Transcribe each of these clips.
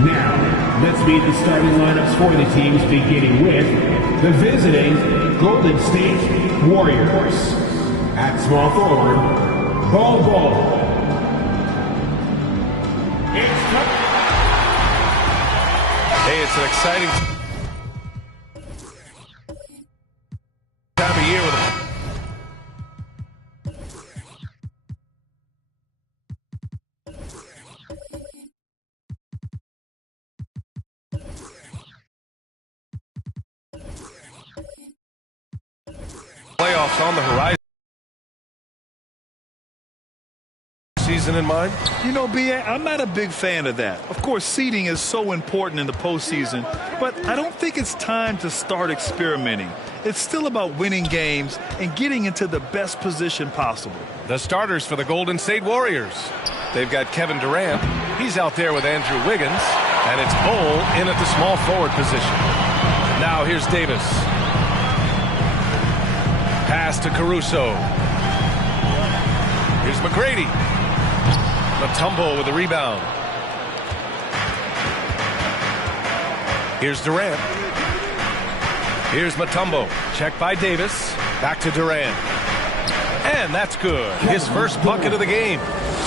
Now, let's meet the starting lineups for the teams, beginning with the visiting Golden State Warriors. At small forward, Bol Bol. Hey, it's an exciting time of year with a playoffs on the horizon. Season in mind? You know, B.A., I'm not a big fan of that. Of course, seeding is so important in the postseason, but I don't think it's time to start experimenting. It's still about winning games and getting into the best position possible. The starters for the Golden State Warriors. They've got Kevin Durant. He's out there with Andrew Wiggins, and it's Bol in at the small forward position. Now here's Davis. Pass to Caruso. Here's McGrady. Mutombo with the rebound. Here's Durant. Here's Mutombo. Check by Davis. Back to Durant. And that's good. His first bucket of the game.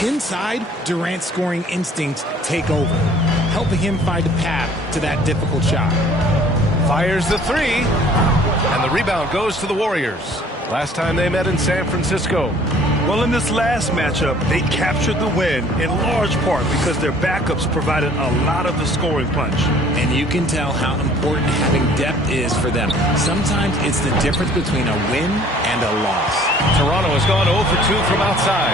Inside, Durant's scoring instincts take over, helping him find a path to that difficult shot. Fires the three. And the rebound goes to the Warriors. Last time they met in San Francisco. Well, in this last matchup, they captured the win in large part because their backups provided a lot of the scoring punch. And you can tell how important having depth is for them. Sometimes it's the difference between a win and a loss. Toronto has gone 0 for 2 from outside.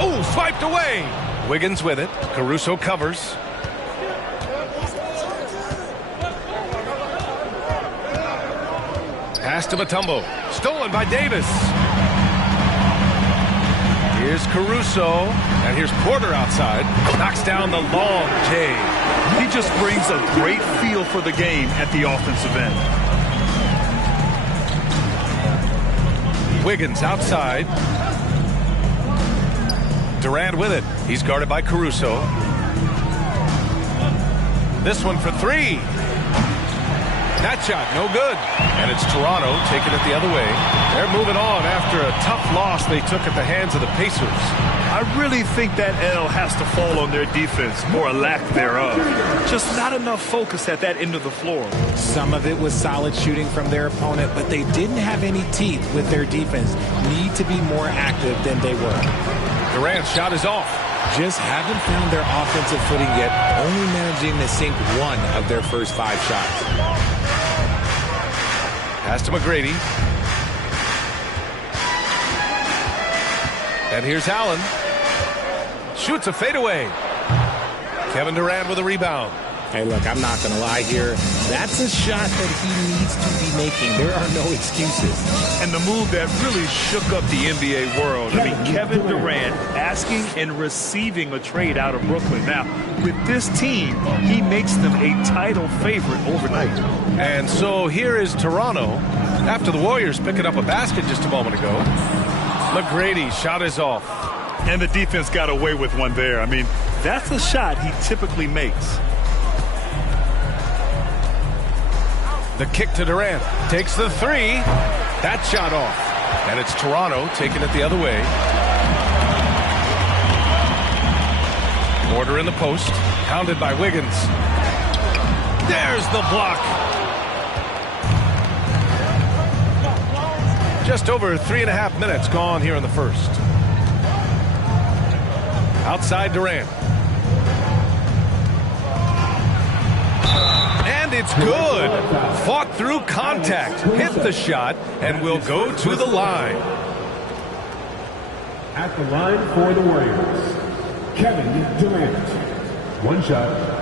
Oh, swiped away. Wiggins with it. Caruso covers. Pass to Mutombo. Stolen by Davis. Here's Caruso, and here's Porter outside. Knocks down the long J. He just brings a great feel for the game at the offensive end. Wiggins outside. Durant with it. He's guarded by Caruso. This one for three. That shot, no good. And it's Toronto taking it the other way. They're moving on after a tough loss they took at the hands of the Pacers. I really think that L has to fall on their defense, or a lack thereof. Just not enough focus at that end of the floor. Some of it was solid shooting from their opponent, but they didn't have any teeth with their defense. Need to be more active than they were. Durant's shot is off. Just haven't found their offensive footing yet, only managing to sink one of their first 5 shots. Pass to McGrady. And here's Allen. Shoots a fadeaway. Kevin Durant with a rebound. Hey, look, I'm not going to lie here. That's a shot that he needs to be making. There are no excuses. And the move that really shook up the NBA world. I mean, Kevin Durant asking and receiving a trade out of Brooklyn. Now, with this team, he makes them a title favorite overnight. And so here is Toronto after the Warriors picking up a basket just a moment ago. McGrady's shot is off. And the defense got away with one there. I mean, that's a shot he typically makes. The kick to Durant. Takes the 3. That shot off. And it's Toronto taking it the other way. Porter in the post. Pounded by Wiggins. There's the block. Just over 3.5 minutes gone here in the first. Outside Durant. And it's good. Fought through contact. Hit the shot and will go to the line. At the line for the Warriors, Kevin Durant. One shot.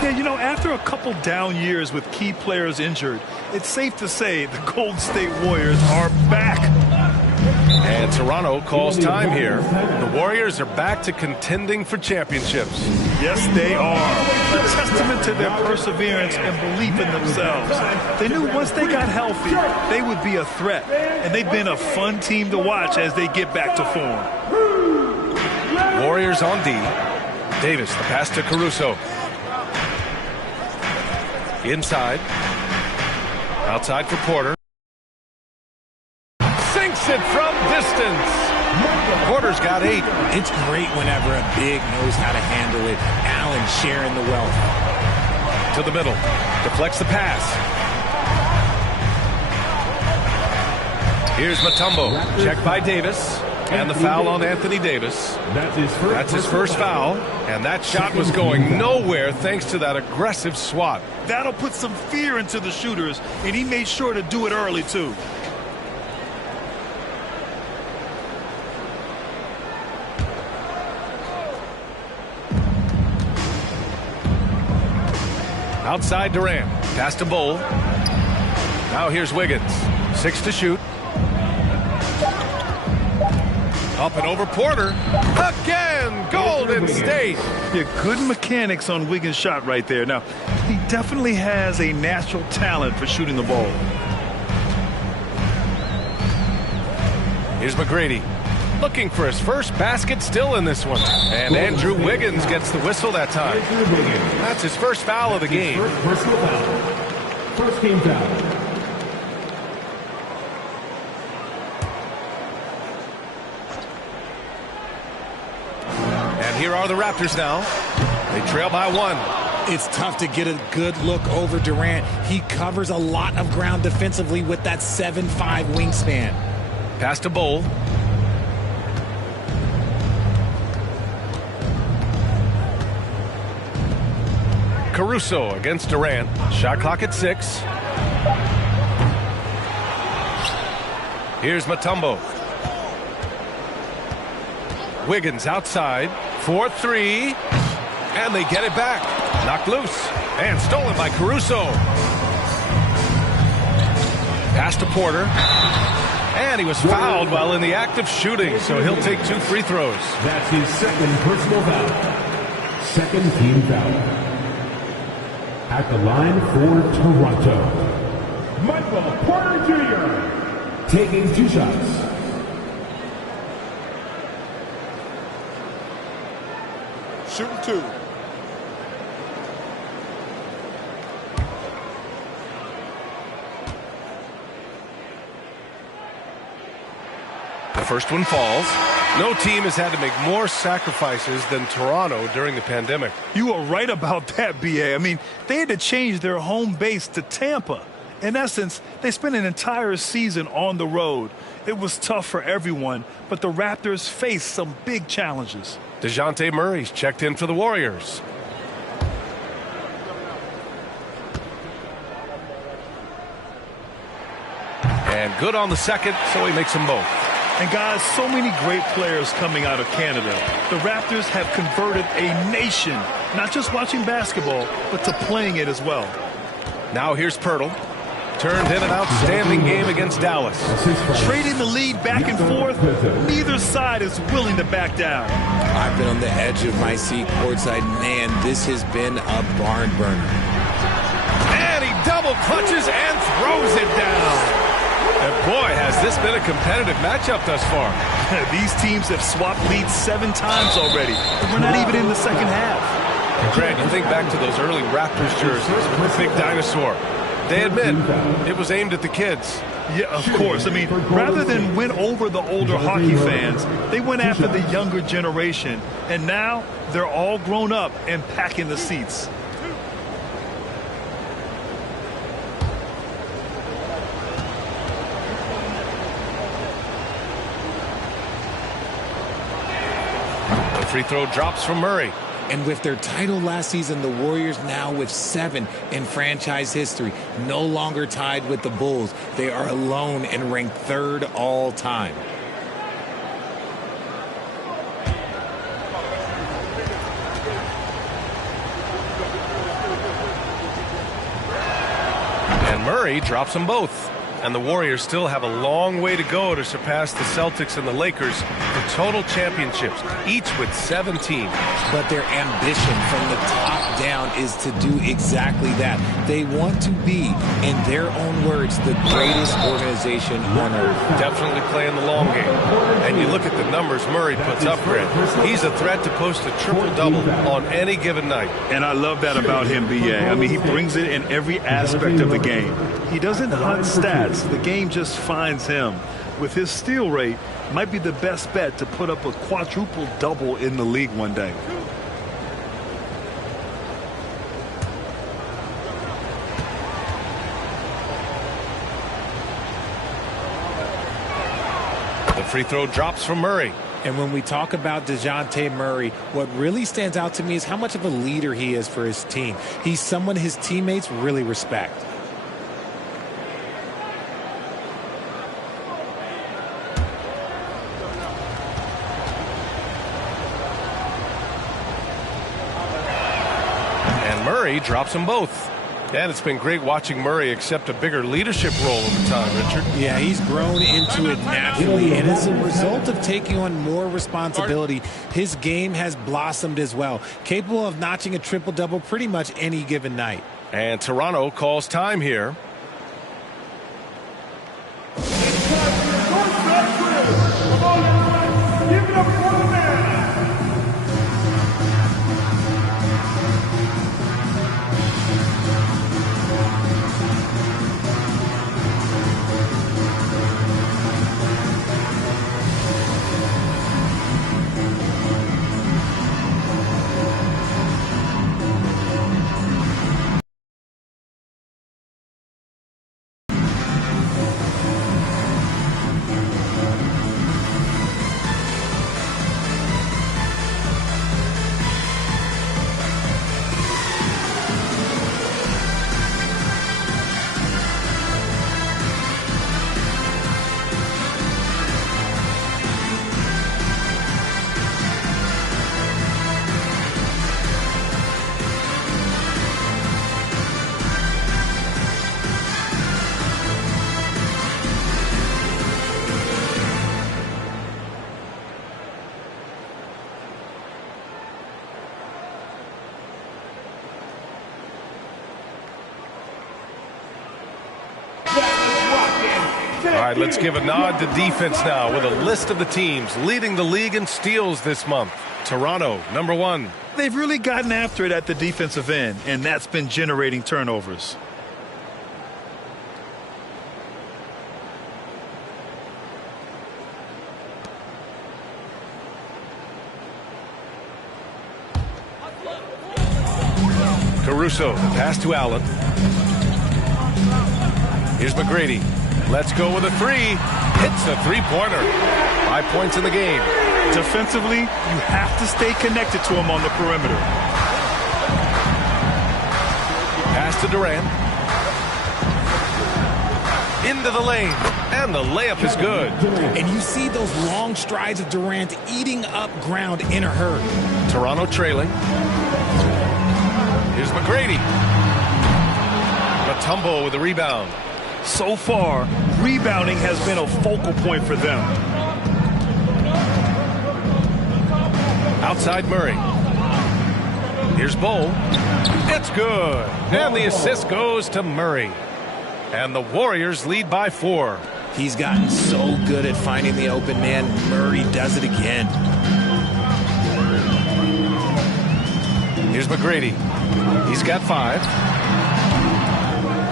Yeah, you know, after a couple down years with key players injured, it's safe to say the Golden State Warriors are back. And Toronto calls time here. The Warriors are back to contending for championships. Yes, they are. A testament to their perseverance and belief in themselves. They knew once they got healthy, they would be a threat. And they've been a fun team to watch as they get back to form. Warriors on D. Davis, the pass to Caruso. Inside. Outside for Porter. Sinks it from distance. Porter's got 8. It's great whenever a big knows how to handle it. Allen sharing the wealth. To the middle. Deflects the pass. Here's Mutombo. Checked by Davis. And the foul on Anthony Davis. That's his first foul. And that shot was going nowhere thanks to that aggressive swat. That'll put some fear into the shooters, and he made sure to do it early, too. Outside Durant. Pass to Bull. Now here's Wiggins. 6 to shoot. Up and over Porter. Again, Golden State. Yeah, good mechanics on Wiggins' shot right there. Now, he definitely has a natural talent for shooting the ball. Here's McGrady. Looking for his first basket still in this one. And Andrew Wiggins gets the whistle that time. That's his first foul of the game. First team foul. Here are the Raptors now. They trail by 1. It's tough to get a good look over Durant. He covers a lot of ground defensively with that 7'5" wingspan. Pass to Bull. Caruso against Durant. Shot clock at 6. Here's Mutombo. Wiggins outside. 4-3. And they get it back. Knocked loose. And stolen by Caruso. Pass to Porter. And he was fouled while in the act of shooting, so he'll take 2 free throws. That's his second personal foul. Second team foul. At the line for Toronto, Michael Porter Jr. taking 2 shots. Shooting 2. The first one falls. No team has had to make more sacrifices than Toronto during the pandemic. You are right about that, B.A. I mean, they had to change their home base to Tampa. In essence, they spent an entire season on the road. It was tough for everyone, but the Raptors faced some big challenges. DeJounte Murray's checked in for the Warriors. And good on the second, so he makes them both. And guys, so many great players coming out of Canada. The Raptors have converted a nation, not just watching basketball, but to playing it as well. Now here's Pirtle. Turned in an outstanding game against Dallas. Trading the lead back and forth, neither side is willing to back down. I've been on the edge of my seat courtside. Man, this has been a barn burner. And he double clutches and throws it down. And boy, has this been a competitive matchup thus far. These teams have swapped leads 7 times already, and we're not even in the second half. Grant, you think back to those early Raptors jerseys with the big dinosaur. They admit it was aimed at the kids. Yeah, of course. I mean, rather than win over the older hockey fans, they went after the younger generation. And now they're all grown up and packing the seats. The free throw drops from Murray. And with their title last season, the Warriors now with 7 in franchise history, no longer tied with the Bulls. They are alone and ranked 3rd all time. And Murray drops them both. And the Warriors still have a long way to go to surpass the Celtics and the Lakers for total championships, each with 17. But their ambition from the top down is to do exactly that. They want to be, in their own words, the greatest organization on earth. Definitely playing the long game. And you look at the numbers Murray puts up, Grant. He's a threat to post a triple-double on any given night. And I love that about him, B.A. I mean, he brings it in every aspect of the game. He doesn't hunt stats. The game just finds him. With his steal rate, might be the best bet to put up a quadruple-double in the league one day. The free throw drops from Murray. And when we talk about DeJounte Murray, what really stands out to me is how much of a leader he is for his team. He's someone his teammates really respect. Murray drops them both. And it's been great watching Murray accept a bigger leadership role over time, Richard. Yeah, he's grown into it naturally, and as a result of taking on more responsibility, his game has blossomed as well, capable of notching a triple-double pretty much any given night. And Toronto calls time here. All right, let's give a nod to defense now with a list of the teams leading the league in steals this month. Toronto, number 1. They've really gotten after it at the defensive end, and that's been generating turnovers. Caruso, pass to Allen. Here's McGrady. Let's go with a 3. Hits a 3-pointer. 5 points in the game. Defensively, you have to stay connected to him on the perimeter. Pass to Durant. Into the lane. And the layup is good. And you see those long strides of Durant eating up ground in a hurry. Toronto trailing. Here's McGrady. Mutombo with a rebound. So far, rebounding has been a focal point for them. Outside Murray. Here's Bol. It's good. And the assist goes to Murray. And the Warriors lead by 4. He's gotten so good at finding the open man. Murray does it again. Here's McGrady. He's got 5.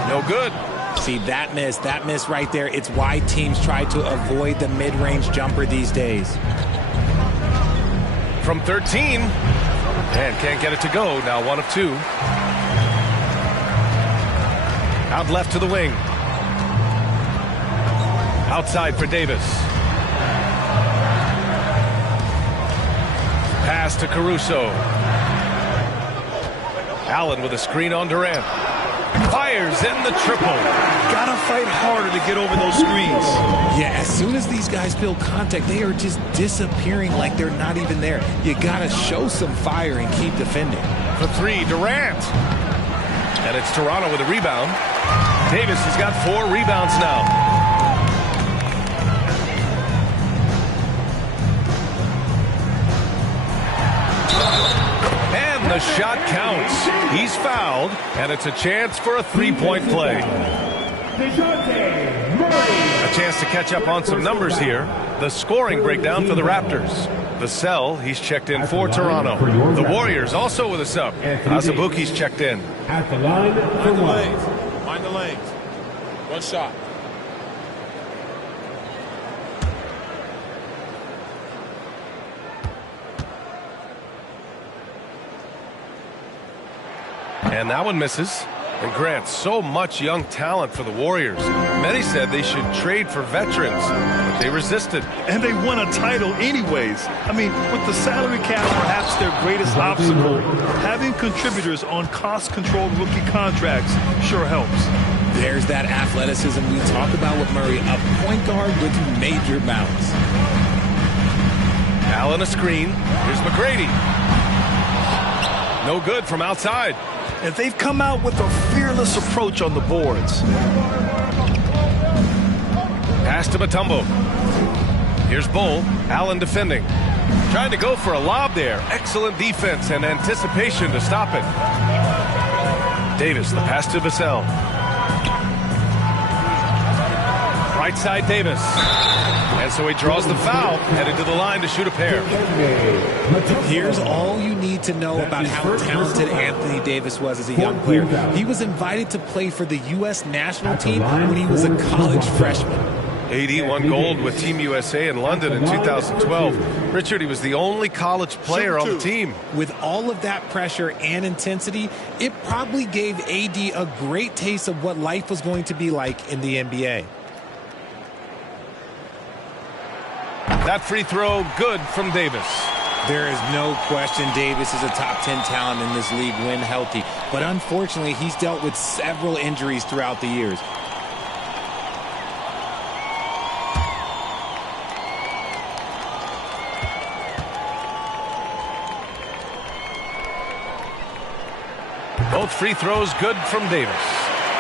No good. See, that miss right there, it's why teams try to avoid the mid-range jumper these days. From 13. And can't get it to go. Now 1 of 2. Out left to the wing. Outside for Davis. Pass to Caruso. Allen with a screen on Durant. Fires in the triple. Gotta fight harder to get over those screens. Yeah, as soon as these guys feel contact, they are just disappearing like they're not even there. You gotta show some fire and keep defending. For 3, Durant. And it's Toronto with a rebound. Davis has got 4 rebounds now. The shot counts. He's fouled, and it's a chance for a 3-point play. A chance to catch up on some numbers here. The scoring breakdown for the Raptors. Vassell, he's checked in for Toronto. The Warriors also with a sub. Azubuike's checked in. At the line for 1. Mind the lanes. 1 shot. And that one misses. And Grant, so much young talent for the Warriors. Many said they should trade for veterans, but they resisted. And they won a title anyways. I mean, with the salary cap perhaps their greatest obstacle, having contributors on cost-controlled rookie contracts sure helps. There's that athleticism we talk about with Murray, a point guard with major bounce. Allen a screen. Here's McGrady. No good from outside. And they've come out with a fearless approach on the boards. Pass to Mutombo. Here's Bol. Allen defending. Trying to go for a lob there. Excellent defense and anticipation to stop it. Davis, the pass to Vassell. Right side Davis. And so he draws the foul, headed to the line to shoot a pair. Here's all you need to know about how talented Anthony Davis was as a young player. He was invited to play for the U.S. national team when he was a college freshman. AD won gold with Team USA in London in 2012. Richard, he was the only college player on the team. With all of that pressure and intensity, it probably gave AD a great taste of what life was going to be like in the NBA. That free throw, good from Davis. There is no question Davis is a top 10 talent in this league when healthy. But unfortunately, he's dealt with several injuries throughout the years. Both free throws good from Davis.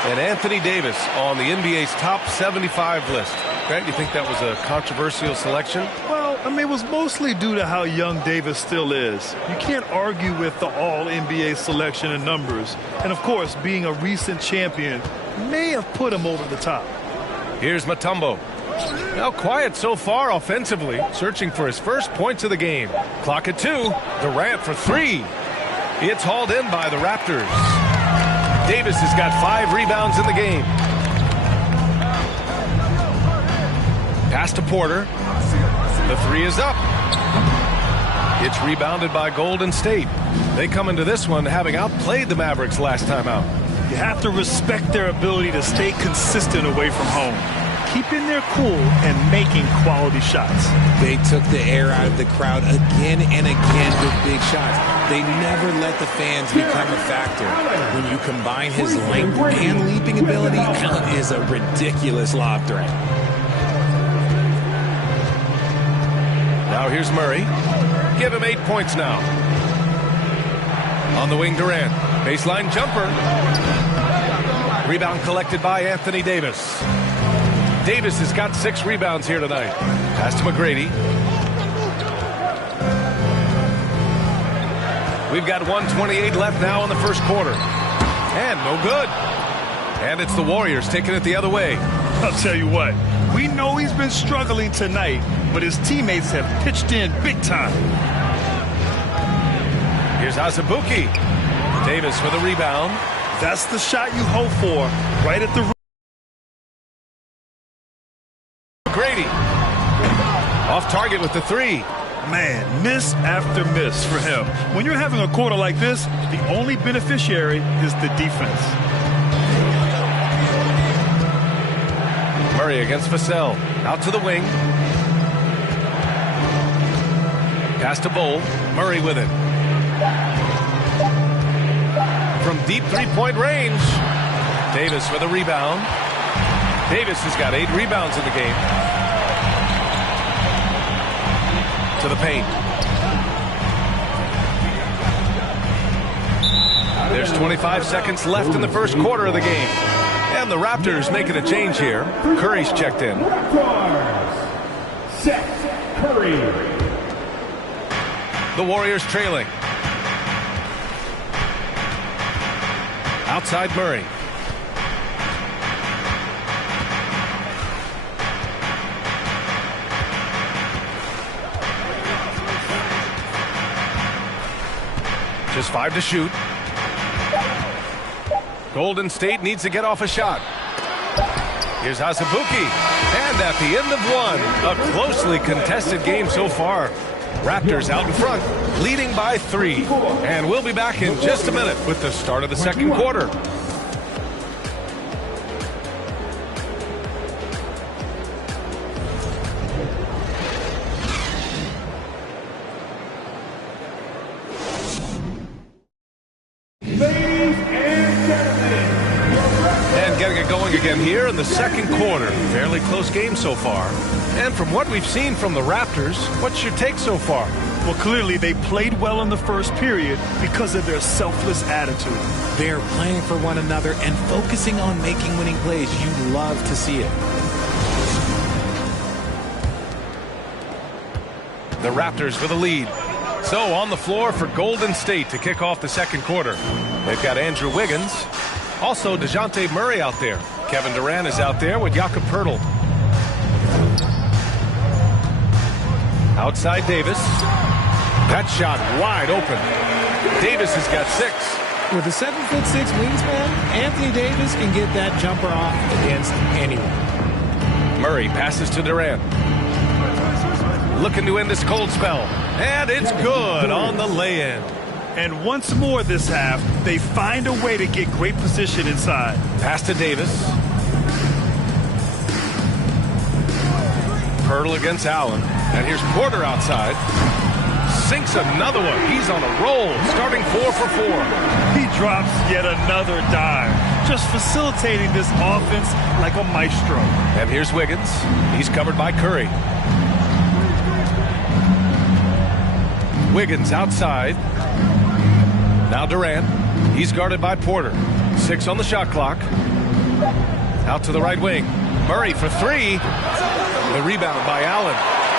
And Anthony Davis on the NBA's top 75 list. Grant, you think that was a controversial selection? Well, I mean, it was mostly due to how young Davis still is. You can't argue with the all-NBA selection and numbers. And, of course, being a recent champion may have put him over the top. Here's Mutombo. Now quiet so far offensively, searching for his first points of the game. Clock at 2. Durant for 3. It's hauled in by the Raptors. Davis has got 5 rebounds in the game. Pass to Porter. The 3 is up. It's rebounded by Golden State. They come into this one having outplayed the Mavericks last time out. You have to respect their ability to stay consistent away from home, keeping their cool and making quality shots. They took the air out of the crowd again and again with big shots. They never let the fans become a factor. When you combine his length and leaping ability, Allen is a ridiculous lob threat. Now here's Murray. Give him 8 points now. On the wing, Durant. Baseline jumper. Rebound collected by Anthony Davis. Davis has got 6 rebounds here tonight. Pass to McGrady. We've got 1:28 left now in the first quarter. And no good. And it's the Warriors taking it the other way. I'll tell you what, we know he's been struggling tonight, but his teammates have pitched in big time. Here's Azubuike. Davis with a rebound. That's the shot you hope for, right at the rim. McGrady. Off target with the 3. Man, miss after miss for him. When you're having a quarter like this, the only beneficiary is the defense. Murray against Vassell. Out to the wing. Pass to Bol. Murray with it. From deep three-point range. Davis with a rebound. Davis has got 8 rebounds in the game. To the paint. There's 25 seconds left in the first quarter of the game. And the Raptors making a change here. Curry's checked in. Seth Curry. The Warriors trailing. Outside Murray. Just 5 to shoot. Golden State needs to get off a shot. Here's Azubuike. And at the end of 1, a closely contested game so far. Raptors out in front, leading by 3. And we'll be back in just a minute with the start of the second quarter. Getting it going again here in the second quarter. Fairly close game so far. And from what we've seen from the Raptors, what's your take so far? Well, clearly they played well in the first period because of their selfless attitude. They're playing for one another and focusing on making winning plays. You love to see it. The Raptors with a lead. So on the floor for Golden State to kick off the second quarter. They've got Andrew Wiggins. Also, DeJounte Murray out there. Kevin Durant is out there with Jakob Poeltl. Outside Davis. That shot wide open. Davis has got 6. With a 7'6" wingspan, Anthony Davis can get that jumper off against anyone. Murray passes to Durant. Looking to end this cold spell. And it's good on the lay-in. And once more this half, they find a way to get great position inside. Pass to Davis. Poeltl against Allen. And here's Porter outside. Sinks another one. He's on a roll, starting 4 for 4. He drops yet another dime, just facilitating this offense like a maestro. And here's Wiggins. He's covered by Curry. Wiggins outside. Now Durant. He's guarded by Porter. 6 on the shot clock. Out to the right wing. Murray for 3. The rebound by Allen.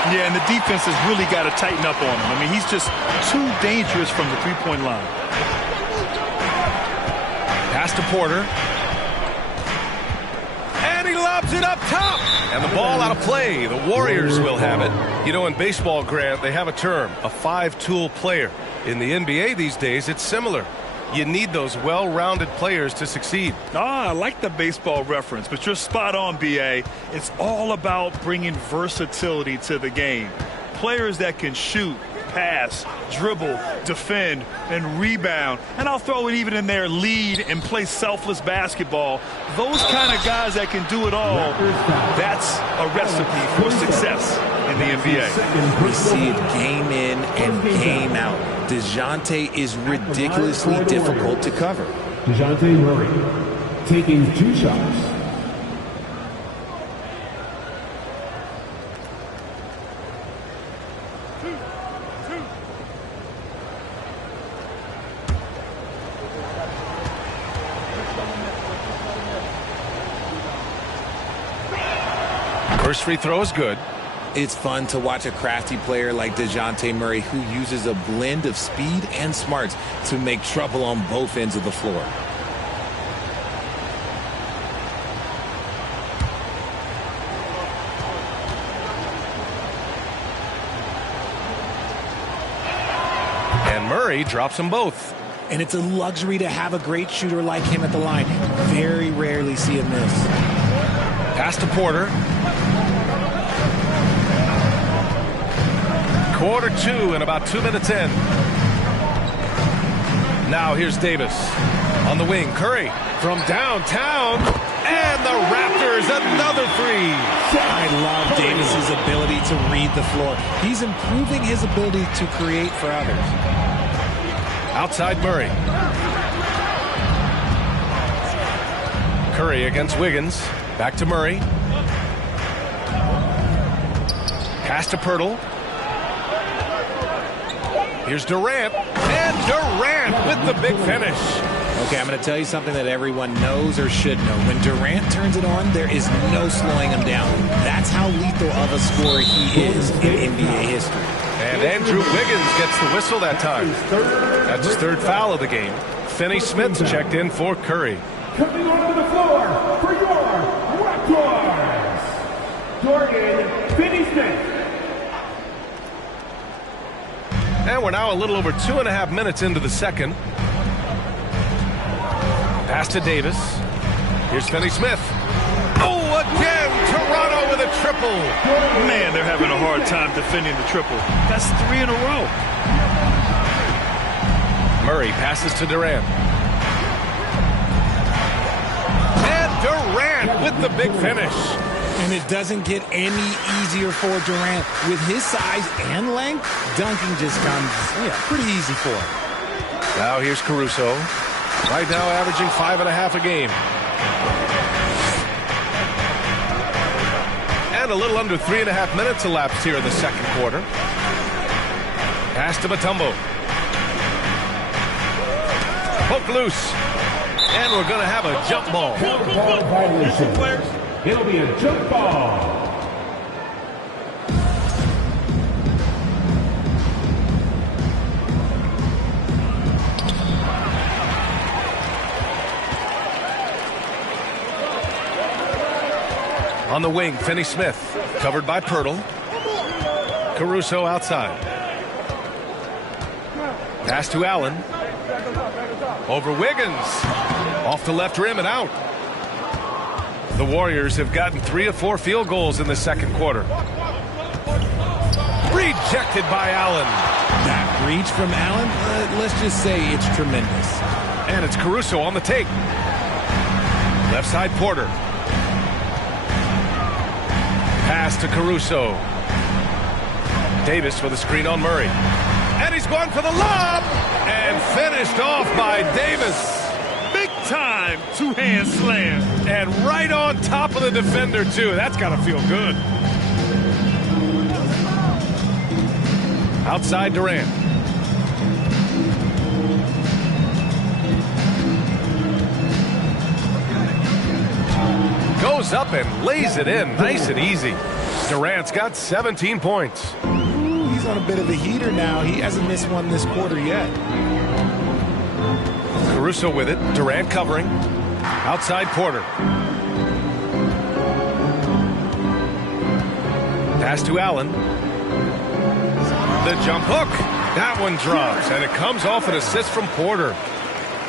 Yeah, and the defense has really got to tighten up on him. I mean, he's just too dangerous from the three-point line. Pass to Porter. And he lobs it up top. And the ball out of play. The Warriors will have it. You know, in baseball, Grant, they have a term, a five-tool player. In the NBA these days, it's similar. You need those well-rounded players to succeed. I like the baseball reference, but you're spot on, B.A. It's all about bringing versatility to the game. Players that can shoot, pass, dribble, defend, and rebound. And I'll throw it even in there, lead and play selfless basketball. Those kind of guys that can do it all, that's a recipe for success in the NBA. We see it game in and game out. DeJounte is ridiculously difficult to cover. DeJounte Murray taking 2 shots. First free throw is good. It's fun to watch a crafty player like DeJounte Murray who uses a blend of speed and smarts to make trouble on both ends of the floor. And Murray drops them both. And it's a luxury to have a great shooter like him at the line. Very rarely see a miss. Pass to Porter. Quarter 2 and about 2 minutes in. Now here's Davis. On the wing, Curry from downtown. And the Raptors, another three. I love Davis's ability to read the floor. He's improving his ability to create for others. Outside Murray. Curry against Wiggins. Back to Murray. Pass to Pirtle. Here's Durant. And Durant with the big finish. Okay, I'm going to tell you something that everyone knows or should know. When Durant turns it on, there is no slowing him down. That's how lethal of a scorer he is in NBA history. And Andrew Wiggins gets the whistle that time. That's his 3rd foul of the game. Finney-Smith checked in for Curry. Coming onto the floor for your Raptors, Dorian Finney-Smith. And we're now a little over 2.5 minutes into the second. Pass to Davis. Here's Finney-Smith. Oh, again, Toronto with a triple. Man, they're having a hard time defending the triple. That's 3 in a row. Murray passes to Durant. And Durant with the big finish. And it doesn't get any easier for Durant. With his size and length, dunking just comes pretty easy for him. Now here's Caruso. Right now averaging 5.5 a game. And a little under 3.5 minutes elapsed here in the second quarter. Pass to Mutombo. Poke loose. And we're going to have a jump ball. Ball violation. It'll be a jump ball. On the wing, Finney-Smith, covered by Pirtle. Caruso outside. Pass to Allen. Over Wiggins. Off the left rim and out. The Warriors have gotten 3 of 4 field goals in the second quarter. Rejected by Allen. That reach from Allen, let's just say it's tremendous. And it's Caruso on the take. Left side Porter. Pass to Caruso. Davis with a screen on Murray. And he's going for the lob. And finished off by Davis. Big time 2-hand slam. And right on top of the defender, too. That's got to feel good. Outside Durant. Goes up and lays it in. Nice and easy. Durant's got 17 points. He's on a bit of a heater now. He hasn't missed one this quarter yet. Caruso with it. Durant covering. Outside Porter. Pass to Allen. The jump hook. That one drops, and it comes off an assist from Porter.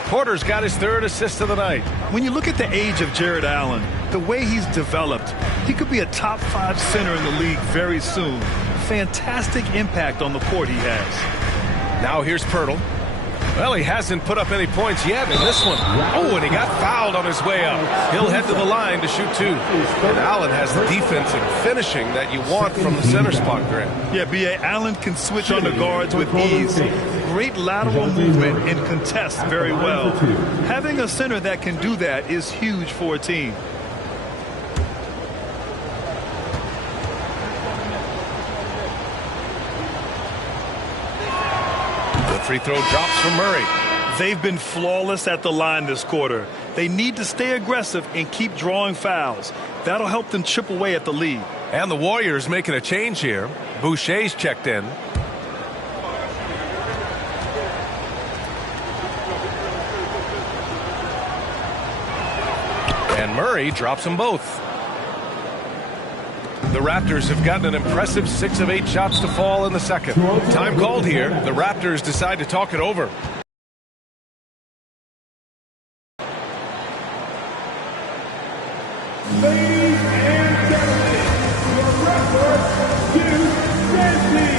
Porter's got his third assist of the night. When you look at the age of Jared Allen, the way he's developed, he could be a top 5 center in the league very soon. Fantastic impact on the court he has. Now here's Pirtle. Well, he hasn't put up any points yet in this one. Oh, and he got fouled on his way up. He'll head to the line to shoot 2. And Allen has the defense and finishing that you want from the center spot, Grant. Yeah, B.A. Allen can switch on the guards with ease. Great lateral movement and contests very well. Having a center that can do that is huge for a team. Free throw drops from Murray. They've been flawless at the line this quarter. They need to stay aggressive and keep drawing fouls. That'll help them chip away at the lead. And the Warriors making a change here. Boucher's checked in. And Murray drops them both. The Raptors have gotten an impressive 6 of 8 shots to fall in the second. Time called here. The Raptors decide to talk it over. Ladies and gentlemen, your referee, Hugh Bensley.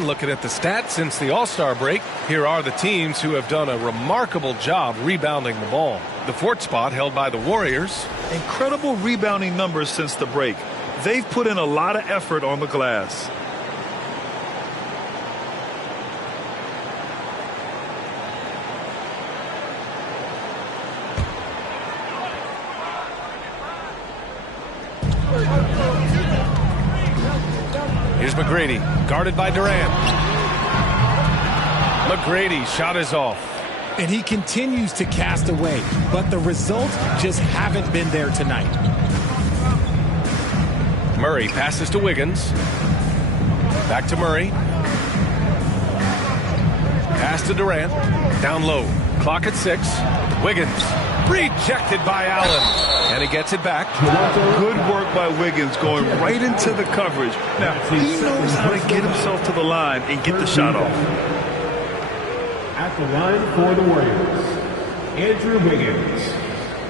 Looking at the stats since the All-Star break, here are the teams who have done a remarkable job rebounding the ball. The 4th spot held by the Warriors. Incredible rebounding numbers since the break. They've put in a lot of effort on the glass. Here's McGrady, guarded by Durant. McGrady's shot is off. And he continues to cast away, but the results just haven't been there tonight. Murray passes to Wiggins. Back to Murray. Pass to Durant. Down low. Clock at 6. Wiggins. Rejected by Allen. And he gets it back. Good work by Wiggins going right into the coverage. Now, he knows how to get himself to the line and get the shot off. At the line for the Warriors, Andrew Wiggins.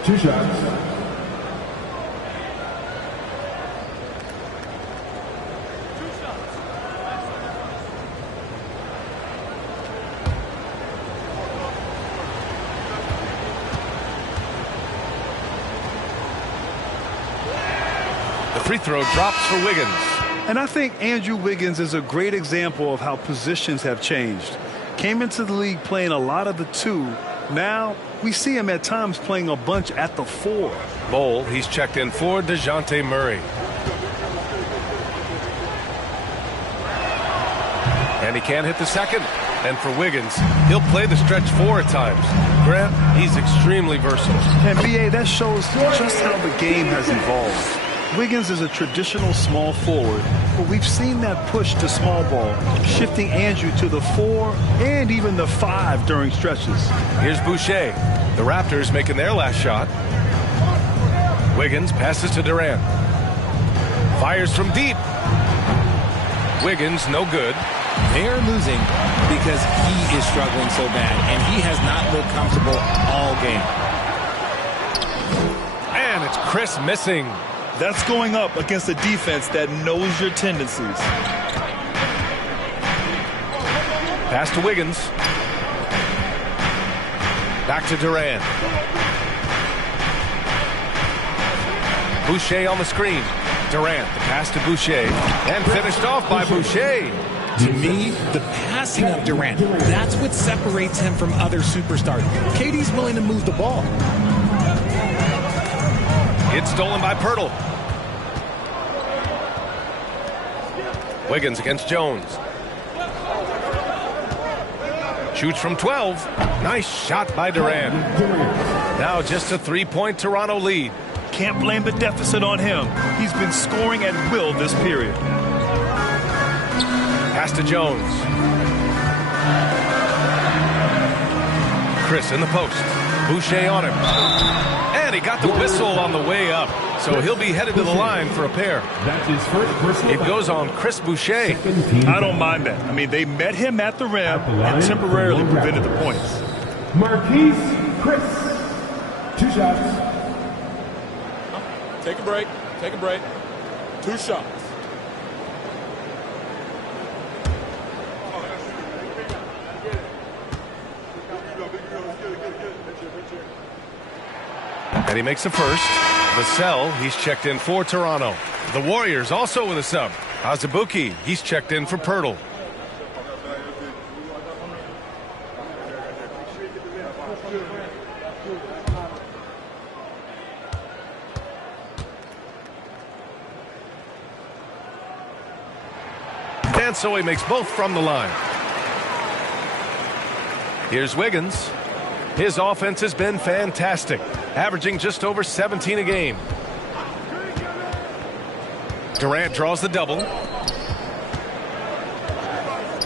2 shots. Free throw drops for Wiggins. And I think Andrew Wiggins is a great example of how positions have changed. Came into the league playing a lot of the 2. Now we see him at times playing a bunch at the 4. Bol, he's checked in for DeJounte Murray. And he can't hit the second. And for Wiggins, he'll play the stretch 4 at times. Grant, he's extremely versatile. And B.A., that shows just how the game has evolved. Wiggins is a traditional small forward, but we've seen that push to small ball, shifting Andrew to the 4 and even the 5 during stretches. Here's Boucher. The Raptors making their last shot. Wiggins passes to Durant. Fires from deep. Wiggins, no good. They're losing because he is struggling so bad, and he has not looked comfortable all game. And it's Chris missing. That's going up against a defense that knows your tendencies. Pass to Wiggins. Back to Durant. Boucher on the screen. Durant, the pass to Boucher, and finished off by Boucher. To me, the passing of Durant, that's what separates him from other superstars. KD's willing to move the ball. It's stolen by Pirtle. Wiggins against Jones. Shoots from 12. Nice shot by Durant. Now just a 3-point Toronto lead. Can't blame the deficit on him. He's been scoring at will this period. Pass to Jones. Chris in the post. Boucher on him. And he got the whistle on the way up. So he'll be headed to the line for a pair. That's his first personal. It goes on Chris Boucher. I don't mind that. I mean, they met him at the rim and temporarily prevented the points. Marquise Chris. 2 shots. Take a break. Take a break. 2 shots. And he makes the first. Vassell, he's checked in for Toronto. The Warriors also with a sub. Azubuike, he's checked in for Pirtle. And so he makes both from the line. Here's Wiggins. His offense has been fantastic, averaging just over 17 a game. Durant draws the double.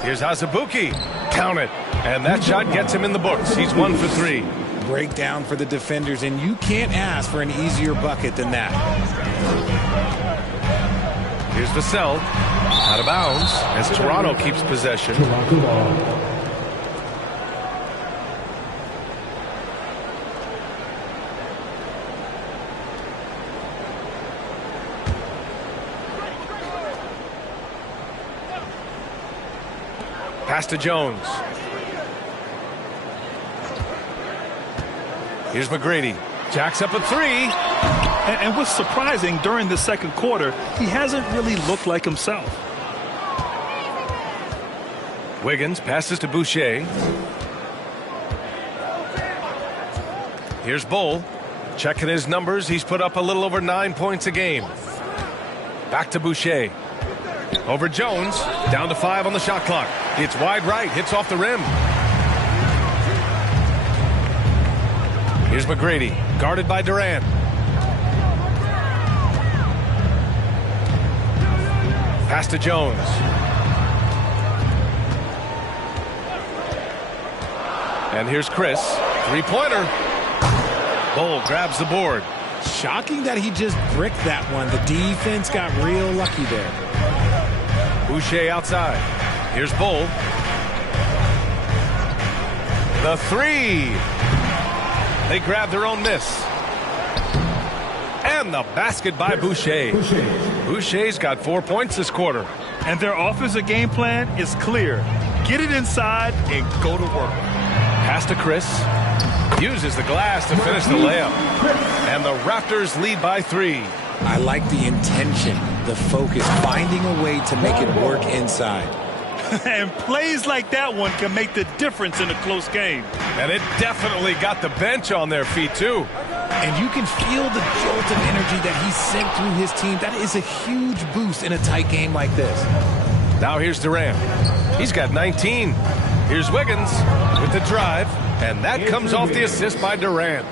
Here's Azubuike. Count it. And that shot gets him in the books. He's 1 for 3. Breakdown for the defenders, and you can't ask for an easier bucket than that. Here's Vassell. Out of bounds as Toronto keeps possession. Toronto ball. Pass to Jones. Here's McGrady. Jacks up a 3. And what's surprising, during the second quarter, he hasn't really looked like himself. Wiggins passes to Boucher. Here's Bull. Checking his numbers. He's put up a little over 9 points a game. Back to Boucher. Over Jones. Down to 5 on the shot clock. It's wide right. Hits off the rim. Here's McGrady. Guarded by Durant. Pass to Jones. And here's Chris. 3-pointer. Bull grabs the board. Shocking that he just bricked that one. The defense got real lucky there. Boucher outside. Here's Bull. The 3. They grab their own miss. And the basket by Boucher. Boucher's got 4 points this quarter. And their offensive game plan is clear. Get it inside and go to work. Pass to Chris. Uses the glass to finish the layup. And the Raptors lead by 3. I like the intention, the focus, finding a way to make it work inside. And plays like that one can make the difference in a close game. And it definitely got the bench on their feet, too. And you can feel the jolt of energy that he sent through his team. That is a huge boost in a tight game like this. Now here's Durant. He's got 19. Here's Wiggins with the drive. And that comes off the assist by Durant.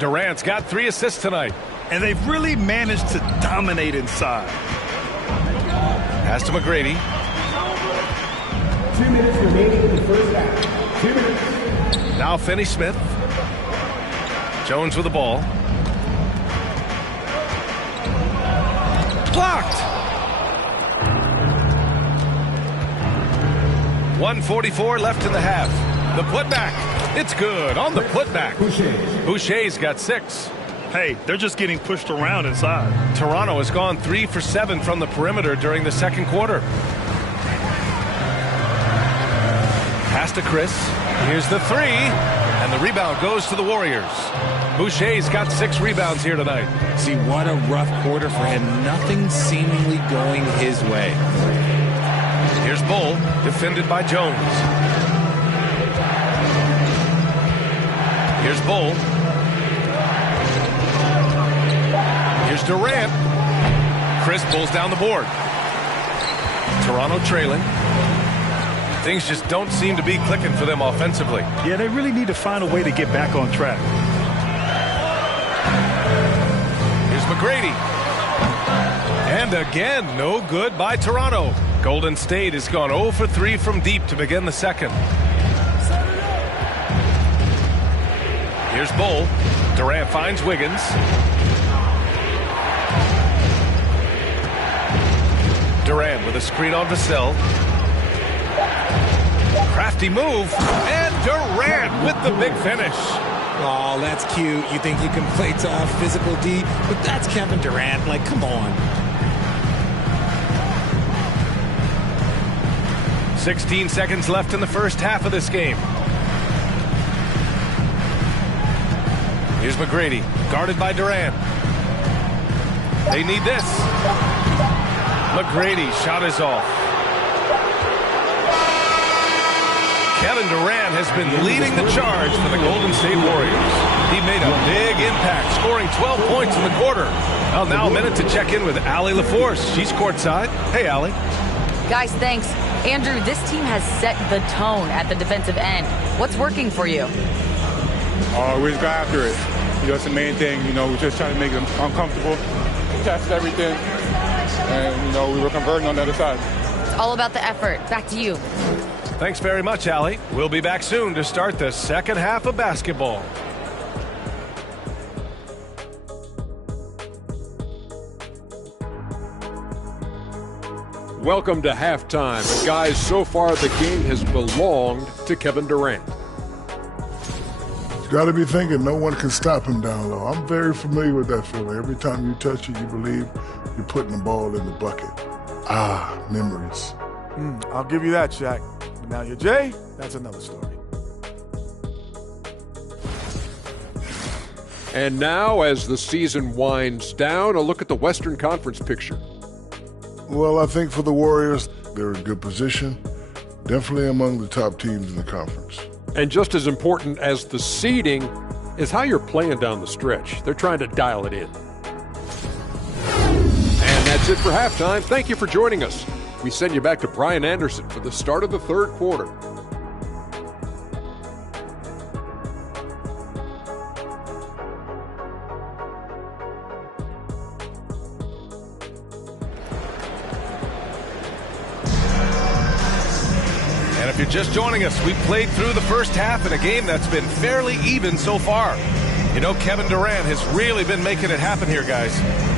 Durant's got 3 assists tonight. And they've really managed to dominate inside. Pass to McGrady. 2 minutes remaining in the first half. 2 minutes. Now Finney-Smith. Jones with the ball. Blocked. 1:44 left in the half. The putback. It's good on the putback. Boucher's got 6. Hey, they're just getting pushed around inside. Toronto has gone 3 for 7 from the perimeter during the second quarter. Pass to Chris. Here's the 3. And the rebound goes to the Warriors. Boucher's got 6 rebounds here tonight. See, what a rough quarter for him. Nothing seemingly going his way. Here's Bull, defended by Jones. Here's Bull. Here's Durant. Chris pulls down the board. Toronto trailing. Things just don't seem to be clicking for them offensively. Yeah, they really need to find a way to get back on track. Here's McGrady. And again, no good by Toronto. Golden State has gone 0 for 3 from deep to begin the second. Here's Bull. Durant finds Wiggins. Durant with a screen on Vassell. Crafty move. And Durant with the big finish. Oh, that's cute. You think you can play tough, physical D, but that's Kevin Durant. Like, come on. 16 seconds left in the first half of this game. Here's McGrady, guarded by Durant. They need this. McGrady, shot is off. Kevin Durant has been leading the charge for the Golden State Warriors. He made a big impact, scoring 12 points in the quarter. Well, now a minute to check in with Allie LaForce. She's courtside. Hey, Allie. Guys, thanks. Andrew, this team has set the tone at the defensive end. What's working for you? We just got after it. That's the main thing. We just trying to make them uncomfortable. Tested everything. And, we were converting on the other side. It's all about the effort. Back to you. Thanks very much, Allie. We'll be back soon to start the second half of basketball. Welcome to halftime. And guys, so far the game has belonged to Kevin Durant. You got to be thinking no one can stop him down low. I'm very familiar with that feeling. Every time you touch it, you believe you're putting the ball in the bucket. Memories. I'll give you that, Shaq. But now you're Jay, that's another story. And now, as the season winds down, a look at the Western Conference picture. Well, I think for the Warriors, they're in good position. Definitely among the top teams in the conference. And just as important as the seeding is how you're playing down the stretch. They're trying to dial it in. And that's it for halftime. Thank you for joining us. We send you back to Brian Anderson for the start of the third quarter. And if you're just joining us, we played through the first half in a game that's been fairly even so far. Kevin Durant has really been making it happen here, guys.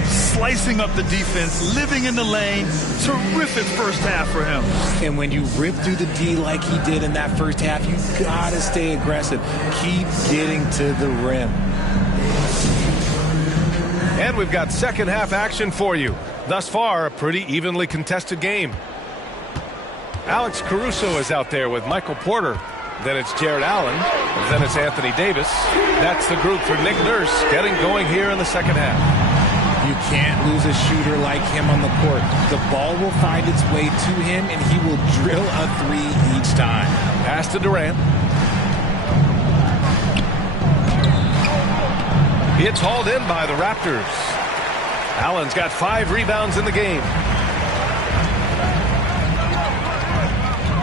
Slicing up the defense, living in the lane. Terrific first half for him. And when you rip through the D like he did in that first half, you got to stay aggressive. Keep getting to the rim. And we've got second half action for you. Thus far, a pretty evenly contested game. Alex Caruso is out there with Michael Porter. Then it's Jared Allen. Then it's Anthony Davis. That's the group for Nick Nurse getting going here in the second half. You can't lose a shooter like him on the court. The ball will find its way to him, and he will drill a three each time. Pass to Durant. It's hauled in by the Raptors. Allen's got 5 rebounds in the game.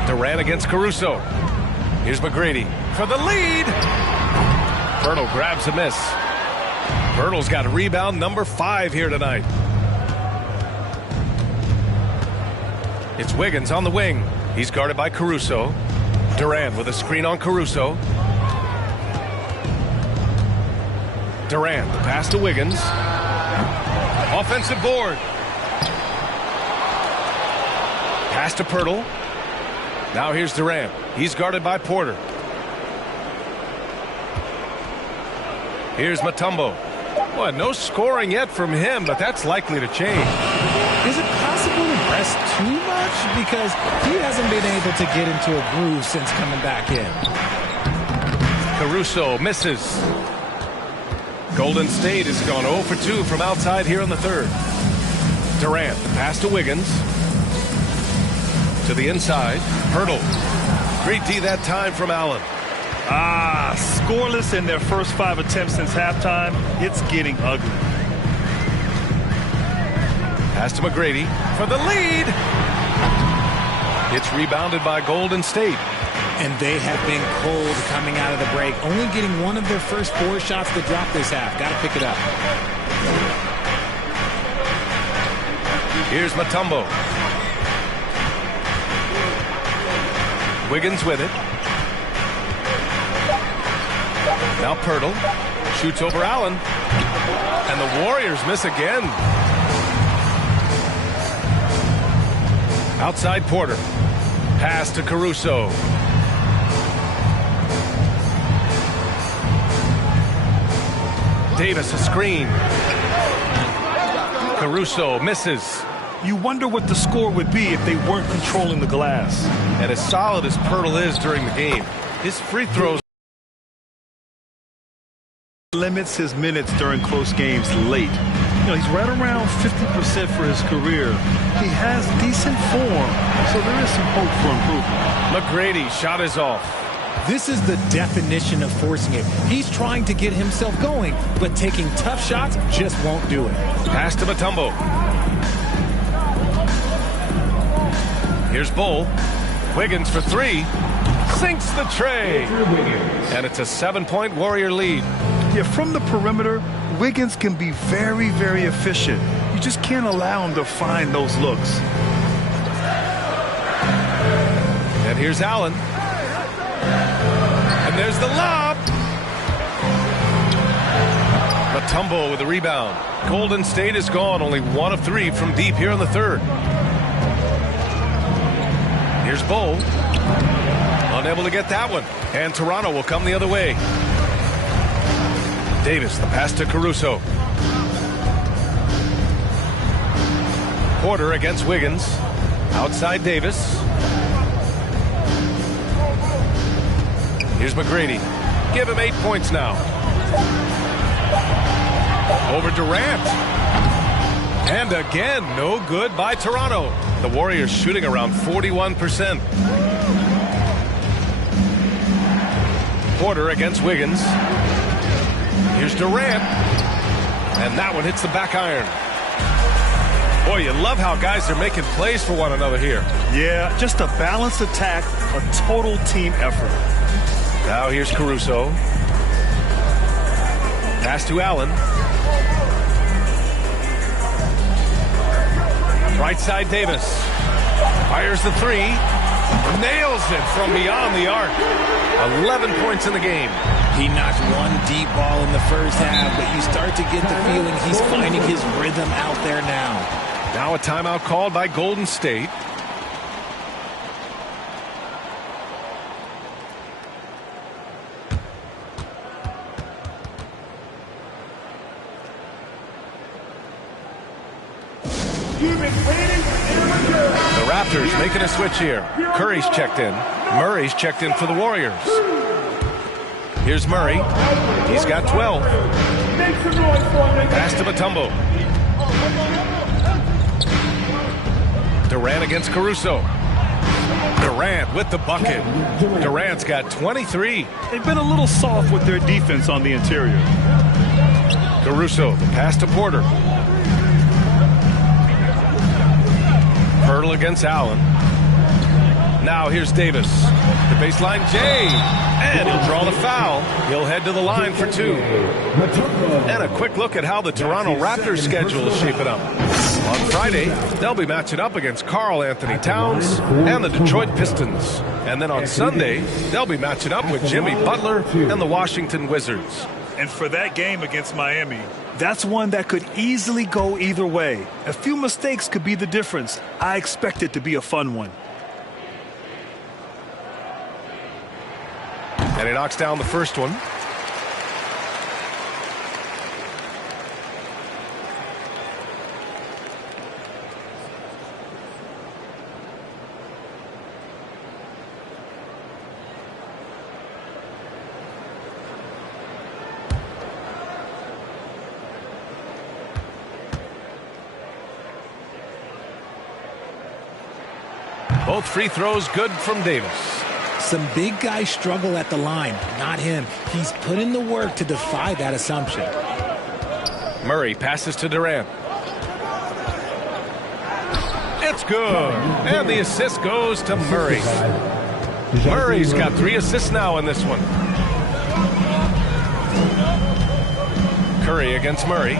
Durant against Caruso. Here's McGrady for the lead. Pirtle grabs a miss. Pirtle's got rebound number 5 here tonight. It's Wiggins on the wing. He's guarded by Caruso. Durant with a screen on Caruso. Durant, the pass to Wiggins. Offensive board. Pass to Pirtle. Now here's Durant. He's guarded by Porter. Here's Mutombo. Well, no scoring yet from him, but that's likely to change. Is it possible to rest too much? Because he hasn't been able to get into a groove since coming back in. Caruso misses. Golden State has gone 0 for 2 from outside here in the third. Durant, the pass to Wiggins. To the inside, Pirtle. Great D that time from Allen. Scoreless in their first 5 attempts since halftime. It's getting ugly. Pass to McGrady for the lead. It's rebounded by Golden State. And they have been cold coming out of the break. Only getting one of their first 4 shots to drop this half. Got to pick it up. Here's Mutombo. Wiggins with it. Now Pirtle shoots over Allen. And the Warriors miss again. Outside Porter. Pass to Caruso. Davis a screen. Caruso misses. You wonder what the score would be if they weren't controlling the glass. And as solid as Pirtle is during the game, his free throws Limits his minutes during close games late. He's right around 50% for his career. He has decent form, so there is some hope for improvement. McGrady shot is off. This is the definition of forcing it. He's trying to get himself going, but taking tough shots just won't do it. Pass to Mutombo. Here's Bull. Wiggins for 3. Sinks the tray. And it's a 7-point Warrior lead. Yeah, from the perimeter, Wiggins can be very, very efficient. You just can't allow him to find those looks. And here's Allen. And there's the lob. Mutombo with the rebound. Golden State is gone. Only 1 of 3 from deep here in the third. Here's Bull. Unable to get that one. And Toronto will come the other way. Davis, the pass to Caruso. Porter against Wiggins. Outside Davis. Here's McGrady. Give him 8 points now. Over Durant. And again, no good by Toronto. The Warriors shooting around 41%. Porter against Wiggins. Here's Durant. And that one hits the back iron. Boy, you love how guys are making plays for one another here. Yeah, just a balanced attack, a total team effort. Now here's Caruso. Pass to Allen. Right side Davis. Fires the 3. Nails it from beyond the arc. 11 points in the game. He knocked one deep ball in the first half, but you start to get the feeling he's finding his rhythm out there now. Now a timeout called by Golden State. The Raptors making a switch here. Curry's checked in. Murray's checked in for the Warriors. Here's Murray. He's got 12. Pass to Mutombo. Durant against Caruso. Durant with the bucket. Durant's got 23. They've been a little soft with their defense on the interior. Caruso, the pass to Porter. Pirtle against Allen. Now here's Davis. The baseline J. And he'll draw the foul. He'll head to the line for 2. And a quick look at how the Toronto Raptors schedule is shaping up. On Friday, they'll be matching up against Karl Anthony Towns and the Detroit Pistons. And then on Sunday, they'll be matching up with Jimmy Butler and the Washington Wizards. And for that game against Miami, That's one that could easily go either way. A few mistakes could be the difference. I expect it to be a fun one. And he knocks down the first one. Both free throws good from Davis. Some big guys struggle at the line, not him. He's put in the work to defy that assumption. Murray passes to Durant. It's good. And the assist goes to Murray. Murray's got 3 assists now in this one. Curry against Murray.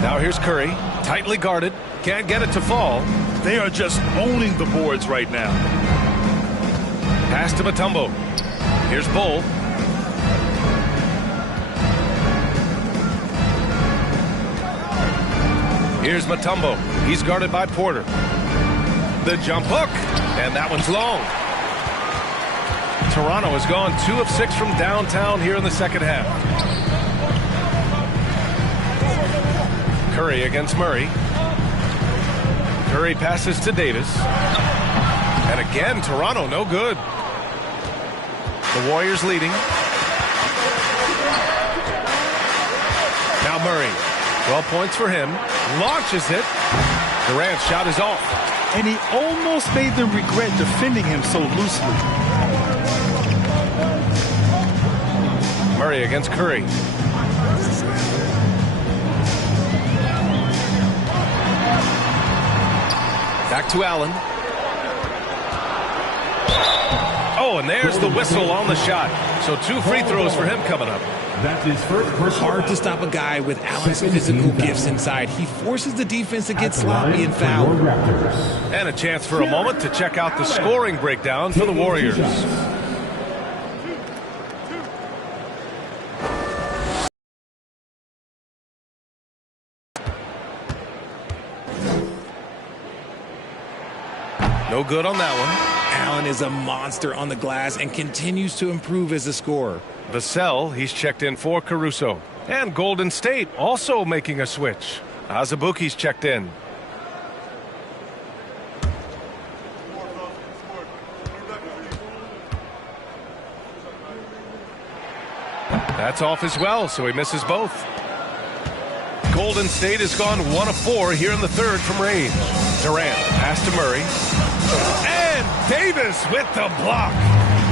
Now here's Curry, tightly guarded. Can't get it to fall. They are just owning the boards right now. Pass to Mutombo. Here's Bull. Here's Mutombo. He's guarded by Porter. The jump hook. And that one's long. Toronto has gone 2 of 6 from downtown here in the second half. Curry against Murray. Curry passes to Davis. And again, Toronto no good. The Warriors leading. Now Murray. 12 points for him. Launches it. Durant's shot is off. And he almost made them regret defending him so loosely. Murray against Curry. Back to Allen. Oh, and there's the whistle on the shot. So 2 free throws for him coming up. That's his first Hard to stop a guy with Allen's physical gifts inside. He forces the defense to get sloppy and foul. And a chance for a moment to check out the scoring breakdown for the Warriors. No good on that one. Allen is a monster on the glass and continues to improve as a scorer. Vassell, he's checked in for Caruso. And Golden State also making a switch. Azubuike's checked in. That's off as well, so he misses both. Golden State has gone 1 of 4 here in the third from range. Durant, pass to Murray. And Davis with the block.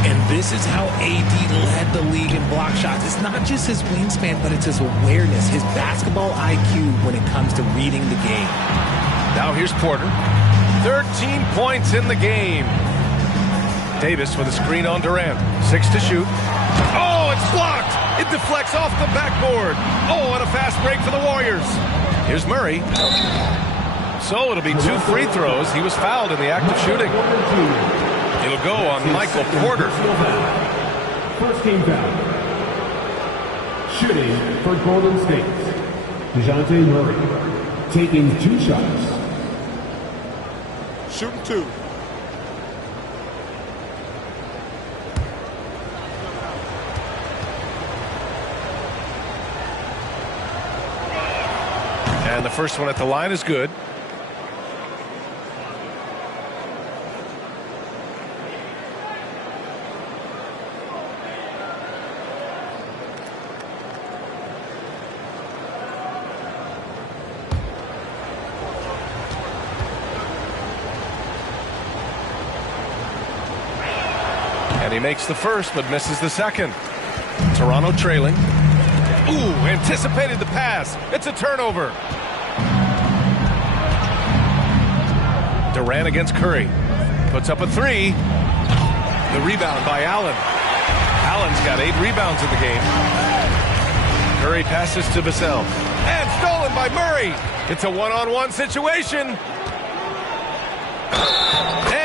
And this is how AD led the league in block shots. It's not just his wingspan, but it's his awareness, his basketball IQ when it comes to reading the game. Now here's Porter. 13 points in the game. Davis with a screen on Durant. 6 to shoot. Oh, it's blocked. It deflects off the backboard. Oh, and a fast break for the Warriors. Here's Murray. So it'll be 2 free throws. He was fouled in the act of shooting. It'll go on Michael Porter. First team foul. Shooting for Golden State. DeJounte Murray taking 2 shots. Shooting 2. And the first one at the line is good. And he makes the first, but misses the second. Toronto trailing. Ooh, anticipated the pass. It's a turnover. Durant against Curry. Puts up a 3. The rebound by Allen. Allen's got 8 rebounds in the game. Curry passes to Vassell. And stolen by Murray. It's a one-on-one situation.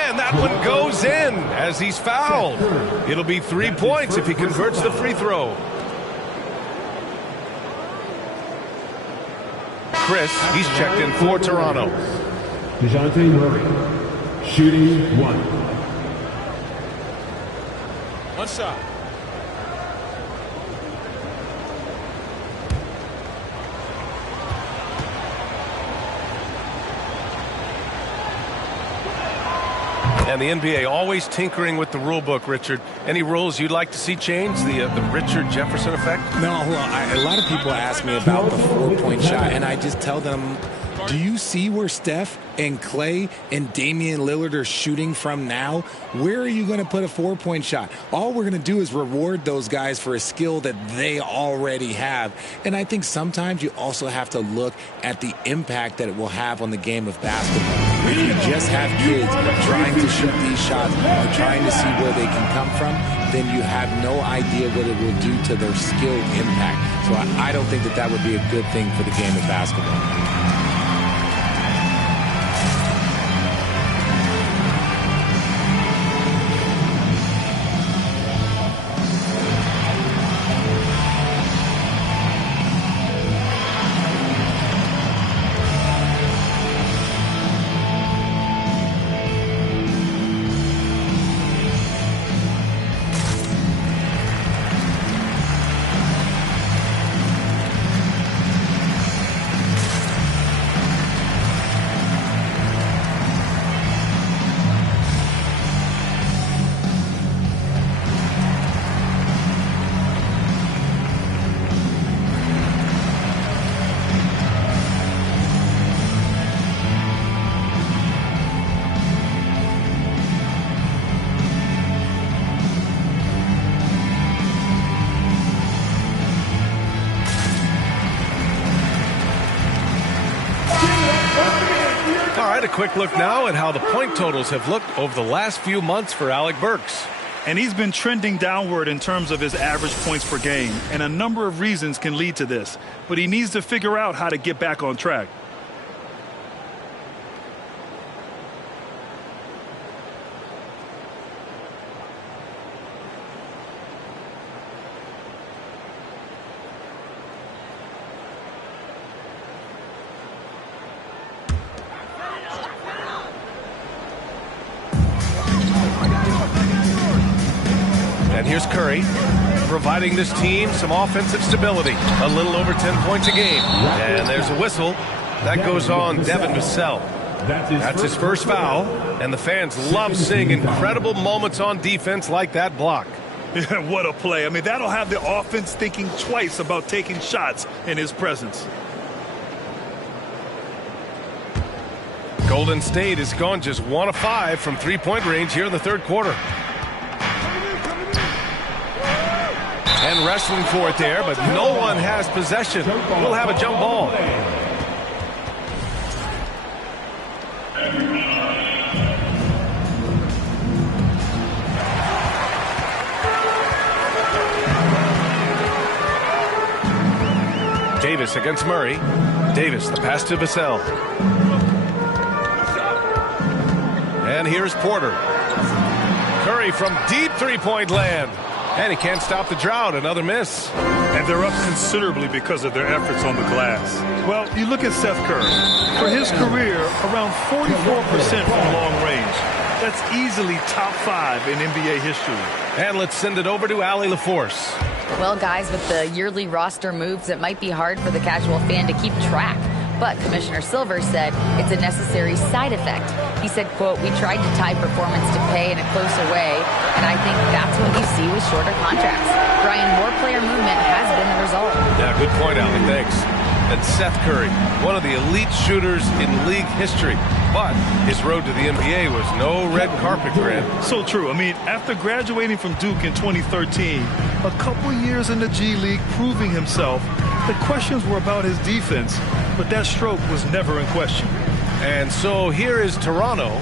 And that one goes in as he's fouled. It'll be 3 points if he converts the free throw. Chris. He's checked in for Toronto. DeJounte Murray, shooting 1. One shot. And the NBA always tinkering with the rule book, Richard. Any rules you'd like to see changed? The Richard Jefferson effect? No, well, a lot of people ask me about the 4-point shot, and I just tell them, do you see where Steph and Clay and Damian Lillard are shooting from now? Where are you going to put a 4-point shot? All we're going to do is reward those guys for a skill that they already have. And I think sometimes you also have to look at the impact that it will have on the game of basketball. If you just have kids trying to shoot these shots or trying to see where they can come from, then you have no idea what it will do to their skill impact. So I don't think that would be a good thing for the game of basketball. A quick look now at how the point totals have looked over the last few months for Alec Burks. And he's been trending downward in terms of his average points per game, and a number of reasons can lead to this. But he needs to figure out how to get back on track. And here's Curry, providing this team some offensive stability. A little over 10 points a game. And there's a whistle. That goes on Devin Vassell. That's his first foul. And the fans love seeing incredible moments on defense like that block. What a play. I mean, that'll have the offense thinking twice about taking shots in his presence. Golden State has gone just 1 of 5 from three-point range here in the third quarter. And wrestling for it there, but no one has possession. We'll have a jump ball. Davis against Murray. Davis, the pass to Vassell. And here's Porter. Curry from deep three-point land. And he can't stop the drought. Another miss. And they're up considerably because of their efforts on the glass. Well, you look at Seth Curry. For his career, around 44% from long range. That's easily top 5 in NBA history. And let's send it over to Allie LaForce. Well, guys, with the yearly roster moves, it might be hard for the casual fan to keep track. But Commissioner Silver said it's a necessary side effect. He said, quote, "We tried to tie performance to pay in a closer way, and I think that's what you see with shorter contracts." Brian, more player movement has been the result. Yeah, good point, Allie. Thanks. And Seth Curry, one of the elite shooters in league history. But his road to the NBA was no red carpet, Grant. So true. I mean, after graduating from Duke in 2013, a couple years in the G League proving himself, the questions were about his defense, but that stroke was never in question. And so here is Toronto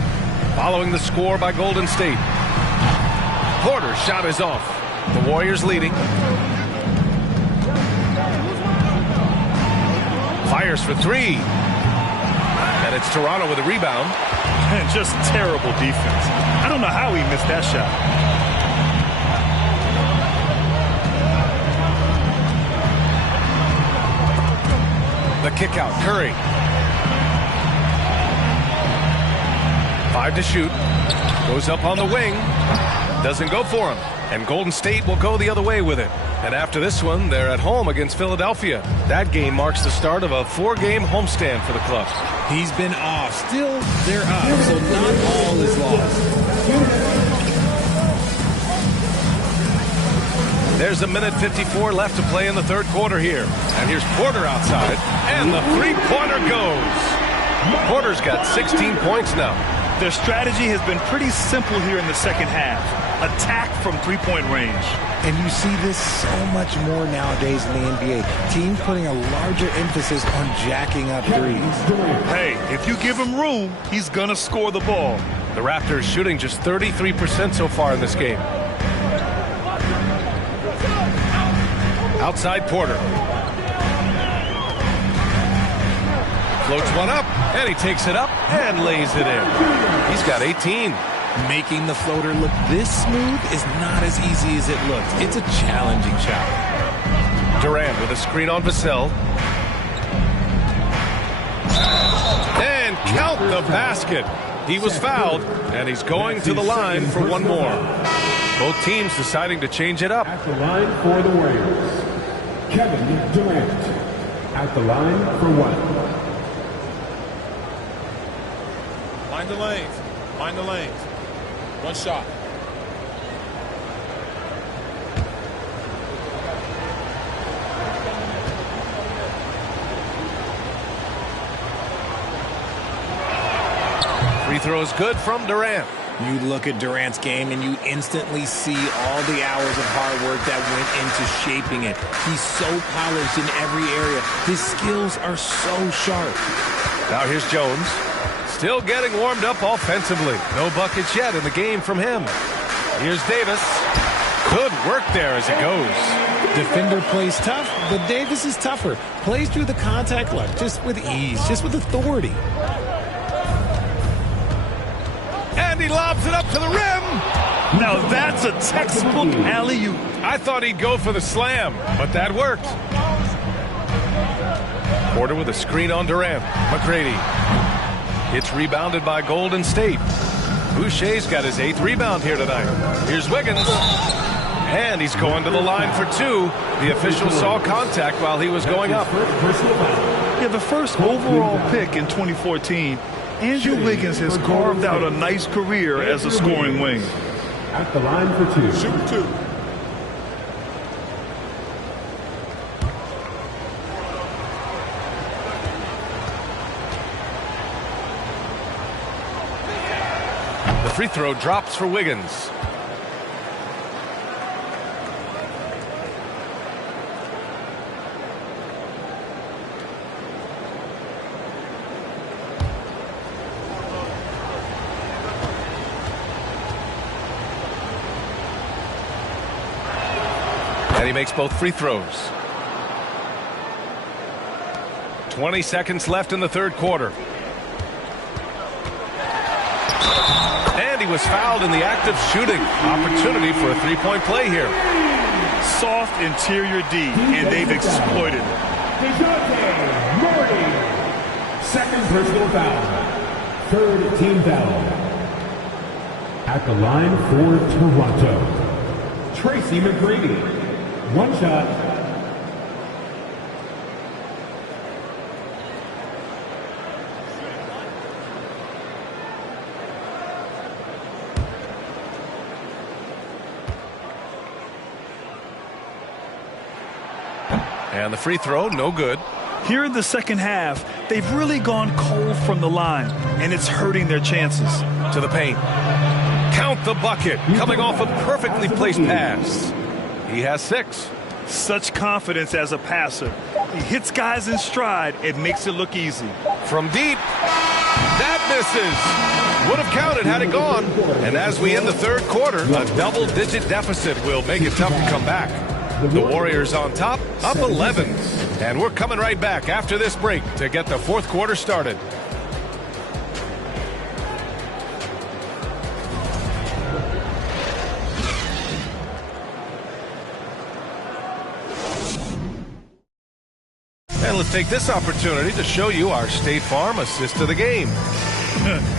following the score by Golden State. Porter's shot is off. The Warriors leading. Fires for 3. And it's Toronto with a rebound. And just terrible defense. I don't know how he missed that shot. The kick out. Curry. 5 to shoot. Goes up on the wing. Doesn't go for him. And Golden State will go the other way with it. And after this one, they're at home against Philadelphia. That game marks the start of a 4-game homestand for the club. He's been off. Still, they're up, so not all is lost. There's a minute 54 left to play in the third quarter here. And here's Porter outside. And the three-pointer goes. Porter's got 16 points now. Their strategy has been pretty simple here in the second half. Attack from three-point range. And you see this so much more nowadays in the NBA. Teams putting a larger emphasis on jacking up threes. Hey, if you give him room, he's going to score the ball. The Raptors shooting just 33% so far in this game. Outside Porter. Floats one up, and he takes it up and lays it in. He's got 18. Making the floater look this smooth is not as easy as it looks. It's a challenging shot. Durant with a screen on Vassell. And count the basket. He was fouled, and he's going to the line for one more. Both teams deciding to change it up. At the line for the Warriors, Kevin Durant. At the line for one. Mind the lanes. Mind the lanes. One shot. Free throw is good from Durant. You look at Durant's game and you instantly see all the hours of hard work that went into shaping it. He's so polished in every area. His skills are so sharp. Now here's Jones. Still getting warmed up offensively. No buckets yet in the game from him. Here's Davis. Good work there as it goes. Defender plays tough, but Davis is tougher. Plays through the contact line just with ease, just with authority. And he lobs it up to the rim. Now that's a textbook alley-oop. I thought he'd go for the slam, but that worked. Porter with a screen on Durant. McGrady. It's rebounded by Golden State. Boucher's got his 8th rebound here tonight. Here's Wiggins. And he's going to the line for 2. The official saw contact while he was going up. Yeah, the first overall pick in 2014, Andrew Wiggins has carved out a nice career as a scoring wing. At the line for 2. Shoot 2. The free throw drops for Wiggins. And he makes both free throws. 20 seconds left in the third quarter. And he was fouled in the act of shooting. Opportunity for a three-point play here. Soft interior D, and they've exploited it. DeJounte Murray. Second personal foul. Third team foul. At the line for Toronto, Tracy McGrady. One shot. And the free throw, no good. Here in the second half, they've really gone cold from the line, and it's hurting their chances. To the paint. Count the bucket. Coming off a perfectly placed pass. He has 6. Such confidence as a passer. He hits guys in stride and makes it look easy. From deep. That misses. Would have counted had it gone. And as we end the third quarter, a double-digit deficit will make it tough to come back. The Warriors on top, up 11. And we're coming right back after this break to get the fourth quarter started. And let's take this opportunity to show you our State Farm assist of the game.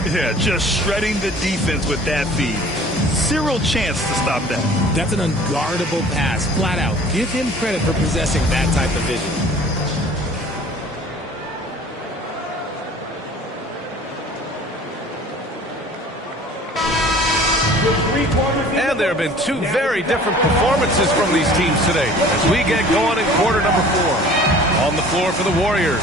Yeah, just shredding the defense with that feed. Zero chance to stop that. That's an unguardable pass, flat out. Give him credit for possessing that type of vision. And there have been two very different performances from these teams today as we get going in quarter number 4. On the floor for the Warriors,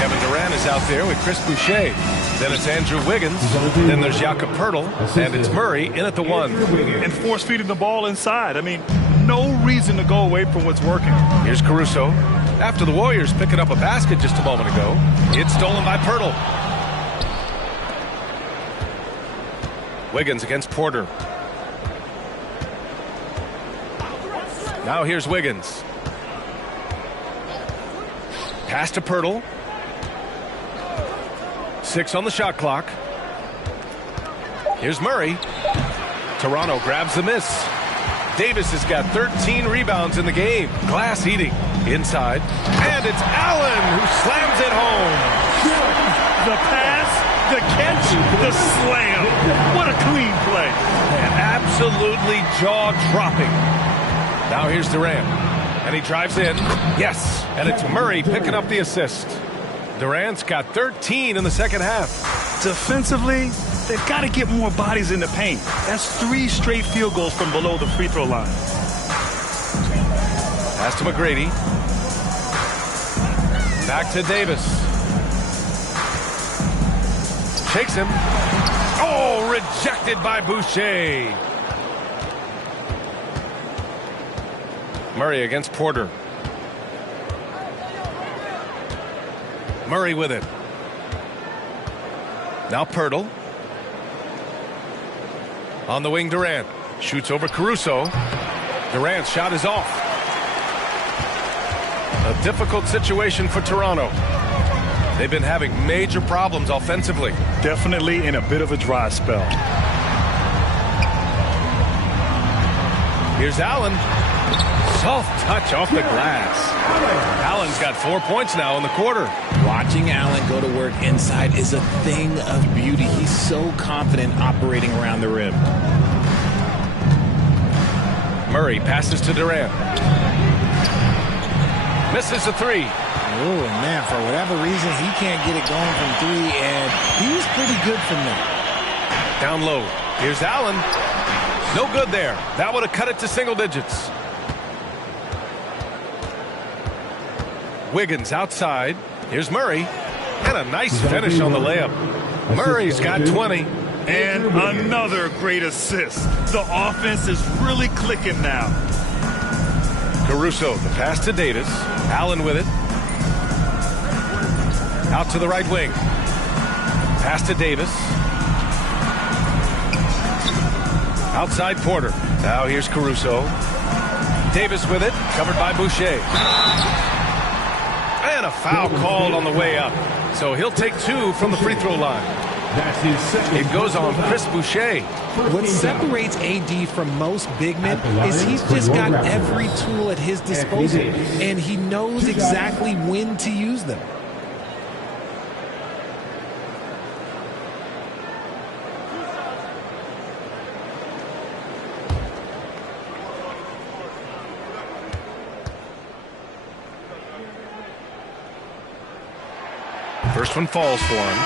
Kevin Durant is out there with Chris Boucher. Then it's Andrew Wiggins. Then there's Jakob Poeltl. And it's Murray in at the 1. And force feeding the ball inside. I mean, no reason to go away from what's working. Here's Caruso. After the Warriors picking up a basket just a moment ago, it's stolen by Poeltl. Wiggins against Porter. Now here's Wiggins. Pass to Poeltl. 6 on the shot clock. Here's Murray. Toronto grabs the miss. Davis has got 13 rebounds in the game. Glass eating. Inside. And it's Allen who slams it home. The pass, the catch, the slam. What a clean play. And absolutely jaw-dropping. Now here's Durant. And he drives in. Yes. And it's Murray picking up the assist. Durant's got 13 in the second half. Defensively, they've got to get more bodies in the paint. That's 3 straight field goals from below the free throw line. Pass to McGrady. Back to Davis. Shakes him. Oh, rejected by Boucher. Murray against Porter. Murray with it. Now Poeltl. On the wing, Durant. Shoots over Caruso. Durant's shot is off. A difficult situation for Toronto. They've been having major problems offensively. Definitely in a bit of a dry spell. Here's Allen. Soft touch off the glass. Allen's got 4 points now in the quarter. Watching Allen go to work inside is a thing of beauty. He's so confident operating around the rim. Murray passes to Durant. Misses the 3. Oh, man, for whatever reason, he can't get it going from 3, and he was pretty good from that. Down low. Here's Allen. No good there. That would have cut it to single digits. Wiggins outside. Here's Murray. And a nice finish on the layup. Murray's got 20. And another great assist. The offense is really clicking now. Caruso, the pass to Davis. Allen with it. Out to the right wing. Pass to Davis. Outside Porter. Now here's Caruso. Davis with it. Covered by Boucher. And a foul called on the way up. So he'll take 2 from the free throw line. It goes on Chris Boucher. What separates AD from most big men is he's just got every tool at his disposal, and he knows exactly when to use them. First one falls for him.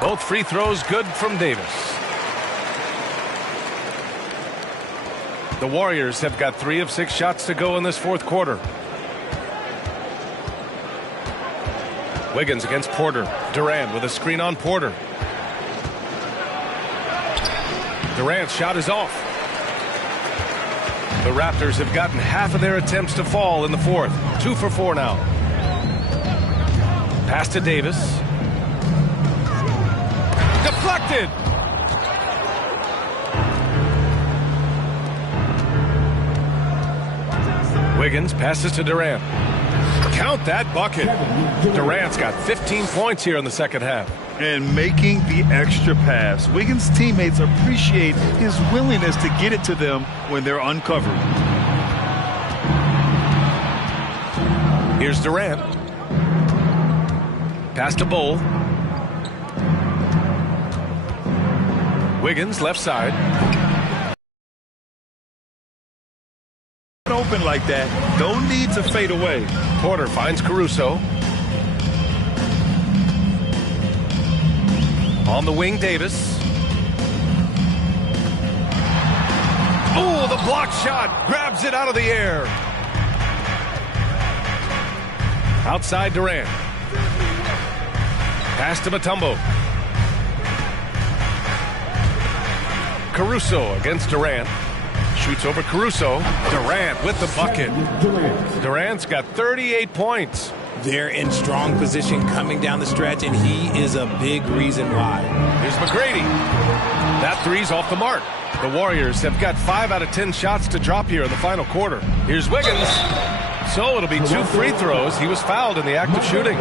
Both free throws good from Davis. The Warriors have got 3 of 6 shots to go in this fourth quarter. Wiggins against Porter. Durant with a screen on Porter. Durant's shot is off. The Raptors have gotten half of their attempts to fall in the fourth. 2 for 4 now. Pass to Davis. Deflected. Wiggins passes to Durant. Count that bucket. Durant's got 15 points here in the second half. And making the extra pass. Wiggins' teammates appreciate his willingness to get it to them when they're uncovered. Here's Durant. Pass to Bol. Wiggins left side. Open like that, no need to fade away. Porter finds Caruso. On the wing, Davis. Oh, the block shot. Grabs it out of the air. Outside Durant. Pass to Mutombo. Caruso against Durant. Shoots over Caruso. Durant with the bucket. Durant's got 38 points. They're in strong position coming down the stretch, and he is a big reason why. Here's McGrady. That three's off the mark. The Warriors have got 5 out of 10 shots to drop here in the final quarter. Here's Wiggins. So it'll be 2 free throws. He was fouled in the act of shooting.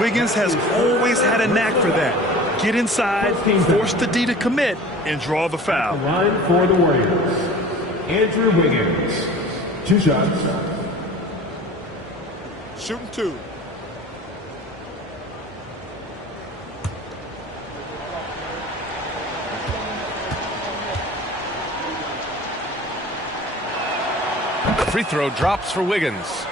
Wiggins has always had a knack for that. Get inside, force the D to commit, and draw the foul. Line for the Warriors. Andrew Wiggins. 2 shots. Shooting 2. Free throw drops for Wiggins.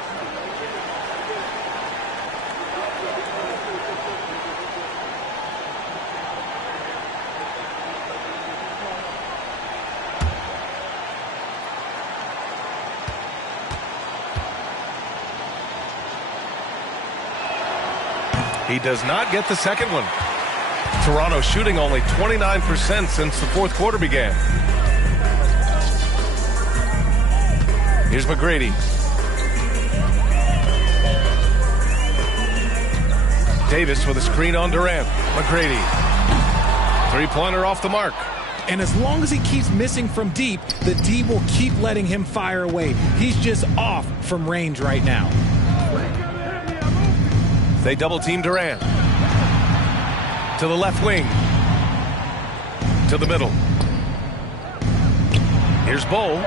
He does not get the second one. Toronto shooting only 29% since the fourth quarter began. Here's McGrady. Davis with a screen on Durant. McGrady. Three-pointer off the mark. And as long as he keeps missing from deep, the D will keep letting him fire away. He's just off from range right now. They double-team Durant. To the left wing. To the middle. Here's Bol.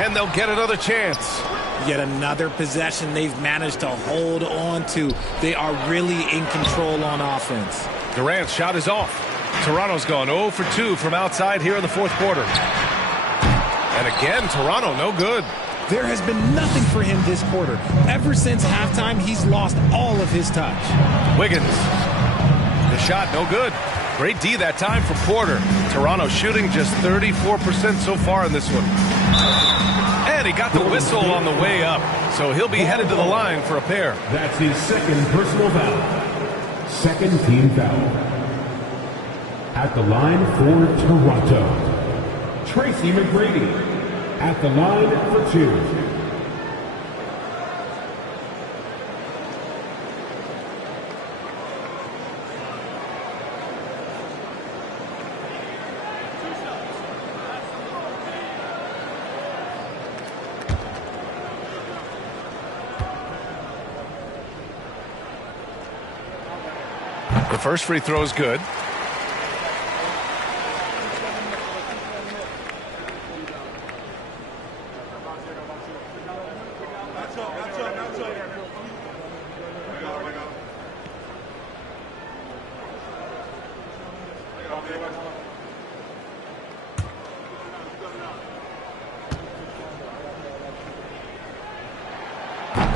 And they'll get another chance. Yet another possession they've managed to hold on to. They are really in control on offense. Durant's shot is off. Toronto's gone 0 for 2 from outside here in the fourth quarter. And again, Toronto no good. There has been nothing for him this quarter. Ever since halftime, he's lost all of his touch. Wiggins. The shot no good. Great D that time for Porter. Toronto shooting just 34% so far in this one. And he got the whistle on the way up. So he'll be headed to the line for a pair. That's his second personal foul. Second team foul. At the line for Toronto, Tracy McGrady. At the line for 2. The first free throw is good.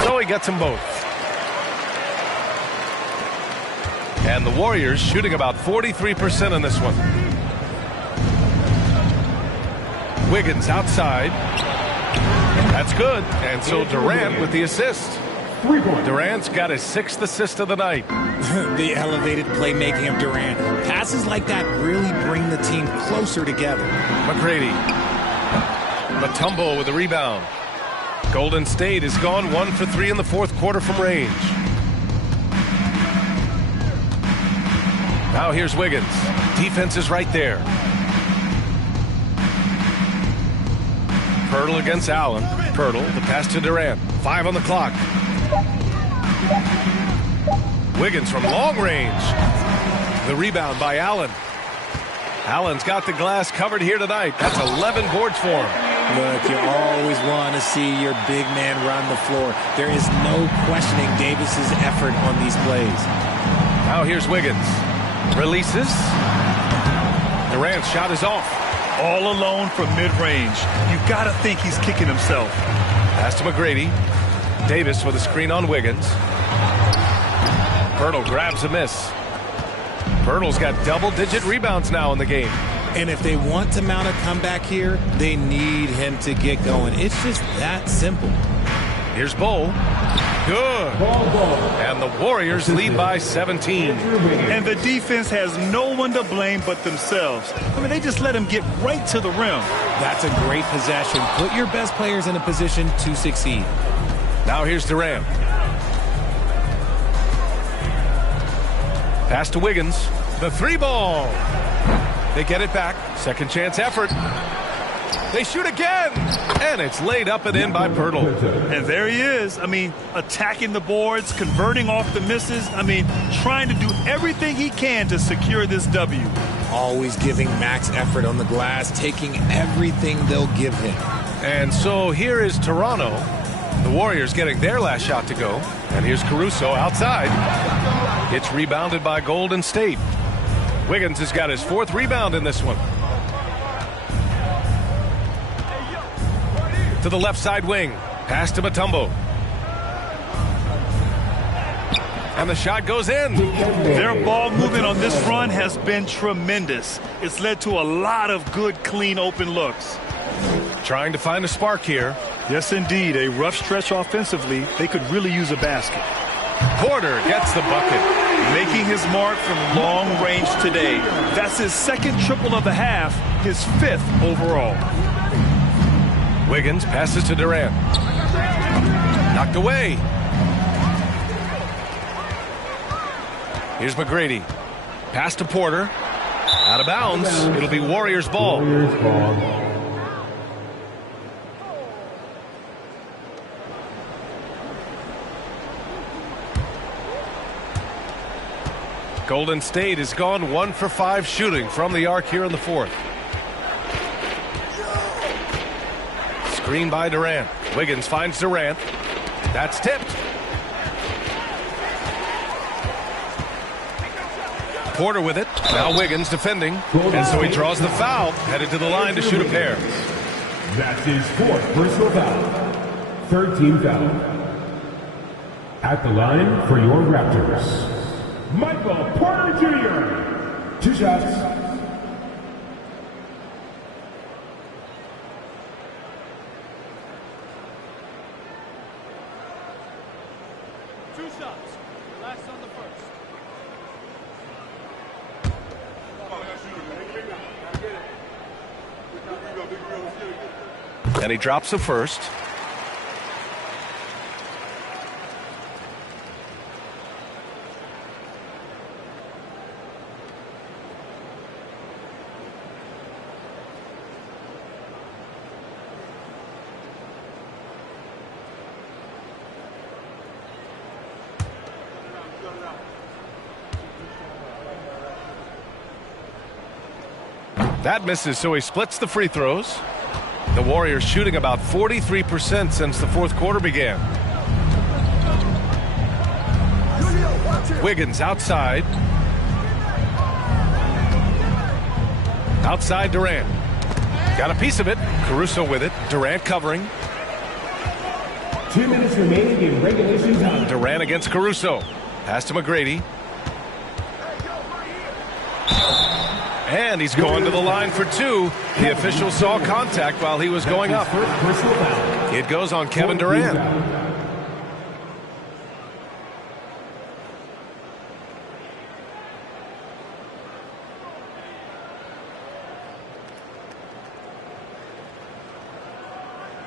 So he gets them both. And the Warriors shooting about 43% on this one. Wiggins outside. That's good. And so Durant with the assist. Durant's got his 6th assist of the night. The elevated playmaking of Durant. Passes like that really bring the team closer together. McGrady. Mutombo with the rebound. Golden State has gone 1 for 3 in the fourth quarter from range. Now here's Wiggins. Defense is right there. Poeltl against Allen. Poeltl, the pass to Durant. 5 on the clock. Wiggins from long range. The rebound by Allen. Allen's got the glass covered here tonight. That's 11 boards for him. Look, you always want to see your big man run the floor. There is no questioning Davis's effort on these plays. Now here's Wiggins. Releases. Durant's shot is off. All alone from mid-range. You got to think he's kicking himself. Pass to McGrady. Davis with a screen on Wiggins. Poeltl grabs a miss. Poeltl's got double-digit rebounds now in the game. And if they want to mount a comeback here, they need him to get going. It's just that simple. Here's Bol. Good. And the Warriors lead by 17. And the defense has no one to blame but themselves. I mean, they just let him get right to the rim. That's a great possession. Put your best players in a position to succeed. Now here's Durant. Pass to Wiggins. The 3-ball. They get it back. Second chance effort. They shoot again. And it's laid up and in by Poeltl. And there he is. I mean, attacking the boards, converting off the misses. I mean, trying to do everything he can to secure this W. Always giving max effort on the glass, taking everything they'll give him. And so here is Toronto. The Warriors getting their last shot to go. And here's Caruso outside. It's rebounded by Golden State. Wiggins has got his 4th rebound in this one. To the left side wing. Pass to Mutombo. And the shot goes in. Their ball movement on this run has been tremendous. It's led to a lot of good, clean, open looks. Trying to find a spark here. Yes, indeed. A rough stretch offensively. They could really use a basket. Porter gets the bucket. Making his mark from long range today. That's his 2nd triple of the half, his 5th overall. Wiggins passes to Durant. Knocked away. Here's McGrady. Pass to Porter. Out of bounds. It'll be Warriors ball. Golden State has gone 1 for 5 shooting from the arc here in the 4th. Screen by Durant. Wiggins finds Durant. That's tipped. Porter with it. Now Wiggins defending. And so he draws the foul. Headed to the line to shoot a pair. That's his 4th personal foul. 3rd team foul. At the line for your Raptors, Michael Porter Jr. 2 shots. Relax on the first. And he drops the first. That misses, so he splits the free throws. The Warriors shooting about 43% since the 4th quarter began. Wiggins outside. Outside Durant. Got a piece of it. Caruso with it. Durant covering. 2 minutes remaining in regulation time. Durant against Caruso. Pass to McGrady. And he's going to the line for 2. The official saw contact while he was going up. It goes on Kevin Durant.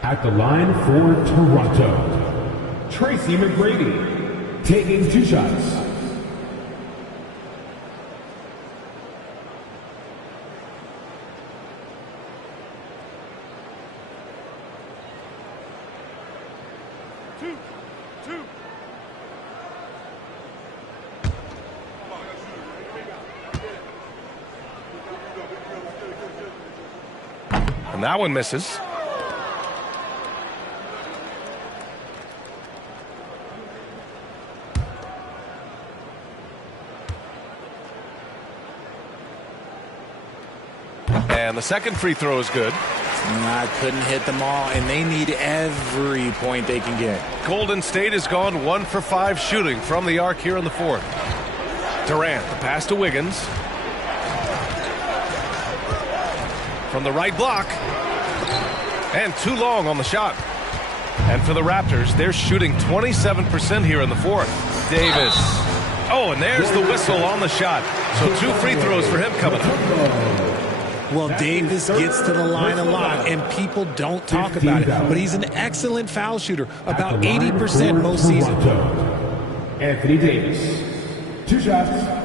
At the line for Toronto, Tracy McGrady, taking 2 shots. And that one misses. And the second free throw is good. I couldn't hit them all, and they need every point they can get. Golden State has gone 1 for 5 shooting from the arc here in the fourth. Durant, the pass to Wiggins. From the right block. And too long on the shot. And for the Raptors, they're shooting 27% here in the fourth. Davis. Oh, and there's the whistle on the shot. So 2 free throws for him coming up. Well, Davis gets to the line a lot, and people don't talk about it. But he's an excellent foul shooter, about 80% most seasons. Anthony Davis. 2 shots.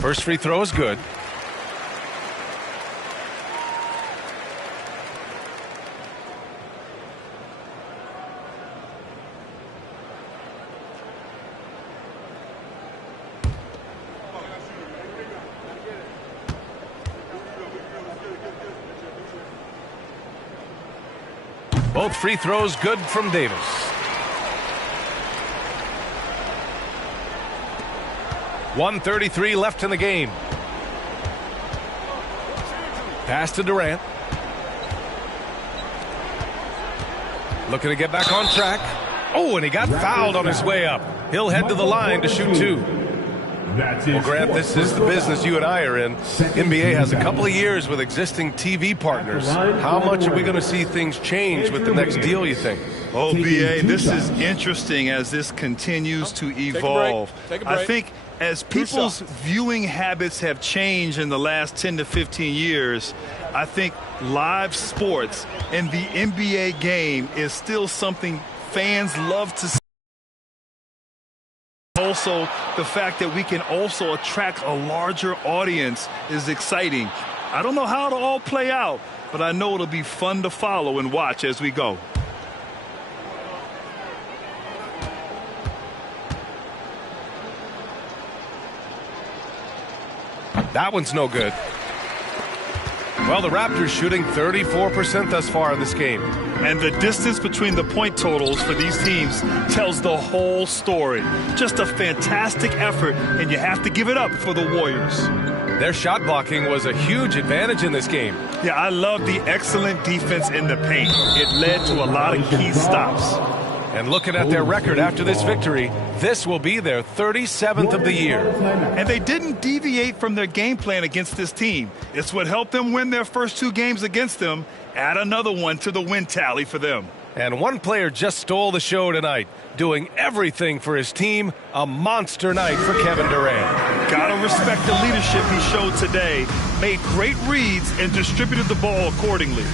First free throw is good. Both free throws good from Davis. .133 left in the game. Pass to Durant. Looking to get back on track. Oh, and he got fouled on his way up. He'll head to the line to shoot 2. Well, Grant, this is the business you and I are in. NBA has a couple of years with existing TV partners. How much are we going to see things change with the next deal, you think? Oh, BA, this is interesting as this continues to evolve. Take a break. I think as people's viewing habits have changed in the last 10 to 15 years, I think live sports and the NBA game is still something fans love to see. Also, the fact that we can also attract a larger audience is exciting. I don't know how it'll all play out, but I know it'll be fun to follow and watch as we go. That one's no good. Well, the Raptors shooting 34% thus far in this game. And the distance between the point totals for these teams tells the whole story. Just a fantastic effort, and you have to give it up for the Warriors. Their shot blocking was a huge advantage in this game. Yeah, I love the excellent defense in the paint. It led to a lot of key stops. And looking at their record after this victory, this will be their 37th of the year. And they didn't deviate from their game plan against this team. It's what helped them win their first 2 games against them. Add another one to the win tally for them. And one player just stole the show tonight, doing everything for his team. A monster night for Kevin Durant. Gotta respect the leadership he showed today. Made great reads and distributed the ball accordingly.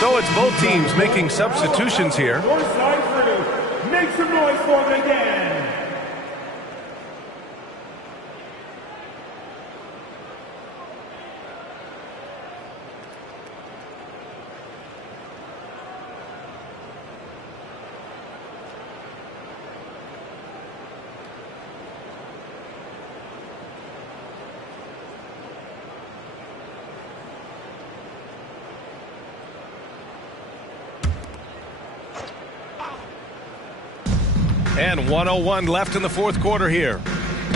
So it's both teams making substitutions here. North side crew, make some noise for them again. And 1:01 left in the fourth quarter here.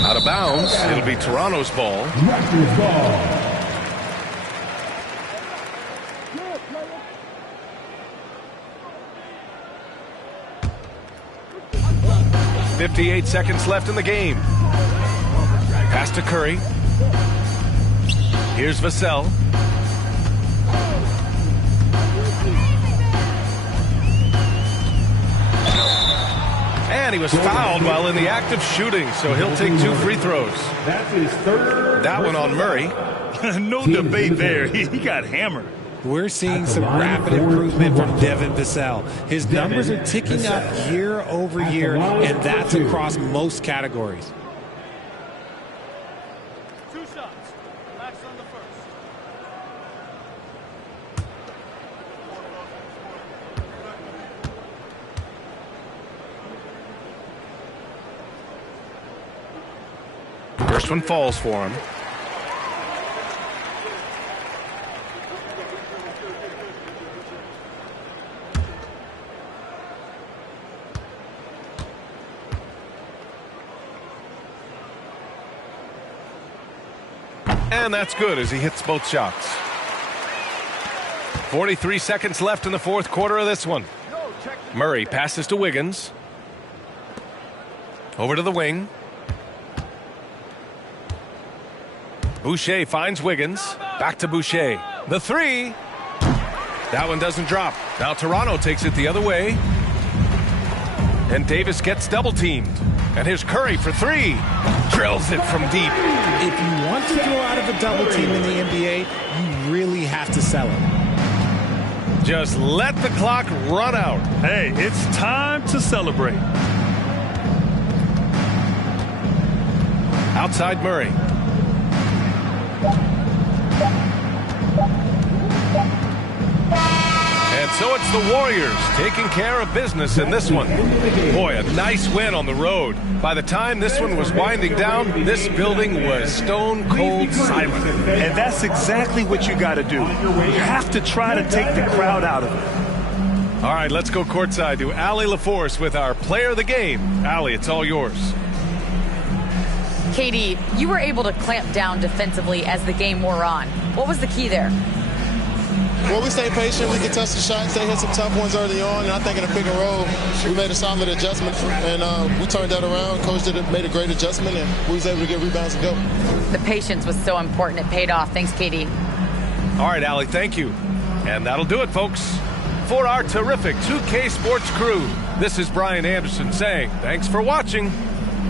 Out of bounds. It'll be Toronto's ball. Raptors ball. 58 seconds left in the game. Pass to Curry. Here's Vassell. And he was fouled while in the act of shooting, so he'll take 2 free throws. That's his third. That one on Murray. No debate there. He got hammered. We're seeing some rapid improvement from Devin Vassell. His numbers are ticking up year over year, and that's across most categories. 2 shots. Max on the first. First one falls for him. And that's good as he hits both shots. 43 seconds left in the fourth quarter of this one. Murray passes to Wiggins. Over to the wing. Boucher finds Wiggins. Back to Boucher. The three. That one doesn't drop. Now Toronto takes it the other way. And Davis gets double teamed. And here's Curry for 3. Drills it from deep. If you want to throw out of a double team in the NBA, you really have to sell it. Just let the clock run out. Hey, it's time to celebrate. Outside Murray. And so it's the Warriors taking care of business in this one. Boy, a nice win on the road. By the time this one was winding down, this building was stone cold silent. And that's exactly what you got to do. You have to try to take the crowd out of it. All right, let's go courtside to Allie LaForce with our player of the game. Allie, it's all yours. KD, you were able to clamp down defensively as the game wore on. What was the key there? Well, we stayed patient. We could touch the shots. They hit some tough ones early on, and I think in a pick and roll, we made a solid adjustment, and we turned that around. Coach made a great adjustment, and we was able to get rebounds and go. The patience was so important. It paid off. Thanks, KD. All right, Allie, thank you. And that'll do it, folks. For our terrific 2K Sports crew, this is Brian Anderson saying thanks for watching.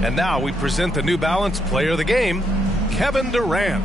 And now we present the New Balance Player of the Game, Kevin Durant.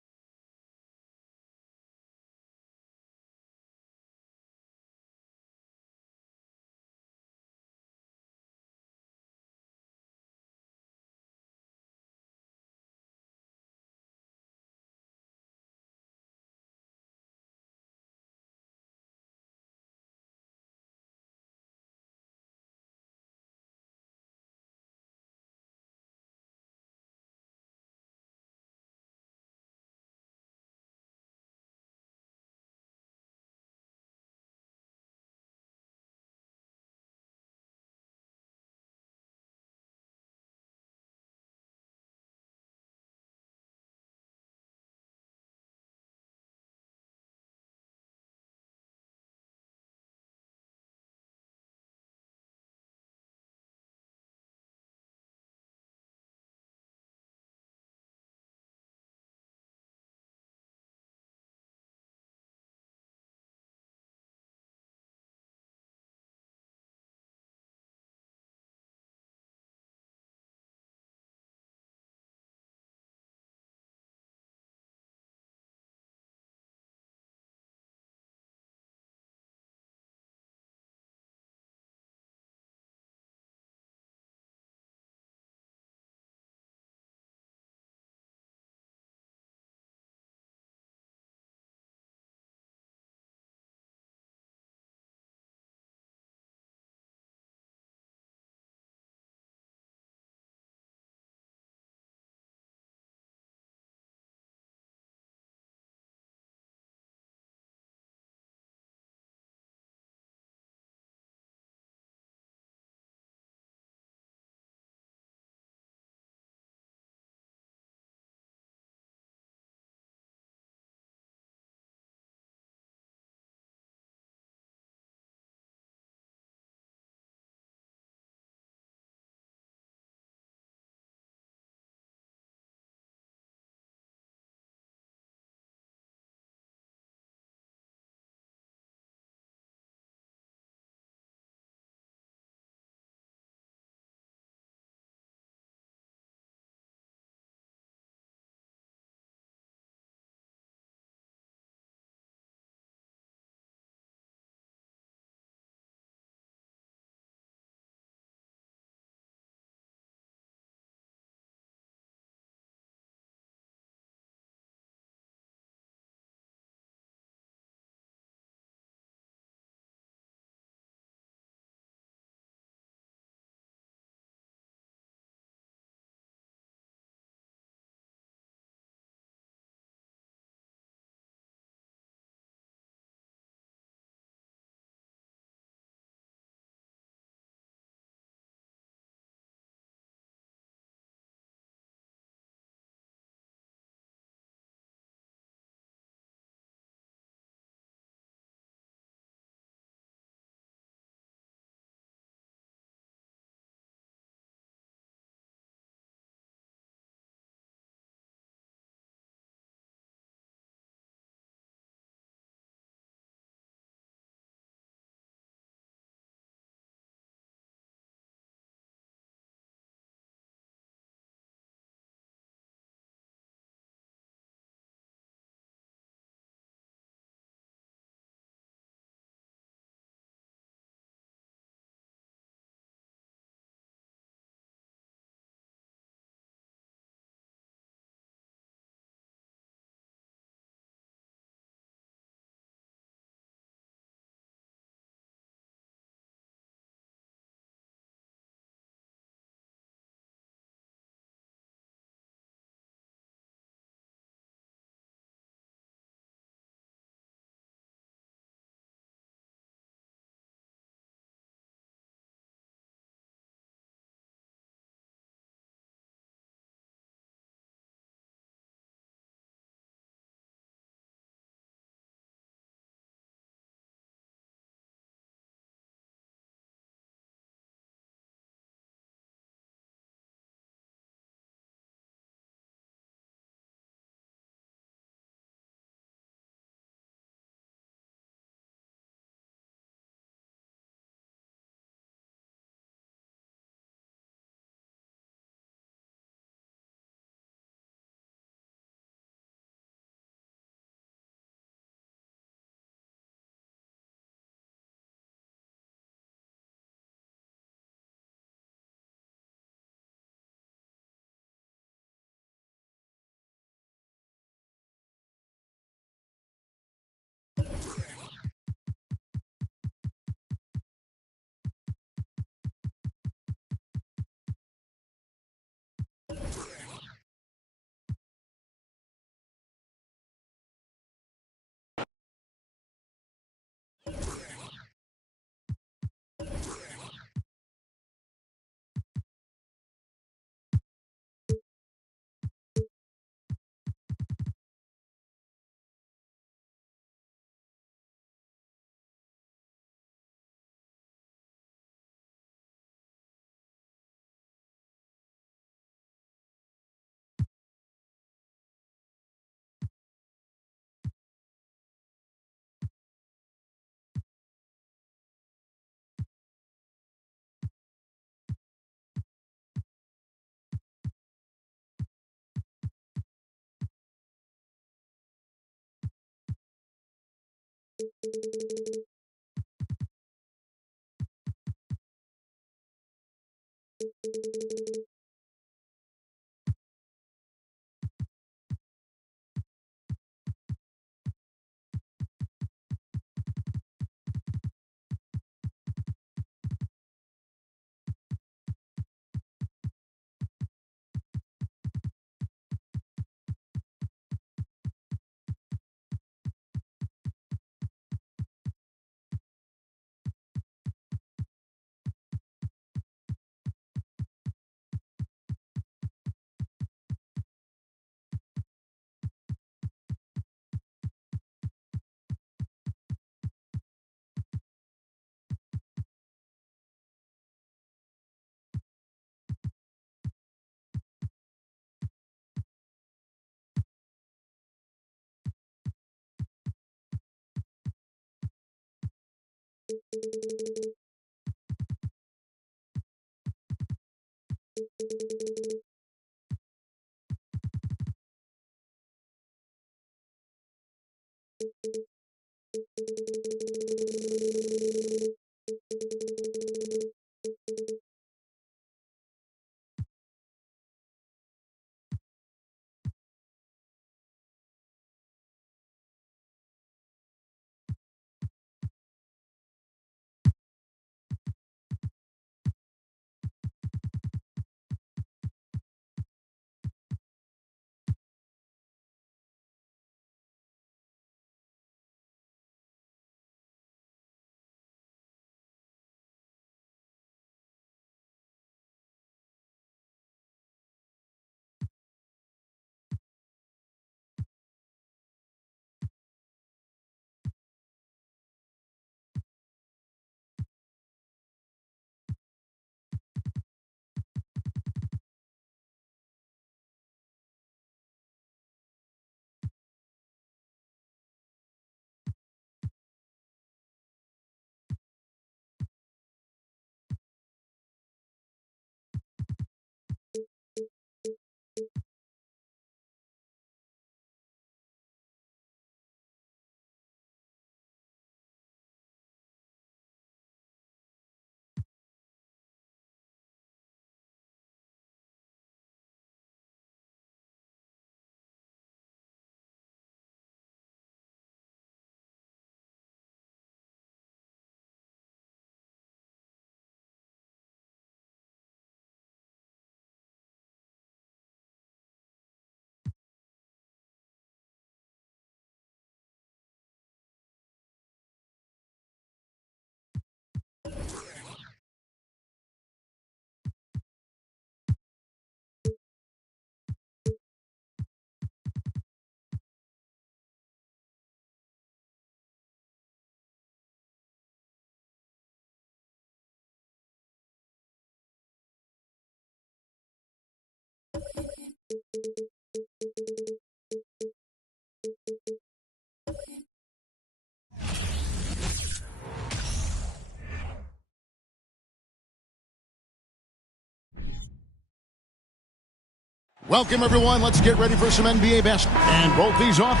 Welcome, everyone. Let's get ready for some NBA basketball. And both these off.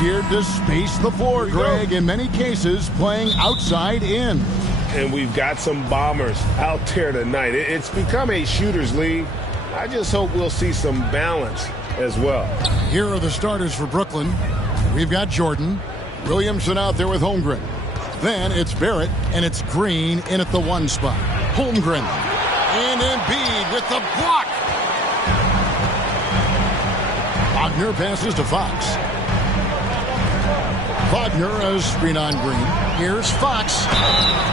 Geared to space the floor, Greg, in many cases playing outside in. And we've got some bombers out there tonight. It's become a shooter's league. I just hope we'll see some balance as well. Here are the starters for Brooklyn. We've got Jordan, Williamson out there with Holmgren. Then it's Barrett, and it's Green in at the 1 spot. Holmgren, and Embiid with the block. Wagner passes to Fox. Wagner has screen on Green. Here's Fox.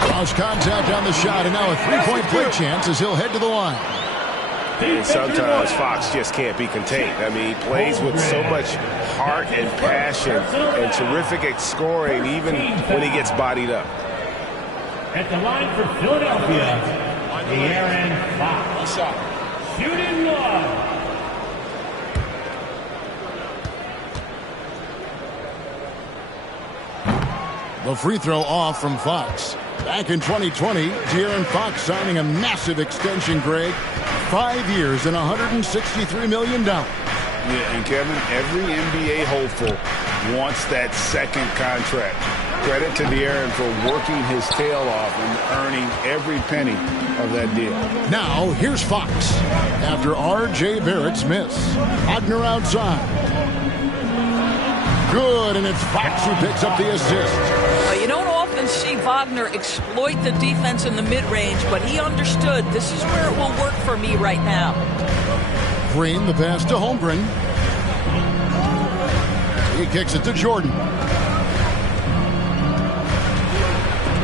Draws contact on the shot, and now a three-point play chance as he'll head to the line. And sometimes Fox just can't be contained. I mean, he plays with so much heart and passion and terrific at scoring even when he gets bodied up. At the line for Philadelphia, De'Aaron Fox. One shot. Shooting one. The free throw off from Fox. Back in 2020, De'Aaron Fox signing a massive extension, Greg. 5 years and $163 million. Yeah, and Kevin, every NBA hopeful wants that second contract. Credit to De'Aaron for working his tail off and earning every penny of that deal. Now, here's Fox. After R.J. Barrett's miss. Wagner outside. Good, and it's Fox who picks up the assist. Well, you don't often see Wagner exploit the defense in the mid-range, but he understood this is where it will work for me right now. Green, the pass to Holmgren. He kicks it to Jordan.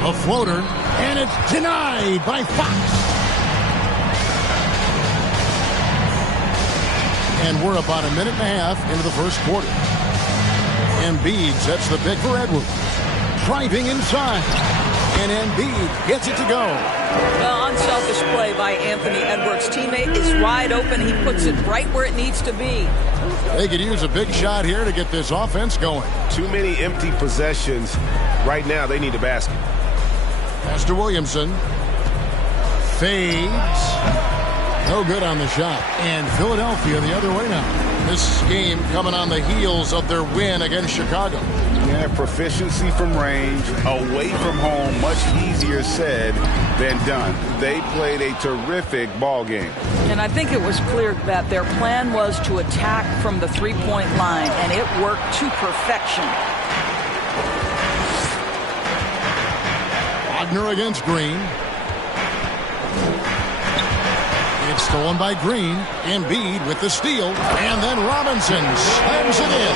A floater, and it's denied by Fox. And we're about a minute and a half into the first quarter. Embiid sets the pick for Edwards. Driving inside. And Embiid gets it to go. Well, unselfish play by Anthony Edwards. Teammate is wide open. He puts it right where it needs to be. They could use a big shot here to get this offense going. Too many empty possessions. Right now, they need a basket. Pass to Williamson. Fades. No good on the shot. And Philadelphia the other way now. This game coming on the heels of their win against Chicago. Yeah, proficiency from range, away from home, much easier said than done. They played a terrific ball game. And I think it was clear that their plan was to attack from the three-point line, and it worked to perfection. Wagner against Green. It's stolen by Green. Embiid with the steal. And then Robinson slams it in.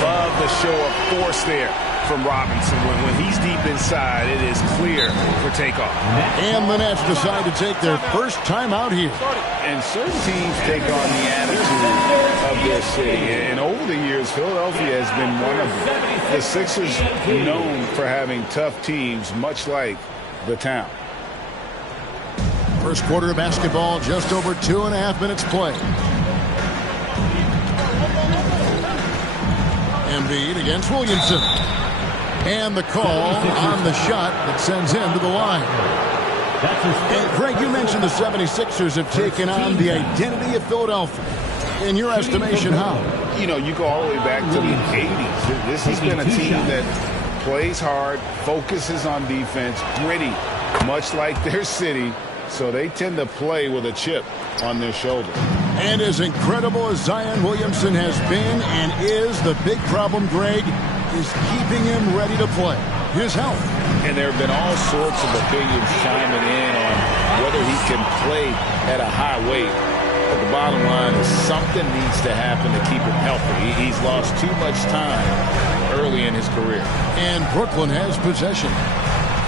Love the show of force there from Robinson. When he's deep inside, it is clear for takeoff. And the Nets decide to take their first time out here. And certain teams take on the attitude of their city. And over the years, Philadelphia has been one of them. The Sixers known for having tough teams, much like the town. First quarter of basketball, just over 2.5 minutes played. Embiid against Williamson. And the call on the shot that sends him to the line. And Greg, you mentioned the 76ers have taken on the identity of Philadelphia. In your estimation, how? You know, you go all the way back to the 80s. This has been a team that plays hard, focuses on defense, gritty, much like their city. So they tend to play with a chip on their shoulder. And as incredible as Zion Williamson has been and is, the big problem, Greg, is keeping him ready to play. His health. And there have been all sorts of opinions chiming in on whether he can play at a high weight. But the bottom line is something needs to happen to keep him healthy. He's lost too much time early in his career. And Brooklyn has possession.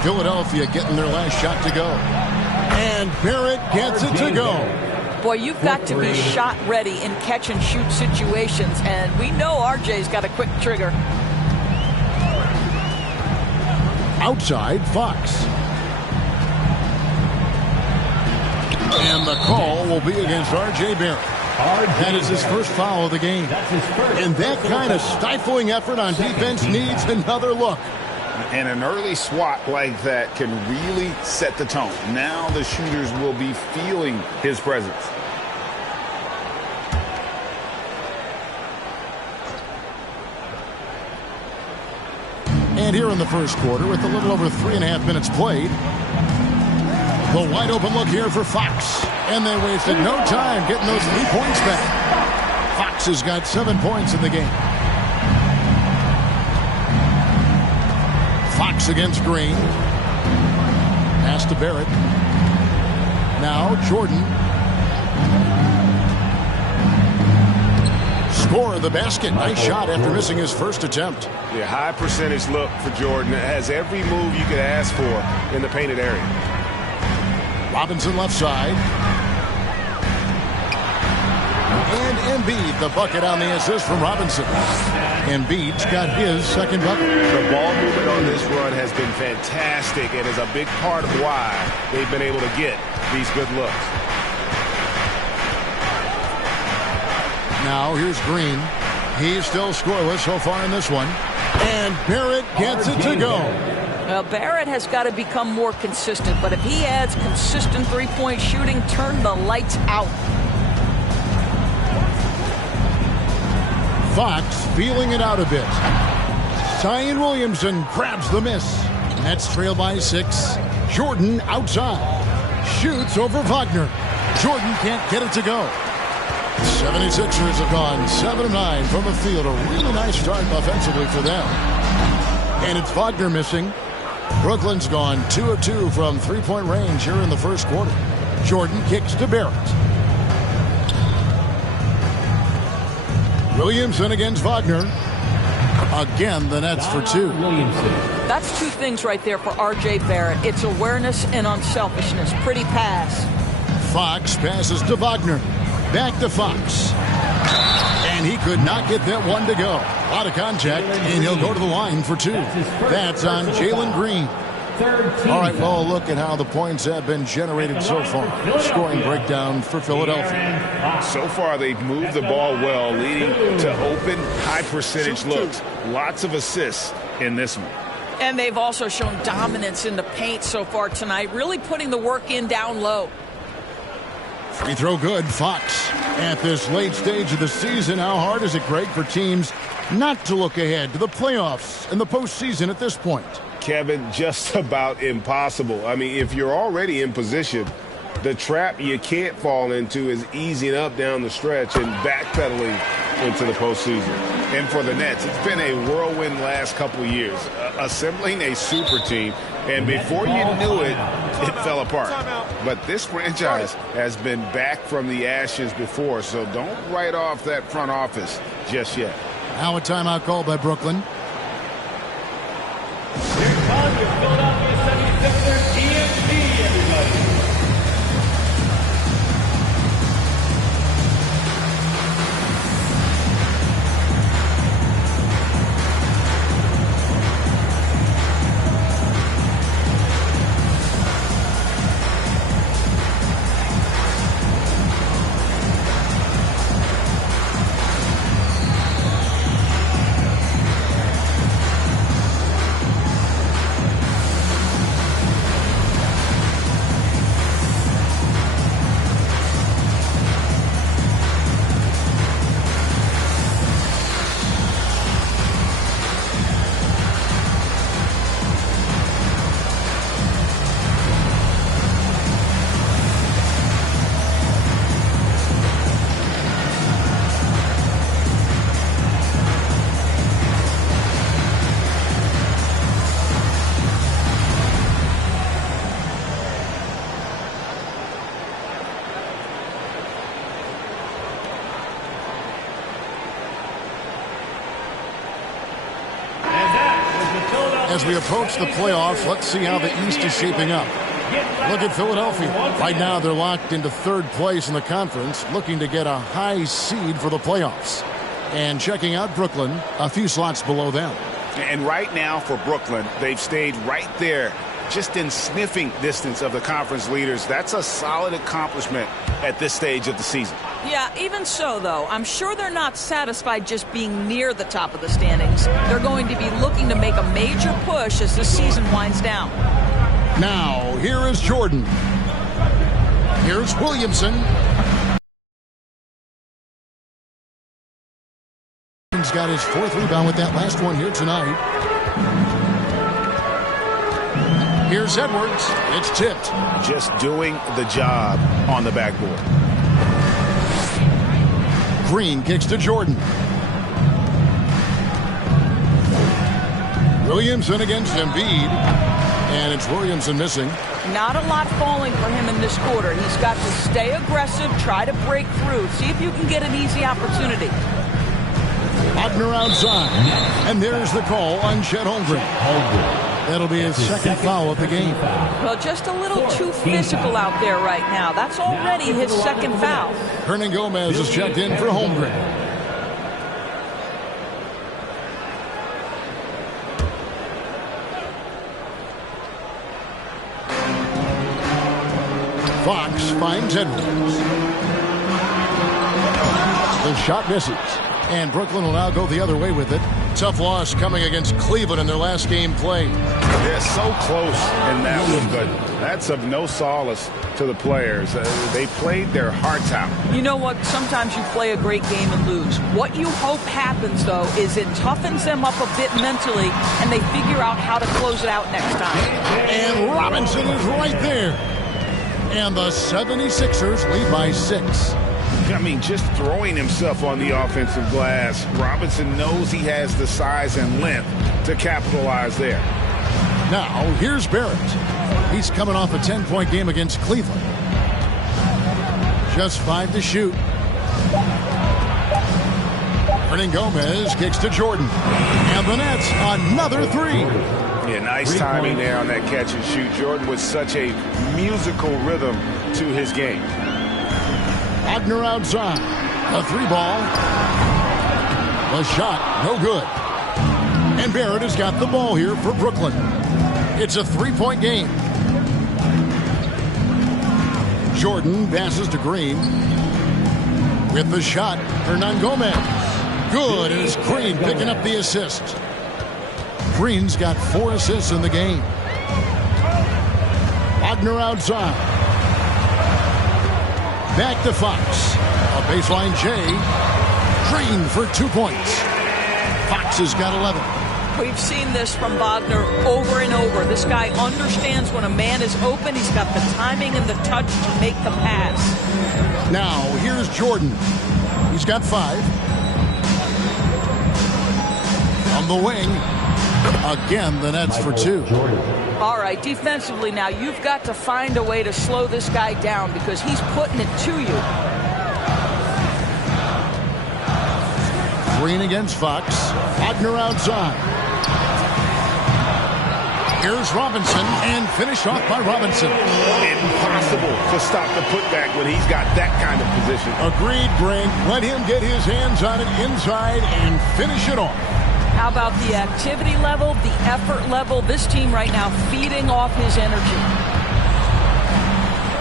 Philadelphia getting their last shot to go. And Barrett gets it to go. Boy, you've got to be shot ready in catch-and-shoot situations, and we know RJ's got a quick trigger. Outside, Fox. And the call will be against R.J. Barrett. That is his first foul of the game. And that kind of stifling effort on defense needs another look. And an early swat like that can really set the tone. Now the shooters will be feeling his presence. And here in the first quarter, with a little over 3.5 minutes played, the wide open look here for Fox. And they wasted no time getting those 3 points back. Fox has got 7 points in the game. Fox against Green. Pass to Barrett. Now Jordan. Score the basket. Nice shot after missing his first attempt. Yeah, high percentage look for Jordan. It has every move you could ask for in the painted area. Robinson left side. And Embiid, the bucket on the assist from Robinson. Embiid's got his second bucket. The ball movement on this run has been fantastic and is a big part of why they've been able to get these good looks. Now here's Green. He's still scoreless so far in this one. And Barrett gets it to go. Well, Barrett has got to become more consistent, but if he adds consistent three-point shooting, turn the lights out. Fox feeling it out a bit. Zion Williamson grabs the miss. Nets trail by 6. Jordan outside. Shoots over Wagner. Jordan can't get it to go. 76ers have gone 7 of 9 from the field. A really nice start offensively for them. And it's Wagner missing. Brooklyn's gone 2 of 2 from three-point range here in the first quarter. Jordan kicks to Barrett. Williamson against Wagner. Again, the Nets for 2. That's 2 things right there for R.J. Barrett. It's awareness and unselfishness. Pretty pass. Fox passes to Wagner. Back to Fox. And he could not get that one to go. A lot of contact, and he'll go to the line for 2. That's on Jalen Green. All right, well, look at how the points have been generated so far. Scoring breakdown for Philadelphia. So far, they've moved the ball well, leading to open, high-percentage looks. Lots of assists in this one. And they've also shown dominance in the paint so far tonight, really putting the work in down low. Free throw good. Fox. At this late stage of the season, how hard is it, Greg, for teams not to look ahead to the playoffs and the postseason at this point? Kevin, just about impossible. I mean, if you're already in position, the trap you can't fall into is easing up down the stretch and backpedaling into the postseason. And for the Nets, it's been a whirlwind last couple of years, assembling a super team, and before you knew it, it fell apart. But this franchise has been back from the ashes before, so don't write off that front office just yet. Now a timeout call by Brooklyn. Here's on your Philadelphia 76ers TNT, everybody. As we approach the playoffs, let's see how the East is shaping up. Look at Philadelphia. Right now, they're locked into 3rd place in the conference, looking to get a high seed for the playoffs. And checking out Brooklyn, a few slots below them. And right now for Brooklyn, they've stayed right there, just in sniffing distance of the conference leaders. That's a solid accomplishment at this stage of the season. Yeah, even so, though, I'm sure they're not satisfied just being near the top of the standings. They're going to be looking to make a major push as the season winds down. Now, here is Jordan. Here's Williamson. He's got his 4th rebound with that last one here tonight. Here's Edwards. It's tipped. Just doing the job on the backboard. Green kicks to Jordan. Williamson against Embiid. And it's Williamson missing. Not a lot falling for him in this quarter. He's got to stay aggressive, try to break through, see if you can get an easy opportunity. Wagner outside. And there's the call on Chet Holmgren. That'll be his second foul of the game. Well, just a little too physical out there right now. That's already his second foul. Hernangomez is checked in for Holmgren. Fox finds Edwards. The shot misses. And Brooklyn will now go the other way with it. Tough loss coming against Cleveland in their last game played. They're so close in that one, but that's of no solace to the players. They played their hearts out. You know what? Sometimes you play a great game and lose. What you hope happens, though, is it toughens them up a bit mentally, and they figure out how to close it out next time. And Robinson is right there. And the 76ers lead by 6. I mean, just throwing himself on the offensive glass. Robinson knows he has the size and length to capitalize there. Now, here's Barrett. He's coming off a 10-point game against Cleveland. Just 5 to shoot. Hernangomez kicks to Jordan. And the Nets, another 3. Yeah, nice timing there on that catch and shoot. Jordan with such a musical rhythm to his game. Wagner outside. A 3-ball. The shot, no good. And Barrett has got the ball here for Brooklyn. It's a 3-point game. Jordan passes to Green. With the shot, Hernangomez. Good, and it's Green picking up the assist. Green's got 4 assists in the game. Wagner outside. Back to Fox. A baseline J. Green for 2 points. Fox has got 11. We've seen this from Wagner over and over. This guy understands when a man is open. He's got the timing and the touch to make the pass. Now, here's Jordan. He's got 5. On the wing. Again, the Nets for 2. All right, defensively now, you've got to find a way to slow this guy down because he's putting it to you. Green against Fox. Wagner outside. Here's Robinson, and finished off by Robinson. Impossible to stop the putback when he's got that kind of position. Agreed, Brink. Let him get his hands on it inside and finish it off. How about the activity level, the effort level? This team right now feeding off his energy.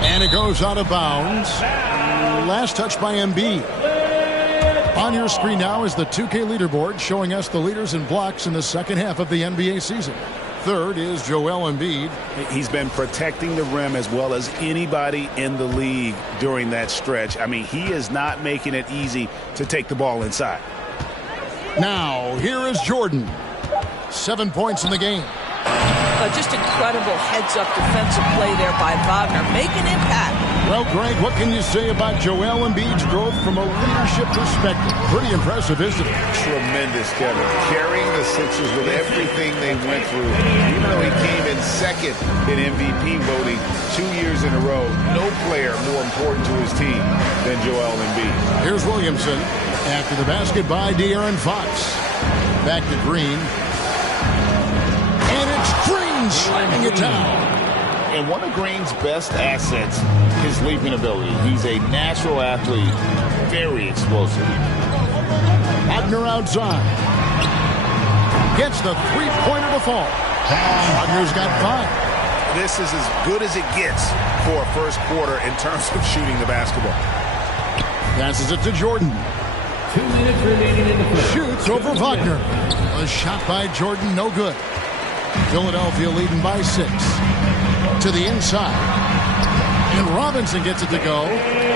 And it goes out of bounds. Last touch by Embiid. On your screen now is the 2K leaderboard showing us the leaders in blocks in the second half of the NBA season. Third is Joel Embiid. He's been protecting the rim as well as anybody in the league during that stretch. I mean, he is not making it easy to take the ball inside. Now, here is Jordan. 7 points in the game. Just incredible heads-up defensive play there by Wagner. Make an impact. Well, Greg, what can you say about Joel Embiid's growth from a leadership perspective? Pretty impressive, isn't it? Tremendous, Kevin. Carrying the Sixers with everything they went through. Even though he came in second in MVP voting 2 years in a row, no player more important to his team than Joel Embiid. Here's Williamson. After the basket by De'Aaron Fox. Back to Green. And it's Green slamming it down. And one of Green's best assets, his leaping ability. He's a natural athlete, very explosive. Wagner outside. Gets the three-pointer to fall. Wagner's got 5. This is as good as it gets for a first quarter in terms of shooting the basketball. Passes it to Jordan. 2 minutes remaining in the first. Shoots over Wagner. A shot by Jordan, no good. Philadelphia leading by 6. To the inside. And Robinson gets it to go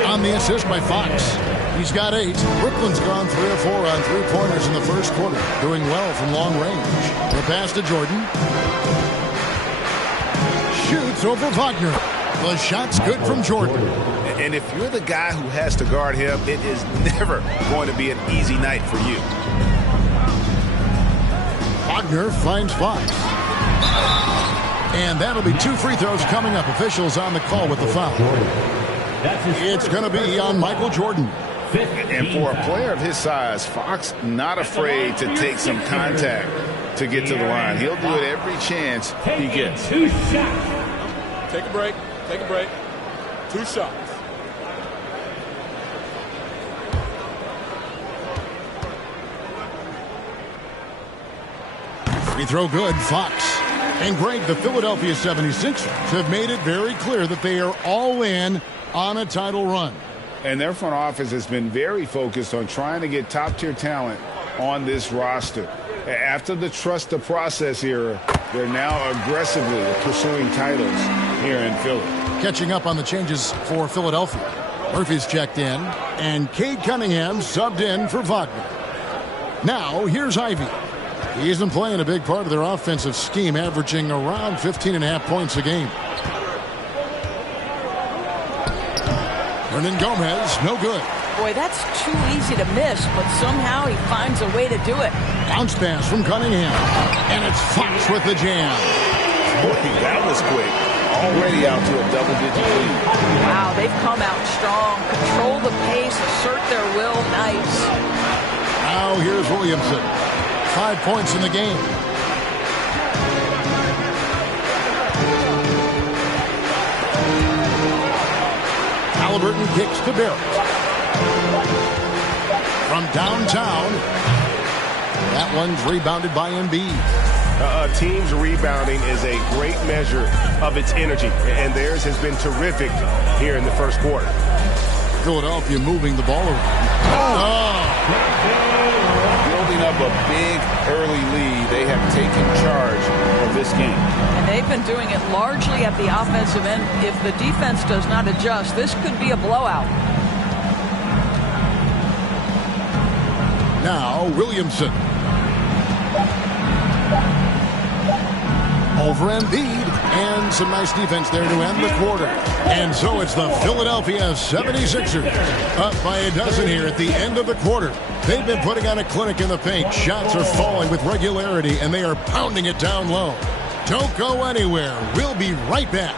on the assist by Fox. He's got 8. Brooklyn's gone 3 or 4 on 3-pointers in the first quarter. Doing well from long range. The pass to Jordan. Shoots over Wagner. The shot's good from Jordan. And if you're the guy who has to guard him, it is never going to be an easy night for you. Wagner finds Fox. And that'll be 2 free throws coming up. Officials on the call with the foul. It's going to be on Michael Jordan. And for a player of his size, Fox not afraid to take some contact to get to the line. He'll do it every chance he gets. 2 shots. Take a break. Take a break. 2 shots. Free throw good, Fox. And Greg, the Philadelphia 76ers have made it very clear that they are all in on a title run. And their front office has been very focused on trying to get top-tier talent on this roster. After the trust the process era, they're now aggressively pursuing titles here in Philly. Catching up on the changes for Philadelphia. Murphy's checked in, and Cade Cunningham subbed in for Wagner. Now, here's Ivey. He's been playing a big part of their offensive scheme, averaging around 15.5 points a game. Hernan Gomez, no good. Boy, that's too easy to miss, but somehow he finds a way to do it. Bounce pass from Cunningham, and it's Fox with the jam. Boy, that was quick. Already out to a double-digit lead. Wow, they've come out strong. Control the pace, assert their will. Nice. Now here's Williamson. 5 points in the game. Halliburton kicks to Barrett. From downtown. That one's rebounded by Embiid. A team's rebounding is a great measure of its energy, and theirs has been terrific here in the first quarter. Philadelphia moving the ball around. Building up a big early lead, they have taken charge of this game. And they've been doing it largely at the offensive end. If the defense does not adjust, this could be a blowout. Now Williamson. Over Embiid, and some nice defense there to end the quarter. And so it's the Philadelphia 76ers up by a dozen here at the end of the quarter. They've been putting on a clinic in the paint. Shots are falling with regularity, and they are pounding it down low. Don't go anywhere. We'll be right back.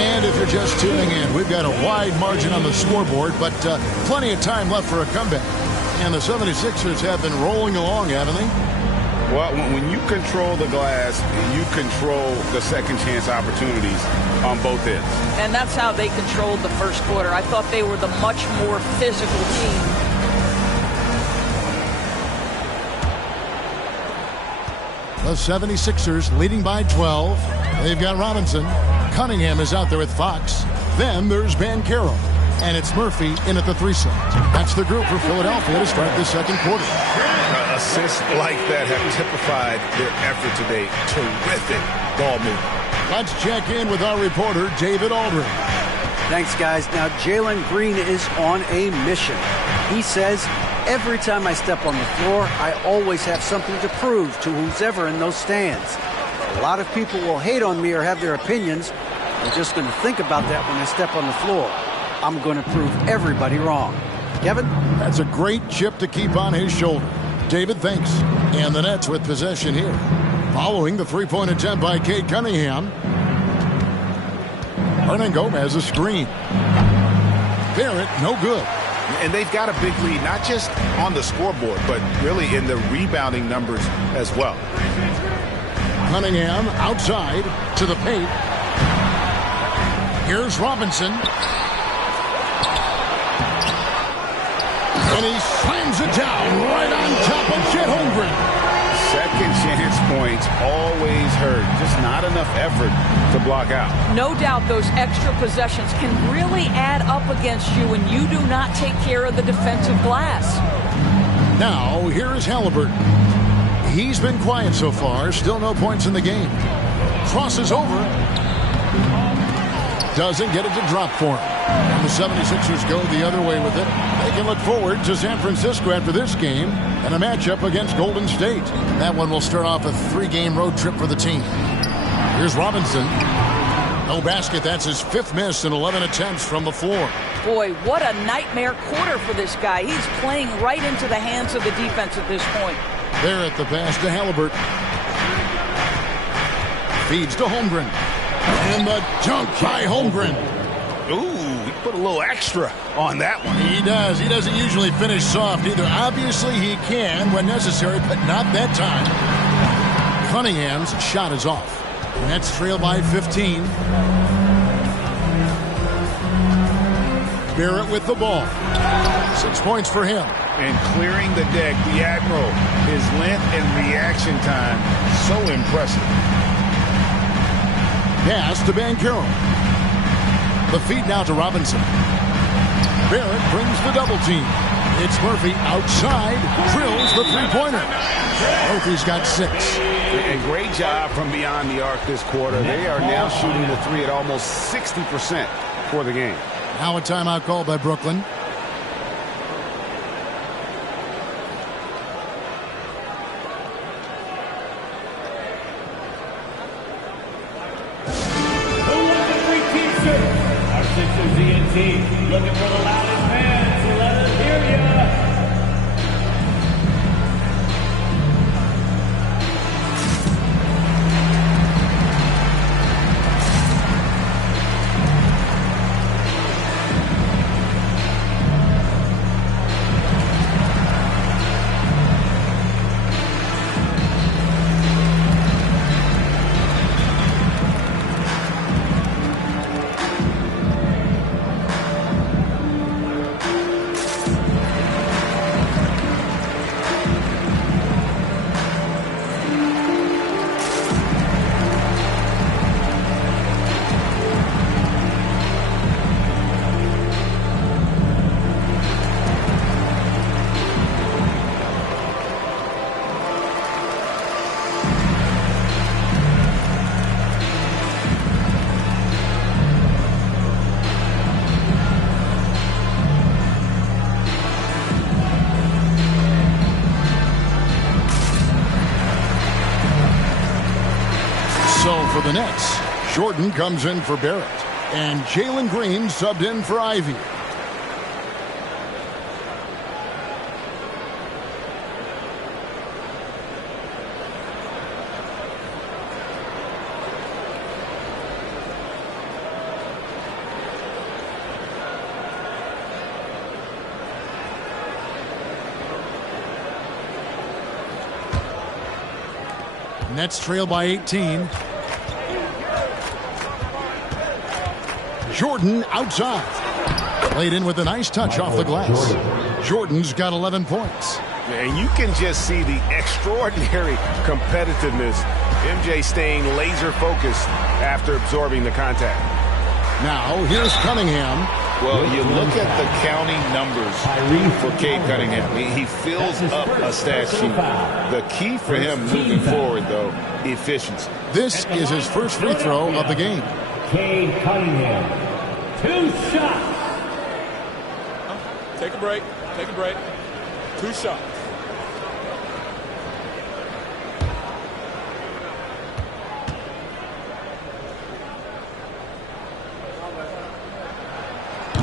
And if you're just tuning in, we've got a wide margin on the scoreboard, but plenty of time left for a comeback. And the 76ers have been rolling along, haven't they? Well, when you control the glass, you control the second chance opportunities on both ends. And that's how they controlled the first quarter. I thought they were the much more physical team. The 76ers leading by 12. They've got Robinson. Cunningham is out there with Fox. Then there's Banchero. And it's Murphy in at the 3 slot. That's the group for Philadelphia to start the second quarter. Assists like that have typified their effort today. Terrific ball movement. Let's check in with our reporter, David Aldridge. Thanks, guys. Now, Jalen Green is on a mission. He says, every time I step on the floor, I always have something to prove to who's ever in those stands. A lot of people will hate on me or have their opinions. They're just going to think about that when I step on the floor. I'm going to prove everybody wrong. Kevin? That's a great chip to keep on his shoulder. David, thanks. And the Nets with possession here. Following the three-point attempt by Cade Cunningham. Hernan Gomez a screen. Barrett, no good. And they've got a big lead, not just on the scoreboard, but really in the rebounding numbers as well. Cunningham outside to the paint. Here's Robinson. And he slams it down right on top of Chet Holmgren. Second chance points always hurt. Just not enough effort to block out. No doubt those extra possessions can really add up against you when you do not take care of the defensive glass. Now, here is Halliburton. He's been quiet so far. Still no points in the game. Crosses over. Doesn't get it to drop for him. And the 76ers go the other way with it. They can look forward to San Francisco after this game and a matchup against Golden State. That one will start off a 3-game road trip for the team. Here's Robinson. No basket. That's his 5th miss in 11 attempts from the floor. Boy, what a nightmare quarter for this guy. He's playing right into the hands of the defense at this point. Barrett the pass to Halliburton. Feeds to Holmgren. And the dunk by Holmgren. Ooh, he put a little extra on that one. He does. He doesn't usually finish soft either. Obviously, he can when necessary, but not that time. Cunningham's shot is off. Nets trail by 15. Barrett with the ball. 6 points for him. And clearing the deck, the Admiral. His length and reaction time, so impressive. Pass to Banchero. The feed now to Robinson. Barrett brings the double team. It's Murphy outside, drills the three-pointer. Murphy's got 6. And great job from beyond the arc this quarter. They are now shooting the three at almost 60% for the game. Now a timeout called by Brooklyn. Our Sixers ZNT looking for the loudest fans. Let us hear ya. For the Nets, Jordan comes in for Barrett, and Jalen Green subbed in for Ivy. Nets trail by 18. Jordan outside. Played in with a nice touch off the glass. Jordan's got 11 points. And you can just see the extraordinary competitiveness. MJ staying laser focused after absorbing the contact. Now, here's Cunningham. Well, you look at the counting numbers for Cade Cunningham. He fills up a stat sheet. The key for him moving forward, though, efficiency. This is his first free throw of the game. Cade Cunningham. 2 shots. Take a break. Take a break. 2 shots.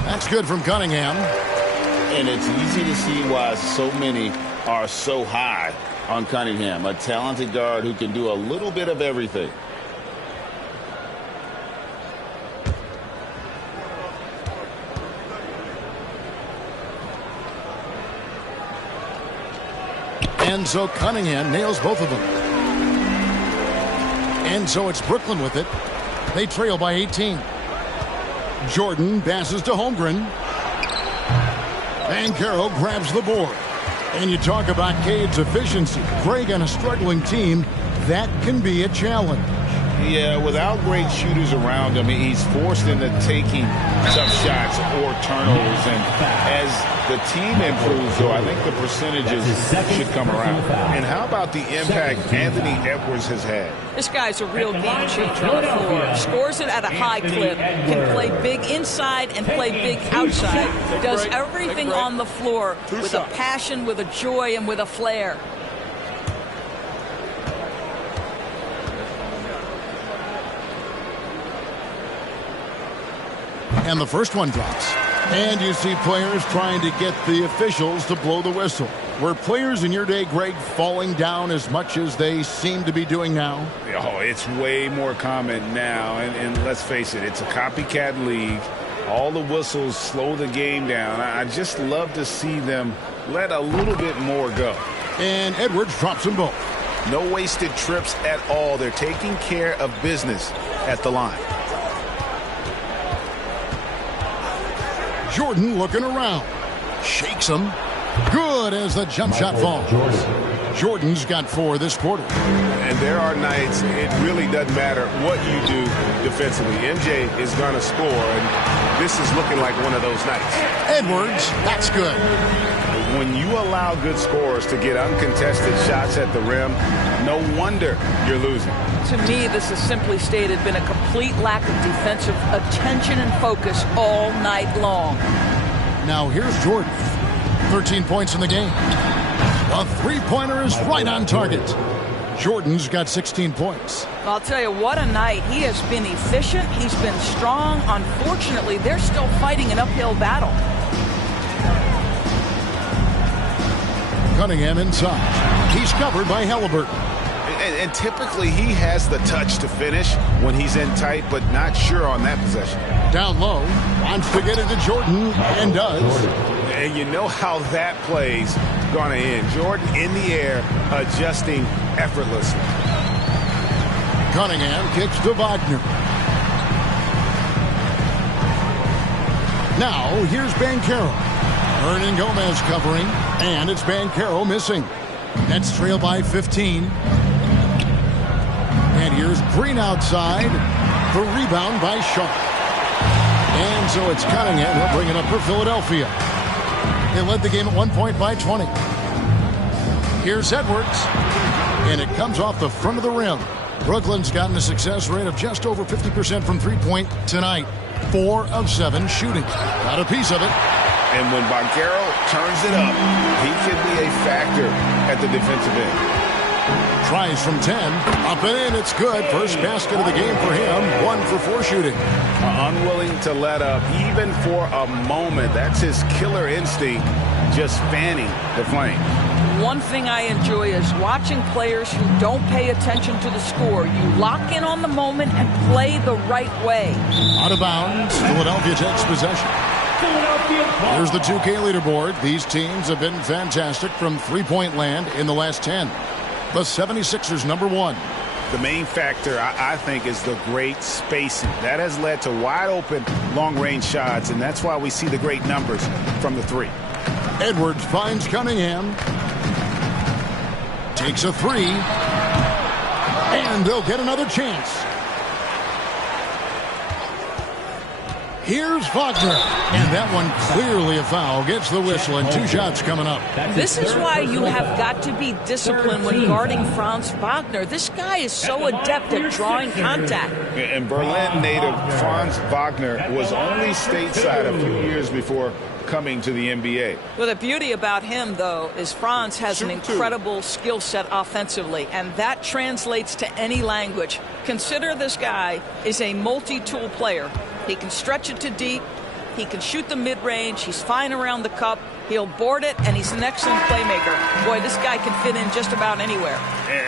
That's good from Cunningham. And it's easy to see why so many are so high on Cunningham, a talented guard who can do a little bit of everything. And so Cunningham nails both of them. And so it's Brooklyn with it. They trail by 18. Jordan passes to Holmgren. Banchero grabs the board. And you talk about Cade's efficiency. Greg on a struggling team, that can be a challenge. Yeah, without great shooters around him, he's forced into taking tough shots or turnovers. And as the team improves, though, I think the percentages should come around. And how about the impact Anthony Edwards has had? This guy's a real game changer on the floor. Scores it at a high clip. Can play big inside and play big outside. Does everything on the floor with a passion, with a joy, and with a flair. And the first one drops. And you see players trying to get the officials to blow the whistle. Were players in your day, Greg, falling down as much as they seem to be doing now? Oh, it's way more common now. And let's face it, it's a copycat league. All the whistles slow the game down. I just love to see them let a little bit more go. And Edwards drops them both. No wasted trips at all. They're taking care of business at the line. Jordan looking around. Shakes him. Good as the jump shot falls. Jordan's got 4 this quarter. And there are nights it really doesn't matter what you do defensively. MJ is going to score, and this is looking like one of those nights. Edwards, that's good. When you allow good scorers to get uncontested shots at the rim, no wonder you're losing. To me, this has simply stated been a complete lack of defensive attention and focus all night long. Now here's Jordan. 13 points in the game. A three-pointer is right on target. Jordan's got 16 points. I'll tell you, what a night. He has been efficient. He's been strong. Unfortunately, they're still fighting an uphill battle. Cunningham inside. He's covered by Halliburton. And typically he has the touch to finish when he's in tight, but not sure on that possession. Down low, wants to get it to Jordan, and does. And you know how that play's going to end. Jordan in the air, adjusting effortlessly. Cunningham kicks to Wagner. Now, here's Banchero. Hernan Gomez covering, and it's Banchero missing. Nets trail by 15. And here's Green outside. The rebound by Shaw. And so it's Cunningham. He'll bring it up for Philadelphia. They led the game at 1 point by 20. Here's Edwards. And it comes off the front of the rim. Brooklyn's gotten a success rate of just over 50% from three-point tonight. 4 of 7 shooting. Got a piece of it. And when Banchero turns it up, he can be a factor at the defensive end. Tries from 10. Up and in. It's good. First basket of the game for him. 1 for 4 shooting. Unwilling to let up even for a moment. That's his killer instinct, just fanning the flame. One thing I enjoy is watching players who don't pay attention to the score. You lock in on the moment and play the right way. Out of bounds. Philadelphia takes possession. Here's the 2K leaderboard. These teams have been fantastic from three-point land in the last 10. The 76ers #1. The main factor, I think, is the great spacing. That has led to wide-open, long-range shots, and that's why we see the great numbers from the 3. Edwards finds Cunningham. Takes a 3. And they'll get another chance. Here's Wagner. And that one clearly a foul. Gets the whistle, and 2 shots coming up. This is why you have got to be disciplined when guarding Franz Wagner. This guy is so adept at drawing contact. And Berlin native Franz Wagner was only stateside a few years before coming to the NBA. Well, the beauty about him, though, is Franz has an incredible skill set offensively, and that translates to any language. Consider this guy is a multi-tool player. He can stretch it to deep. He can shoot the mid-range. He's fine around the cup. He'll board it, and he's an excellent playmaker. Boy, this guy can fit in just about anywhere.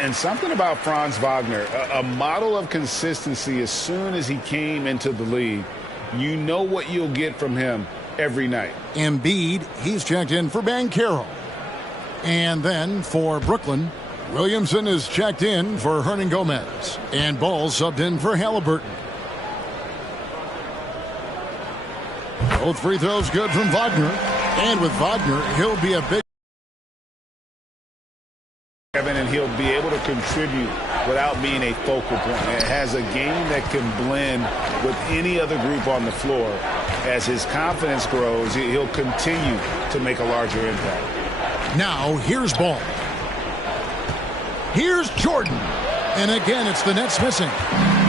And something about Franz Wagner, a model of consistency. As soon as he came into the league, you know what you'll get from him every night. Embiid, he's checked in for Banchero. And then for Brooklyn, Williamson is checked in for Hernan Gomez. And Ball subbed in for Halliburton. Both free throws good from Wagner. And with Wagner, he'll be a big... And he'll be able to contribute without being a focal point. It has a game that can blend with any other group on the floor. As his confidence grows, he'll continue to make a larger impact. Now, here's Ball. Here's Jordan. And again, it's the Nets missing.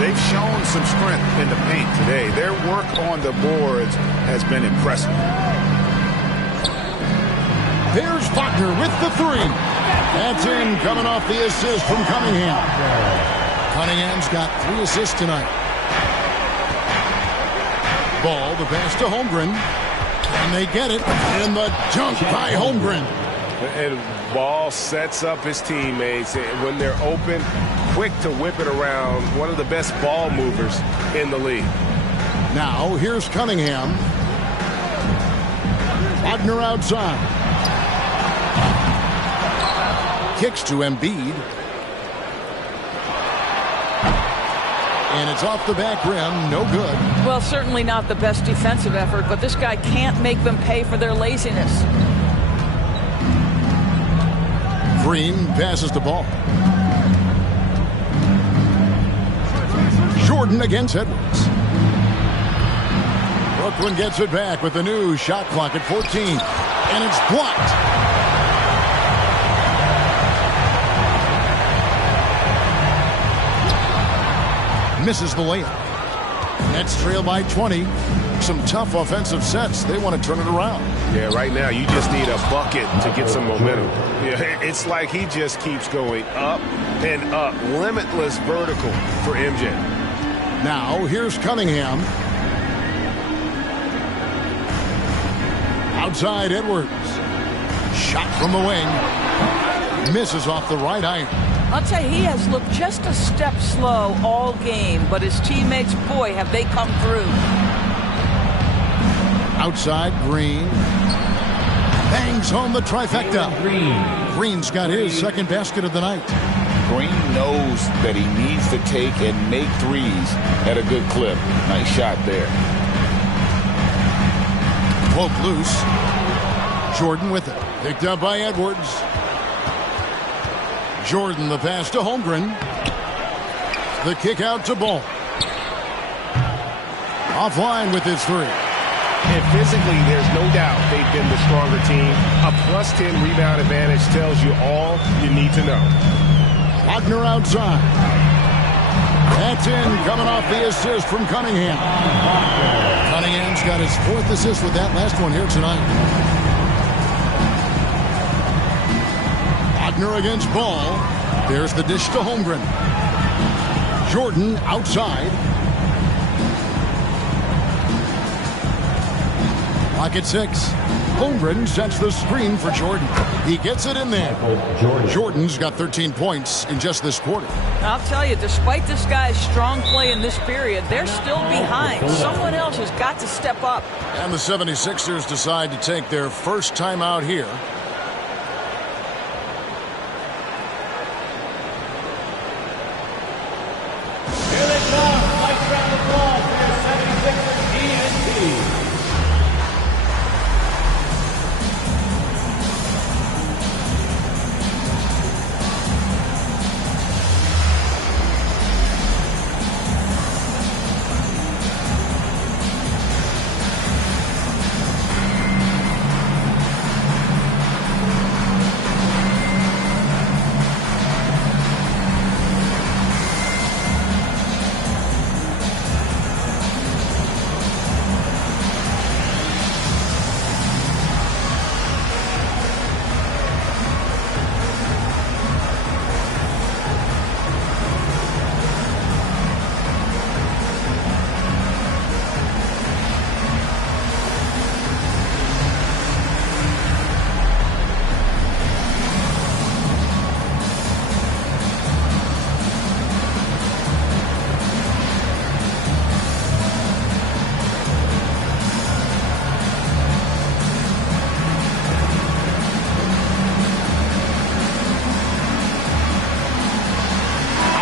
They've shown some strength in the paint today. Their work on the boards has been impressive. There's Wagner with the 3. That's in, coming off the assist from Cunningham. Cunningham's got 3 assists tonight. Ball, the pass to Holmgren. And they get it in the dunk by Holmgren. And Ball sets up his teammates when they're open, quick to whip it around. One of the best ball movers in the league. Now here's Cunningham. Wagner outside. Kicks to Embiid. And it's off the back rim. No good. Well, certainly not the best defensive effort, but this guy can't make them pay for their laziness. Green passes the ball. Jordan against Edwards. Brooklyn gets it back with the new shot clock at 14. And it's blocked. Misses the layup. Nets trail by 20. Some tough offensive sets. They want to turn it around. Yeah, right now you just need a bucket to get some momentum. Yeah, it's like he just keeps going up and up. Limitless vertical for MJ. Now here's Cunningham. Outside Edwards. Shot from the wing. Misses off the right iron. I'll tell you, he has looked just a step slow all game, but his teammates, boy, have they come through. Outside Green. Bangs home the trifecta. Green's got his second basket of the night. Green knows that he needs to take and make threes at a good clip. Nice shot there. Poke loose. Jordan with it. Picked up by Edwards. Jordan the pass to Holmgren. The kick out to Ball. Offline with his three. And physically, there's no doubt they've been the stronger team. A plus 10 rebound advantage tells you all you need to know. Wagner outside. That's in, coming off the assist from Cunningham. Cunningham's got his fourth assist with that last one here tonight. Wagner against Ball. There's the dish to Holmgren. Jordan outside. Clock at 6. Holmgren sets the screen for Jordan. He gets it in there. Jordan's got 13 points in just this quarter. I'll tell you, despite this guy's strong play in this period, they're still behind. Someone else has got to step up. And the 76ers decide to take their first time out here.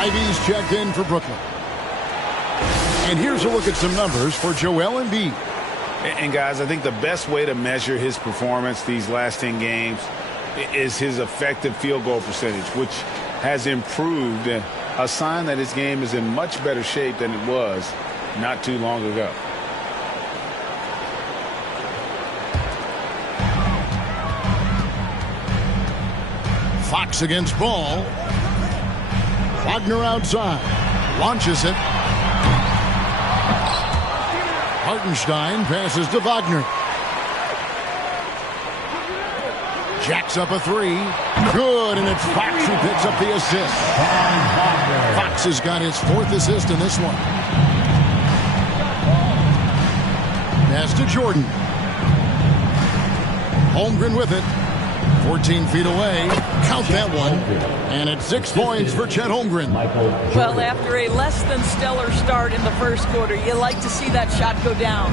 Ivy's checked in for Brooklyn. And here's a look at some numbers for Joel Embiid. And guys, I think the best way to measure his performance these last 10 games is his effective field goal percentage, which has improved, a sign that his game is in much better shape than it was not too long ago. Fox against Ball. Wagner outside. Launches it. Hartenstein passes to Wagner. Jacks up a three. Good, and it's Fox who picks up the assist. Fox has got his fourth assist in this one. Pass to Jordan. Holmgren with it. 14 feet away. Count that one. And it's 6 points for Chet Holmgren. Well, after a less than stellar start in the first quarter, you like to see that shot go down.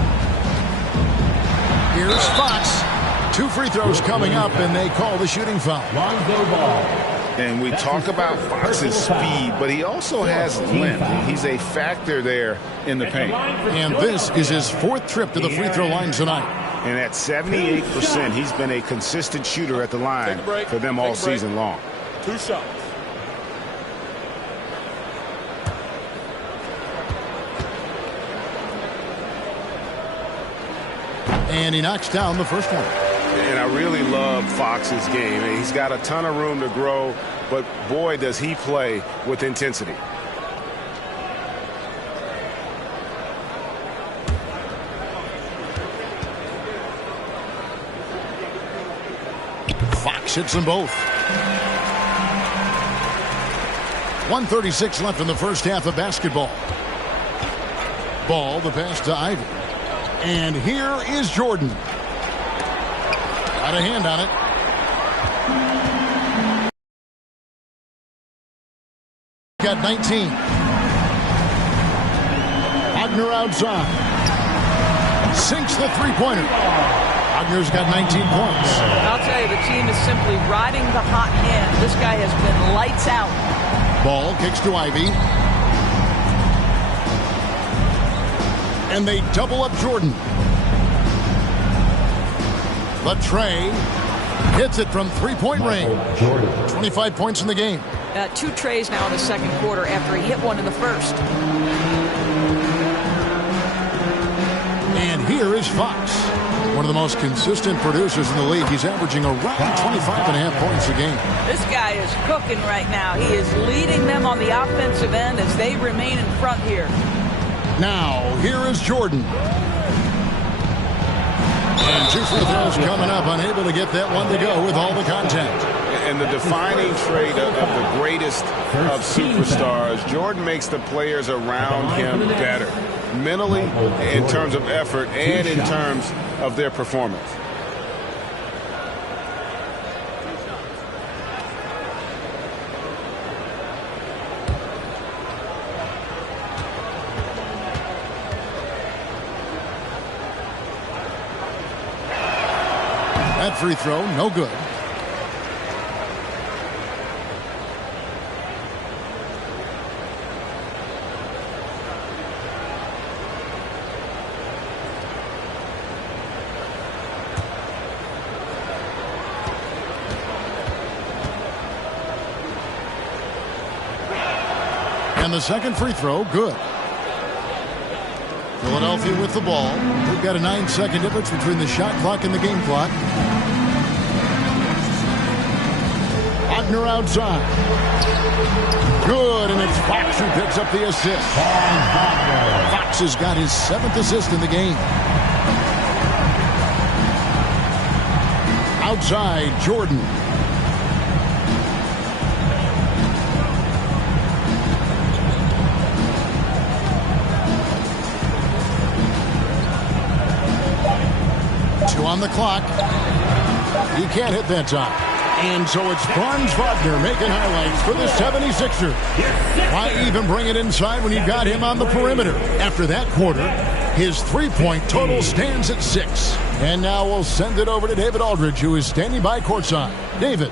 Here's Fox. 2 free throws coming up, and they call the shooting foul. Lonzo Ball. And we talk about Fox's speed, but he also has length. He's a factor there in the paint. And this is his 4th trip to the free throw line tonight. And at 78%, he's been a consistent shooter at the line for them all season long. 2 shots. And he knocks down the first one. And I really love Fox's game. He's got a ton of room to grow, but boy, does he play with intensity. Fox hits them both. 1:36 left in the first half of basketball. Ball, the pass to Ivy. And here is Jordan. Got a hand on it. Got 19. Wagner outside. Sinks the three-pointer. Wagner's got 19 points. I'll tell you, the team is simply riding the hot hand. This guy has been lights out. Ball kicks to Ivy. And they double up Jordan. Latrey hits it from three-point range. 25 points in the game. 2 trays now in the second quarter after he hit one in the first. And here is Fox, one of the most consistent producers in the league. He's averaging around 25.5 points a game. This guy is cooking right now. He is leading them on the offensive end as they remain in front here. Now, here is Jordan. And 2 free throws coming up, unable to get that one to go with all the contact. And the defining trait of the greatest of superstars, Jordan makes the players around him better, mentally, in terms of effort, and in terms of their performance. That free throw, no good. And the second free throw, good. Philadelphia with the ball. We've got a 9-second difference between the shot clock and the game clock. Wagner outside. Good, and it's Fox who picks up the assist. Fox has got his 7th assist in the game. Outside, Jordan. On the clock. He can't hit that time. And so it's Franz Wagner making highlights for the 76ers. Why even bring it inside when you've got him on the perimeter? After that quarter, his three-point total stands at 6. And now we'll send it over to David Aldridge, who is standing by courtside. David.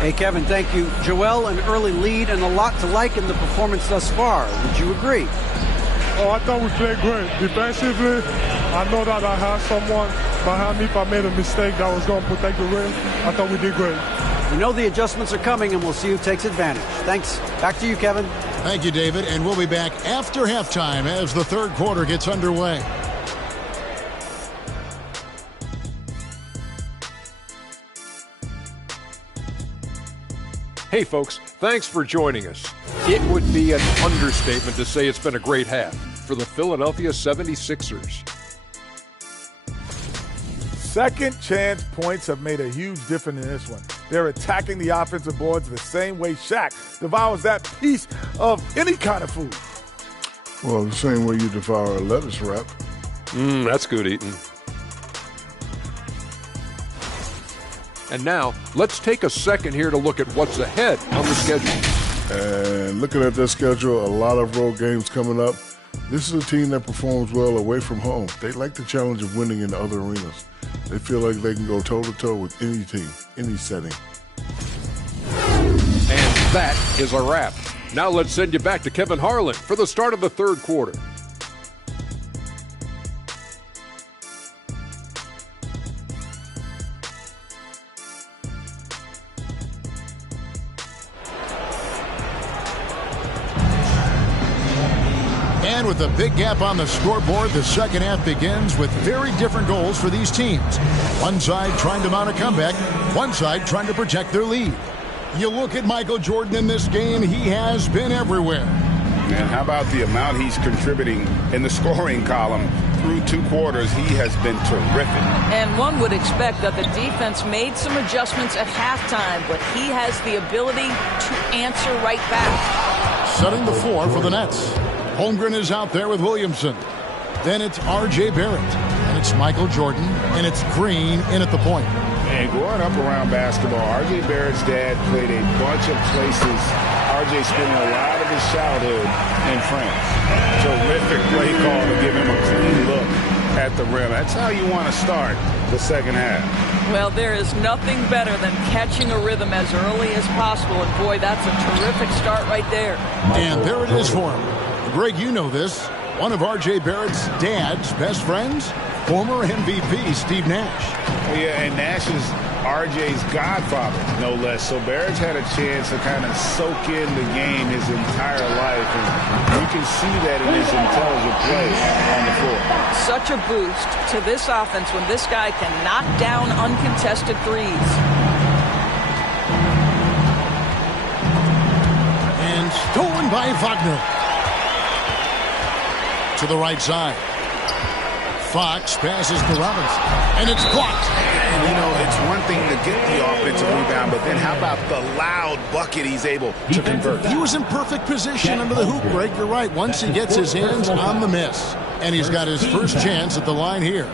Hey, Kevin, thank you. Joel, an early lead and a lot to like in the performance thus far. Would you agree? Oh, I thought we played great. Defensively, I know that I had someone behind me. If I made a mistake that was going to protect the rim, I thought we did great. We know the adjustments are coming, and we'll see who takes advantage. Thanks. Back to you, Kevin. Thank you, David. And we'll be back after halftime as the third quarter gets underway. Hey, folks, thanks for joining us. It would be an understatement to say it's been a great half for the Philadelphia 76ers. Second chance points have made a huge difference in this one. They're attacking the offensive boards the same way Shaq devours that piece of any kind of food. Well, the same way you devour a lettuce wrap. That's good eating. And now, let's take a second here to look at what's ahead on the schedule. And looking at their schedule, a lot of road games coming up. This is a team that performs well away from home. They like the challenge of winning in other arenas. They feel like they can go toe-to-toe with any team, any setting. And that is a wrap. Now let's send you back to Kevin Harlan for the start of the third quarter. And with a big gap on the scoreboard, the second half begins with very different goals for these teams. One side trying to mount a comeback, one side trying to protect their lead. You look at Michael Jordan in this game, he has been everywhere. And how about the amount he's contributing in the scoring column? Through 2 quarters, he has been terrific. And one would expect that the defense made some adjustments at halftime, but he has the ability to answer right back. Setting the floor for the Nets. Holmgren is out there with Williamson. Then it's R.J. Barrett. And it's Michael Jordan. And it's Green in at the point. And growing up around basketball, R.J. Barrett's dad played a bunch of places. R.J. spending a lot of his childhood in France. Terrific play call to give him a clean look at the rim. That's how you want to start the second half. Well, there is nothing better than catching a rhythm as early as possible. And boy, that's a terrific start right there. And there it is for him. Greg, you know this. One of R.J. Barrett's dad's best friends, former MVP Steve Nash. Oh, yeah, and Nash is R.J.'s godfather, no less. So Barrett's had a chance to kind of soak in the game his entire life. And you can see that in his intelligent play on the floor. Such a boost to this offense when this guy can knock down uncontested threes. And stolen by Wagner. To the right side. Fox passes to Robinson. And it's blocked. And, you know, it's one thing to get the offensive rebound, but then how about the loud bucket he's able to convert? He was in perfect position under the hoop break. You're right. Once he gets his hands on the miss. And he's got his first chance at the line here.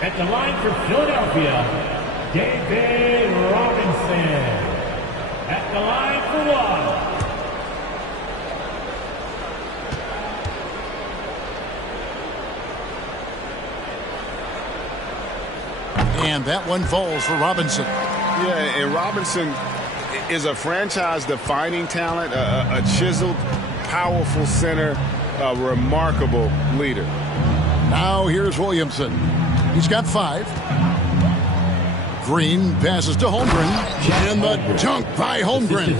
At the line for Philadelphia, David Robinson. At the line for one. And that one falls for Robinson. Yeah, and Robinson is a franchise-defining talent, a chiseled, powerful center, a remarkable leader. Now here's Williamson. He's got 5. Green passes to Holmgren. And the dunk by Holmgren.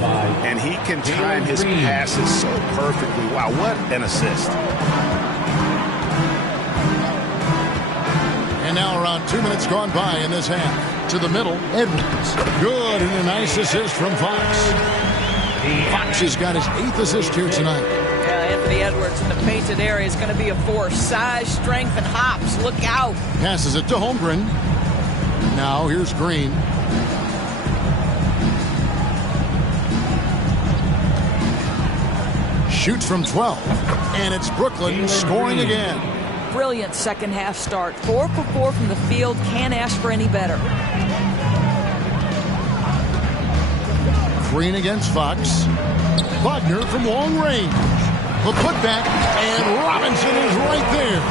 And he can time his passes so perfectly. Wow, what an assist. And now around 2 minutes gone by in this half. To the middle, Edwards. Good, and a nice assist from Fox. Fox has got his 8th assist here tonight. Yeah, Anthony Edwards in the painted area is going to be a force. Size, strength, and hops. Look out. Passes it to Holmgren. Now here's Green. Shoots from 12. And it's Brooklyn scoring again. Brilliant second half start. 4 for 4 from the field. Can't ask for any better. Green against Fox. Wagner from long range. The putback, and Robinson is right there.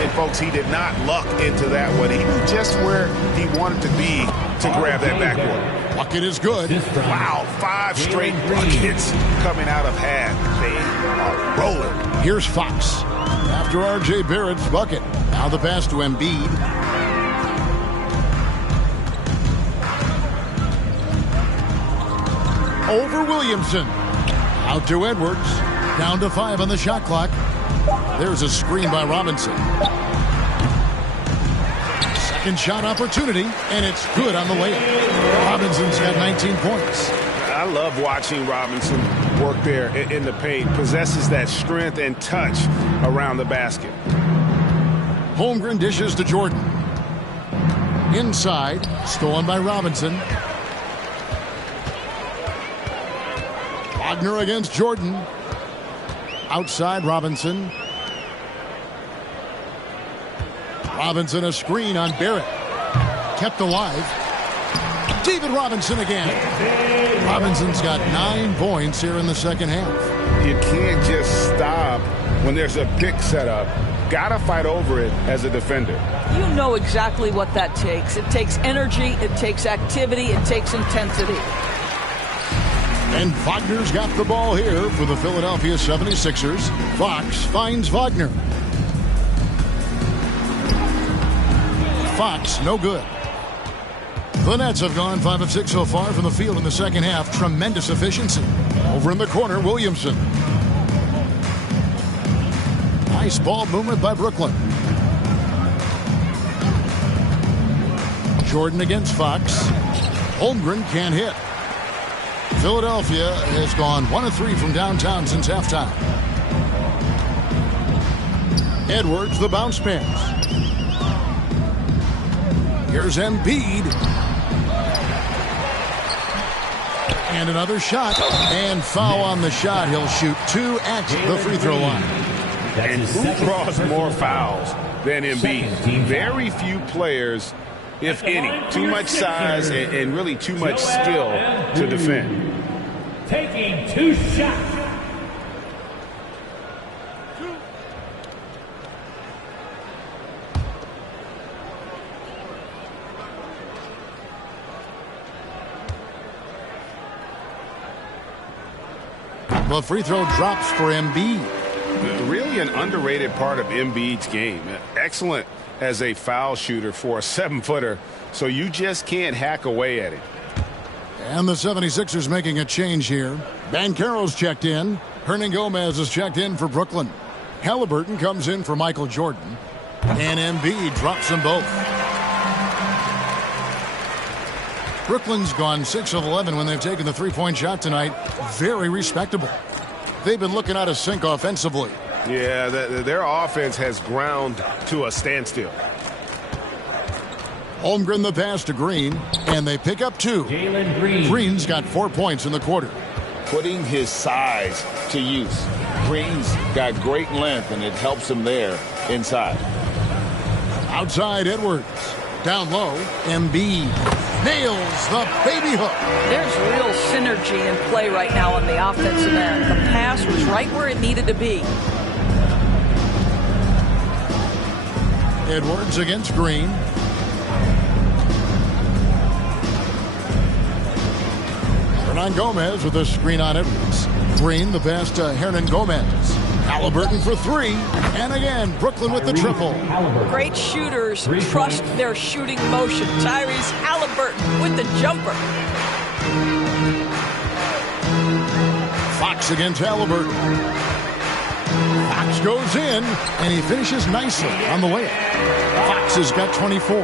And folks, he did not luck into that one. He knew just where he wanted to be to grab that backboard. Bucket is good. Wow, 5 straight buckets coming out of half. They are rolling. Here's Fox. After R.J. Barrett's bucket. Now the pass to Embiid. Over Williamson. Out to Edwards. Down to 5 on the shot clock. There's a screen by Robinson. Second shot opportunity, and it's good on the layup. Robinson's got 19 points. I love watching Robinson work there in the paint. Possesses that strength and touch around the basket. Holmgren dishes to Jordan. Inside, stolen by Robinson. Wagner against Jordan. Outside Robinson. Robinson a screen on Barrett. Kept alive. David Robinson again. Robinson's got 9 points here in the second half. You can't just stop when there's a pick set up. Gotta fight over it as a defender. You know exactly what that takes. It takes energy, it takes activity, it takes intensity. And Wagner's got the ball here for the Philadelphia 76ers. Fox finds Wagner. Fox, no good. The Nets have gone 5 of 6 so far from the field in the second half. Tremendous efficiency. Over in the corner, Williamson. Nice ball movement by Brooklyn. Jordan against Fox. Holmgren can't hit. Philadelphia has gone 1 of 3 from downtown since halftime. Edwards, the bounce pass. Here's Embiid. And another shot. And foul on the shot. He'll shoot 2 at the free throw line. And who draws more fouls than Embiid? Very few players, if any. Too much size and really too much skill to defend. Taking 2 shots. The free throw drops for Embiid. Really an underrated part of Embiid's game. Excellent as a foul shooter for a 7-footer, so you just can't hack away at it. And the 76ers making a change here. Banchero's checked in. Hernangomez is checked in for Brooklyn. Halliburton comes in for Michael Jordan. And Embiid drops them both. Brooklyn's gone 6 of 11 when they've taken the three-point shot tonight. Very respectable. They've been looking out of sync offensively. Yeah, their offense has ground to a standstill. Holmgren the pass to Green, and they pick up 2. Jalen Green. Green's got 4 points in the quarter. Putting his size to use. Green's got great length, and it helps him there inside. Outside Edwards. Down low, Embiid nails the baby hook. There's real synergy in play right now on the offensive end. The pass was right where it needed to be. Edwards against Green. Hernangomez with a screen on Edwards. Green the pass to Hernangomez. Halliburton for 3. And again, Brooklyn with the triple. Great shooters trust their shooting motion. Tyrese Halliburton with the jumper. Fox against Halliburton. Fox goes in, and he finishes nicely on the way. Fox has got 24.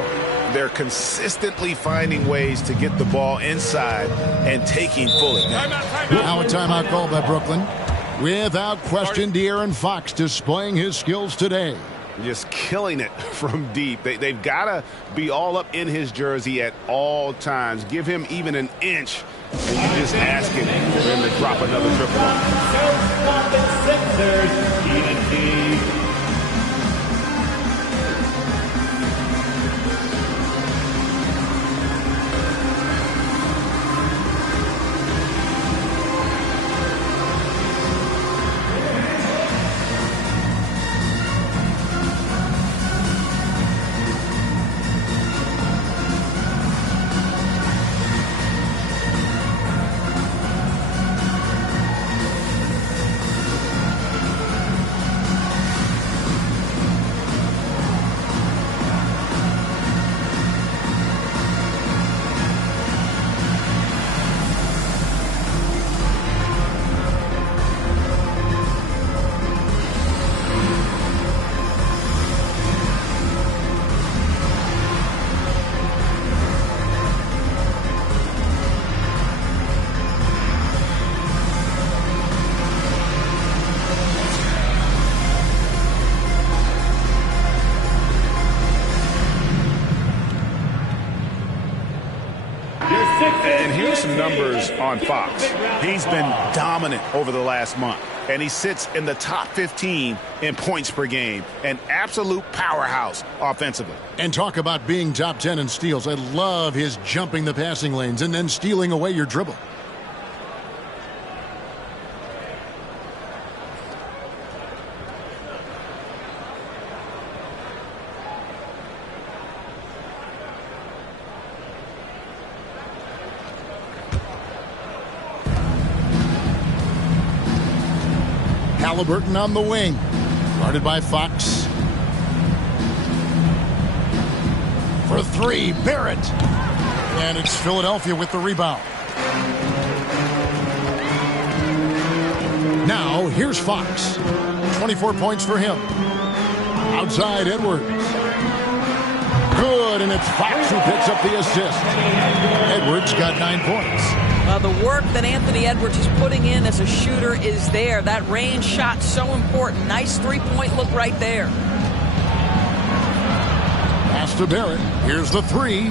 They're consistently finding ways to get the ball inside and taking full advantage. Now a timeout called by Brooklyn. Without question, De'Aaron Fox displaying his skills today. Just killing it from deep. They've got to be all up in his jersey at all times. Give him even an inch, and you just ask him for him to drop another triple. some numbers on Fox. He's been dominant over the last month, and he sits in the top 15 in points per game. An absolute powerhouse offensively. And talk about being top 10 in steals. I love his jumping the passing lanes and then stealing away your dribble. Halliburton on the wing, guarded by Fox. For three, Barrett. And it's Philadelphia with the rebound. Now, here's Fox. 24 points for him. Outside, Edwards. Good, and it's Fox who picks up the assist. Edwards got 9 points. The work that Anthony Edwards is putting in as a shooter is there. That range shot so important. Nice three-point look right there. Pass to Barrett. Here's the three.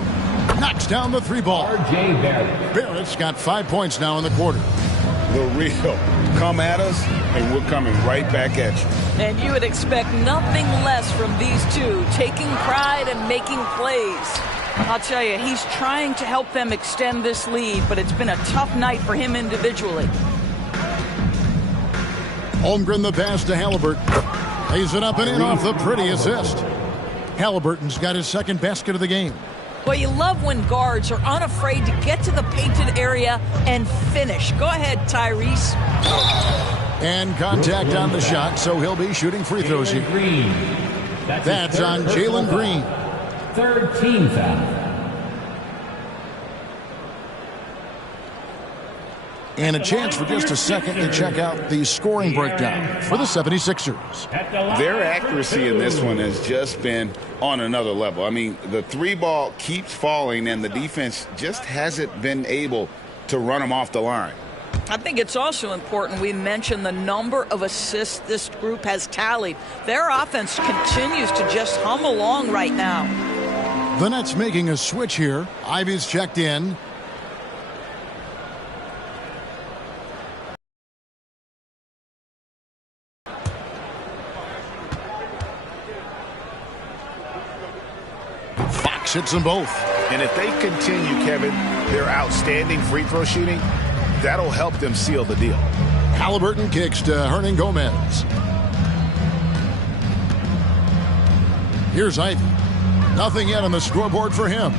Knocks down the three ball. R.J. Barrett. Barrett's got 5 points now in the quarter. The real. Come at us, and we're coming right back at you. And you would expect nothing less from these two, taking pride and making plays. I'll tell you, he's trying to help them extend this lead, but it's been a tough night for him individually. Holmgren the pass to Halliburton. Lays it up and in off the pretty assist. Halliburton's got his second basket of the game. Well, you love when guards are unafraid to get to the painted area and finish. Go ahead, Tyrese. And contact on the shot, so he'll be shooting free throws here. That's on Jalen Green. Third team foul. And a chance for just a second to check out the scoring breakdown for the 76ers. Their accuracy in this one has just been on another level. I mean, the three ball keeps falling, and the defense just hasn't been able to run them off the line. I think it's also important we mention the number of assists this group has tallied. Their offense continues to just hum along right now. The Nets making a switch here. Ivy's checked in. Fox hits them both. And if they continue, Kevin, their outstanding free throw shooting, that'll help them seal the deal. Halliburton kicks to Hernangomez. Here's Ivy. Nothing yet on the scoreboard for him.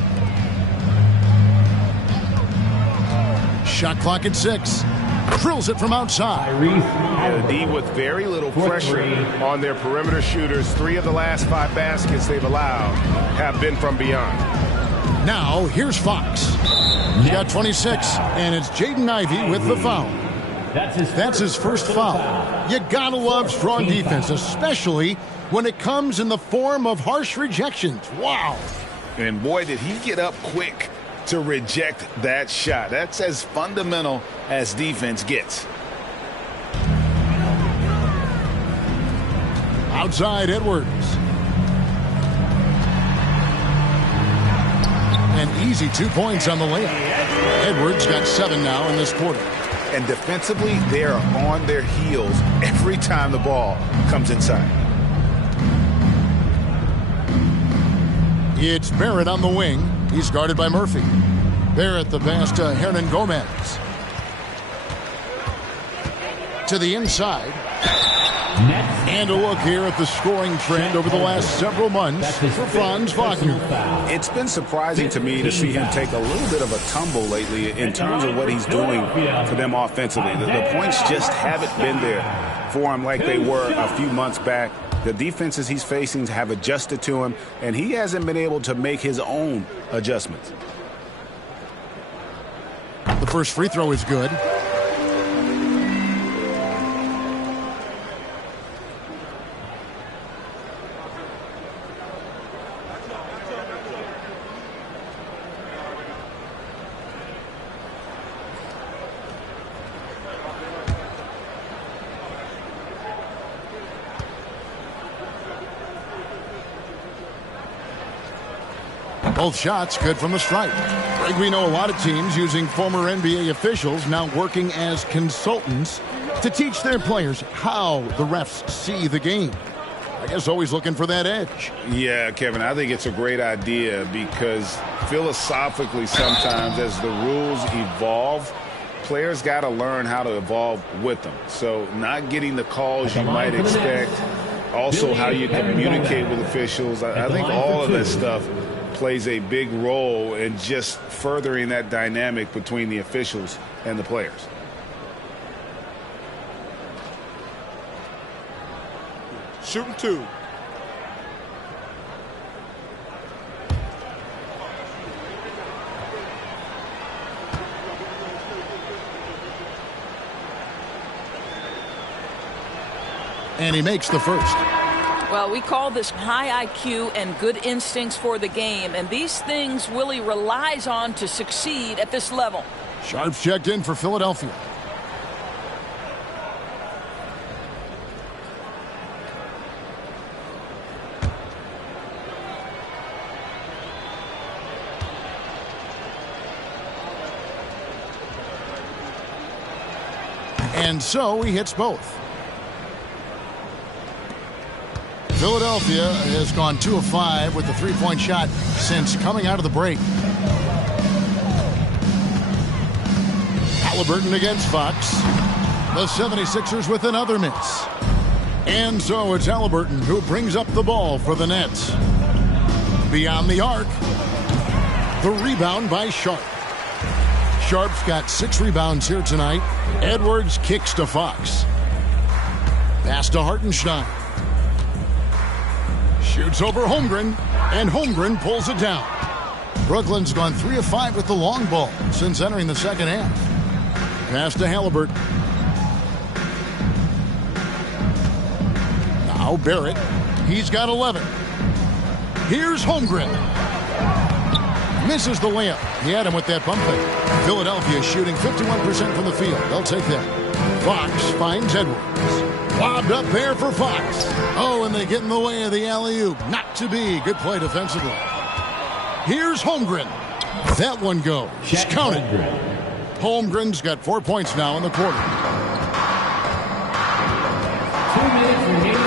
Shot clock at 6. Drills it from outside. The D with very little pressure on their perimeter shooters. 3 of the last 5 baskets they've allowed have been from beyond. Now, here's Fox. He got 26, and it's Jaden Ivey with the foul. That's his first foul. You gotta love strong defense, especially when it comes in the form of harsh rejections. Wow. And boy, did he get up quick to reject that shot. That's as fundamental as defense gets. Outside, Edwards. An easy 2 points on the layup. Edwards got 7 now in this quarter. And defensively, they are on their heels every time the ball comes inside. It's Barrett on the wing. He's guarded by Murphy. Barrett the pass to Hernangomez. To the inside. And a look here at the scoring trend over the last several months for Franz Wagner. It's been surprising to me to see him take a little bit of a tumble lately in terms of what he's doing for them offensively. The points just haven't been there for him like they were a few months back. The defenses he's facing have adjusted to him, and he hasn't been able to make his own adjustments. The first free throw is good. Both shots good from the stripe. Greg, we know a lot of teams using former NBA officials now working as consultants to teach their players how the refs see the game. I guess always looking for that edge. Yeah, Kevin, I think it's a great idea because philosophically sometimes as the rules evolve, players got to learn how to evolve with them. So not getting the calls you might expect, also how you communicate with officials. I think all of that stuff plays a big role in just furthering that dynamic between the officials and the players. Shooting 2. And he makes the first. Well, we call this high IQ and good instincts for the game, and these things Willie relies on to succeed at this level. Sharps checked in for Philadelphia. And so he hits both. Philadelphia has gone 2 of 5 with the three-point shot since coming out of the break. Halliburton against Fox. The 76ers with another miss. And so it's Halliburton who brings up the ball for the Nets. Beyond the arc. The rebound by Sharp. Sharp's got 6 rebounds here tonight. Edwards kicks to Fox. Pass to Hartenstein. Shoots over Holmgren, and Holmgren pulls it down. Brooklyn's gone 3 of 5 with the long ball since entering the second half. Pass to Halliburton. Now Barrett. He's got 11. Here's Holmgren. Misses the layup. He had him with that bump fake. Philadelphia shooting 51% from the field. They'll take that. Fox finds Edwards. Lobbed up there for Fox. Oh, and they get in the way of the alley-oop. Not to be. Good play defensively. Here's Holmgren. That one goes. He's counted. Holmgren's got 4 points now in the quarter.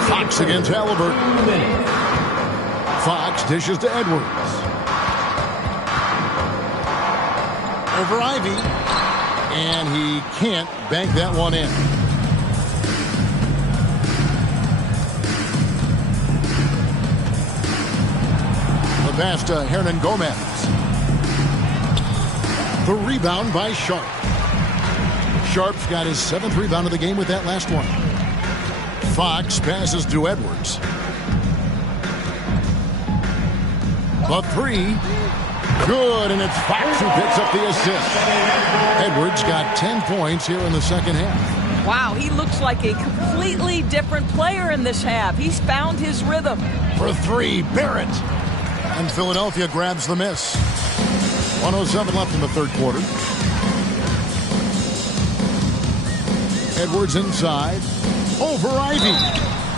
Fox against Halliburton. Fox dishes to Edwards. Over Ivy. And he can't bank that one in. The pass to Hernan Gomez. The rebound by Sharp. Sharp's got his 7th rebound of the game with that last one. Fox passes to Edwards. The 3. Good, and it's Fox who picks up the assist. Edwards got 10 points here in the second half. Wow, he looks like a completely different player in this half. He's found his rhythm. For 3, Barrett. And Philadelphia grabs the miss. 1:07 left in the third quarter. Edwards inside. Over Ivy.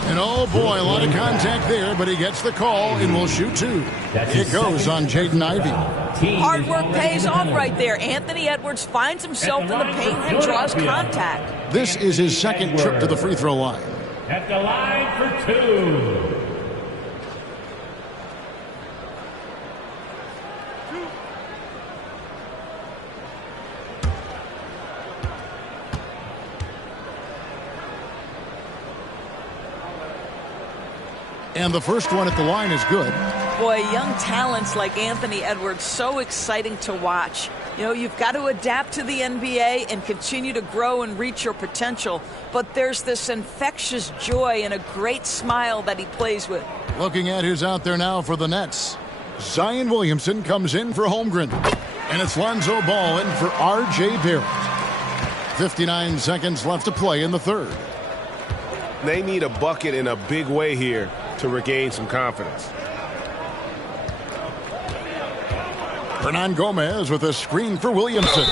And oh boy, a lot of contact there, but he gets the call and will shoot 2. It goes on Jaden Ivey. Hard work pays off right there. Anthony Edwards finds himself in the paint and draws contact. This is his second trip to the free throw line. At the line for 2. And the first one at the line is good. Boy, young talents like Anthony Edwards, so exciting to watch. You know, you've got to adapt to the NBA and continue to grow and reach your potential. But there's this infectious joy and a great smile that he plays with. Looking at who's out there now for the Nets. Zion Williamson comes in for Holmgren. And it's Lonzo Ball in for R.J. Barrett. 59 seconds left to play in the third. They need a bucket in a big way here to regain some confidence. Hernan Gomez with a screen for Williamson.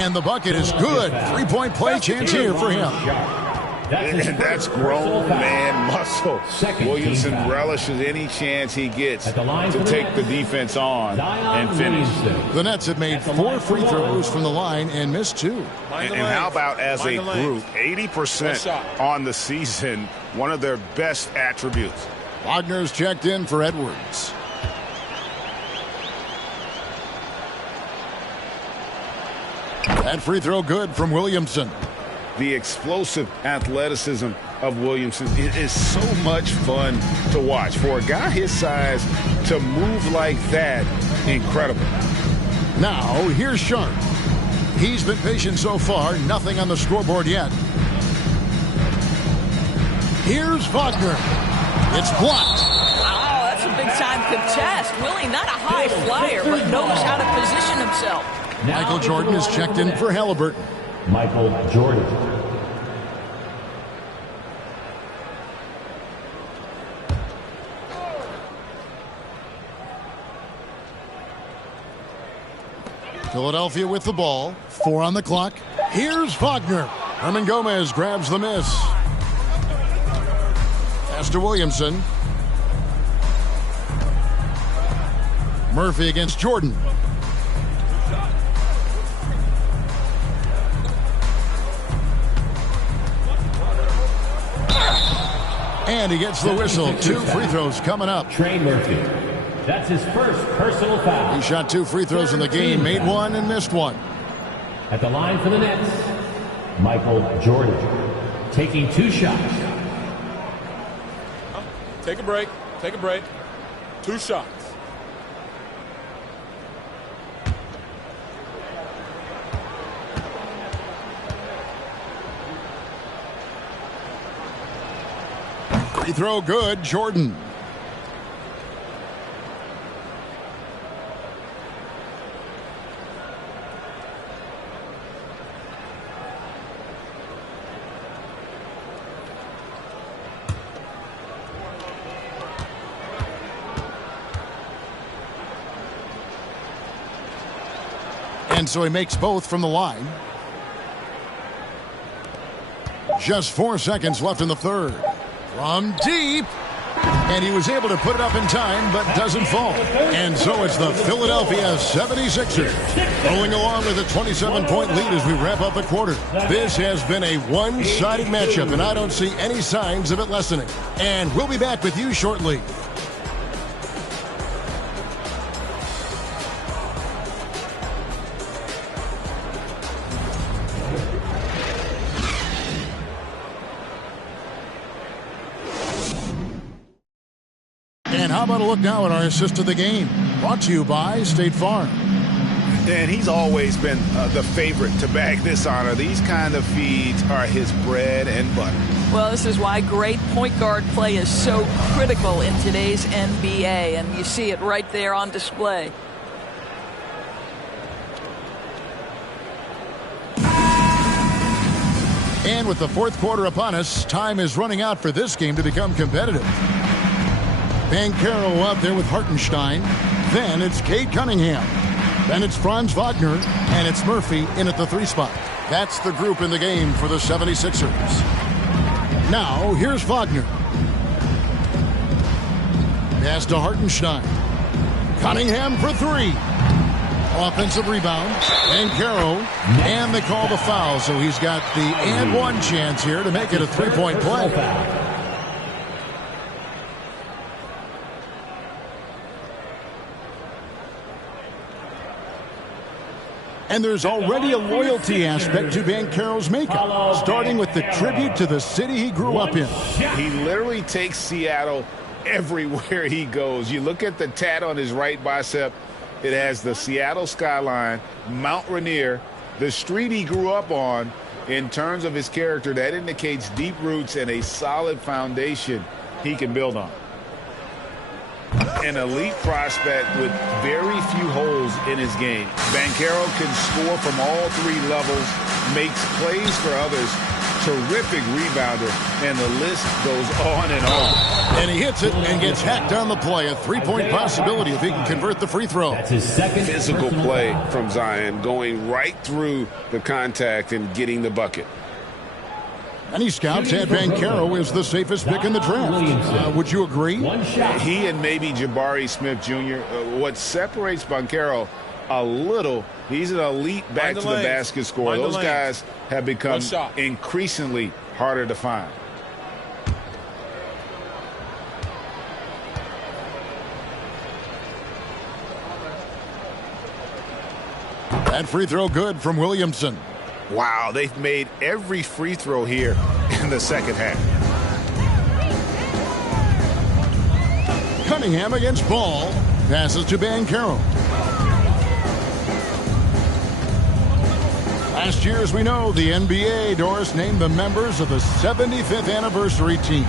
And the bucket is good. 3-point play chance here for him. And that's grown man muscle. Williamson relishes any chance he gets to take the defense on and finish. The Nets have made 4 free throws from the line and missed 2. And how about as a group, 80% on the season, one of their best attributes. Wagner's checked in for Edwards. That free throw good from Williamson. The explosive athleticism of Williamson is so much fun to watch. For a guy his size to move like that, incredible. Now, here's Sharp. He's been patient so far, nothing on the scoreboard yet. Here's Wagner. It's blocked. Oh, that's a big-time contest. Willie, not a high flyer, but knows how to position himself. Michael Jordan is checked in for Halliburton. Michael Jordan. Philadelphia with the ball. 4 on the clock. Here's Wagner. Herman Gomez grabs the miss. Pass to Williamson. Murphy against Jordan. And he gets the whistle. 2 free throws coming up. Trey Murphy. That's his first personal foul. He shot 2 free throws in the game, made 1 and missed 1. At the line for the Nets, Michael Jordan. Taking 2 shots. Take a break. Take a break. 2 shots. Free throw good, Jordan. And so he makes both from the line. Just 4 seconds left in the third. From deep. And he was able to put it up in time, but doesn't fall. And so it's the Philadelphia 76ers rolling along with a 27-point lead as we wrap up the quarter. This has been a one-sided matchup, and I don't see any signs of it lessening. And we'll be back with you shortly. And how about a look now at our assist of the game? Brought to you by State Farm. And he's always been the favorite to bag this honor. These kind of feeds are his bread and butter. Well, this is why great point guard play is so critical in today's NBA, and you see it right there on display. And with the fourth quarter upon us, time is running out for this game to become competitive. Banchero out there with Hartenstein. Then it's Cade Cunningham. Then it's Franz Wagner. And it's Murphy in at the 3 spot. That's the group in the game for the 76ers. Now, here's Wagner. Pass to Hartenstein. Cunningham for 3. Offensive rebound. Banchero. And they call the foul. So he's got the and 1 chance here to make it a 3-point play. And there's already a loyalty aspect to Banchero's makeup, starting with the tribute to the city he grew up in. He literally takes Seattle everywhere he goes. You look at the tat on his right bicep. It has the Seattle skyline, Mount Rainier, the street he grew up on. In terms of his character, that indicates deep roots and a solid foundation he can build on. An elite prospect with very few holes in his game. Banchero can score from all 3 levels, makes plays for others, terrific rebounder, and the list goes on and on. And he hits it and gets hacked on the play. A 3-point possibility if he can convert the free throw. That's his second physical play from Zion, going right through the contact and getting the bucket. Many scouts had Banchero as the safest pick in the draft. Would you agree? He and maybe Jabari Smith Jr. What separates Banchero a little, he's an elite back to the basket scorer. Those guys have become increasingly harder to find. That free throw good from Williamson. Wow, they've made every free throw here in the second half. Cunningham against Ball. Passes to Banchero. Last year, as we know, the NBA, Doris, named the members of the 75th anniversary team.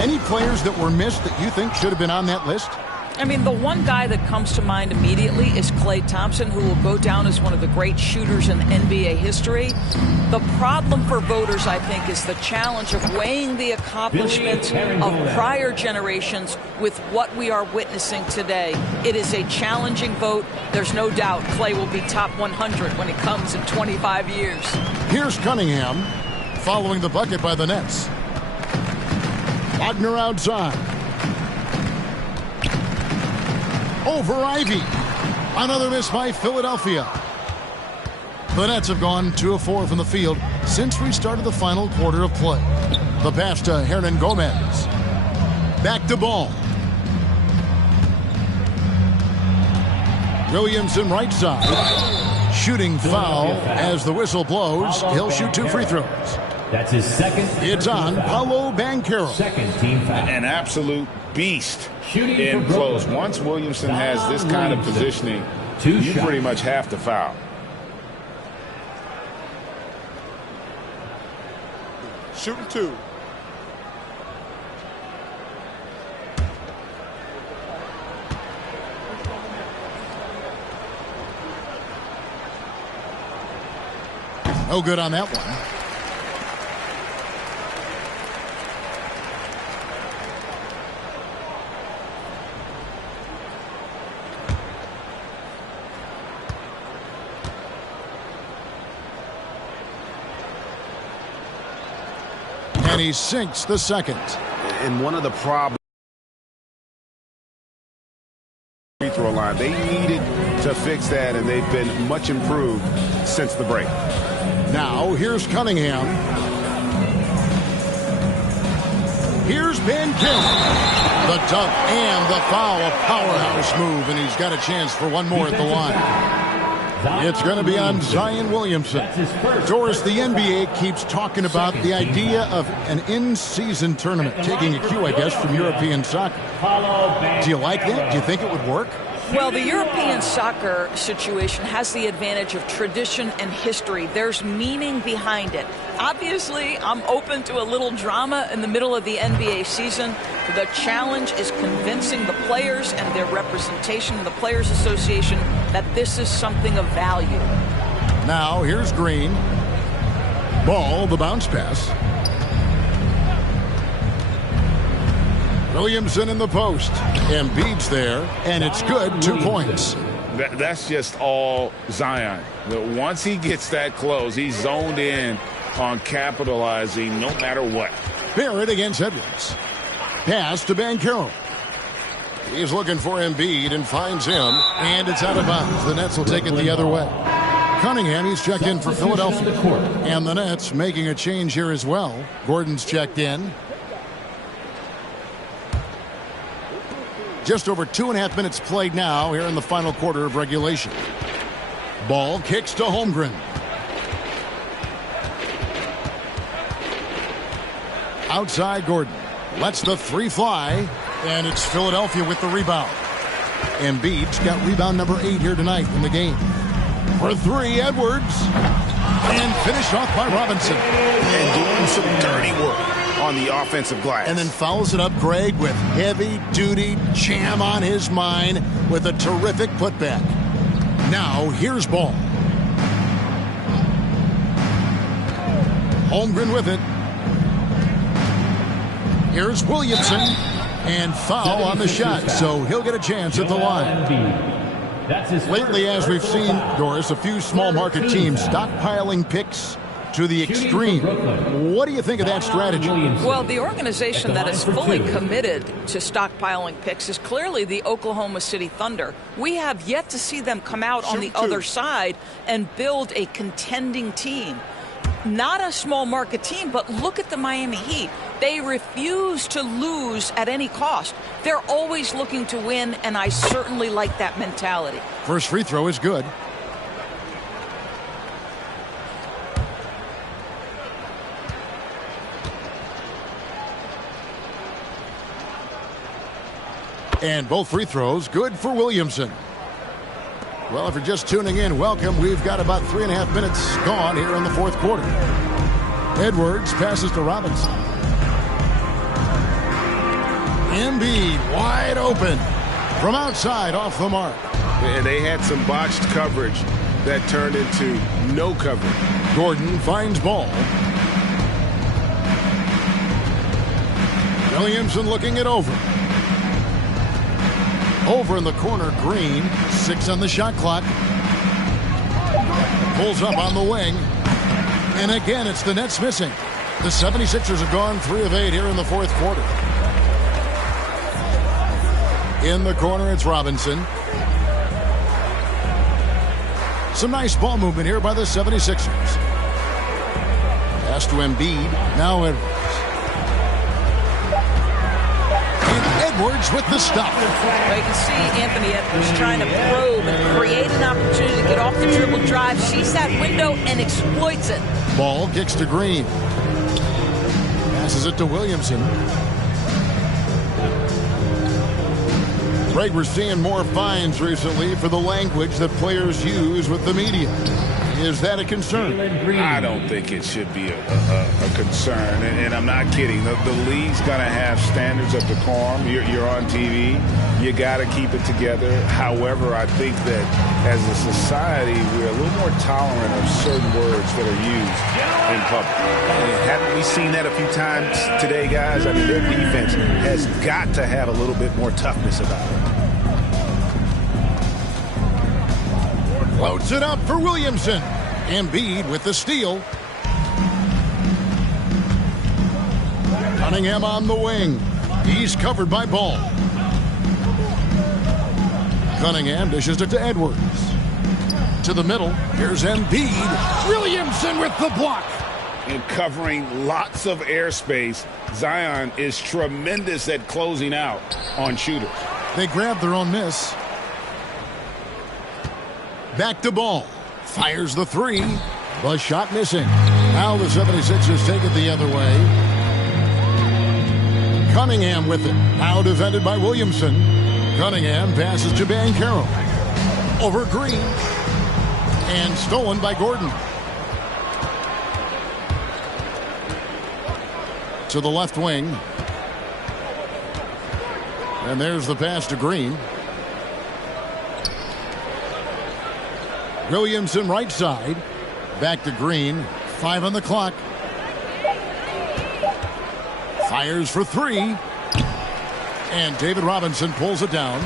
Any players that were missed that you think should have been on that list? I mean, the one guy that comes to mind immediately is Klay Thompson, who will go down as one of the great shooters in NBA history. The problem for voters, I think, is the challenge of weighing the accomplishments of prior generations with what we are witnessing today. It is a challenging vote. There's no doubt Klay will be top 100 when it comes in 25 years. Here's Cunningham following the bucket by the Nets. Wagner outside. Over Ivy. Another miss by Philadelphia. The Nets have gone 2 of 4 from the field since we started the final quarter of play. The pass to Hernan Gomez. Back to Ball. Williamson right side. Shooting foul as the whistle blows. He'll shoot 2 free throws. That's his second. It's on Paolo Banchero. Second team foul. An absolute beast in close. Once Williamson has this kind of positioning, you pretty much have to foul. Shooting 2. No good on that one. And he sinks the second. And one of the problems free throw line, they needed to fix that, and they've been much improved since the break. Now here's Cunningham. Here's Banchero. The dunk and the foul, a powerhouse move, and he's got a chance for one more at the line. It's going to be on Zion Williamson. Doris, the NBA keeps talking about the idea of an in-season tournament, taking a cue, I guess, from European soccer. Do you like that? Do you think it would work? Well, the European soccer situation has the advantage of tradition and history. There's meaning behind it. Obviously, I'm open to a little drama in the middle of the NBA season. The challenge is convincing the players and their representation in the Players Association that this is something of value. Now, here's Green. Ball, the bounce pass. Williamson in the post. Embiid's there, and it's good. 2 points. That's just all Zion. Once he gets that close, he's zoned in on capitalizing no matter what. Barrett against Edwards. Pass to Banchero. He's looking for Embiid and finds him, and it's out of bounds. The Nets will take it the other way. Cunningham, he's checked in for Philadelphia. And the Nets making a change here as well. Gordon's checked in. Just over 2.5 minutes played now here in the final quarter of regulation. Ball kicks to Holmgren. Outside Gordon. Lets the 3 fly. And it's Philadelphia with the rebound. Embiid's got rebound number 8 here tonight in the game. For 3, Edwards. And finished off by Robinson. And doing some dirty work on the offensive glass. And then fouls it up, Greg, with heavy-duty jam on his mind with a terrific putback. Now, here's Ball. Holmgren with it. Here's Williamson. And foul on the shot, so he'll get a chance at the line. Lately, as we've seen, Doris, a few small market teams stockpiling picks to the extreme. What do you think of that strategy? Well, the organization that is fully committed to stockpiling picks is clearly the Oklahoma City Thunder. We have yet to see them come out on the other side and build a contending team. Not a small market team, but look at the Miami Heat. They refuse to lose at any cost. They're always looking to win, and I certainly like that mentality. First free throw is good. And both free throws good for Williamson. Well, if you're just tuning in, welcome. We've got about 3.5 minutes gone here in the fourth quarter. Edwards passes to Robinson. Embiid wide open from outside off the mark. And they had some botched coverage that turned into no coverage. Gordon finds ball. Williamson looking it over. Over in the corner, Green. 6 on the shot clock. Pulls up on the wing. And again, it's the Nets missing. The 76ers have gone 3 of 8 here in the fourth quarter. In the corner, it's Robinson. Some nice ball movement here by the 76ers. Pass to Embiid. Now Edwards. Edwards with the stop. Well, you can see Anthony Edwards trying to probe and create an opportunity to get off the dribble drive, sees that window and exploits it. Ball kicks to Green. Passes it to Williamson. Greg, we're seeing more fines recently for the language that players use with the media. Is that a concern? I don't think it should be a concern, and I'm not kidding. The league's going to have standards of decorum. You're on TV. You got to keep it together. However, I think that as a society, we're a little more tolerant of certain words that are used in public. And haven't we seen that a few times today, guys? I mean, their defense has got to have a little bit more toughness about it. Floats it up for Williamson. Embiid with the steal. Cunningham on the wing. He's covered by Ball. Cunningham dishes it to Edwards. To the middle. Here's Embiid. Williamson with the block. And covering lots of airspace. Zion is tremendous at closing out on shooters. They grab their own miss. Back to Ball. Fires the three. The shot missing. Now the 76ers take it the other way. Cunningham with it. Now defended by Williamson. Cunningham passes to Banchero. Over Green. And stolen by Gordon. To the left wing. And there's the pass to Green. Williamson right side. Back to Green. 5 on the clock. Fires for 3. And David Robinson pulls it down.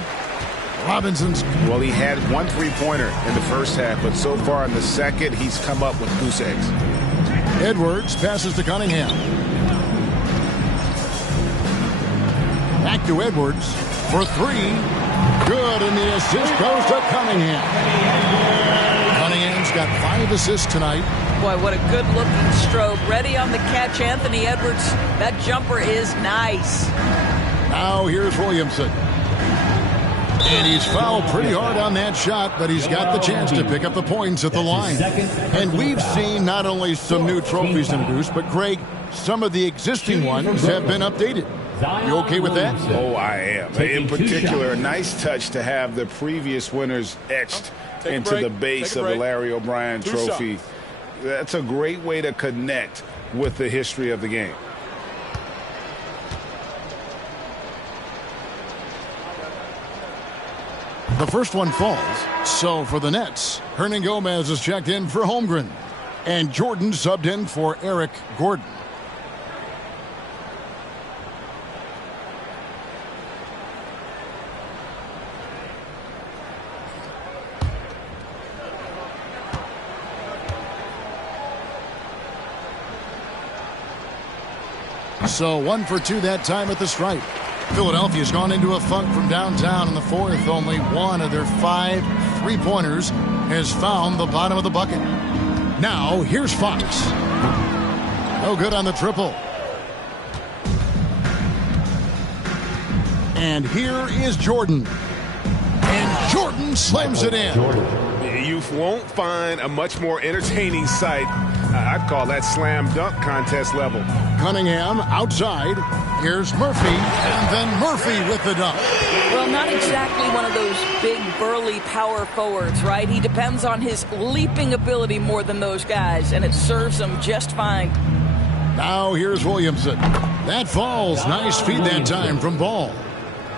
Robinson's... Well, he had 1 3-pointer in the first half, but so far in the second, he's come up with goose eggs. Edwards passes to Cunningham. Back to Edwards for 3. Good, and the assist goes to Cunningham. Cunningham's got 5 assists tonight. Boy, what a good-looking stroke. Ready on the catch, Anthony Edwards. That jumper is nice. Now here's Williamson. And he's fouled pretty hard on that shot, but he's got the chance to pick up the points at the line. And we've seen not only some new trophies introduced, but, Greg, some of the existing ones have been updated. You okay with that? Oh, I am. In particular, a nice touch to have the previous winners etched into the base of the Larry O'Brien trophy. That's a great way to connect with the history of the game. The first one falls. So for the Nets, Hernan Gomez is checked in for Holmgren. And Jordan subbed in for Eric Gordon. So 1 for 2 that time at the stripe. Philadelphia's gone into a funk from downtown in the fourth. Only one of their 5 3-pointers has found the bottom of the bucket. Now, here's Fox. No good on the triple. And here is Jordan. And Jordan slams it in. You won't find a much more entertaining sight. I'd call that slam dunk contest level. Cunningham outside. Here's Murphy. And then Murphy with the dunk. Well, not exactly one of those big, burly power forwards, right? He depends on his leaping ability more than those guys, and it serves him just fine. Now here's Williamson. That falls. Nice feed that time from Ball.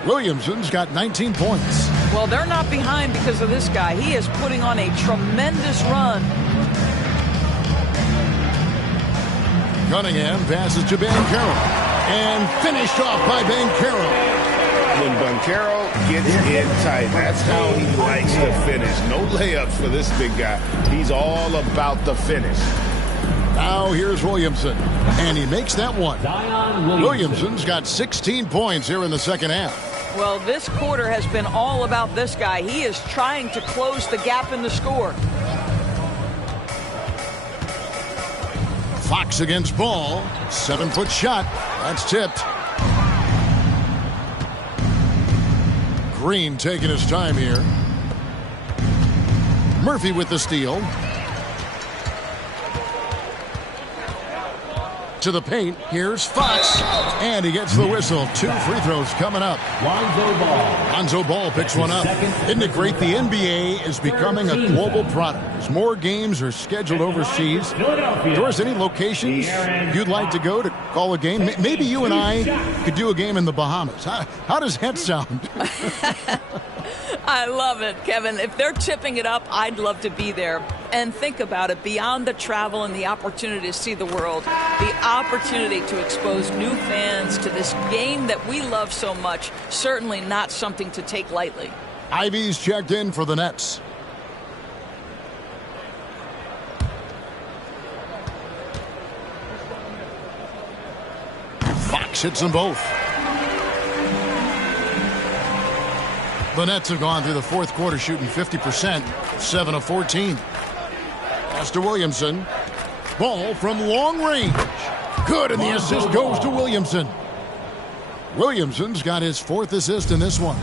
Williamson's got 19 points. Well, they're not behind because of this guy. He is putting on a tremendous run. Cunningham passes to Banchero. And finished off by Banchero. When Banchero gets in tight, that's how he likes to finish. No layups for this big guy. He's all about the finish. Now here's Williamson. And he makes that one. Williamson's got 16 points here in the second half. Well, this quarter has been all about this guy. He is trying to close the gap in the score. Fox against Ball. 7-foot shot. That's tipped. Green taking his time here. Murphy with the steal. To the paint. Here's Fox. And he gets the whistle. 2 free throws coming up. Lonzo Ball picks one up. Isn't it great? The NBA is becoming a global product. As more games are scheduled overseas. Doris, any locations you'd like to go to call a game? Maybe you and I could do a game in the Bahamas. How does that sound? I love it, Kevin. If they're tipping it up, I'd love to be there. And think about it, beyond the travel and the opportunity to see the world, the opportunity to expose new fans to this game that we love so much, certainly not something to take lightly. Ivy's checked in for the Nets. Fox hits them both. The Nets have gone through the fourth quarter shooting 50%, 7 of 14. Pass to Williamson. Ball from long range. Good, and the assist goes to Williamson. Williamson's got his 4th assist in this one.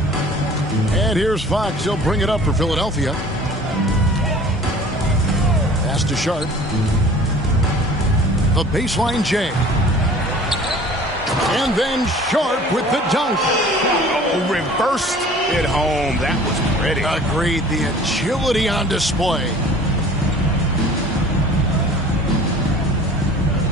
And here's Fox. He'll bring it up for Philadelphia. Pass to Sharp. The baseline J. And then Sharp with the dunk. Oh, reversed it home. That was pretty. Agreed. The agility on display.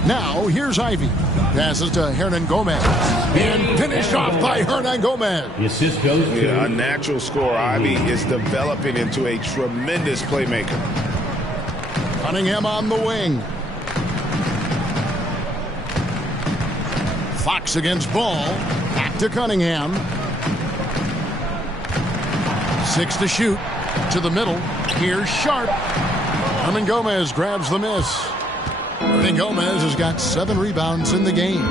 Now, here's Ivy. Passes to Hernan Gomez. And finished off by Hernan Gomez. The assist goes to a natural scorer. Ivy is developing into a tremendous playmaker. Cunningham on the wing. Fox against Ball. Back to Cunningham. 6 to shoot. To the middle. Here's Sharp. Hernan Gomez grabs the miss. Hernan Gomez has got 7 rebounds in the game.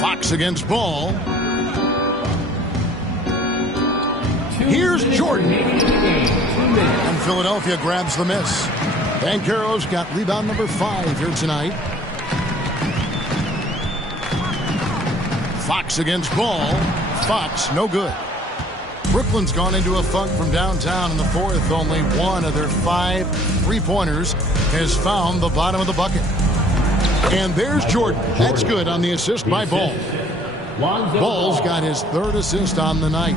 Fox against Ball. Here's Jordan. And Philadelphia grabs the miss. Banchero's got rebound number 5 here tonight. Fox against Ball. Fox, no good. Brooklyn's gone into a funk from downtown in the fourth. Only one of their 5 3-pointers has found the bottom of the bucket. And there's Jordan. That's good on the assist by Ball. Ball's got his 3rd assist on the night.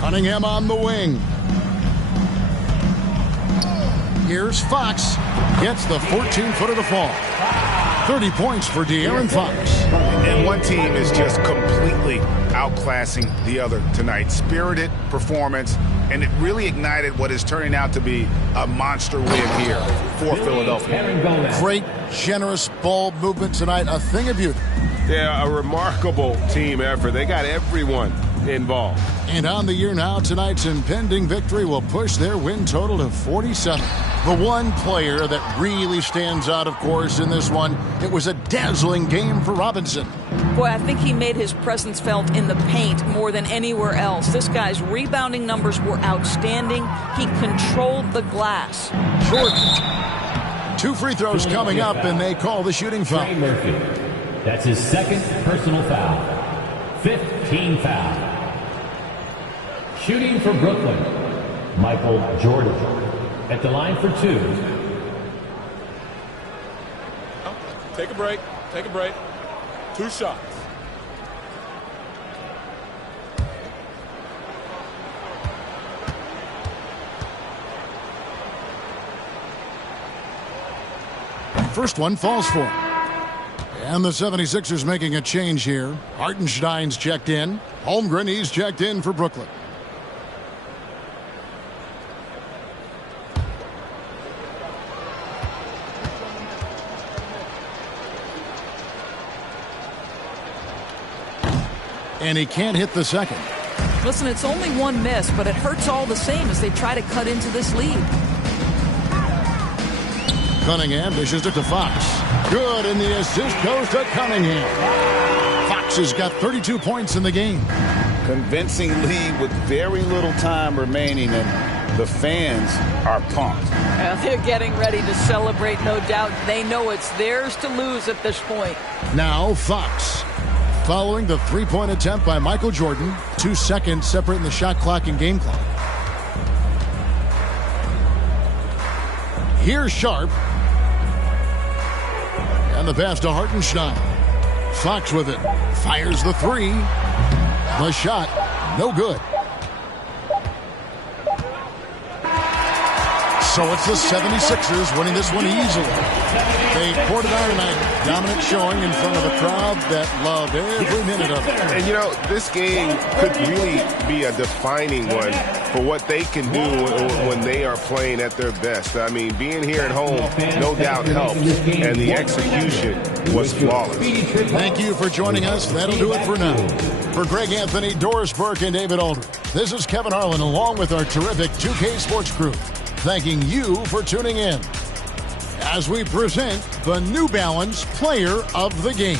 Cunningham on the wing. Here's Fox. Gets the 14-footer to fall. 30 points for De'Aaron Fox. And one team is just completely outclassing the other tonight. Spirited performance, and it really ignited what is turning out to be a monster win here for Philadelphia. Great, generous ball movement tonight. A thing of beauty. Yeah, a remarkable team effort. They got everyone involved. And on the year now, tonight's impending victory will push their win total to 47. The one player that really stands out, of course, in this one, it was a dazzling game for Robinson. Boy, I think he made his presence felt in the paint more than anywhere else. This guy's rebounding numbers were outstanding. He controlled the glass. Jordan. 2 free throws coming up, and they call the shooting foul. Trey Murphy. That's his second personal foul. 15 foul. Shooting for Brooklyn, Michael Jordan. At the line for 2. Take a break. Take a break. 2 shots. First one falls for him. And the 76ers making a change here. Hartenstein's checked in. Holmgren, he's checked in for Brooklyn. And he can't hit the second. Listen, it's only one miss, but it hurts all the same as they try to cut into this lead. Cunningham dishes it to Fox. Good, and the assist goes to Cunningham. Fox has got 32 points in the game. Convincing lead with very little time remaining, and the fans are pumped. Well, they're getting ready to celebrate, no doubt. They know it's theirs to lose at this point. Now Fox. Following the three-point attempt by Michael Jordan, 2 seconds separating the shot clock and game clock. Here's Sharp. And the pass to Hartenstein. Fox with it. Fires the 3. The shot, no good. So it's the 76ers winning this one easily. They poured it on tonight. Dominant showing in front of a crowd that loved every minute of it. And, you know, this game could really be a defining one for what they can do when they are playing at their best. I mean, being here at home, no doubt helps, and the execution was flawless. Thank you for joining us. That'll do it for now. For Greg Anthony, Doris Burke, and David Aldridge, this is Kevin Harlan along with our terrific 2K Sports crew, thanking you for tuning in as we present the New Balance Player of the Game.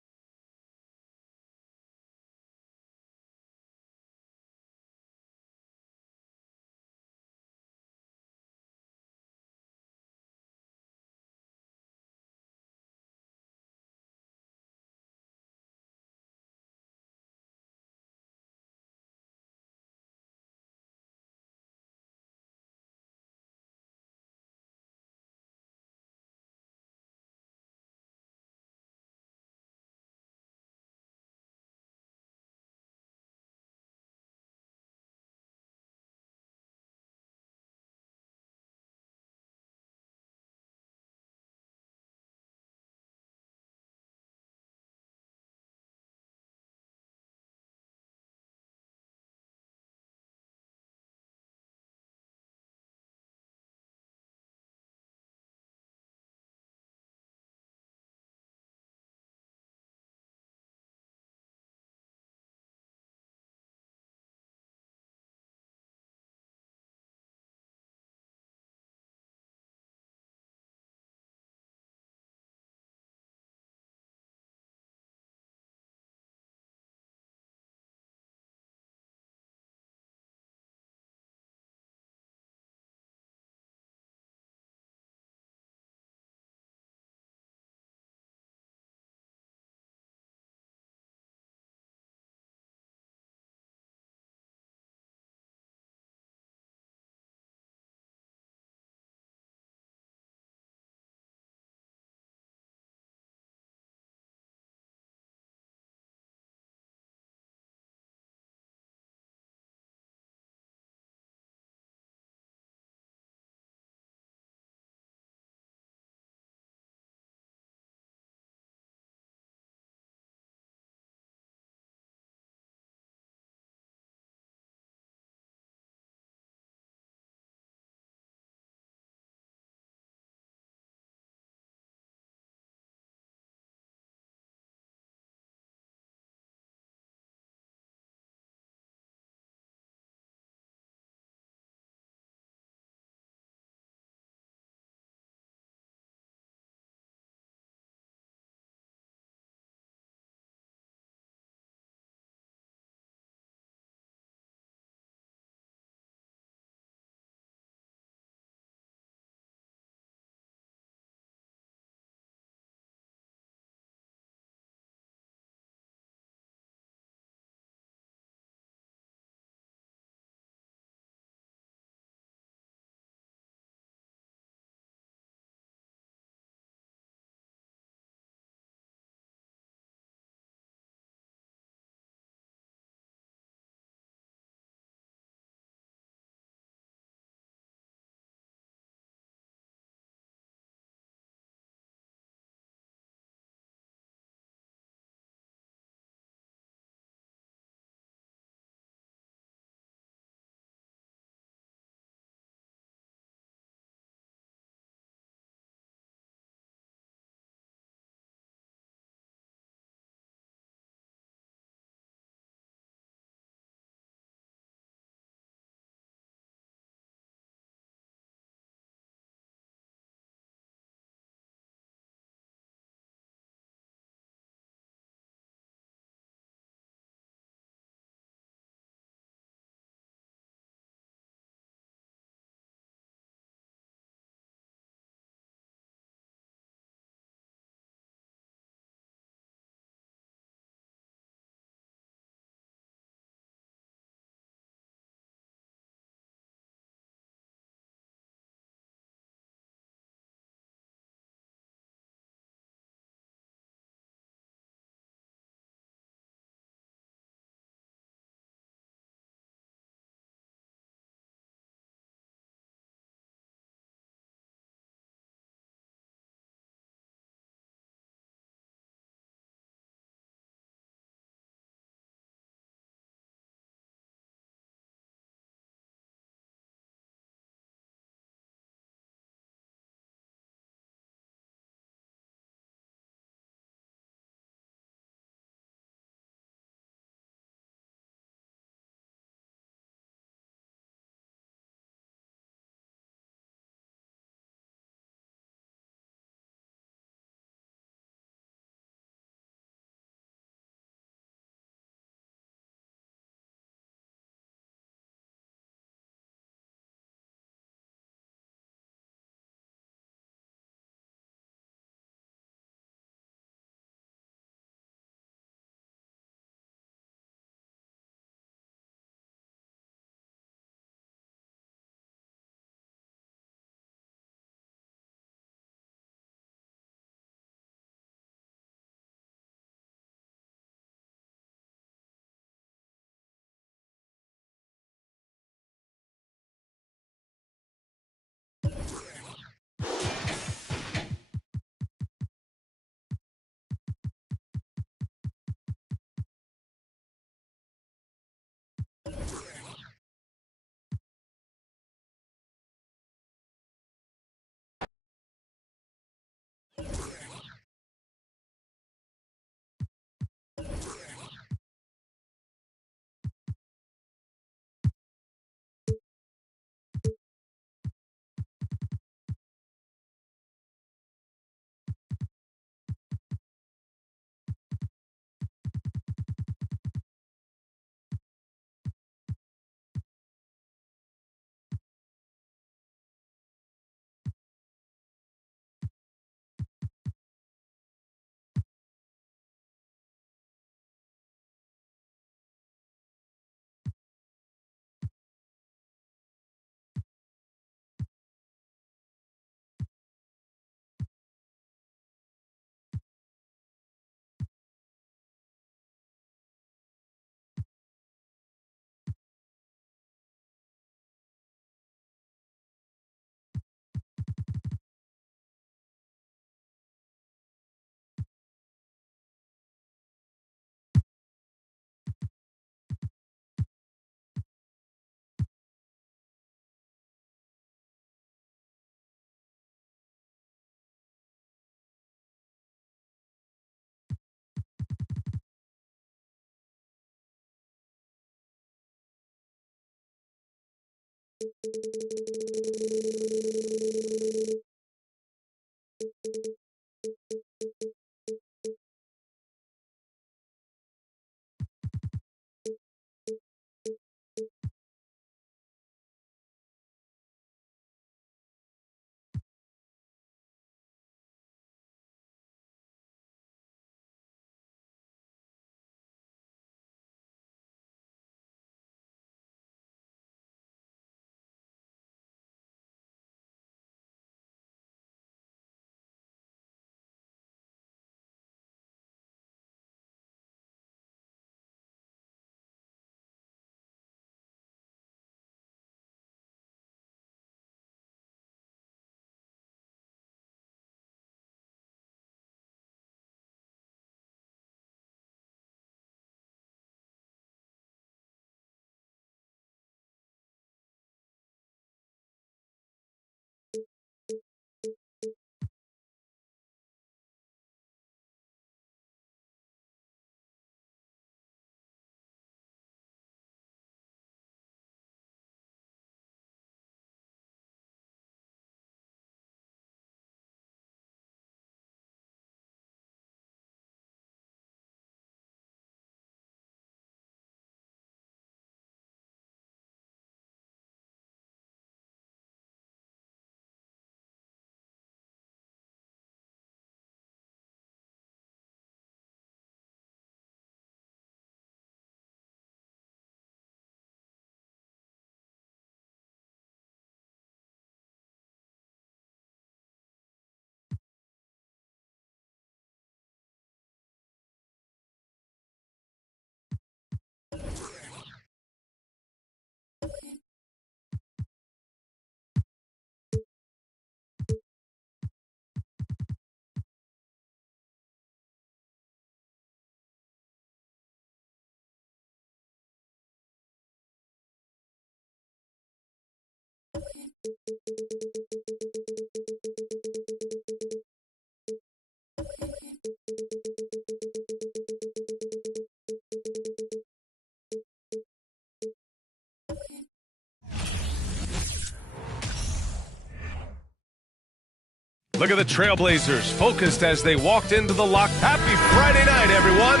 Look at the Trailblazers, focused as they walked into the lock. Happy Friday night, everyone.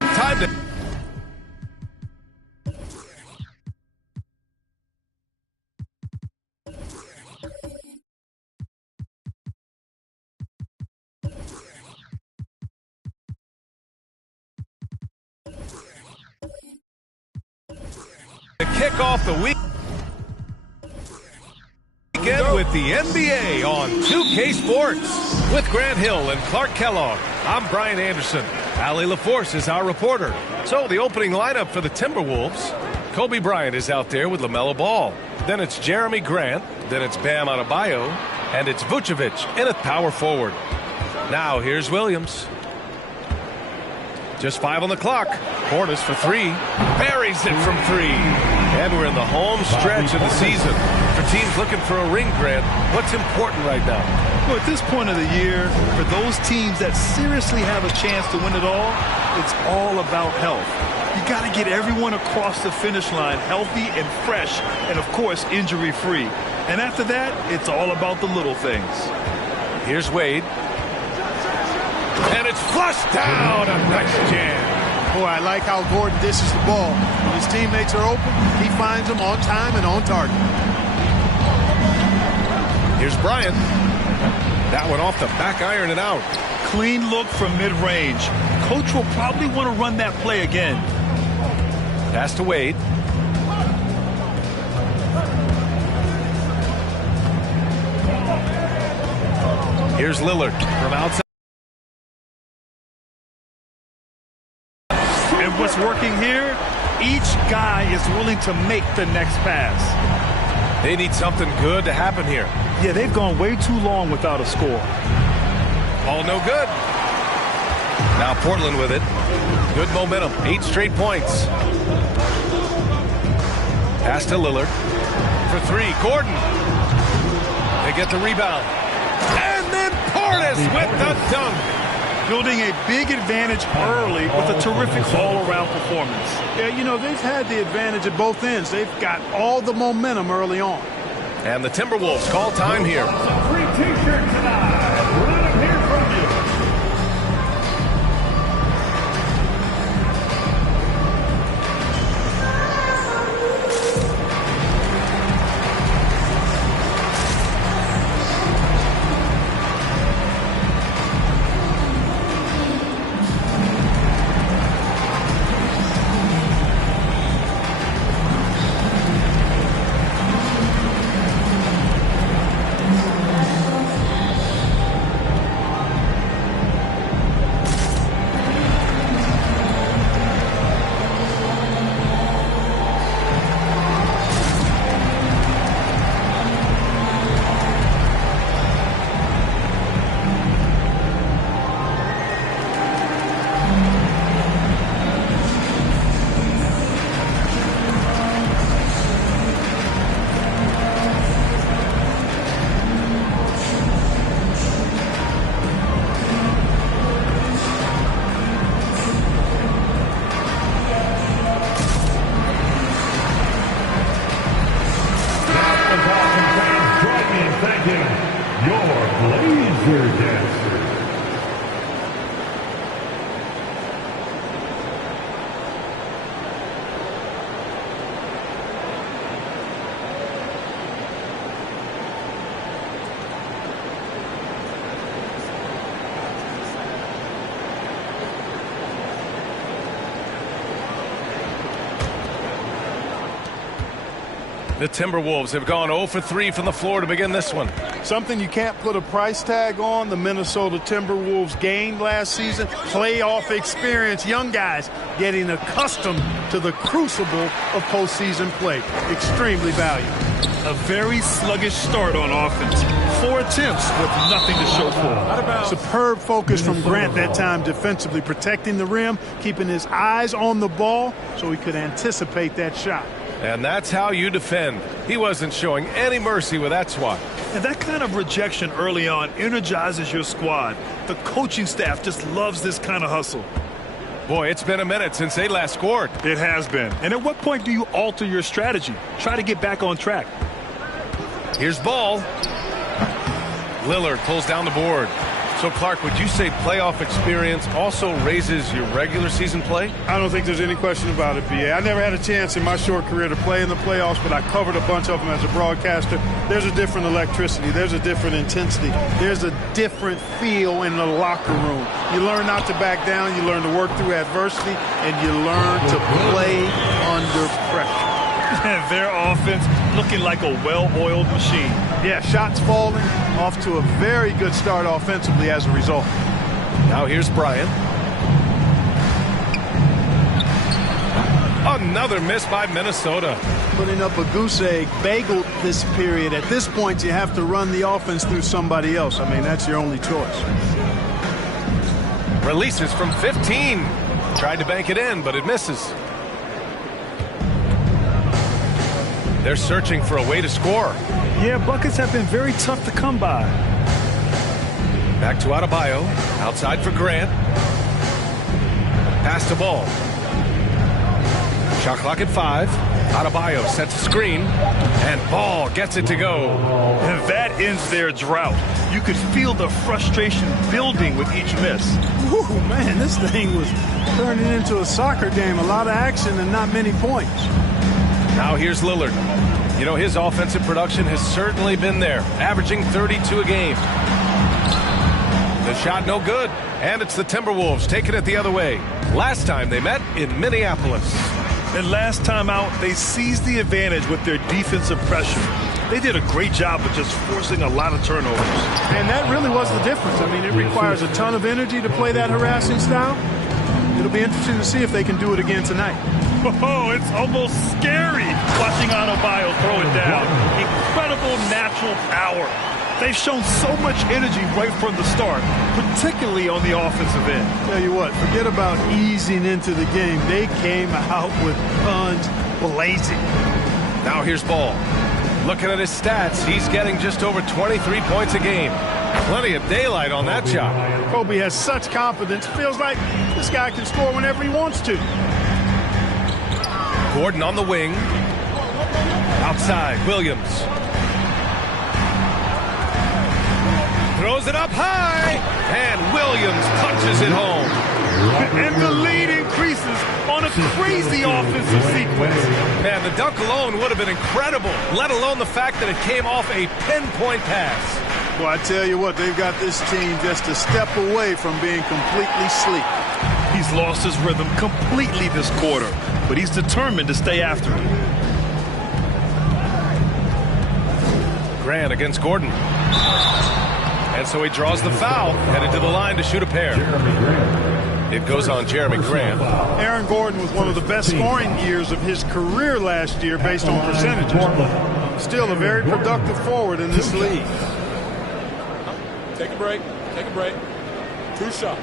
Time to... to kick off the week. With the NBA on 2K Sports. With Grant Hill and Clark Kellogg, I'm Brian Anderson. Allie LaForce is our reporter. So the opening lineup for the Timberwolves. Kobe Bryant is out there with LaMelo Ball. Then it's Jeremy Grant. Then it's Bam Adebayo. And it's Vucevic in at power forward. Now here's Williams. Just 5 on the clock. Portis for 3. Buries it from 3. And we're in the home stretch of the season. For teams looking for a ring, Grant, what's important right now? Well, at this point of the year, for those teams that seriously have a chance to win it all, it's all about health. You got to get everyone across the finish line healthy and fresh, and of course, injury-free. And after that, it's all about the little things. Here's Wade. And it's flushed down. A nice jam. Boy, I like how Gordon dishes the ball. When his teammates are open, he finds them on time and on target. Here's Bryant. That one off the back iron and out. Clean look from mid-range. Coach will probably want to run that play again. Pass to Wade. Here's Lillard from outside. And what's working here, each guy is willing to make the next pass. They need something good to happen here. Yeah, they've gone way too long without a score. All no good. Now Portland with it. Good momentum. 8 straight points. Pass to Lillard. For 3, Gordon. They get the rebound. And then Portis with the dunk. building a big advantage early with a terrific all-around performance. Yeah, you know, they've had the advantage at both ends. They've got all the momentum early on. And the Timberwolves call time here. Free t-shirt tonight. Let them hear from you. The Timberwolves have gone 0 for 3 from the floor to begin this one. Something you can't put a price tag on. The Minnesota Timberwolves gained last season. Playoff experience. Young guys getting accustomed to the crucible of postseason play. Extremely valuable. A very sluggish start on offense. 4 attempts with nothing to show for. Superb focus from Grant that time defensively, protecting the rim, keeping his eyes on the ball so he could anticipate that shot. And that's how you defend. He wasn't showing any mercy with that swat. And that kind of rejection early on energizes your squad. The coaching staff just loves this kind of hustle. Boy, it's been a minute since they last scored. It has been. And at what point do you alter your strategy? Try to get back on track. Here's Ball. Lillard pulls down the board. So, Clark, would you say playoff experience also raises your regular season play? I don't think there's any question about it, B.A. I never had a chance in my short career to play in the playoffs, but I covered a bunch of them as a broadcaster. There's a different electricity. There's a different intensity. There's a different feel in the locker room. You learn not to back down. You learn to work through adversity, and you learn to play under pressure. Their offense looking like a well-oiled machine. Yeah, shots falling, off to a very good start offensively as a result. Now here's Bryant. Another miss by Minnesota. Putting up a goose egg, bageled this period. At this point, you have to run the offense through somebody else. I mean, that's your only choice. Releases from 15. Tried to bank it in, but it misses. They're searching for a way to score. Yeah, buckets have been very tough to come by. Back to Adebayo. Outside for Grant. Pass to Ball. Shot clock at 5. Adebayo sets a screen. And Ball gets it to go. And that ends their drought. You could feel the frustration building with each miss. Whew, man, this thing was turning into a soccer game. A lot of action and not many points. Now here's Lillard. You know, his offensive production has certainly been there, averaging 32 a game. The shot no good, and it's the Timberwolves taking it the other way. Last time they met in Minneapolis. And last time out, they seized the advantage with their defensive pressure. They did a great job of just forcing a lot of turnovers. And that really was the difference. I mean, it requires a ton of energy to play that harassing style. It'll be interesting to see if they can do it again tonight. Oh, it's almost scary watching Adebayo throw it down. Incredible natural power. They've shown so much energy right from the start, particularly on the offensive end. Tell you what, forget about easing into the game. They came out with guns blazing. Now here's Ball. Looking at his stats, he's getting just over 23 points a game. Plenty of daylight on that shot. Kobe has such confidence. Feels like this guy can score whenever he wants to. Gordon on the wing. Outside, Williams. Throws it up high, and Williams punches it home. And the lead increases on a crazy offensive sequence. Man, the dunk alone would have been incredible, let alone the fact that it came off a pinpoint pass. Well, I tell you what, they've got this team just a step away from being completely sleep. He's lost his rhythm completely this quarter, but he's determined to stay after it. Grant against Gordon. And so he draws the foul, headed to the line to shoot a pair. It goes on Jeremy Grant. Aaron Gordon was one of the best scoring years of his career last year based on percentages. Still a very productive forward in this league. Take a break. Take a break. 2 shots.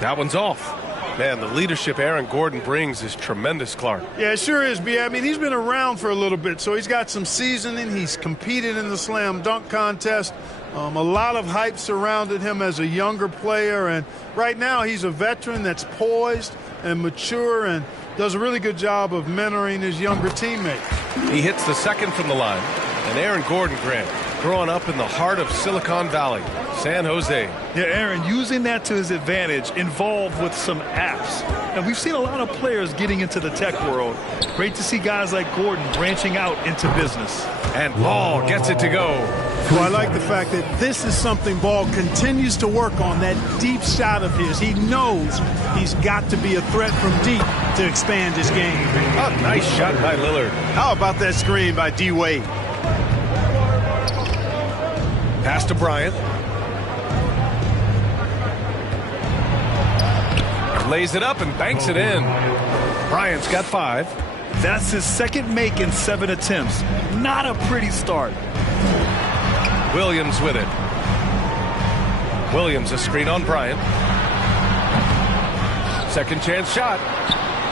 That one's off. Man, the leadership Aaron Gordon brings is tremendous, Clark. Yeah, it sure is, B. I mean, he's been around for a little bit, so he's got some seasoning. He's competed in the slam dunk contest. A lot of hype surrounded him as a younger player, and right now he's a veteran that's poised and mature and does a really good job of mentoring his younger teammates. He hits the second from the line, and Aaron Gordon, Grant, growing up in the heart of Silicon Valley, San Jose. Yeah, Aaron, using that to his advantage, involved with some apps. And we've seen a lot of players getting into the tech world. Great to see guys like Gordon branching out into business. And Ball gets it to go. Well, I like the fact that this is something Ball continues to work on, that deep shot of his. He knows he's got to be a threat from deep to expand his game. Oh, nice shot by Lillard. How about that screen by D-Wade? Pass to Bryant. Lays it up and banks it in. Bryant's got 5. That's his second make in 7 attempts. Not a pretty start. Williams with it. Williams a screen on Bryant. Second chance shot.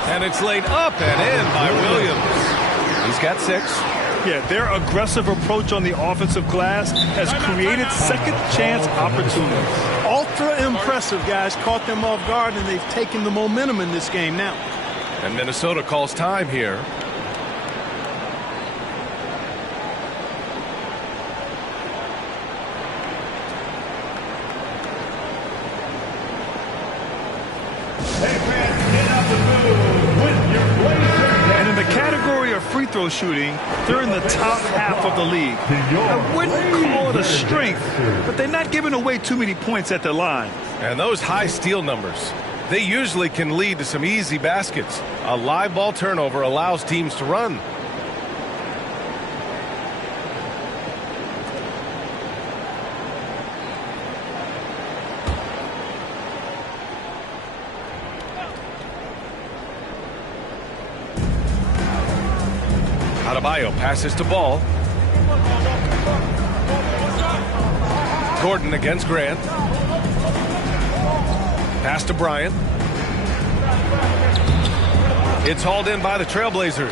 And it's laid up and in by Williams. He's got 6. Yeah, their aggressive approach on the offensive glass has created second chance opportunities. Ultra impressive, guys. Caught them off guard, and they've taken the momentum in this game now. And Minnesota calls time here. And in the category of free throw shooting, they're in the top half of the league. I wouldn't call it a strength, but they're not giving away too many points at the line. And those high steal numbers, they usually can lead to some easy baskets. A live ball turnover allows teams to run. Adebayo passes to Ball. Gordon against Grant. Pass to Bryant. It's hauled in by the Trailblazers.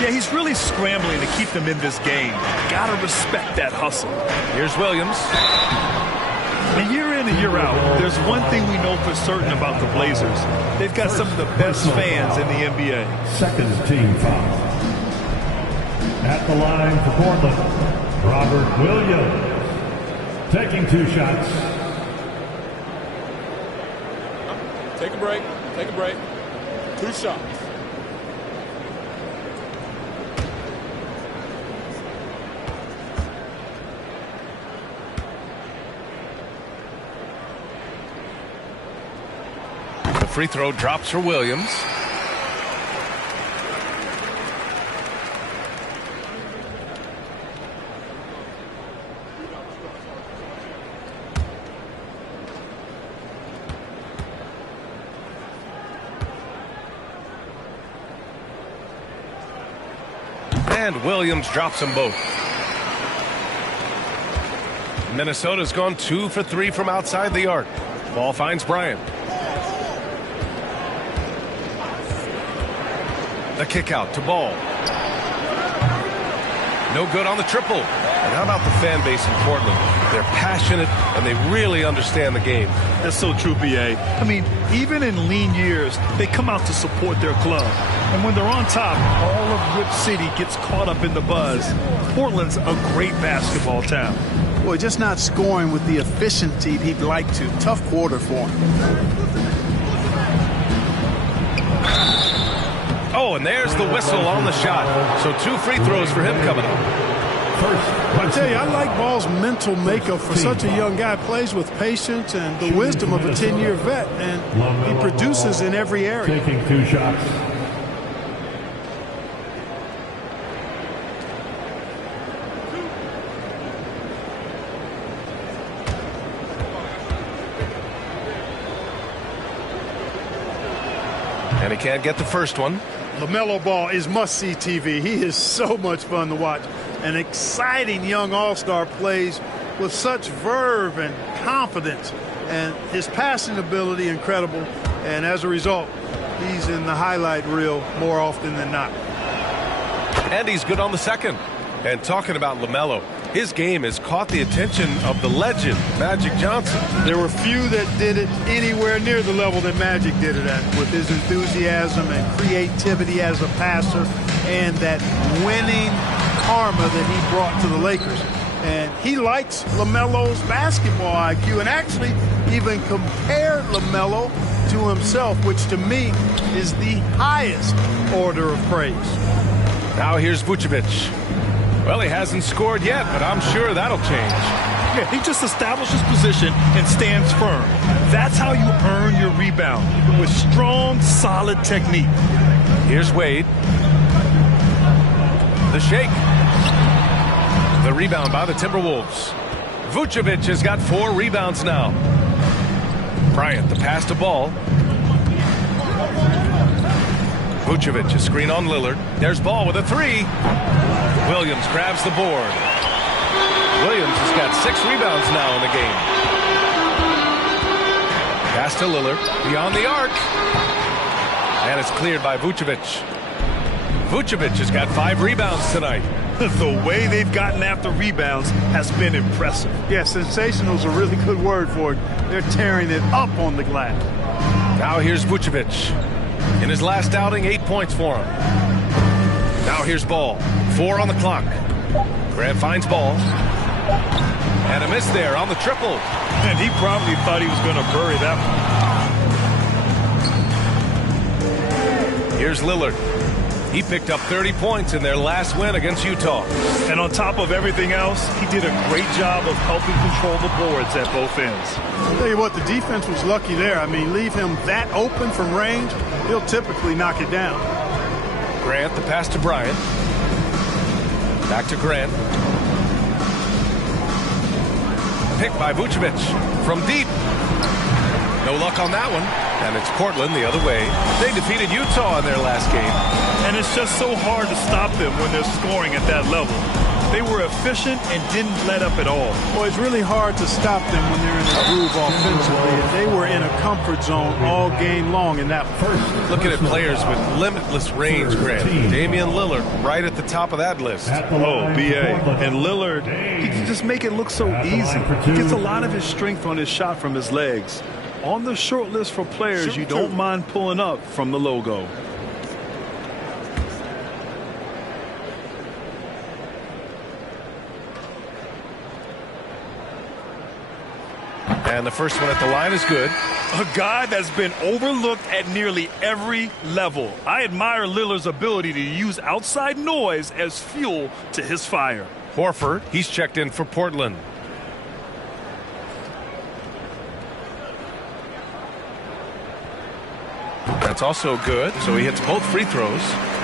Yeah, he's really scrambling to keep them in this game. Gotta respect that hustle. Here's Williams. And year in and year out, there's one thing we know for certain about the Blazers. They've got some of the best fans in the NBA. Second team foul. At the line for Portland, Robert Williams. Taking 2 shots. Take a break. Take a break. 2 shots. The free throw drops for Williams. And Williams drops them both. Minnesota's gone 2 for 3 from outside the arc. Ball finds Bryant. The kick out to Ball. No good on the triple. And how about the fan base in Portland? They're passionate, and they really understand the game. That's so true, B.A. I mean, even in lean years, they come out to support their club. And when they're on top, all of Rip City gets caught up in the buzz. Portland's a great basketball town. Well, just not scoring with the efficiency he'd like to. Tough quarter for him. Oh, and there's the whistle on the shot. So 2 free throws for him coming up. I tell you, I like Ball's mental makeup for such a young guy. Plays with patience and the wisdom of a 10-year vet, and he produces in every area. Taking 2 shots. And he can't get the first one. LaMelo Ball is must-see TV. He is so much fun to watch. An exciting young all-star, plays with such verve and confidence. And his passing ability incredible. And as a result, he's in the highlight reel more often than not. And he's good on the second. And talking about LaMelo, his game has caught the attention of the legend, Magic Johnson. There were few that did it anywhere near the level that Magic did it at, with his enthusiasm and creativity as a passer and that winning karma that he brought to the Lakers. And he likes LaMelo's basketball IQ and actually even compared LaMelo to himself, which to me is the highest order of praise. Now here's Vucevic. Well, he hasn't scored yet, but I'm sure that'll change. Yeah, he just establishes position and stands firm. That's how you earn your rebound, with strong, solid technique. Here's Wade. The shake. The rebound by the Timberwolves. Vucevic has got 4 rebounds now. Bryant, the pass to Ball. Vucevic, a screen on Lillard. There's Ball with a 3. Williams grabs the board. Williams has got 6 rebounds now in the game. Pass to Lillard, beyond the arc. And it's cleared by Vucevic. Vucevic has got 5 rebounds tonight. The way they've gotten after rebounds has been impressive. Yeah, sensational is a really good word for it. They're tearing it up on the glass. Now here's Vucevic. In his last outing, 8 points for him. Now here's Ball. 4 on the clock. Grant finds Ball. And a miss there on the triple. And he probably thought he was going to bury that one. Here's Lillard. He picked up 30 points in their last win against Utah. And on top of everything else, he did a great job of helping control the boards at both ends. I'll tell you what, the defense was lucky there. I mean, leave him that open from range, he'll typically knock it down. Grant, the pass to Bryant. Back to Grant. Picked by Vucevic from deep. No luck on that one. And it's Portland the other way. They defeated Utah in their last game. And it's just so hard to stop them when they're scoring at that level. They were efficient and didn't let up at all. Well, it's really hard to stop them when they're in a groove offensively. And they were in a comfort zone all game long in that first. Looking at players with limitless range, Grant. Damian Lillard right at the top of that list. Oh, B.A. And Lillard, he can just make it look so easy. He gets a lot of his strength on his shot from his legs. On the short list for players you don't mind pulling up from the logo. And the first one at the line is good. A guy that's been overlooked at nearly every level. I admire Lillard's ability to use outside noise as fuel to his fire. Horford, he's checked in for Portland. That's also good, so he hits both free throws.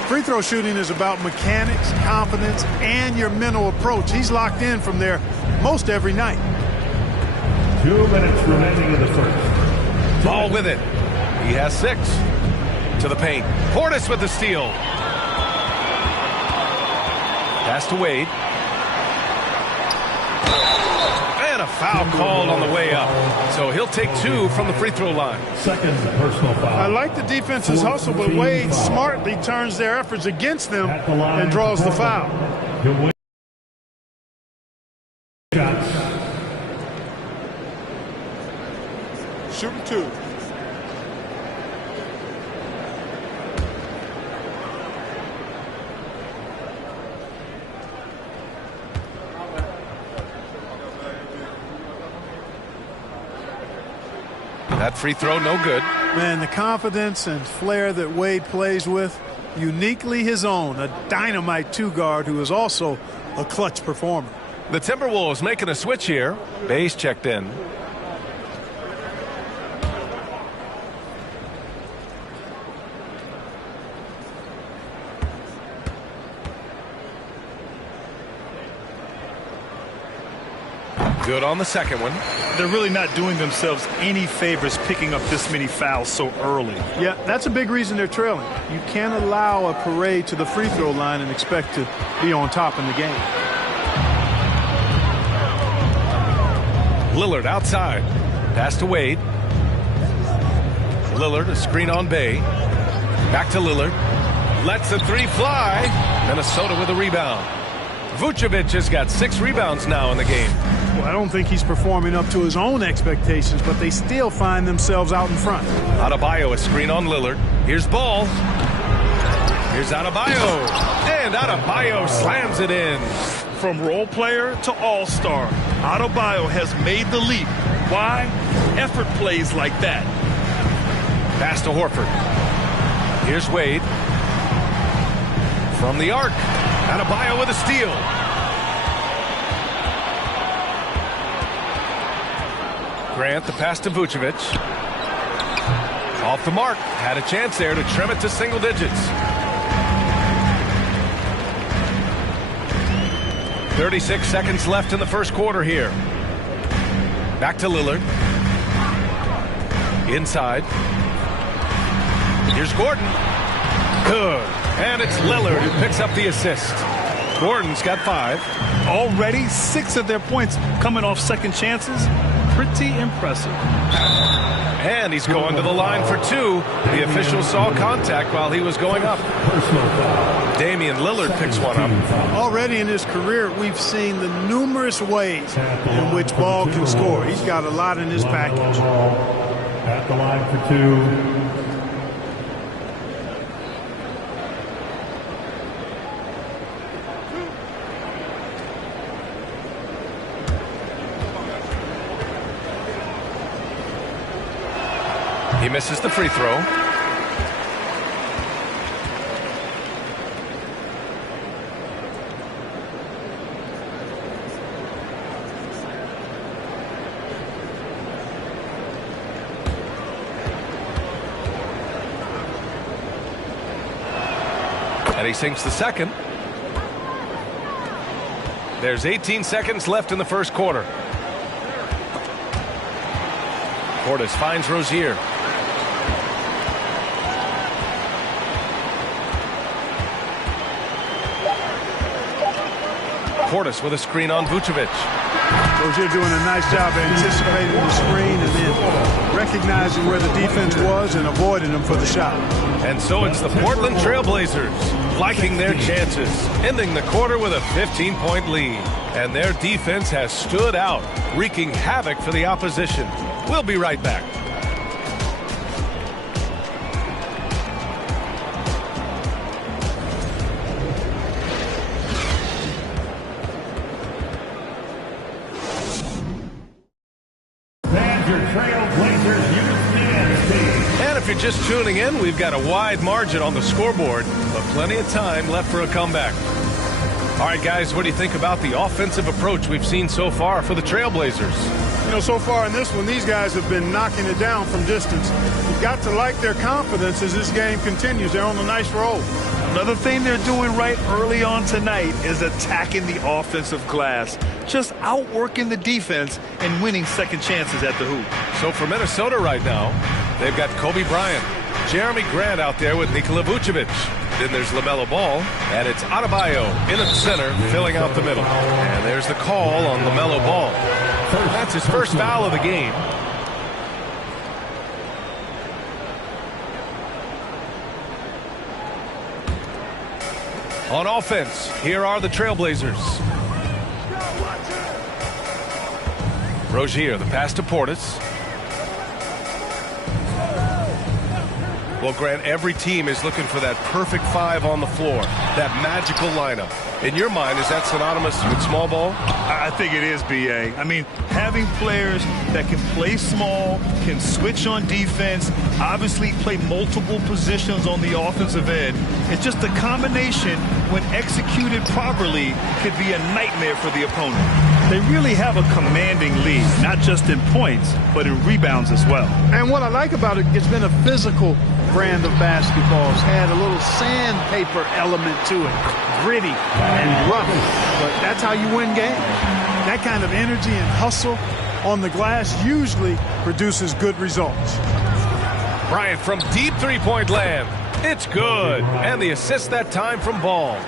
Free throw shooting is about mechanics, confidence, and your mental approach. He's locked in from there most every night. 2 minutes remaining in the first. Ball with it. He has 6. To the paint. Portis with the steal. Pass to Wade. And a a foul called on the way up. So he'll take 2 from the free throw line. Second personal foul. I like the defense's hustle, but Wade smartly turns their efforts against them and draws the foul. Shooting 2. That free throw, no good. Man, the confidence and flair that Wade plays with, uniquely his own. A dynamite 2-guard who is also a clutch performer. The Timberwolves making a switch here. Bay's checked in. Good on the second one. They're really not doing themselves any favors picking up this many fouls so early. Yeah, that's a big reason they're trailing. You can't allow a parade to the free throw line and expect to be on top in the game. Lillard outside. Pass to Wade. Lillard, a screen on Bay. Back to Lillard. Lets the 3 fly. Minnesota with a rebound. Vucevic has got 6 rebounds now in the game. Well, I don't think he's performing up to his own expectations, but they still find themselves out in front. Adebayo, a screen on Lillard. Here's Ball. Here's Adebayo. And Adebayo slams it in. From role player to all-star, Adebayo has made the leap. Why? Effort plays like that. Pass to Horford. Here's Wade. From the arc. Adebayo with a steal. Grant, the pass to Vucevic. Off the mark. Had a chance there to trim it to single digits. 36 seconds left in the first quarter here. Back to Lillard. Inside. Here's Gordon. Good. And it's Lillard who picks up the assist. Gordon's got 5. Already 6 of their points coming off second chances. Pretty impressive. And he's going to the line for 2. The official saw contact while he was going up. Damian Lillard picks one up. Already in his career, we've seen the numerous ways in which Ball can score. He's got a lot in his package. At the line for 2. He misses the free throw. And he sinks the second. There's 18 seconds left in the first quarter. Portis finds Rozier. Portis with a screen on Vucevic. Rozier doing a nice job anticipating the screen and then recognizing where the defense was and avoiding them for the shot. And so it's the Portland Trailblazers liking their chances, ending the quarter with a 15-point lead. And their defense has stood out, wreaking havoc for the opposition. We'll be right back. If you're just tuning in, we've got a wide margin on the scoreboard, but plenty of time left for a comeback. All right, guys, what do you think about the offensive approach we've seen so far for the Trailblazers? You know, so far in this one, these guys have been knocking it down from distance. You've got to like their confidence as this game continues. They're on a nice roll. Another thing they're doing right early on tonight is attacking the offensive glass. Just outworking the defense and winning second chances at the hoop. So for Minnesota right now, they've got Kobe Bryant, Jeremy Grant out there with Nikola Vucevic. Then there's LaMelo Ball, and it's Adebayo in at center, filling out the middle. And there's the call on LaMelo Ball. That's his first foul of the game. On offense, here are the Trailblazers. Rozier, the pass to Portis. Well, Grant, every team is looking for that perfect five on the floor, that magical lineup. In your mind, is that synonymous with small ball? I think it is, B.A. I mean, having players that can play small, can switch on defense, obviously play multiple positions on the offensive end. It's just a combination, when executed properly, could be a nightmare for the opponent. They really have a commanding lead, not just in points, but in rebounds as well. And what I like about it, it's been a physical brand of basketball. It's had a little sandpaper element to it, gritty and rough. But that's how you win games. That kind of energy and hustle on the glass usually produces good results. Bryant from deep three-point land. It's good. And the assist that time from Ball.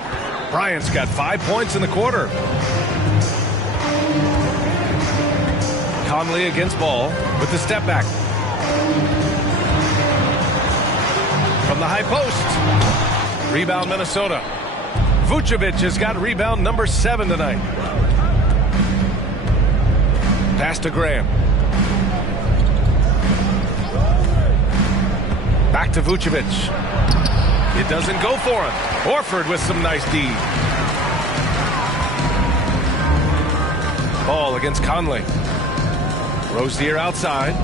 Bryant's got 5 points in the quarter. Conley against Ball with the step back. From the high post. Rebound Minnesota. Vucevic has got rebound number 7 tonight. Pass to Graham. Back to Vucevic. It doesn't go for him. Horford with some nice D. Ball against Conley. Rozier outside.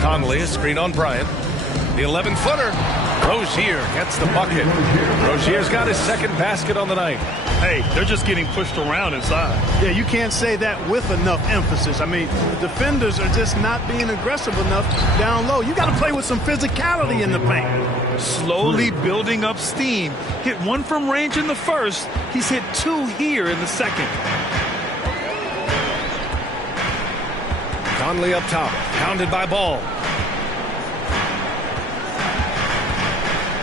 Conley, a screen on Bryant. The 11-footer. Rozier gets the bucket. Rozier's got his second basket on the night. Hey, they're just getting pushed around inside. Yeah, you can't say that with enough emphasis. I mean, the defenders are just not being aggressive enough down low. You got to play with some physicality in the paint. Slowly building up steam. Hit one from range in the first. He's hit 2 here in the second. Conley up top, pounded by Ball.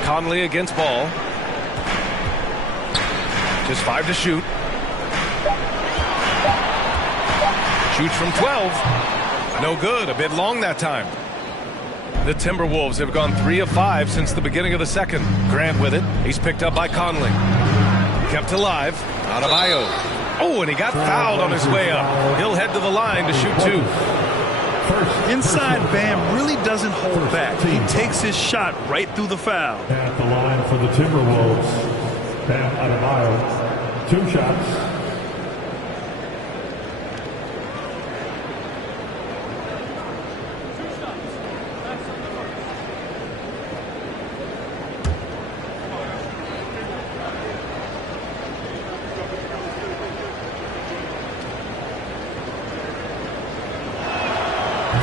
Conley against Ball. Just 5 to shoot. Shoots from 12. No good, a bit long that time. The Timberwolves have gone 3 of 5 since the beginning of the second. Grant with it. He's picked up by Conley. Kept alive. Adebayo. Oh, and he got fouled on his way up. He'll head to the line to shoot 2. Inside, Bam really doesn't hold back. He takes his shot right through the foul. At the line for the Timberwolves, Bam Adebayo, 2 shots.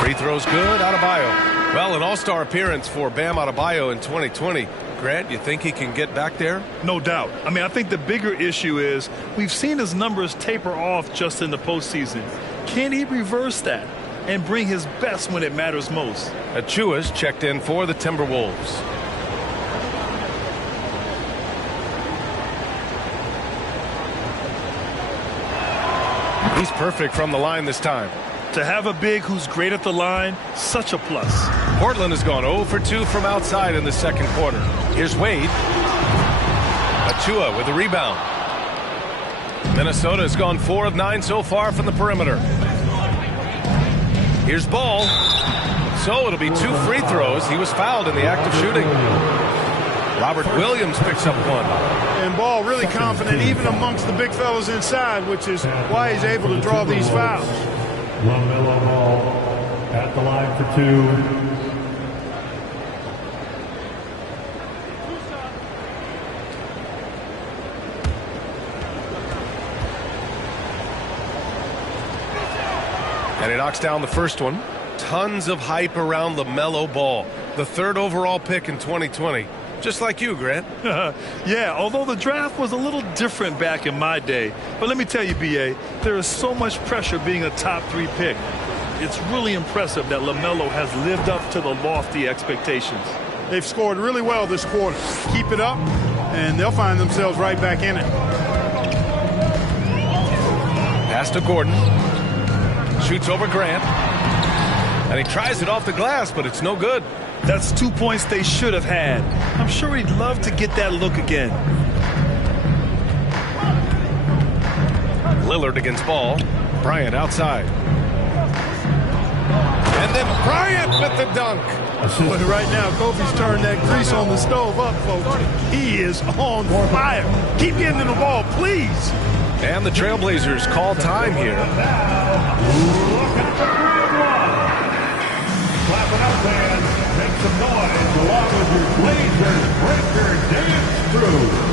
Free throws good, Adebayo. Well, an all-star appearance for Bam Adebayo in 2020. Grant, you think he can get back there? No doubt. I mean, I think the bigger issue is we've seen his numbers taper off just in the postseason. Can he reverse that and bring his best when it matters most? Achua's checked in for the Timberwolves. He's perfect from the line this time. To have a big who's great at the line, such a plus. Portland has gone 0 for 2 from outside in the second quarter. Here's Wade. Achua with the rebound. Minnesota has gone 4 of 9 so far from the perimeter. Here's Ball. So it'll be 2 free throws. He was fouled in the act of shooting. Robert Williams picks up 1. And Ball really confident even amongst the big fellas inside, which is why he's able to draw these fouls. LaMelo Ball at the line for 2. And he knocks down the first one. Tons of hype around LaMelo Ball, the 3rd overall pick in 2020. Just like you, Grant. Yeah, although the draft was a little different back in my day. But let me tell you, B.A., there is so much pressure being a top 3 pick. It's really impressive that LaMelo has lived up to the lofty expectations. They've scored really well this quarter. Keep it up, and they'll find themselves right back in it. Pass to Gordon. Shoots over Grant. And he tries it off the glass, but it's no good. That's 2 points they should have had. I'm sure he'd love to get that look again. Lillard against Ball. Bryant outside. And then Bryant with the dunk. But right now, Kofi's turned that grease on the stove up, folks. He is on fire. Keep getting him the ball, please. And the Trailblazers call time here. Clap it up, fans. Make some noise along with your Blazers breaker dance crew.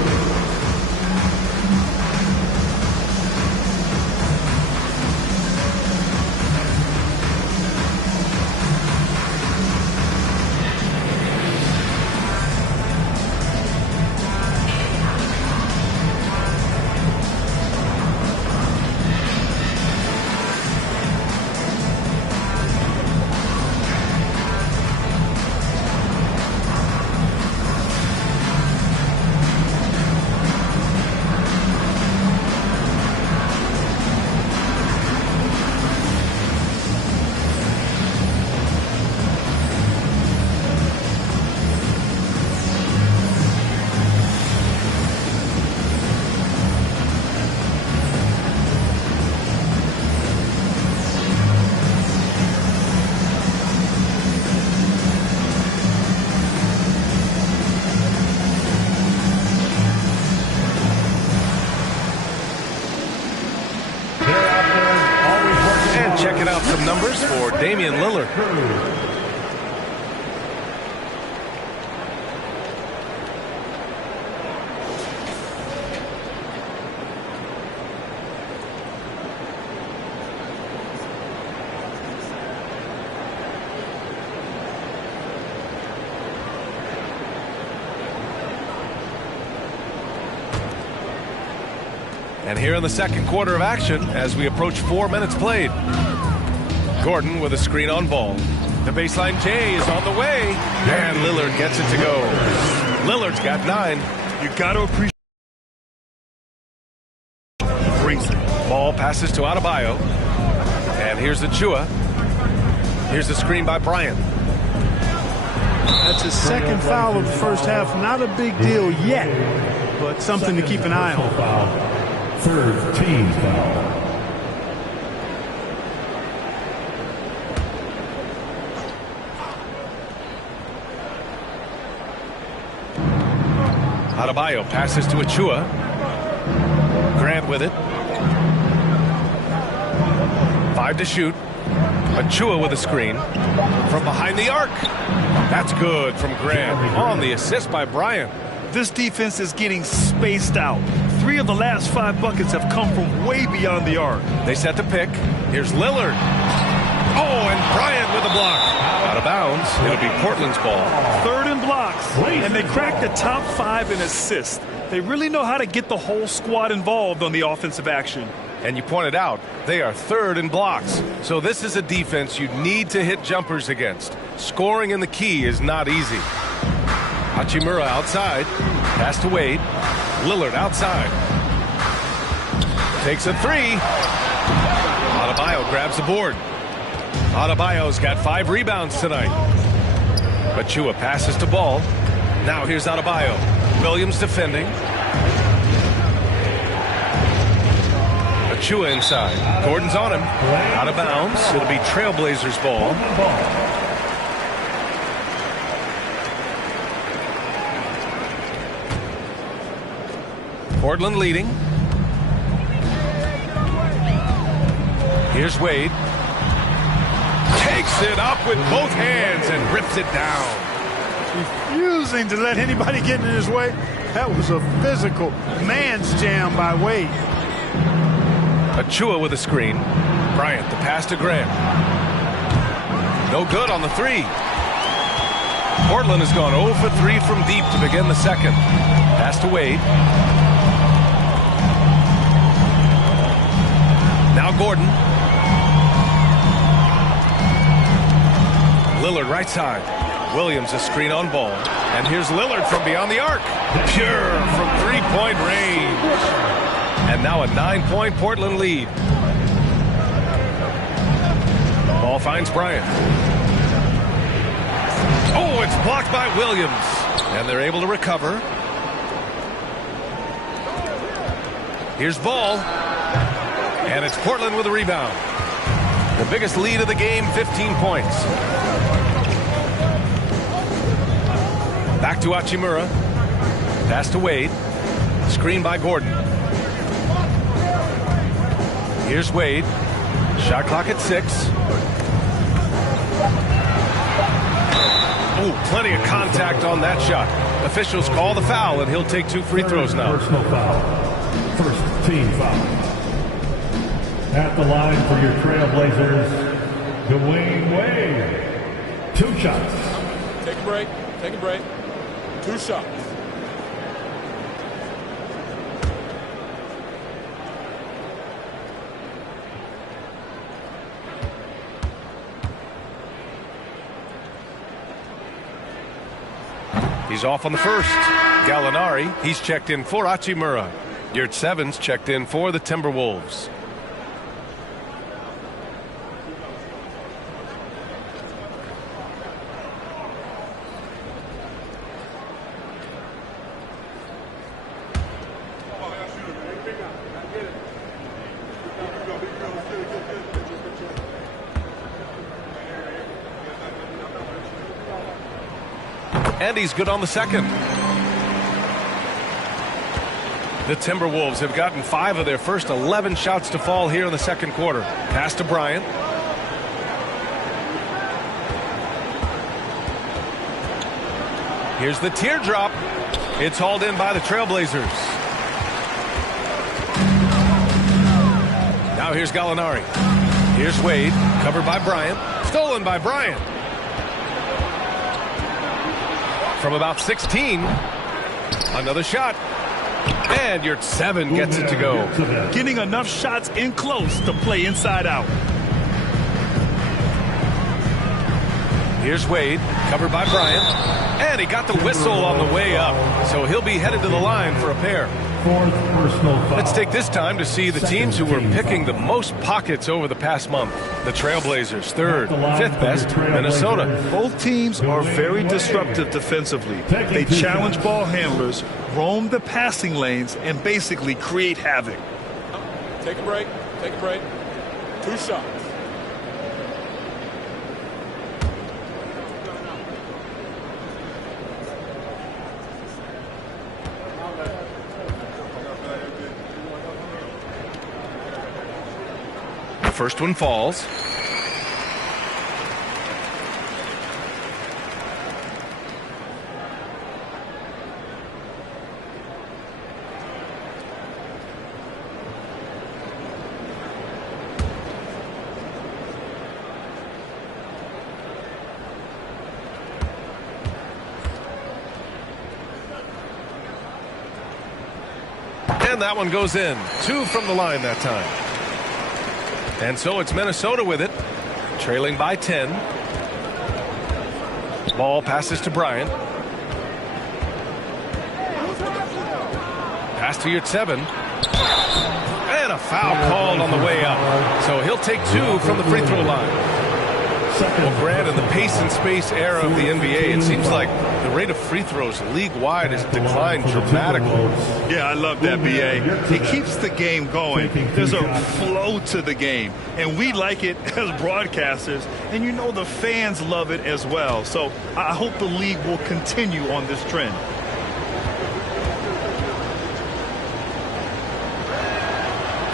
Checking out some numbers for Damian Lillard. And here in the second quarter of action, as we approach 4 minutes played. Gordon with a screen on Ball. The baseline J is on the way. And Lillard gets it to go. Lillard's got 9. You got to appreciate. Brings it. Ball passes to Adebayo. And here's Achua. Here's the screen by Bryant. That's his second foul of the first half. Not a big deal yet, but something to keep an eye on. Third team foul. Adebayo passes to Achua. Grant with it. 5 to shoot. Achua with a screen. From behind the arc. That's good from Grant. On the assist by Bryant. This defense is getting spaced out. 3 of the last 5 buckets have come from way beyond the arc. They set the pick. Here's Lillard. Oh, and Bryant with a block. Out of bounds. It'll be Portland's ball. 3rd in blocks. And they cracked the top 5 in assists. They really know how to get the whole squad involved on the offensive action. And you pointed out, they are 3rd in blocks. So this is a defense you need to hit jumpers against. Scoring in the key is not easy. Hachimura outside. Pass to Wade. Lillard outside. Takes a 3. Adebayo grabs the board. Adebayo's got 5 rebounds tonight. Achua passes to Ball. Now here's Adebayo. Williams defending. Achua inside. Gordon's on him. Out of bounds. It'll be Trailblazers ball. Portland leading. Here's Wade. Takes it up with both hands and rips it down. Refusing to let anybody get in his way. That was a physical man's jam by Wade. Achua with a screen. Bryant, the pass to Grant. No good on the 3. Portland has gone 0 for 3 from deep to begin the second. Pass to Wade. Now Gordon. Lillard right side. Williams a screen on Ball. And here's Lillard from beyond the arc. Pure from 3-point range. And now a 9-point Portland lead. Ball finds Bryant. Oh, it's blocked by Williams. And they're able to recover. Here's Ball. And it's Portland with a rebound. The biggest lead of the game, 15 points. Back to Hachimura. Pass to Wade. Screen by Gordon. Here's Wade. Shot clock at 6. Ooh, plenty of contact on that shot. Officials call the foul, and he'll take 2 free throws now. Personal foul. First team foul. At the line for your Trailblazers, Dwayne Wade. 2 shots. Take a break. Take a break. 2 shots. He's off on the first. Gallinari, he's checked in for Hachimura. Yurt Sevens checked in for the Timberwolves. And he's good on the second. The Timberwolves have gotten 5 of their first 11 shots to fall here in the second quarter. Pass to Bryant. Here's the teardrop. It's hauled in by the Trailblazers. Now here's Gallinari. Here's Wade, covered by Bryant. Stolen by Bryant. From about 16. Another shot. And Yurt Seven gets it to go. Getting enough shots in close to play inside out. Here's Wade, covered by Bryant. And he got the whistle on the way up. So he'll be headed to the line for a pair. 4th personal foul. Let's take this time to see the teams who were picking the most pockets over the past month. The Trailblazers, 3rd, 5th best, Minnesota. Both teams are very disruptive defensively. They challenge ball handlers, roam the passing lanes, and basically create havoc. Take a break. Take a break. 2 shots. First one falls. And that one goes in. 2 from the line that time. And so it's Minnesota with it, trailing by 10. Ball passes to Bryant. Pass to Yurt Seven. And a foul called on the way up. So he'll take 2 from the free throw line. Well, Brad, in the pace and space era of the NBA, it seems like the rate of free throws league-wide has declined dramatically. Yeah, I love that, B.A. It keeps the game going. There's a flow to the game, and we like it as broadcasters, and you know the fans love it as well. So I hope the league will continue on this trend.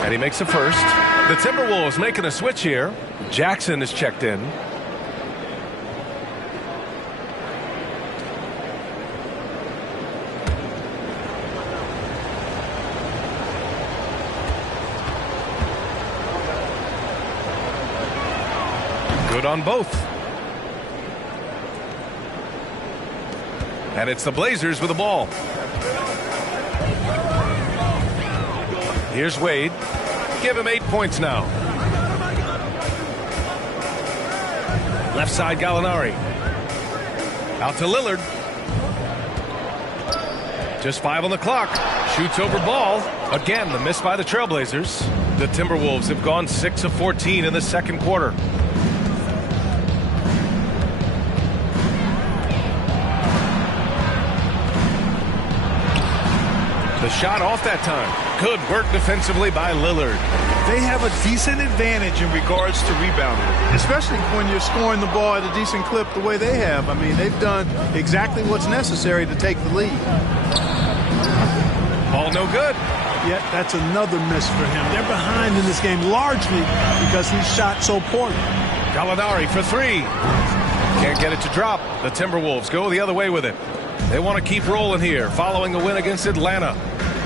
And he makes a first. The Timberwolves making a switch here. Jackson is checked in. Good on both. And it's the Blazers with the ball. Here's Wade. Give him 8 points now. Left side Gallinari. Out to Lillard. Just 5 on the clock. Shoots over ball. Again, the miss by the Trailblazers. The Timberwolves have gone 6 of 14 in the second quarter. The shot off that time. Good work defensively by Lillard. They have a decent advantage in regards to rebounding, especially when you're scoring the ball at a decent clip the way they have. I mean, they've done exactly what's necessary to take the lead. Ball no good. Yet that's another miss for him. They're behind in this game largely because he shot so poorly. Gallinari for three. Can't get it to drop. The Timberwolves go the other way with it. They want to keep rolling here following a win against Atlanta.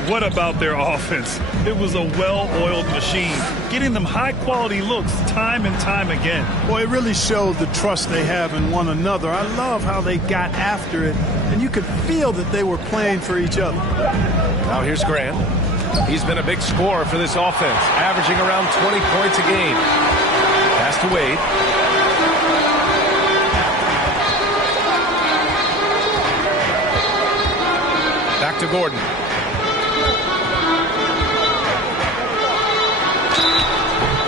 What about their offense? It was a well-oiled machine, getting them high-quality looks time and time again. Boy, it really showed the trust they have in one another. I love how they got after it, and you could feel that they were playing for each other. Now here's Grant. He's been a big scorer for this offense, averaging around 20 points a game. Pass to Wade. Back to Gordon.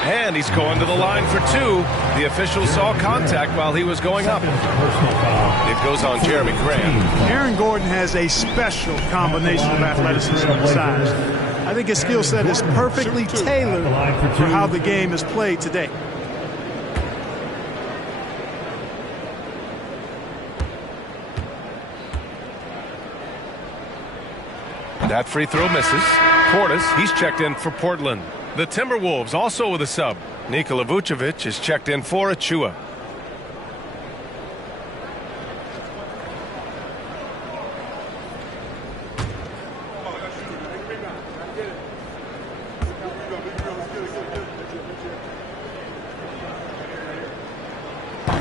And he's going to the line for two. The official saw contact while he was going up. It goes on Jeremy Grant. Aaron Gordon has a special combination of athleticism and size. I think his skill set is perfectly tailored for how the game is played today. That free throw misses. Portis, he's checked in for Portland. The Timberwolves also with a sub. Nikola Vucevic is checked in for Achua.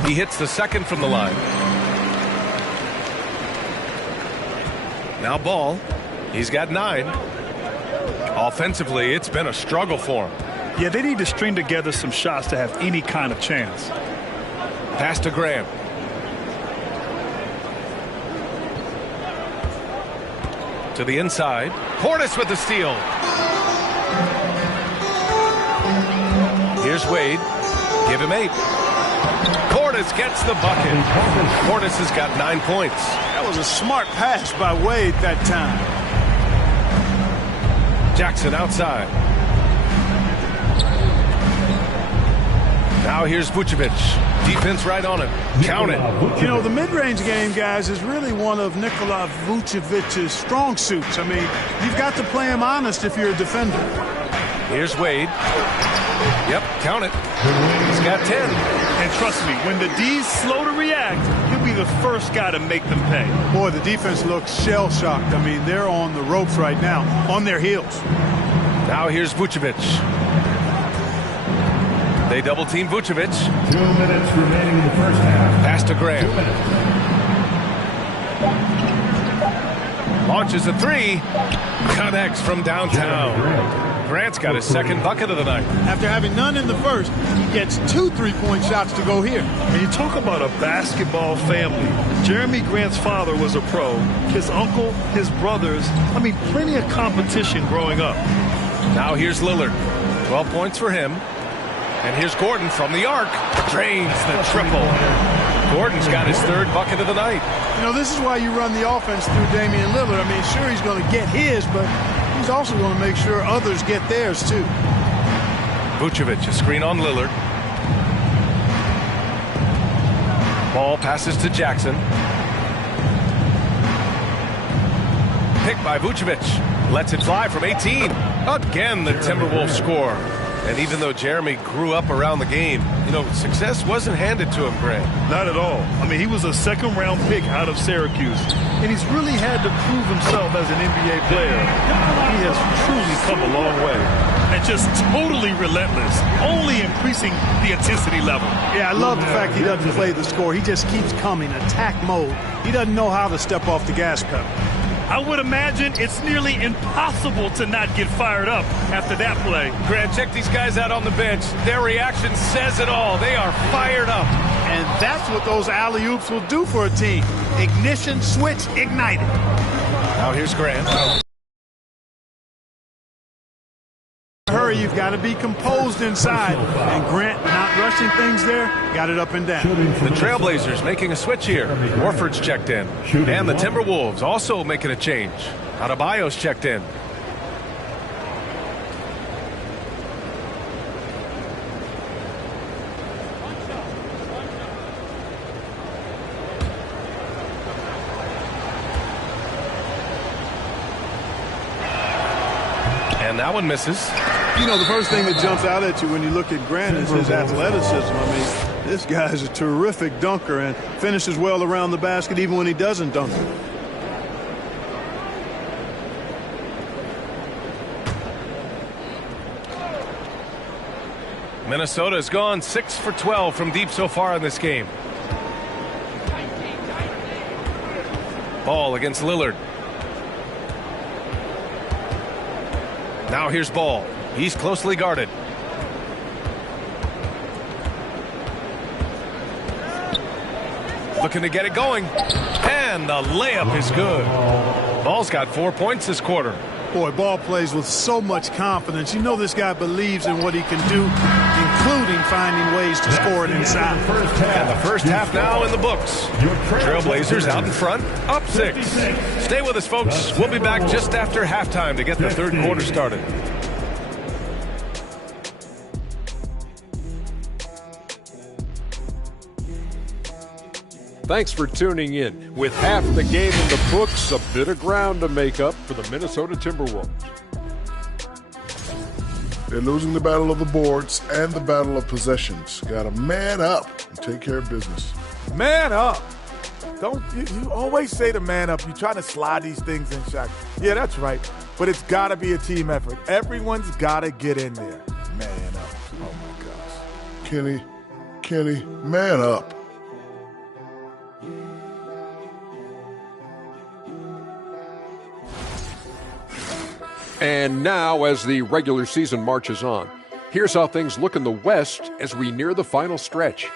He hits the second from the line. Now Ball. He's got 9. Offensively, it's been a struggle for him. Yeah, they need to string together some shots to have any kind of chance. Pass to Graham. To the inside. Portis with the steal. Here's Wade. Give him 8. Portis gets the bucket. Portis has got 9 points. That was a smart pass by Wade that time. Jackson outside. Now here's Vucevic. Defense right on it. Count it. You know, the mid-range game, guys, is really one of Nikola Vucevic's strong suits. I mean, you've got to play him honest if you're a defender. Here's Wade. Yep, count it. He's got 10. And trust me, when the D's slow to react, he'll be the first guy to make them pay. Boy, the defense looks shell-shocked. I mean, they're on the ropes right now, on their heels. Now here's Vucevic. They double-team Vucevic. 2 minutes remaining in the first half. Pass to Graham. Launches a 3. Connects from downtown. Grant's got his second bucket of the night. After having none in the first, he gets 2 3-point shots to go here. And you talk about a basketball family. Jeremy Grant's father was a pro. His uncle, his brothers. I mean, plenty of competition growing up. Now here's Lillard. 12 points for him. And here's Gordon from the arc. Drains the triple. Gordon's got his 3rd bucket of the night. You know, this is why you run the offense through Damian Lillard. I mean, sure, he's going to get his, but he's also going to make sure others get theirs, too. Vucevic, a screen on Lillard. Ball passes to Jackson. Picked by Vucevic. Lets it fly from 18. Again, the Timberwolves score. And even though Jeremy grew up around the game, you know, success wasn't handed to him, Grant. Not at all. I mean, he was a second-round pick out of Syracuse, and he's really had to prove himself as an NBA player. He has truly come a long way. And just totally relentless, only increasing the intensity level. Yeah, I love the fact he doesn't play the score. He just keeps coming, attack mode. He doesn't know how to step off the gas pedal. I would imagine it's nearly impossible to not get fired up after that play. Grant, check these guys out on the bench. Their reaction says it all. They are fired up. And that's what those alley-oops will do for a team. Ignition, switch, ignited. Now here's Grant. Hurry, you've got to be composed inside. And Grant not rushing things there, got it up and down. The Trailblazers making a switch here. Warford's checked in. And the Timberwolves also making a change. Adebayo's checked in. And that one misses. You know, the first thing that jumps out at you when you look at Grant is his athleticism. I mean, this guy is a terrific dunker and finishes well around the basket even when he doesn't dunk. Minnesota has gone 6 for 12 from deep so far in this game. Ball against Lillard. Now here's Ball. He's closely guarded. Looking to get it going. And the layup is good. Ball's got 4 points this quarter. Boy, Ball plays with so much confidence. You know this guy believes in what he can do, including finding ways to score it inside. And the first half now in the books. Trailblazers out in front, up 6. Stay with us, folks. We'll be back just after halftime to get the third quarter started. Thanks for tuning in. With half the game in the books, a bit of ground to make up for the Minnesota Timberwolves. They're losing the battle of the boards and the battle of possessions. Got to man up and take care of business. Man up. Don't you always say to man up. You try to slide these things in, Shaq. Yeah, that's right. But it's got to be a team effort. Everyone's got to get in there. Man up. Oh, my gosh. Kenny, man up. And now, as the regular season marches on, here's how things look in the West as we near the final stretch.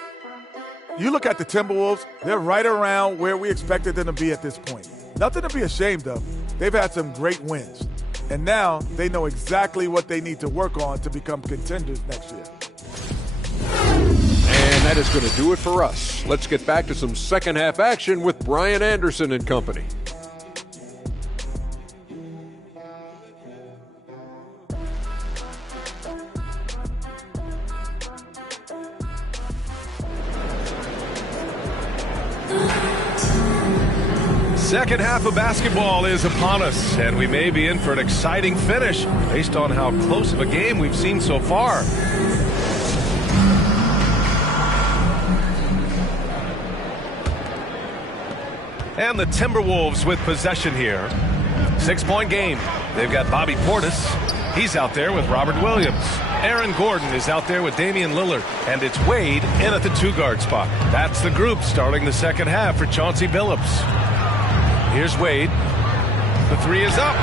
You look at the Timberwolves, they're right around where we expected them to be at this point. Nothing to be ashamed of. They've had some great wins. And now they know exactly what they need to work on to become contenders next year. And that is going to do it for us. Let's get back to some second half action with Brian Anderson and company. Second half of basketball is upon us, and we may be in for an exciting finish based on how close of a game we've seen so far. And the Timberwolves with possession here. 6-point game. They've got Bobby Portis. He's out there with Robert Williams. Aaron Gordon is out there with Damian Lillard. And it's Wade in at the 2-guard spot. That's the group starting the second half for Chauncey Billups. Here's Wade. The 3 is up.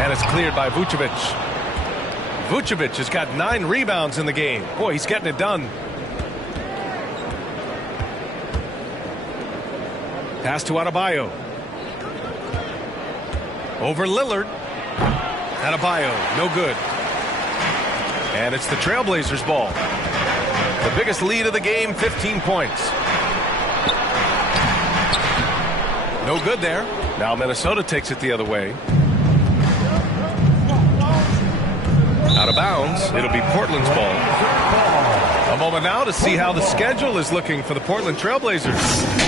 And it's cleared by Vucevic. Vucevic has got 9 rebounds in the game. Boy, he's getting it done. Pass to Adebayo. Over Lillard. Adebayo, no good. And it's the Trailblazers' ball. The biggest lead of the game, 15 points. No good there. Now Minnesota takes it the other way. Out of bounds. It'll be Portland's ball. A moment now to see how the schedule is looking for the Portland Trailblazers.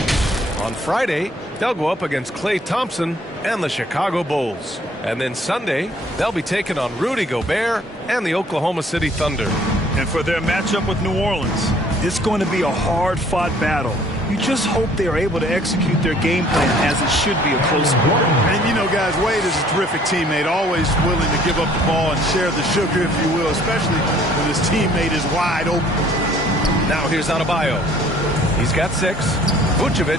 On Friday, they'll go up against Klay Thompson and the Chicago Bulls. And then Sunday, they'll be taking on Rudy Gobert and the Oklahoma City Thunder. And for their matchup with New Orleans, it's going to be a hard-fought battle. You just hope they are able to execute their game plan as it should be a close one. And, you know, guys, Wade is a terrific teammate, always willing to give up the ball and share the sugar, if you will, especially when his teammate is wide open. Now here's Adebayo. He's got 6. Vucevic,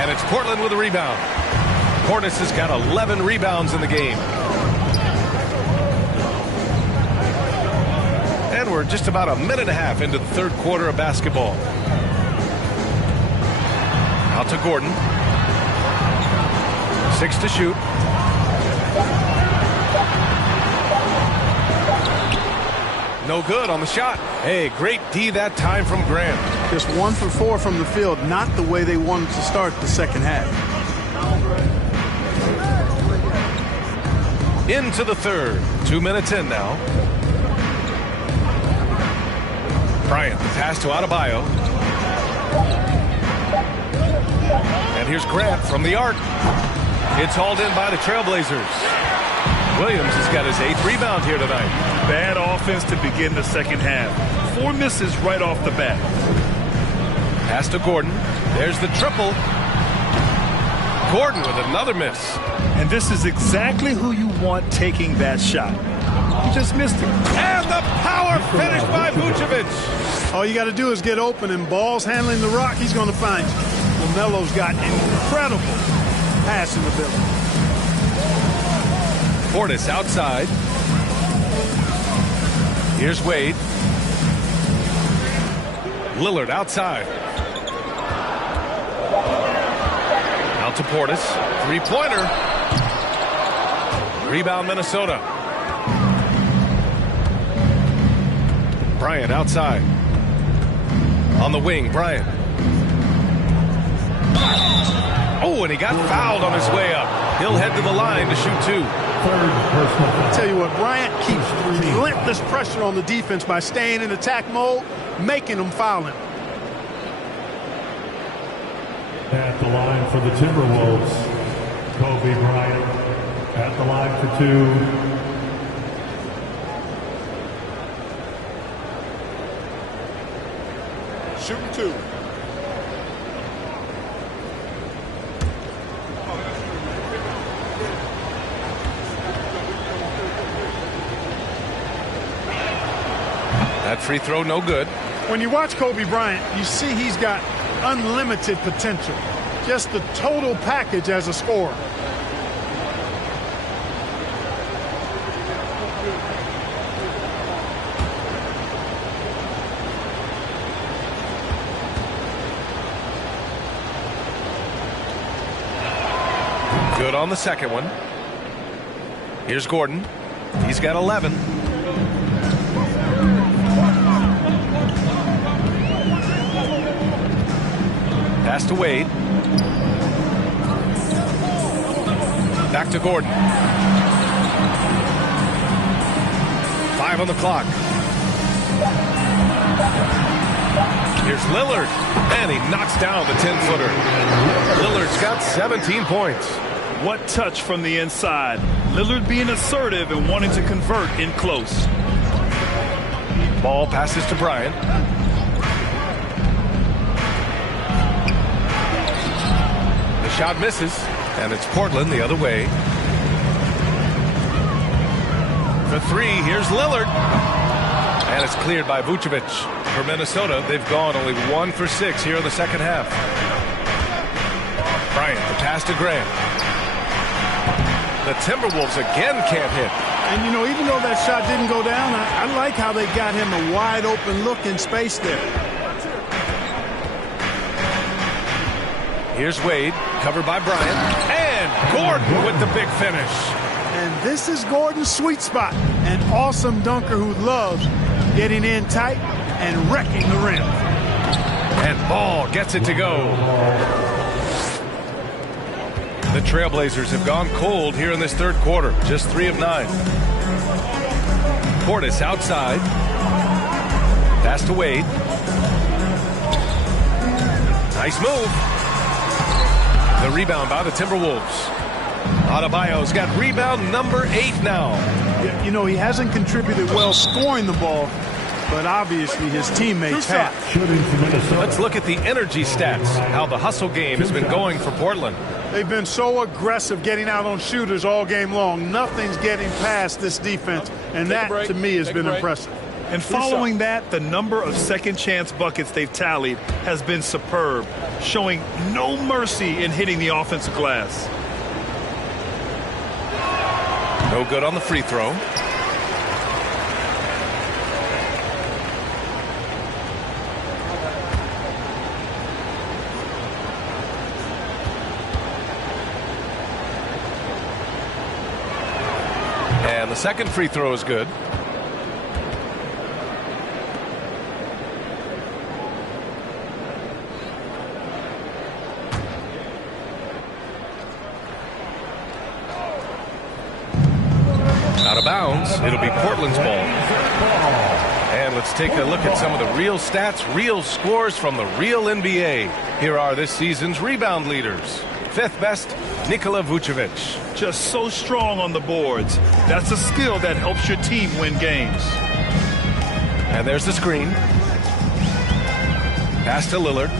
and it's Portland with a rebound. Portis has got 11 rebounds in the game. And we're just about a minute and a half into the third quarter of basketball. Out to Gordon. 6 to shoot. No good on the shot. Hey, great D that time from Grant. Just 1 for 4 from the field, not the way they wanted to start the second half. Into the third. 2 minutes in now. Bryant, the pass to Adebayo. And here's Grant from the arc. It's hauled in by the Trailblazers. Williams has got his 8th rebound here tonight. Bad offense to begin the second half. 4 misses right off the bat. Pass to Gordon. There's the triple. Gordon with another miss. And this is exactly who you want taking that shot. He just missed it. And the power finish by Vucevic. All you got to do is get open, and Ball's handling the rock. He's going to find you. LaMelo's got incredible passing ability. Portis outside. Here's Wade. Lillard outside. Out to Portis. 3-pointer. Rebound Minnesota. Bryant outside. On the wing, Bryant. Oh, and he got fouled on his way up. He'll head to the line to shoot 2. I'll tell you what, Bryant keeps relentless pressure on the defense by staying in attack mode, making them foul him. At the line for the Timberwolves, Kobe Bryant. At the line for 2. Shooting 2. That free throw no good. When you watch Kobe Bryant, you see he's got unlimited potential. Just the total package as a scorer. Good on the second one. Here's Gordon. He's got 11. Pass to Wade. Back to Gordon. 5 on the clock. Here's Lillard. And he knocks down the 10-footer. Lillard's got 17 points. What touch from the inside. Lillard being assertive and wanting to convert in close. Ball passes to Bryant. The shot misses, and it's Portland the other way. For 3, here's Lillard. And it's cleared by Vucevic. For Minnesota, they've gone only 1 for 6 here in the second half. Bryant, the pass to Grant. The Timberwolves again can't hit. And, you know, even though that shot didn't go down, I like how they got him a wide open look in space there. Here's Wade, covered by Bryant. And Gordon with the big finish. And this is Gordon's sweet spot. An awesome dunker who loves getting in tight and wrecking the rim. And Ball gets it to go. The Trailblazers have gone cold here in this third quarter. Just 3 of 9. Portis outside. Pass to Wade. Nice move. The rebound by the Timberwolves. Adebayo's got rebound number 8 now. Yeah, you know, he hasn't contributed well scoring the ball, but obviously his teammates have. Let's look at the energy stats, how the hustle game has been going for Portland. They've been so aggressive getting out on shooters all game long. Nothing's getting past this defense, and that, to me, has been impressive. And following that, the number of second-chance buckets they've tallied has been superb, showing no mercy in hitting the offensive glass. No good on the free throw. And the second free throw is good. Out of bounds. It'll be Portland's ball. And let's take a look at some of the real stats, real scores from the real NBA. Here are this season's rebound leaders. 5th best, Nikola Vucevic. Just so strong on the boards. That's a skill that helps your team win games. And there's the screen. Pass to Lillard.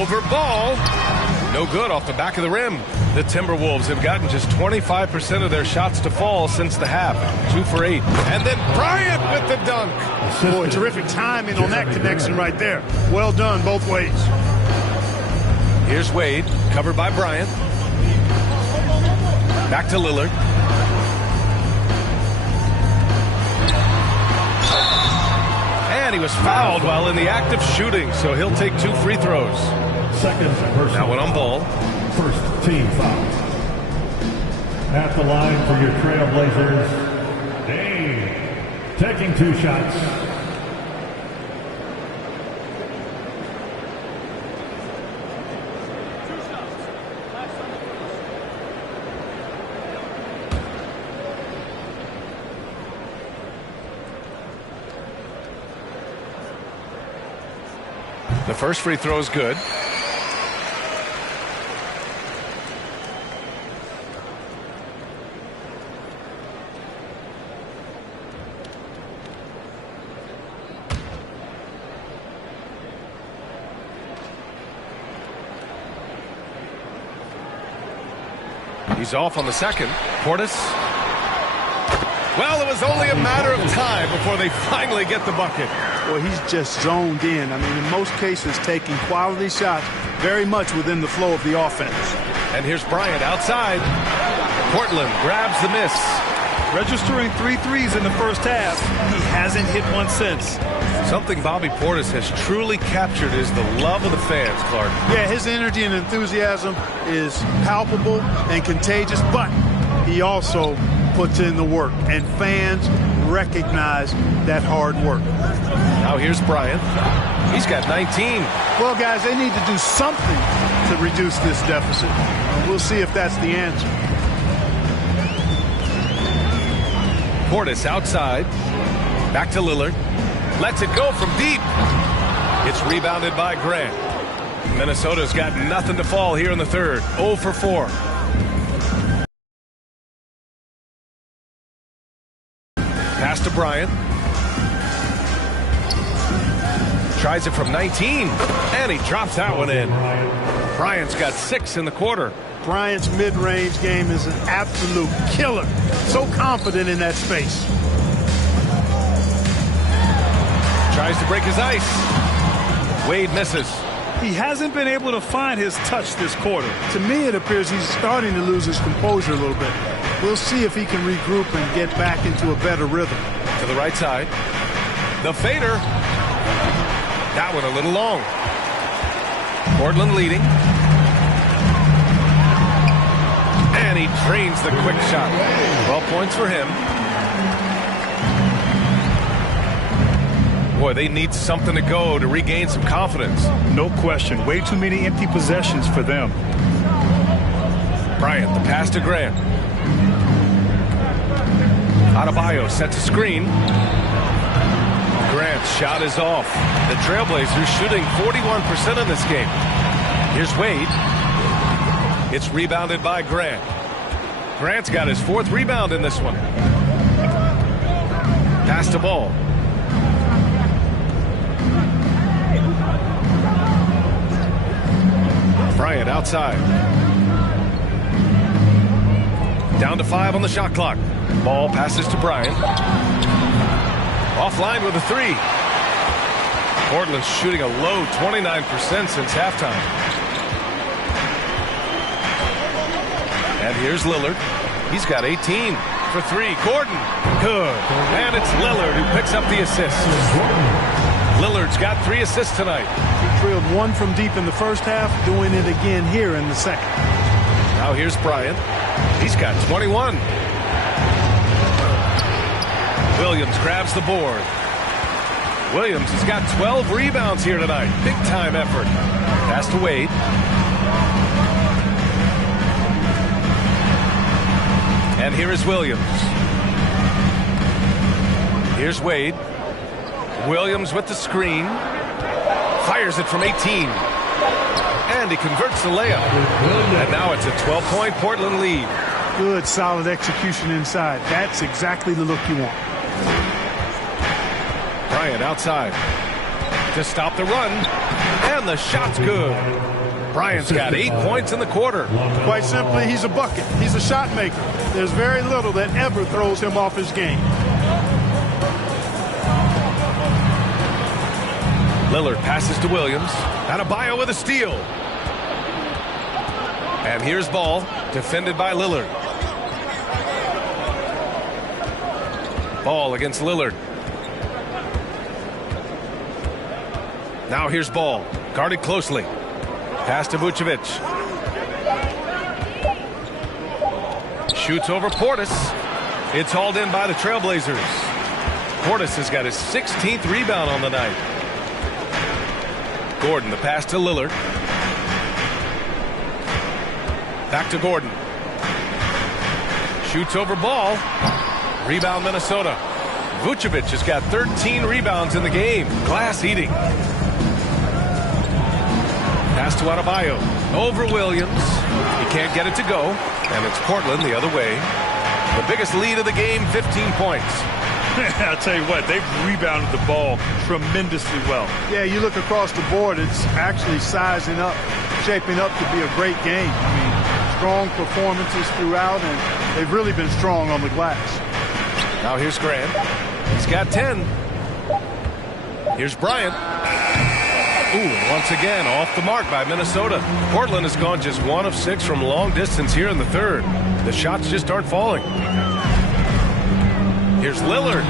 Over ball. No good off the back of the rim. The Timberwolves have gotten just 25% of their shots to fall since the half. 2 for 8. And then Bryant with the dunk. Boy, terrific timing on that connection right there. Well done both ways. Here's Wade, covered by Bryant. Back to Lillard. And he was fouled while in the act of shooting, so he'll take 2 free throws. Second personal. That one on ball. First team foul. At the line for your Trailblazers, Dave, taking 2 shots. The first free throw is good. He's off on the second. Portis. Well, it was only a matter of time before they finally get the bucket. Well, he's just zoned in. I mean, in most cases, taking quality shots very much within the flow of the offense. And here's Bryant outside. Portland grabs the miss. Registering 3 threes in the first half. He hasn't hit one since. Something Bobby Portis has truly captured is the love of the fans, Clark. Yeah, his energy and enthusiasm is palpable and contagious, but he also puts in the work, and fans recognize that hard work. Now here's Bryant. He's got 19. Well, guys, they need to do something to reduce this deficit. We'll see if that's the answer. Portis outside. Back to Lillard. Lets it go from deep. It's rebounded by Grant. Minnesota's got nothing to fall here in the third. 0 for 4. Pass to Bryant. Tries it from 19. And he drops that one in. Bryant's got 6 in the quarter. Bryant's mid-range game is an absolute killer. So confident in that space. Tries to break his ice. Wade misses. He hasn't been able to find his touch this quarter. To me, it appears he's starting to lose his composure a little bit. We'll see if he can regroup and get back into a better rhythm. To the right side. The fader. That one a little long. Portland leading. And he drains the quick shot. 12 points for him. Boy, they need something to go to regain some confidence. No question. Way too many empty possessions for them. Bryant, the pass to Grant. Adebayo sets a screen. Grant's shot is off. The Trailblazers shooting 41% in this game. Here's Wade. It's rebounded by Grant. Grant's got his 4th rebound in this one. Pass to Ball. Bryant outside. Down to 5 on the shot clock. Ball passes to Bryant. Offline with a 3. Portland's shooting a low 29% since halftime. And here's Lillard. He's got 18 for 3. Gordon. Good. And it's Lillard who picks up the assist. Lillard's got 3 assists tonight. He drilled 1 from deep in the first half, doing it again here in the second. Now here's Bryant. He's got 21. Williams grabs the board. Williams has got 12 rebounds here tonight. Big time effort. Pass to Wade. And here is Williams. Here's Wade. Williams with the screen. Fires it from 18. And he converts the layup. And now it's a 12-point Portland lead. Good, solid execution inside. That's exactly the look you want. Bryant outside to stop the run. And the shot's good. Bryant's got 8 points in the quarter. Quite simply, he's a bucket. He's a shot maker. There's very little that ever throws him off his game. Lillard passes to Williams. Adebayo with a steal. And here's Ball, defended by Lillard. Ball against Lillard. Now here's Ball, guarded closely. Pass to Vucevic. Shoots over Portis. It's hauled in by the Trailblazers. Portis has got his 16th rebound on the night. Gordon, the pass to Lillard. Back to Gordon. Shoots over Ball. Rebound Minnesota. Vucevic has got 13 rebounds in the game. Glass eating. Pass to Adebayo. Over Williams. He can't get it to go. And it's Portland the other way. The biggest lead of the game, 15 points. I'll tell you what, they've rebounded the ball tremendously well. Yeah, you look across the board, it's actually sizing up, shaping up to be a great game. I mean, strong performances throughout, and they've really been strong on the glass. Now here's Grant. He's got 10. Here's Bryant. Ooh, and once again, off the mark by Minnesota. Portland has gone just 1 of 6 from long distance here in the third. The shots just aren't falling. Here's Lillard.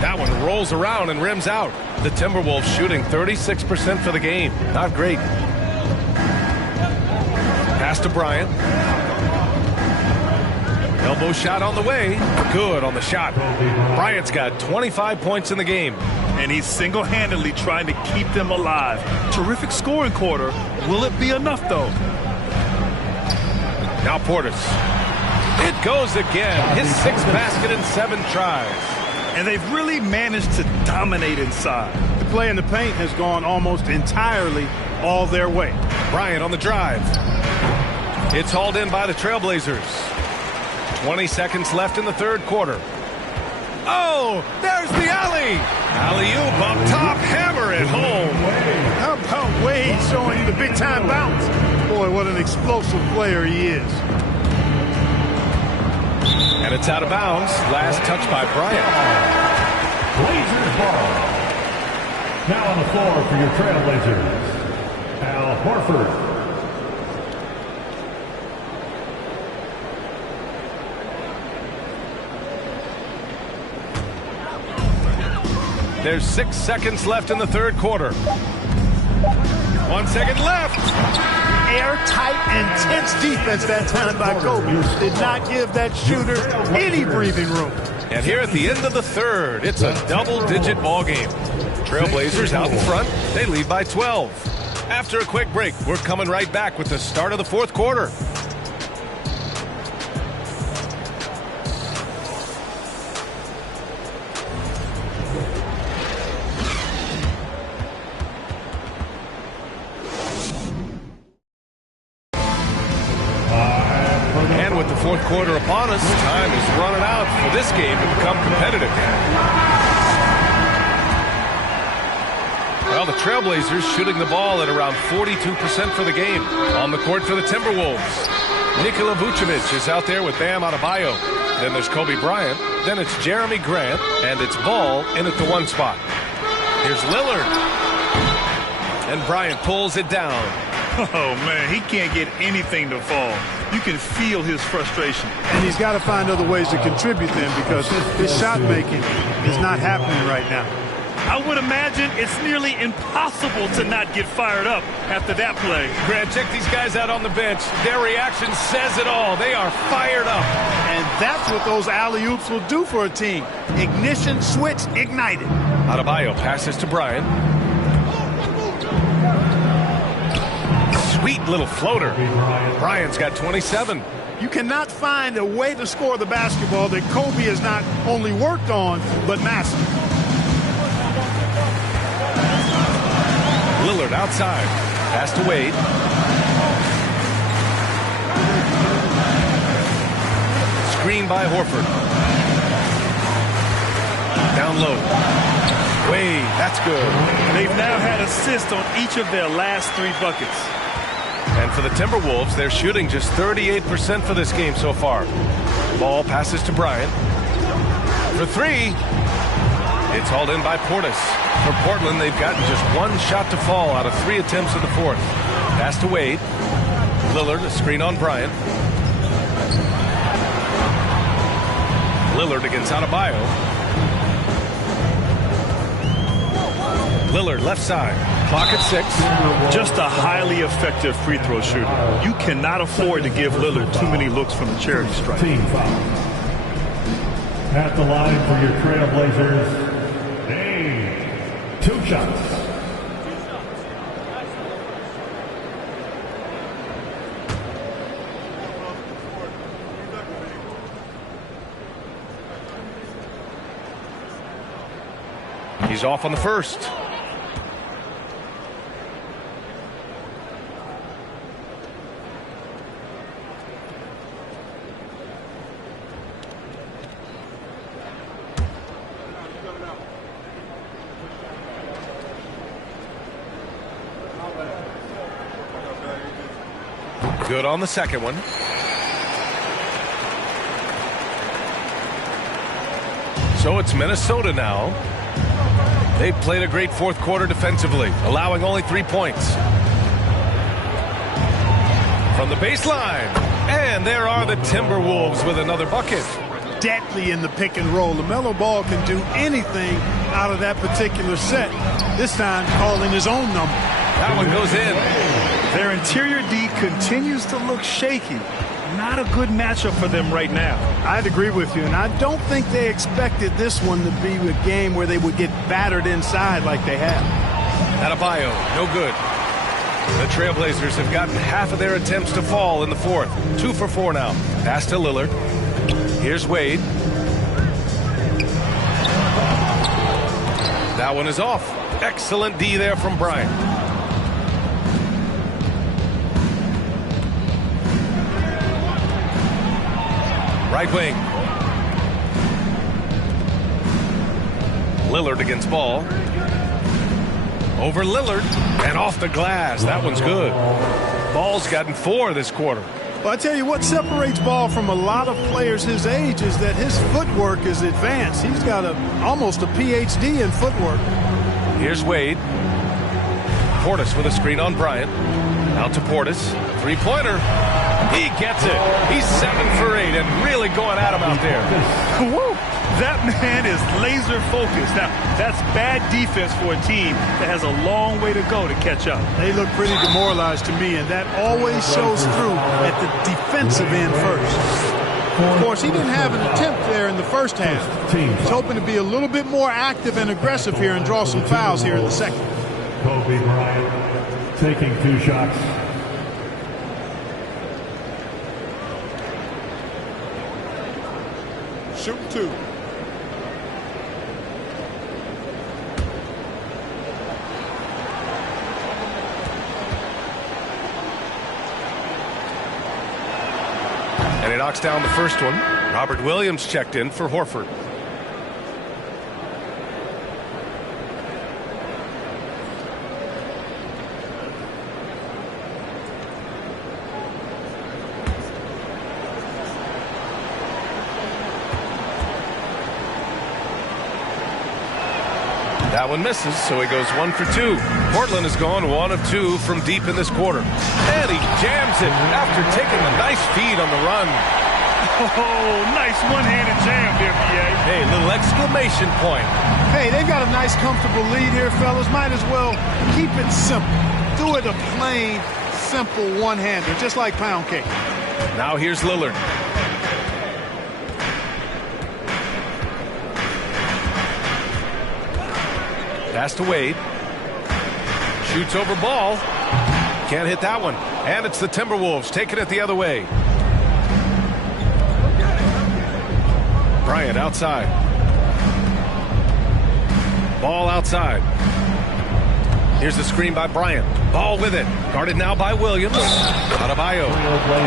That one rolls around and rims out. The Timberwolves shooting 36% for the game. Not great. Pass to Bryant. Elbow shot on the way. Good on the shot. Bryant's got 25 points in the game. And he's single-handedly trying to keep them alive. Terrific scoring quarter. Will it be enough, though? Now Portis. It goes again. His 6th basket in 7 tries. And they've really managed to dominate inside. The play in the paint has gone almost entirely all their way. Bryant on the drive. It's hauled in by the Trailblazers. 20 seconds left in the third quarter. Oh, there's the alley. Alley-oop up top, hammer it home. How about Wade showing you the big-time bounce? Boy, what an explosive player he is. And it's out of bounds. Last touch by Bryant. Blazers ball. Now on the floor for your Trailblazers, Al Horford. There's 6 seconds left in the third quarter. 1 second left. Airtight, intense defense that time by Kobe. Did not give that shooter any breathing room. And here at the end of the third, it's a double-digit ball game. Trailblazers out in front. They lead by 12. After a quick break, we're coming right back with the start of the fourth quarter. Fourth quarter upon us. Time is running out for this game to become competitive. Well, the Trailblazers shooting the ball at around 42% for the game. On the court for the Timberwolves, Nikola Vucevic is out there with Bam Adebayo. Then there's Kobe Bryant. Then it's Jeremy Grant. And it's Ball in at the 1 spot. Here's Lillard. And Bryant pulls it down. Oh, man, he can't get anything to fall. You can feel his frustration. And he's got to find other ways to contribute then because his shot making is not happening right now. I would imagine it's nearly impossible to not get fired up after that play. Grant, check these guys out on the bench. Their reaction says it all. They are fired up. And that's what those alley-oops will do for a team. Ignition switch ignited. Adebayo passes to Bryant. Sweet little floater. Bryant's got 27. You cannot find a way to score the basketball that Kobe has not only worked on, but mastered. Lillard outside. Pass to Wade. Screen by Horford. Down low. Wade, that's good. They've now had assists on each of their last 3 buckets. And for the Timberwolves, they're shooting just 38% for this game so far. Ball passes to Bryant. For 3, it's hauled in by Portis. For Portland, they've gotten just 1 shot to fall out of 3 attempts in the 4th. Pass to Wade. Lillard, a screen on Bryant. Lillard against Adebayo. Lillard left side. Clock at 6. Just a highly effective free throw shooter. You cannot afford to give Lillard too many looks from the charity stripe. Team foul. At the line for your Trailblazers, Dame. 2 shots. He's off on the first. Good on the second one. So it's Minnesota now. They played a great 4th quarter defensively, allowing only 3 points. From the baseline, and there are the Timberwolves with another bucket. Deadly in the pick and roll. LaMelo Ball can do anything out of that particular set. This time calling his own number. That one goes in. Their interior D continues to look shaky. Not a good matchup for them right now. I'd agree with you, and I don't think they expected this one to be a game where they would get battered inside like they have. Adebayo, no good. The Trailblazers have gotten half of their attempts to fall in the 4th. 2 for 4 now. Pass to Lillard. Here's Wade. That one is off. Excellent D there from Bryant. Right wing. Lillard against Ball. Over Lillard and off the glass. That one's good. Ball's gotten 4 this quarter. Well, I tell you what separates Ball from a lot of players his age is that his footwork is advanced. He's got almost a PhD in footwork. Here's Wade. Portis with a screen on Bryant. Out to Portis. 3-pointer. He gets it. He's 7 for 8 and really going at him out there. Woo! That man is laser focused. Now, that's bad defense for a team that has a long way to go to catch up. They look pretty demoralized to me, and that always shows through at the defensive end first. Of course, he didn't have an attempt there in the first half. He's hoping to be a little bit more active and aggressive here and draw some fouls here in the second. Kobe Bryant taking 2 shots. Shoot 2. And he knocks down the first one. Robert Williams checked in for Horford. That one misses, so he goes 1 for 2. Portland has gone 1 of 2 from deep in this quarter. And he jams it after taking a nice feed on the run. Oh, nice one-handed jam there, PA. Hey, little exclamation point. Hey, they've got a nice, comfortable lead here, fellas. Might as well keep it simple. Do it a plain, simple one-hander, just like pound cake. Now here's Lillard. Pass to Wade. Shoots over Ball. Can't hit that one. And it's the Timberwolves taking it the other way. Bryant outside. Ball outside. Here's the screen by Bryant. Ball with it. Guarded now by Williams. Adebayo.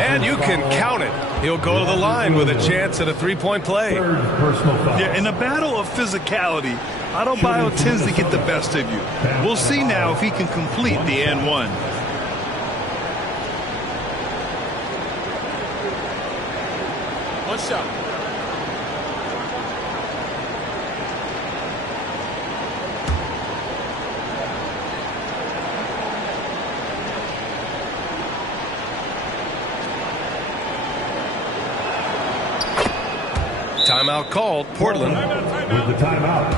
And you can count it. He'll go to the line with a chance at a three-point play. Yeah, in a battle of physicality, Adebayo tends to get the best of you. We'll see now if he can complete the and one. One shot. Timeout called. Portland with the timeout.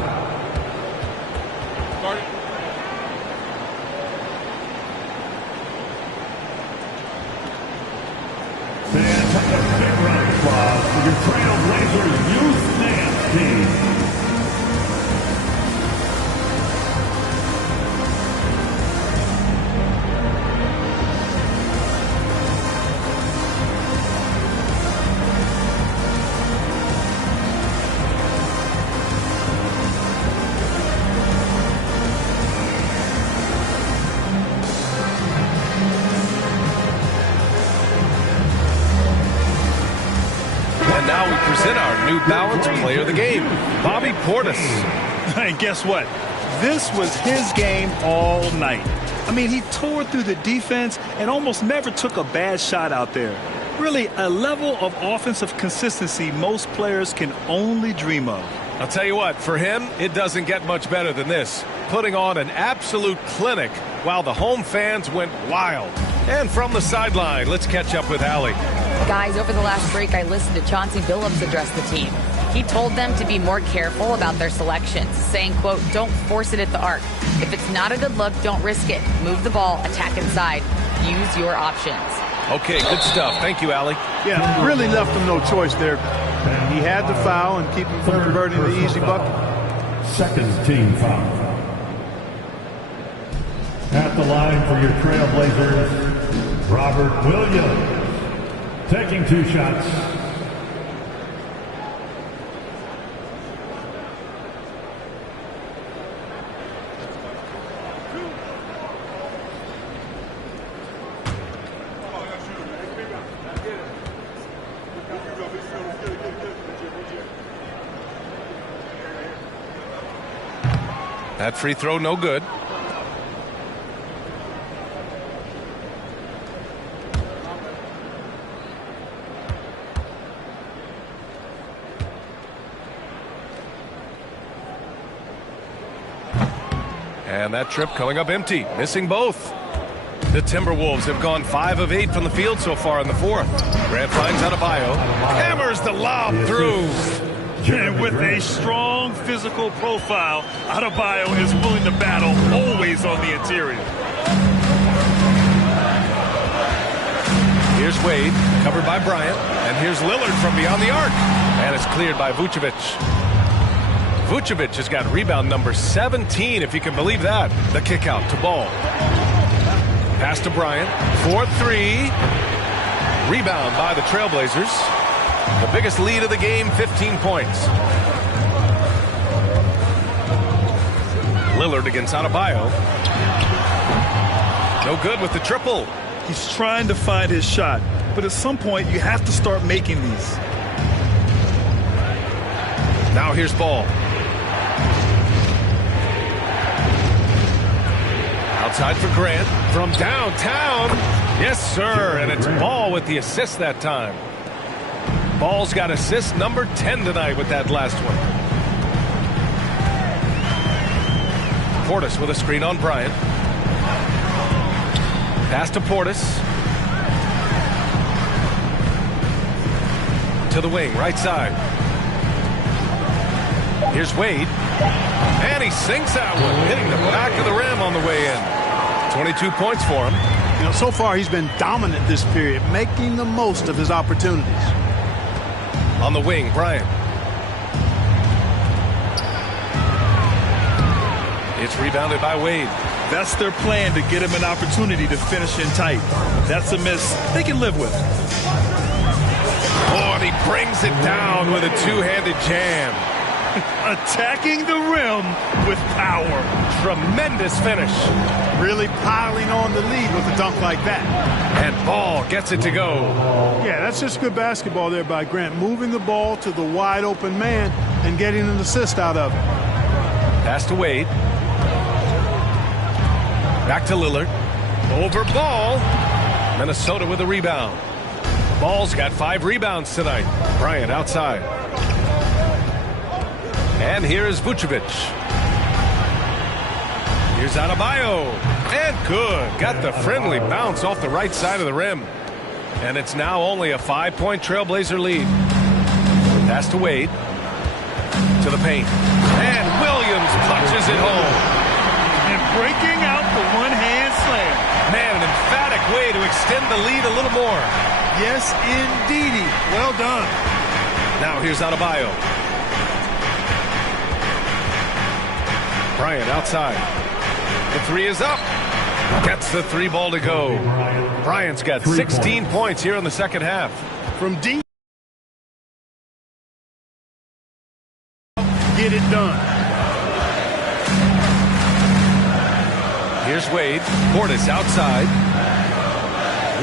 Fans have a big round of applause for your Trailblazers Youth Dance Team. New Balance Player of the Game, Bobby Portis. And guess what? This was his game all night. I mean, he tore through the defense and almost never took a bad shot out there. Really, a level of offensive consistency most players can only dream of. I'll tell you what, for him, it doesn't get much better than this. Putting on an absolute clinic while the home fans went wild. And from the sideline, let's catch up with Allie. Guys, over the last break, I listened to Chauncey Billups address the team. He told them to be more careful about their selections, saying, quote, don't force it at the arc. If it's not a good look, don't risk it. Move the ball, attack inside. Use your options. Okay, good stuff. Thank you, Allie. Yeah, really left him no choice there. He had to foul and keep him from converting the easy bucket. Second team foul. At the line for your Trailblazers, Robert Williams. Taking two shots. That free throw no good. And that trip coming up empty, missing both. The Timberwolves have gone 5 of 8 from the field so far in the fourth. Grant finds Adebayo, hammers the lob through. And with a strong physical profile, Adebayo is willing to battle, always on the interior. Here's Wade, covered by Bryant, and here's Lillard from beyond the arc. And it's cleared by Vucevic. Vucevic has got rebound number 17, if you can believe that. The kick out to Ball. Pass to Bryant. 4-3. Rebound by the Trailblazers. The biggest lead of the game, 15 points. Lillard against Adebayo. No good with the triple. He's trying to find his shot, but at some point you have to start making these. Now here's Ball. Outside for Grant from downtown. Yes, sir. And it's Ball with the assist that time. Ball's got assist number 10 tonight with that last one. Portis with a screen on Bryant. Pass to Portis. To the wing, right side. Here's Wade. And he sinks that one, hitting the back of the rim on the way in. 22 points for him. You know, so far he's been dominant this period, making the most of his opportunities. On the wing, Bryant. It's rebounded by Wade. That's their plan, to get him an opportunity to finish in tight. That's a miss they can live with. Oh, and he brings it down with a two-handed jam. Attacking the rim with power. Tremendous finish. Really piling on the lead with a dunk like that. And Ball gets it to go. Yeah, that's just good basketball there by Grant. Moving the ball to the wide open man and getting an assist out of it. Pass to Wade. Back to Lillard. Over Ball. Minnesota with a rebound. Ball's got 5 rebounds tonight. Bryant outside. And here's Vucevic. Here's Adebayo. And good. Got the friendly bounce off the right side of the rim. And it's now only a 5-point Trailblazer lead. Pass to Wade. To the paint. And Williams punches it home. And breaking out the one-hand slam. Man, an emphatic way to extend the lead a little more. Yes, indeedy. Well done. Now here's Adebayo. Bryant outside. The 3 is up. Gets the 3 ball to go. Bryant's got 16 points here in the second half. From deep. Get it done. Here's Wade. Portis outside.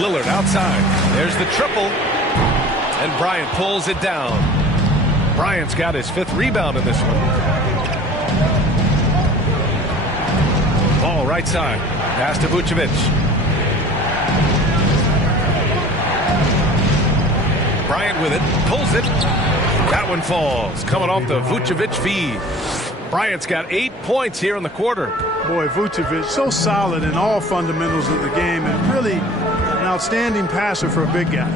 Lillard outside. There's the triple. And Bryant pulls it down. Bryant's got his 5th rebound in this one. Ball right side. Pass to Vucevic. Bryant with it. Pulls it. That one falls. Coming off the Vucevic feed. Bryant's got 8 points here in the quarter. Boy, Vucevic so solid in all fundamentals of the game and really an outstanding passer for a big guy.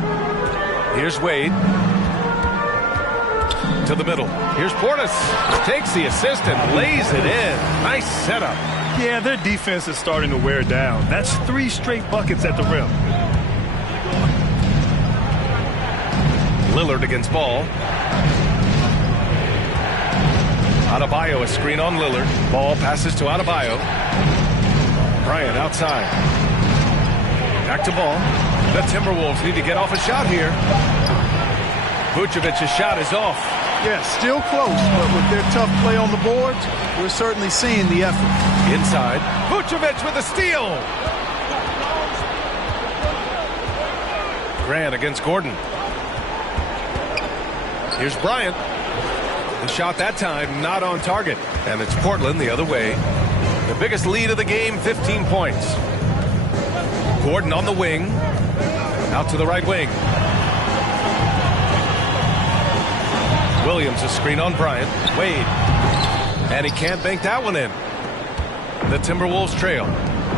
Here's Wade. To the middle. Here's Portis. Takes the assist and lays it in. Nice setup. Yeah, their defense is starting to wear down. That's 3 straight buckets at the rim. Lillard against Ball. Adebayo, a screen on Lillard. Ball passes to Adebayo. Bryant outside. Back to Ball. The Timberwolves need to get off a shot here. Vucevic's shot is off. Yeah, still close, but with their tough play on the boards, we're certainly seeing the effort. Inside. Vucevic with a steal. Grant against Gordon. Here's Bryant. The shot that time not on target. And it's Portland the other way. The biggest lead of the game, 15 points. Gordon on the wing. Out to the right wing. Williams a screen on Bryant. Wade. And he can't bank that one in. The Timberwolves trail.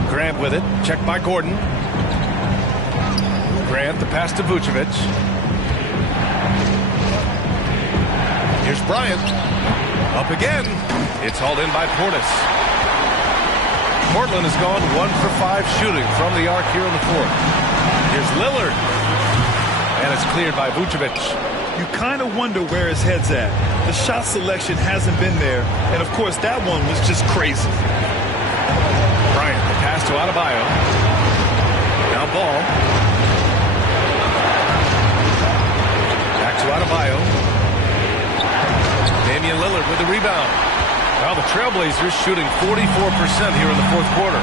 Grant with it. Checked by Gordon. Grant the pass to Vucevic. Here's Bryant. Up again. It's hauled in by Portis. Portland has gone 1 for 5 shooting from the arc here in the 4th. Here's Lillard. And it's cleared by Vucevic. You kind of wonder where his head's at. The shot selection hasn't been there. And, of course, that one was just crazy. Bryant, the pass to Adebayo. Now Ball. Back to Adebayo. Damian Lillard with the rebound. Well, the Trailblazers shooting 44% here in the 4th quarter.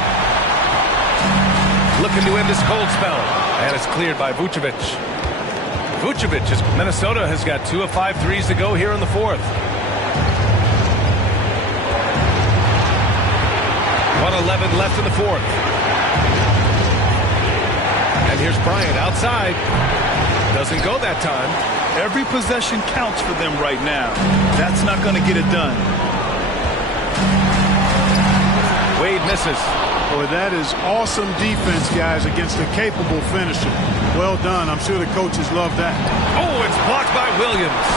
Looking to end this cold spell. And it's cleared by Vucevic. Vucevic, Minnesota has got 2 of 5 threes to go here in the 4th. 1:11 left in the 4th. And here's Bryant outside. Doesn't go that time. Every possession counts for them right now. That's not going to get it done. Wade misses. Boy, that is awesome defense, guys, against a capable finisher. Well done. I'm sure the coaches love that. Oh, it's blocked by Williams.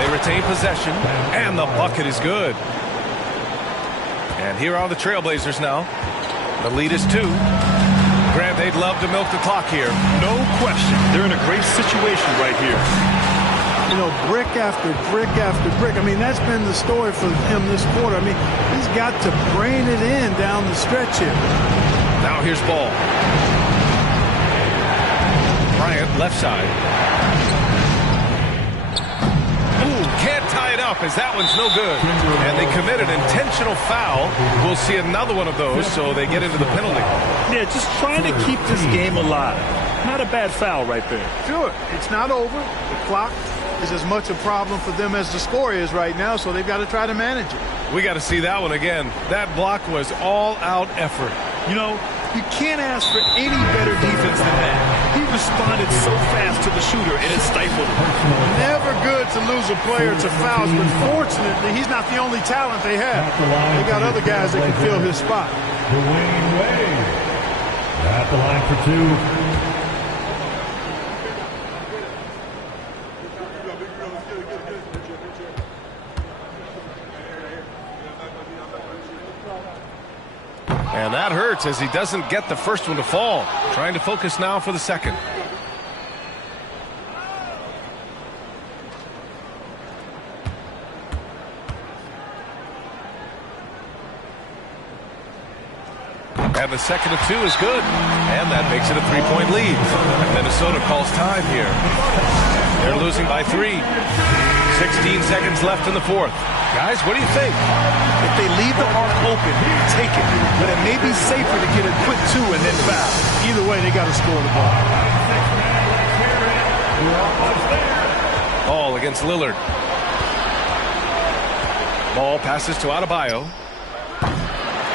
They retain possession, and the bucket is good. And here are the Trailblazers now. The lead is 2. Grant, they'd love to milk the clock here. No question. They're in a great situation right here. You know, brick after brick after brick. I mean, that's been the story for him this quarter. I mean, he's got to brain it in down the stretch here. Now here's Ball. Bryant, left side. right up as that one's no good. And they committed intentional foul. We'll see another one of those, so they get into the penalty. Yeah, just trying to keep this game alive. Not a bad foul right there. Sure, it's not over. The clock is as much a problem for them as the score is right now, so they've got to try to manage it. We got to see that one again. That block was all-out effort. You know, you can't ask for any better defense than that. He responded so fast to the shooter, and it stifled him. Never good to lose a player to fouls, but fortunately, he's not the only talent they have. They got other guys that can fill his spot. Dwayne Wade at the line for two. And that hurts as he doesn't get the first one to fall. Trying to focus now for the second. And the second of two is good. And that makes it a three-point lead. And Minnesota calls time here. They're losing by 3. 16 seconds left in the fourth. Guys, what do you think? If they leave the arc open, take it. But it may be safer to get a quick 2 and then foul. Either way, they got to score the ball. Ball against Lillard. Ball passes to Adebayo.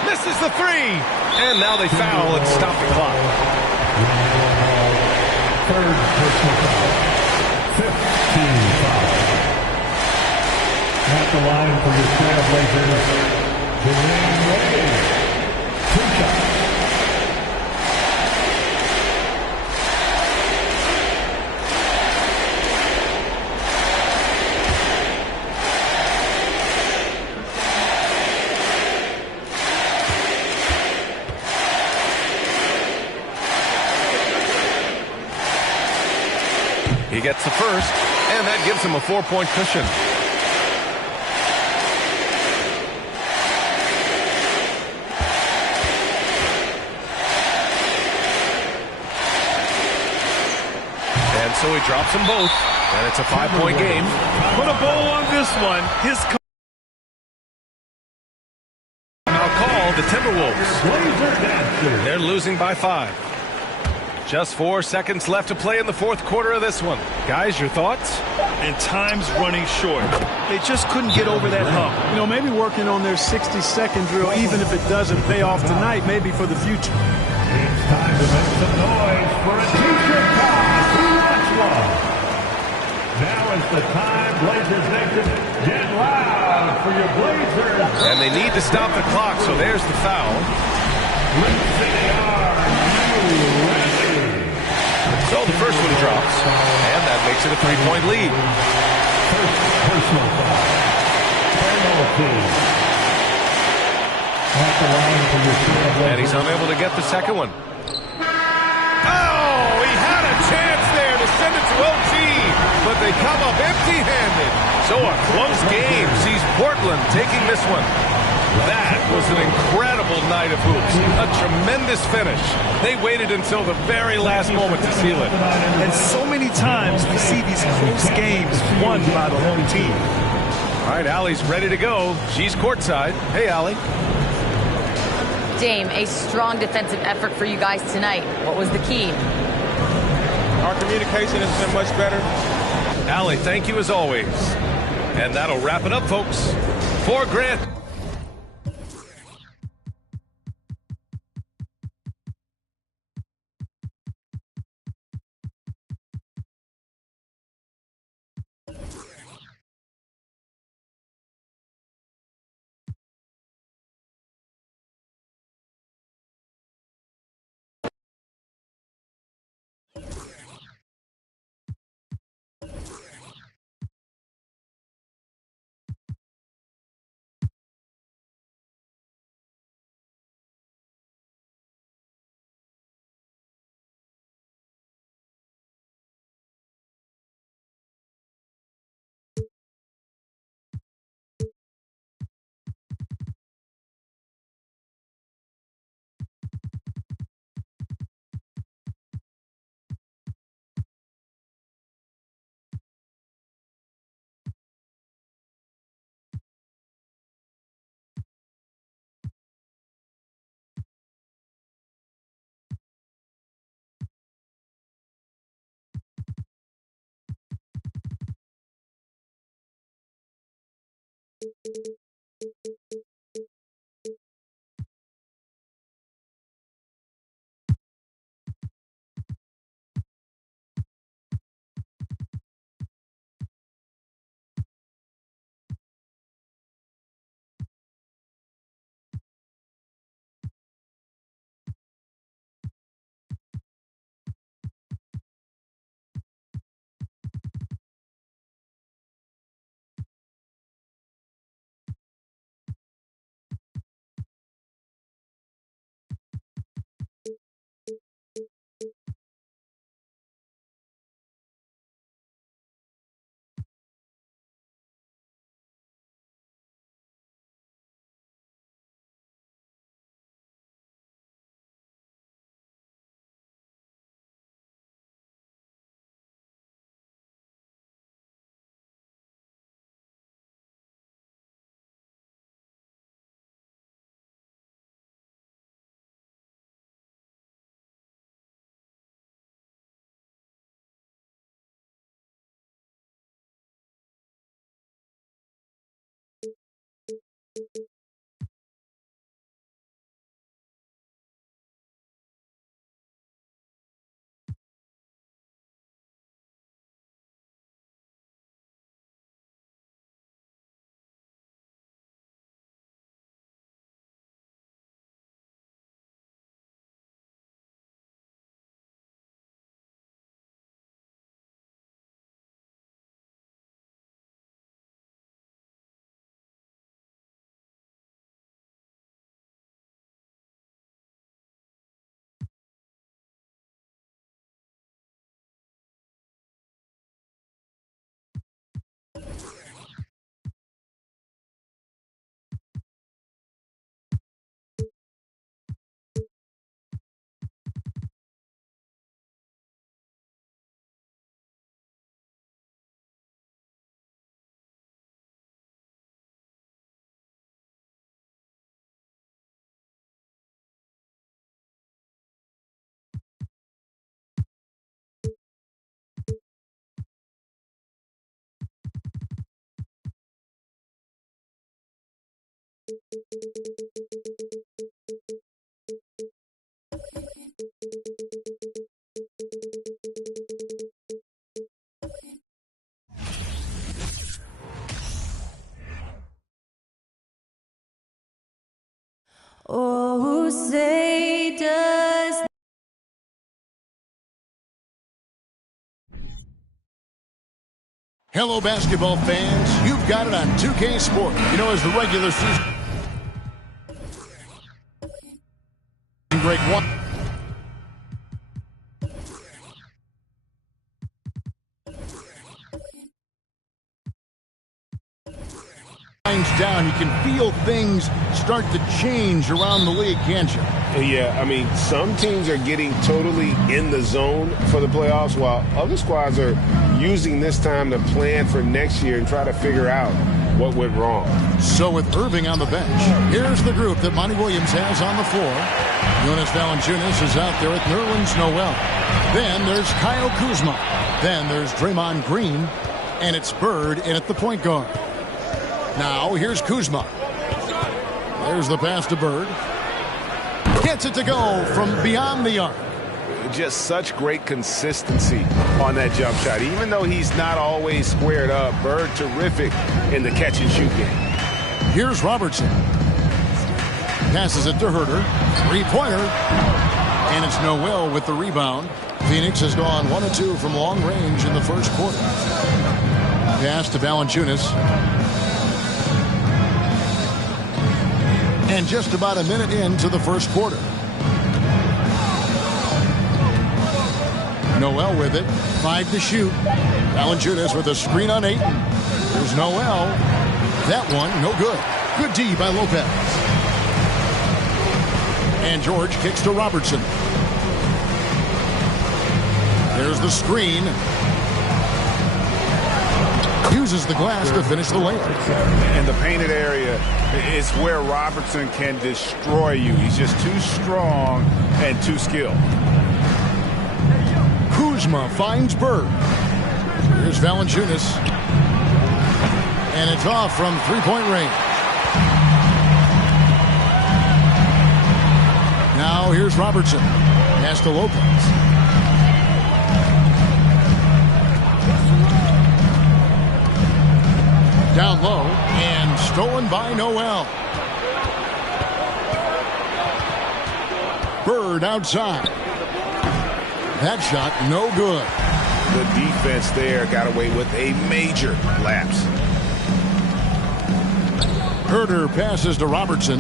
Misses the 3. And now they foul and stop the clock. Third personal foul. 15 foul. At the line for the Trailblazers, Dwayne Wade. 2 shots. He gets the first, and that gives him a 4-point cushion. And so he drops them both, and it's a 5-point game. Put a bow on this one. His now called the Timberwolves. They're losing by 5. Just 4 seconds left to play in the fourth quarter of this one. Guys, your thoughts? And time's running short. They just couldn't get over that hump. You know, maybe working on their 60-second drill, even if it doesn't pay off tonight, maybe for the future. It's time to make some noise for a t-shirt tie to watch one. Now is the time, Blazers Nation. Get loud for your Blazers. And they need to stop the clock, so there's the foul. So the first one drops, and that makes it a 3-point lead. First personal foul. At the line for your Trailblazers. And he's unable to get the second one. Oh, he had a chance there to send it to OT, but they come up empty-handed. So a close game sees Portland taking this one. That was an incredible night of hoops. A tremendous finish. They waited until the very last moment to seal it. And so many times we see these close games won by the home team. All right, Allie's ready to go. She's courtside. Hey, Allie. Dame, a strong defensive effort for you guys tonight. What was the key? Our communication has been much better. Allie, thank you as always. And that'll wrap it up, folks. For Grant. Oh, say does. Hello, basketball fans. You've got it on 2K Sport. You know, as the regular season break one. Down, you can feel things start to change around the league, can't you? Yeah, I mean, some teams are getting totally in the zone for the playoffs, while other squads are using this time to plan for next year and try to figure out what went wrong. So with Irving on the bench, here's the group that Monty Williams has on the floor. Jonas Valanciunas is out there with Nerlens Noel. Then there's Kyle Kuzma. Then there's Draymond Green. And it's Bird in at the point guard. Now, here's Kuzma. There's the pass to Bird. Gets it to go from beyond the arc. Just such great consistency on that jump shot. Even though he's not always squared up, Bird terrific in the catch-and-shoot game. Here's Robertson. Passes it to Herter. Three-pointer. And it's Noel with the rebound. Phoenix has gone 1 of 2 from long range in the first quarter. Pass to Valanciunas. And just about a minute into the first quarter. Noel with it. 5 to shoot. Valanciunas with a screen on Ayton. There's Noel. That one, no good. Good D by Lopez. And George kicks to Robertson. There's the screen. Uses the glass to finish the layup. In the painted area is where Robertson can destroy you. He's just too strong and too skilled. Kuzma finds Bird. Here's Valanciunas. And it's off from three-point range. Now here's Robertson. Pass to Lopez. Down low and stolen by Noel. Bird outside. That shot no good. The defense there got away with a major lapse. Herder passes to Robertson.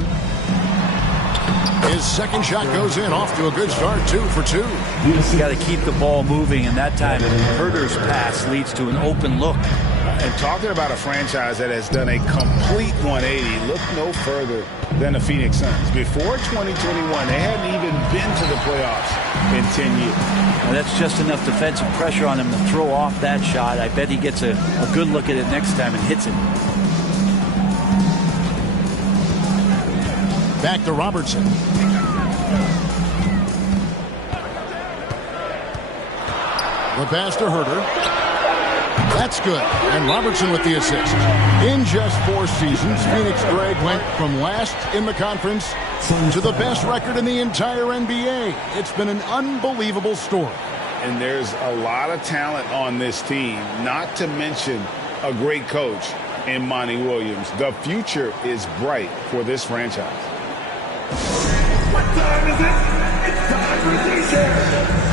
His second shot goes in, off to a good start, 2 for 2. You got to keep the ball moving, and that time Herder's pass leads to an open look. And talking about a franchise that has done a complete 180, look no further than the Phoenix Suns. Before 2021, they hadn't even been to the playoffs in 10 years. And that's just enough defensive pressure on him to throw off that shot. I bet he gets a good look at it next time and hits it. Back to Robertson. The pass to Herder. That's good. And Robertson with the assist. In just 4 seasons, Phoenix Greg went from last in the conference to the best record in the entire NBA. It's been an unbelievable story. And there's a lot of talent on this team, not to mention a great coach in Monty Williams. The future is bright for this franchise. What time is it? It's time for D-Share.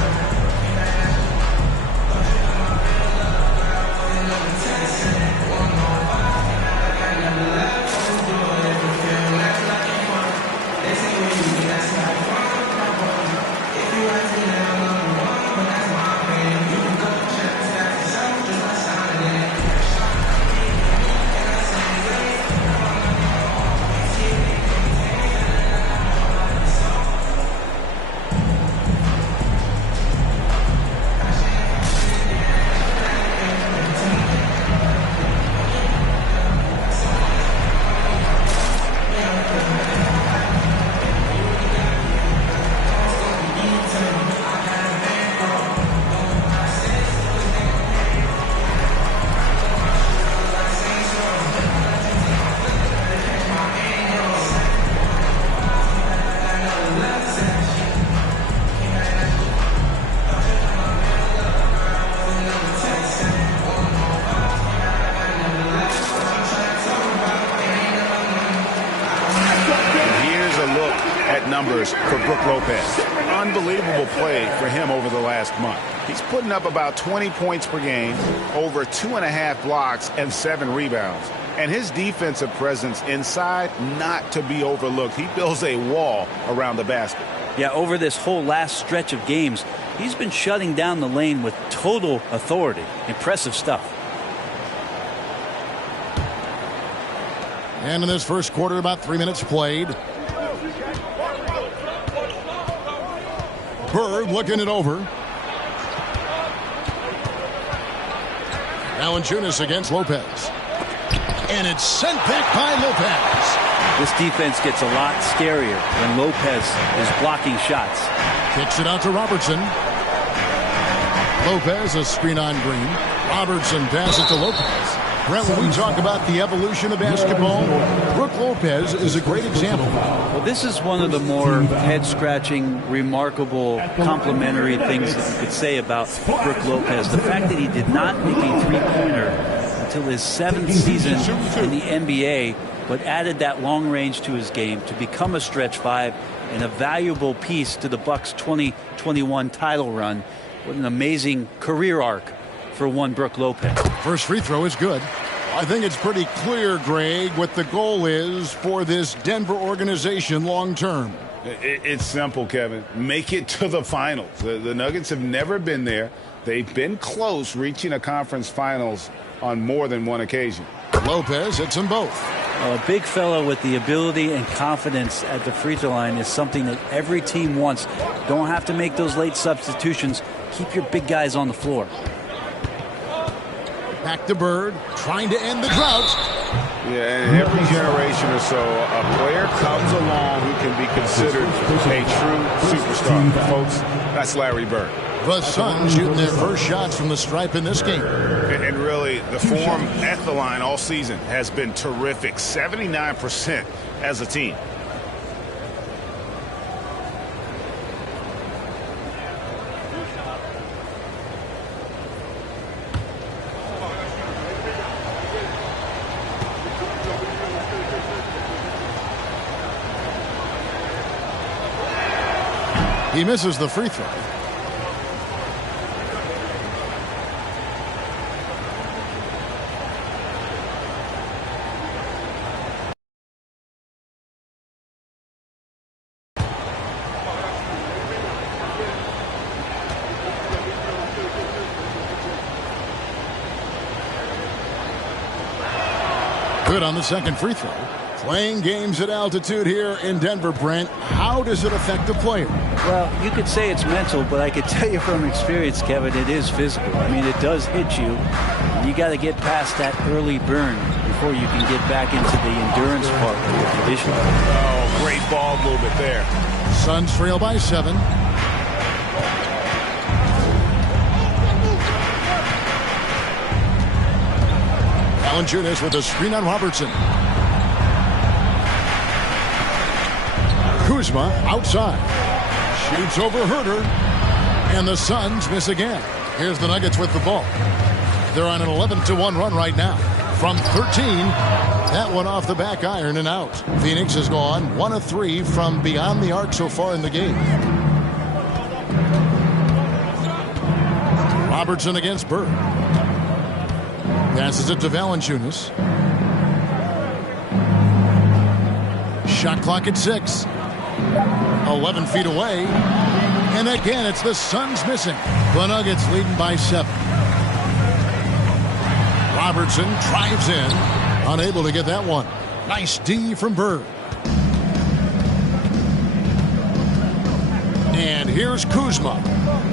For Brook Lopez. Unbelievable play for him over the last month. He's putting up about 20 points per game, over 2.5 blocks and 7 rebounds. And his defensive presence inside, not to be overlooked. He builds a wall around the basket. Yeah, over this whole last stretch of games, he's been shutting down the lane with total authority. Impressive stuff. And in this first quarter, about 3 minutes played. Bird looking it over. Valanciunas against Lopez. And it's sent back by Lopez. This defense gets a lot scarier when Lopez is blocking shots. Kicks it out to Robertson. Lopez, a screen on Green. Robertson passes to Lopez. Brent, when we talk about the evolution of basketball, Brook Lopez is a great example. Well, this is one of the more head-scratching, remarkable, complimentary things that you could say about Brook Lopez. The fact that he did not make a three-pointer until his 7th season in the NBA, but added that long range to his game to become a stretch 5 and a valuable piece to the Bucks' 2021 title run. What an amazing career arc for one Brook Lopez. First free throw is good. I think it's pretty clear, Greg, what the goal is for this Denver organization long term. It's simple, Kevin. Make it to the finals. The Nuggets have never been there. They've been close, reaching a conference finals on more than one occasion. Lopez hits them both. A big fellow with the ability and confidence at the free throw line is something that every team wants. Don't have to make those late substitutions. Keep your big guys on the floor. Back to Bird, trying to end the drought. Yeah, and every generation or so, a player comes along who can be considered a true superstar. Folks, that's Larry Bird. The Suns shooting their first shots from the stripe in this game. And really, The form at the line all season has been terrific, 79% as a team. He misses the free throw. Good on the second free throw. Playing games at altitude here in Denver, Brent. How does it affect the player? Well, you could say it's mental, but I could tell you from experience, Kevin, it is physical. I mean, it does hit you. You got to get past that early burn before you can get back into the endurance part of the conditioning. Oh, great ball movement there. Suns trail by 7. Valanciunas with a screen on Robertson. Kuzma outside. Shoots over Herter. And the Suns miss again. Here's the Nuggets with the ball. They're on an 11-1 run right now. From 13, that one off the back iron and out. Phoenix has gone 1 of 3 from beyond the arc so far in the game. Robertson against Bird. Passes it to Valanciunas. Shot clock at 6. 11 feet away. And again, it's the Suns missing. The Nuggets leading by 7. Robertson drives in. Unable to get that one. Nice D from Bird. And here's Kuzma.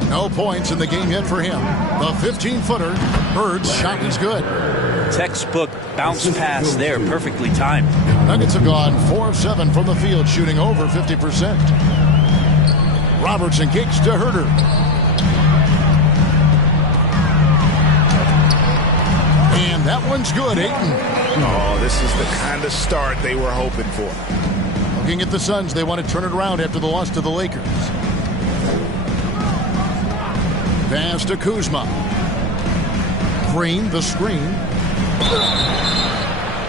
No points in the game yet for him. The 15-footer. Bird's shot is good. Textbook bounce pass there, perfectly timed. Nuggets have gone 4 of 7 from the field, shooting over 50%. Robertson kicks to Herter. And that one's good, Ayton. Oh, this is the kind of start they were hoping for. Looking at the Suns, they want to turn it around after the loss to the Lakers. Pass to Kuzma. Green, the screen.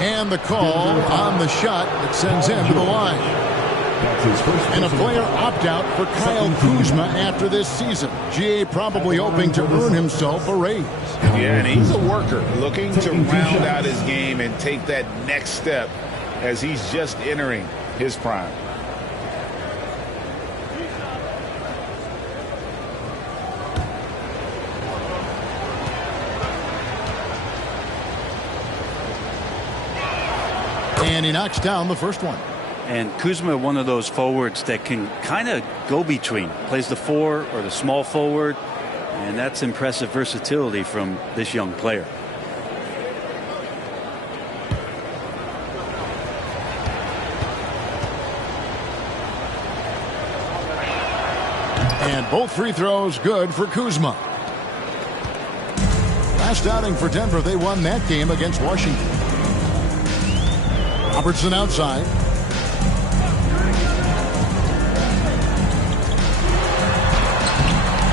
And the call on the shot that sends him to the line. And a player opt-out for Kyle Kuzma after this season. GA probably hoping to earn himself a raise. Yeah, and he's a worker looking to round out his game and take that next step as he's just entering his prime. And he knocks down the first one. And Kuzma, one of those forwards that can kind of go between. Plays the 4 or the small forward. And that's impressive versatility from this young player. And both free throws good for Kuzma. Last outing for Denver, they won that game against Washington. Robertson outside.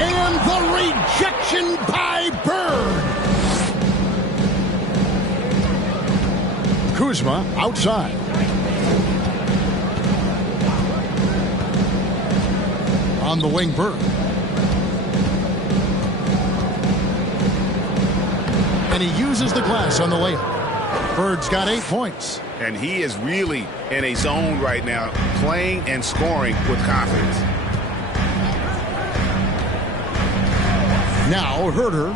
And the rejection by Bird. Kuzma outside. On the wing, Bird. And he uses the glass on the layup. Bird's got 8 points. And he is really in a zone right now, playing and scoring with confidence. Now Herter.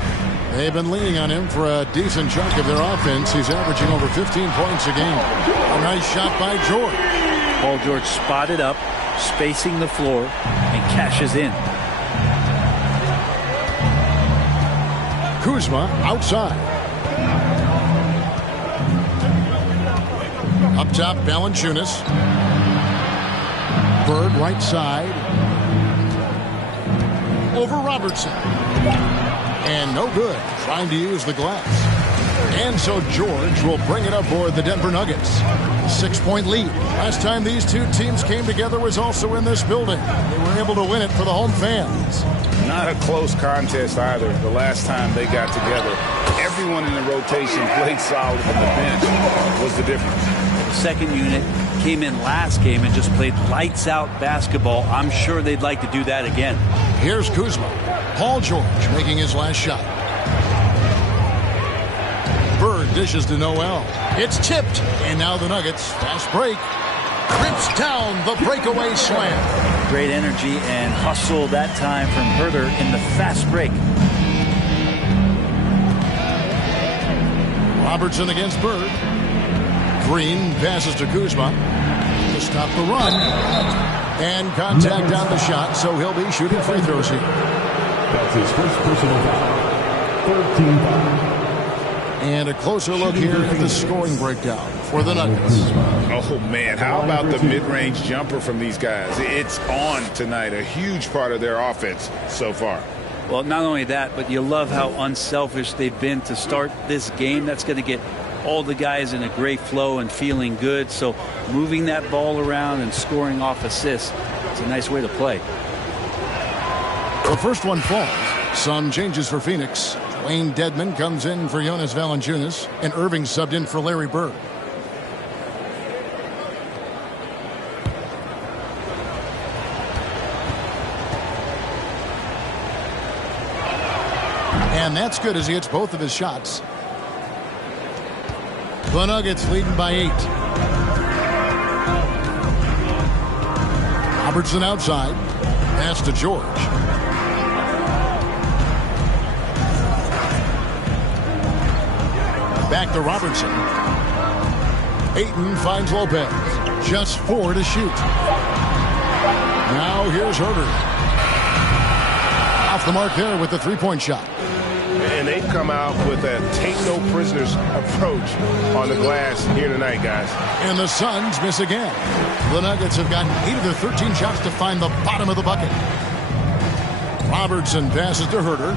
They've been leaning on him for a decent chunk of their offense. He's averaging over 15 points a game. A nice shot by George. Paul George spotted up, spacing the floor, and cashes in. Kuzma outside. Up top, Valanciunas. Bird right side. Over Robertson. And no good. Trying to use the glass. And so George will bring it up for the Denver Nuggets. 6-point lead. Last time these two teams came together was also in this building. They were able to win it for the home fans. Not a close contest either. The last time they got together, everyone in the rotation played solid, and the bench was the difference. The second unit came in last game and just played lights out basketball. I'm sure they'd like to do that again. Here's Kuzma. Paul George making his last shot. Bird dishes to Noel. It's tipped. And now the Nuggets, fast break, rips down the breakaway slam. Great energy and hustle that time from Herder in the fast break. Robertson against Bird. Green passes to Kuzma to stop the run. And contact on the shot, so he'll be shooting free throws here. That's his first personal foul. 13 foul. And a closer look here at the scoring breakdown for the Nuggets. Oh, man, how about the mid-range jumper from these guys? It's on tonight, a huge part of their offense so far. Well, not only that, but you love how unselfish they've been to start this game. That's going to get all the guys in a great flow and feeling good. So moving that ball around and scoring off assists, it's a nice way to play. The first one falls. Some changes for Phoenix. Wayne Dedmon comes in for Jonas Valanciunas, and Irving subbed in for Larry Bird. And that's good as he hits both of his shots. The Nuggets leading by 8. Robertson outside. Pass to George. Back to Robertson. Ayton finds Lopez. Just 4 to shoot. Now here's Herder. Off the mark there with the three-point shot. And they've come out with a take-no-prisoners approach on the glass here tonight, guys. And the Suns miss again. The Nuggets have gotten 8 of their 13 shots to find the bottom of the bucket. Robertson passes to Herder.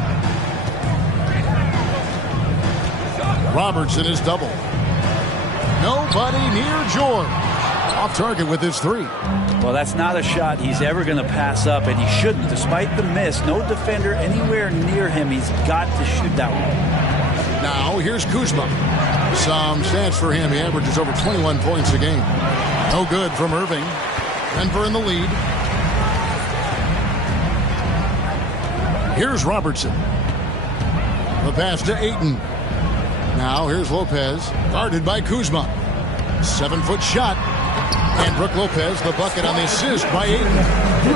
Robertson is double. Nobody near George. Off target with his 3. Well, that's not a shot he's ever going to pass up, and he shouldn't. Despite the miss, no defender anywhere near him. He's got to shoot that one. Now here's Kuzma. Some stats for him. He averages over 21 points a game. No good from Irving. Denver in the lead. Here's Robertson. The pass to Ayton. Now here's Lopez, guarded by Kuzma. 7-foot shot. And Brook Lopez, the bucket on the assist by Ayton.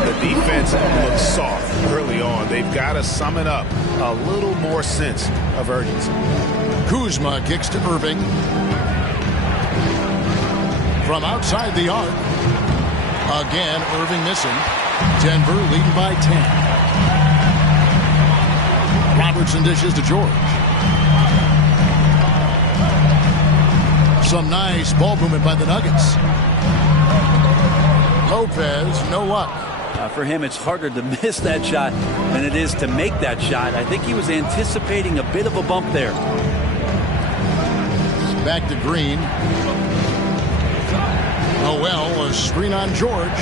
The defense looks soft early on. They've got to sum it up. A little more sense of urgency. Kuzma kicks to Irving. From outside the arc. Again, Irving missing. Denver leading by 10. Robertson dishes to George. Some nice ball movement by the Nuggets. Lopez, no luck. For him, it's harder to miss that shot than it is to make that shot. I think he was anticipating a bit of a bump there. Back to Green. Noel, a screen on George.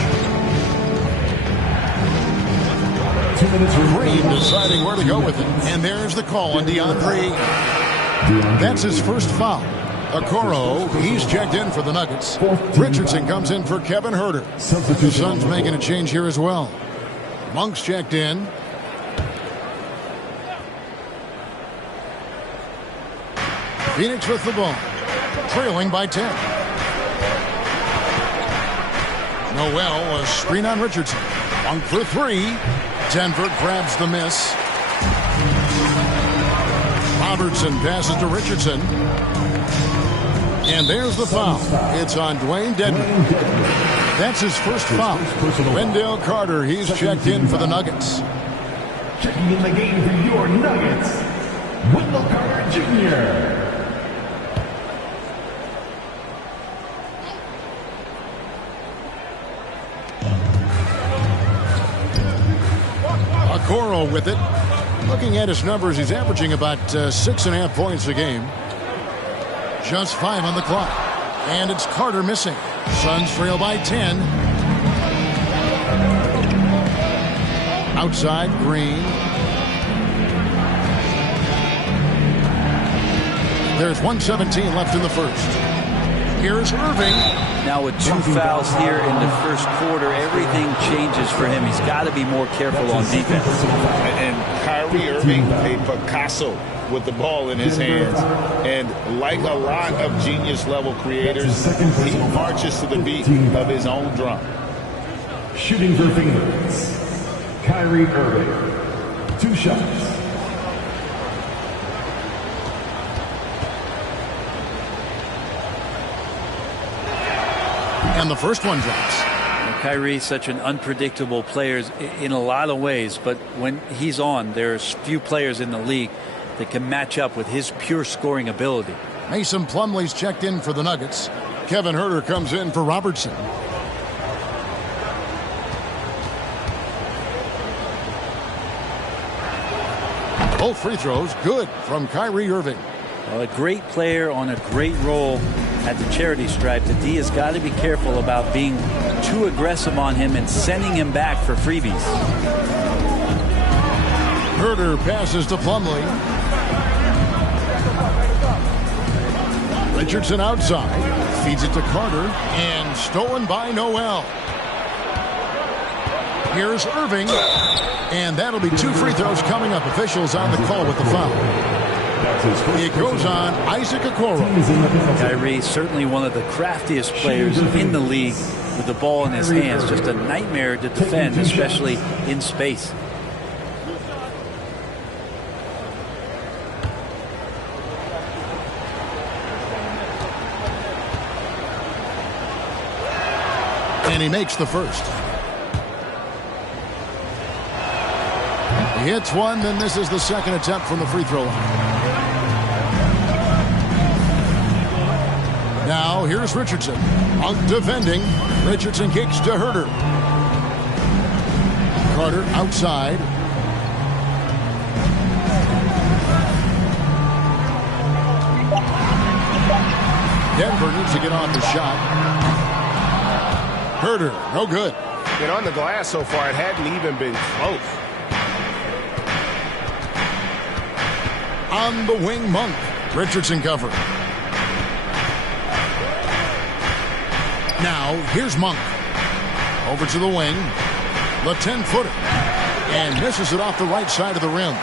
2 minutes remaining. Green deciding where to go with it. And there's the call on DeAndre. That's his first foul. Okoro, he's checked in for the Nuggets. Richardson comes in for Kevin Herder. The Suns making a change here as well. Monk's checked in. Phoenix with the ball. Trailing by 10. Noel, a screen on Richardson. Monk for 3. Denver grabs the miss. Robertson passes to Richardson. And there's the foul. It's on Dwayne Dedmon. That's his first foul. Wendell Carter, he's checked in for the Nuggets. Checking in the game for your Nuggets, Wendell Carter Jr. Okoro with it. Looking at his numbers, he's averaging about 6.5 points a game. Just 5 on the clock. And it's Carter missing. Suns trail by 10. Outside, Green. There's 1:17 left in the first. Here's Irving. Now with 2 fouls here in the first quarter, everything changes for him. He's got to be more careful on defense. And Kyrie Irving, a Picasso with the ball in his hands. And like a lot of genius-level creators, he marches to the beat of his own drum. Shooting for Phoenix, Kyrie Irving. 2 shots. And the first one drops. Kyrie's such an unpredictable player in a lot of ways, but when he's on, there's few players in the league that can match up with his pure scoring ability. Mason Plumlee's checked in for the Nuggets. Kevin Huerter comes in for Robertson. Both free throws good from Kyrie Irving. Well, a great player on a great role at the charity stripe. The D has got to be careful about being too aggressive on him and sending him back for freebies. Huerter passes to Plumlee. Richardson outside. Feeds it to Carter. And stolen by Noel. Here's Irving. And that'll be 2 free throws coming up. Officials on the call with the foul. It goes on Isaac Okoro. Kyrie, certainly one of the craftiest players in the league with the ball in his hands. Just a nightmare to defend, especially in space. And he makes the first. He hits one, then this is the second attempt from the free throw line. Now here's Richardson. Monk defending. Richardson kicks to Huerter. Carter outside. Denver needs to get off the shot. Huerter, no good. And on the glass so far, it hadn't even been close. On the wing, Monk. Richardson cover. Now, here's Monk. Over to the wing. The 10-footer. And misses it off the right side of the rim.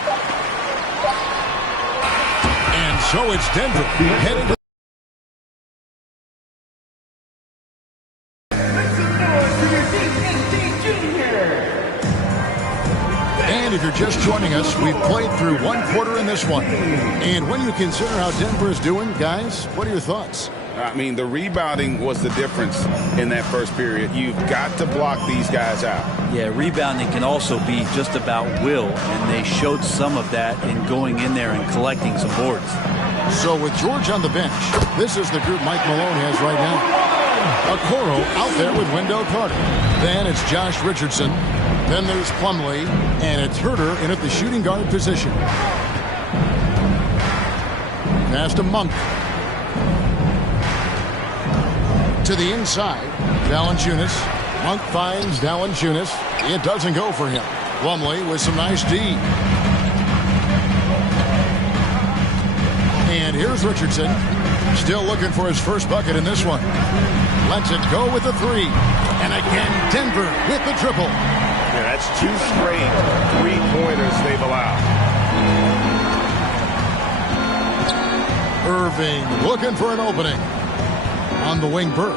And so it's Denver heading to And if you're just joining us, we've played through 1 quarter in this one. And when you consider how Denver is doing, guys, what are your thoughts? I mean, the rebounding was the difference in that first period. You've got to block these guys out. Yeah, rebounding can also be just about will, and they showed some of that in going in there and collecting some boards. So with George on the bench, this is the group Mike Malone has right now. Okoro out there with Wendell Carter. Then it's Josh Richardson. Then there's Plumlee, and it's Huerter in at the shooting guard position. Pass to Monk. To the inside, Valanciunas. Monk finds Valanciunas. It doesn't go for him. Plumlee with some nice D. And here's Richardson. Still looking for his first bucket in this one. Lets it go with the 3. And again, Denver with the triple. Yeah, that's 2 straight 3-pointers they've allowed. Irving looking for an opening. On the wing, Burke.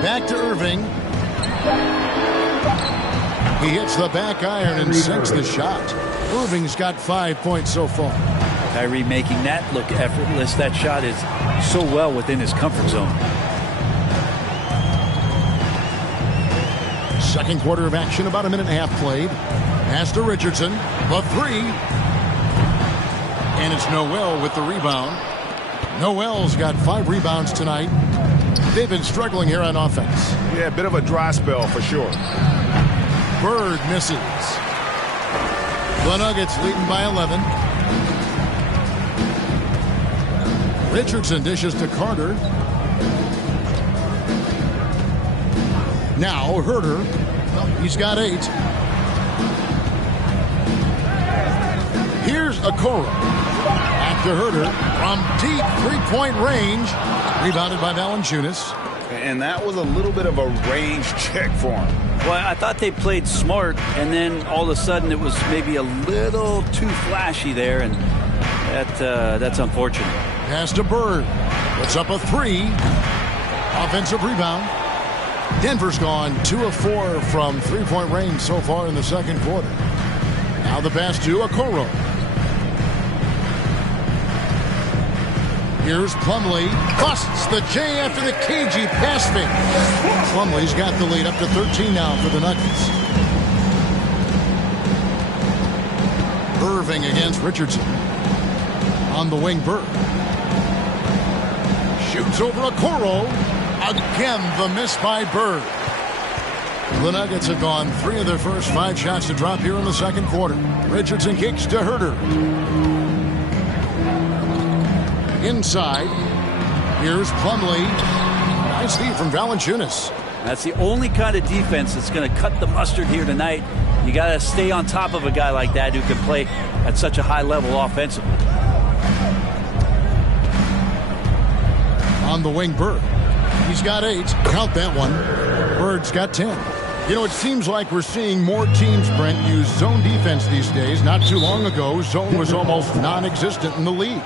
Back to Irving. He hits the back iron and sinks the shot. Irving's got 5 points so far. Kyrie making that look effortless. That shot is so well within his comfort zone. Second quarter of action, about a minute and a half played. Pass to Richardson. The 3. And it's Noel with the rebound. Noel's got 5 rebounds tonight. They've been struggling here on offense. Yeah, a bit of a dry spell for sure. Bird misses. The Nuggets leading by 11. Richardson dishes to Carter. Now Herter. He's got 8. Here's Okoro. Back to Herter from deep three-point range. Rebounded by Valanciunas. And that was a little bit of a range check for him. Well, I thought they played smart, and then all of a sudden it was maybe a little too flashy there, and that's unfortunate. Pass to Bird. Puts up a 3. Offensive rebound. Denver's gone 2 of 4 from three-point range so far in the second quarter. Now the pass to Okoro. Here's Plumlee. Busts the J after the cagey pass fake. Plumlee's got the lead up to 13 now for the Nuggets. Irving against Richardson. On the wing, Bird. Shoots over Okoro. Again, the miss by Bird. The Nuggets have gone 3 of their first 5 shots to drop here in the second quarter. Richardson kicks to Herter. Inside. Here's Plumlee. Nice lead from Valanciunas. That's the only kind of defense that's going to cut the mustard here tonight. You got to stay on top of a guy like that who can play at such a high level offensively. On the wing, Bird. He's got 8. Count that one. Bird's got 10. You know, it seems like we're seeing more teams, Brent, use zone defense these days. Not too long ago, zone was almost non-existent in the league.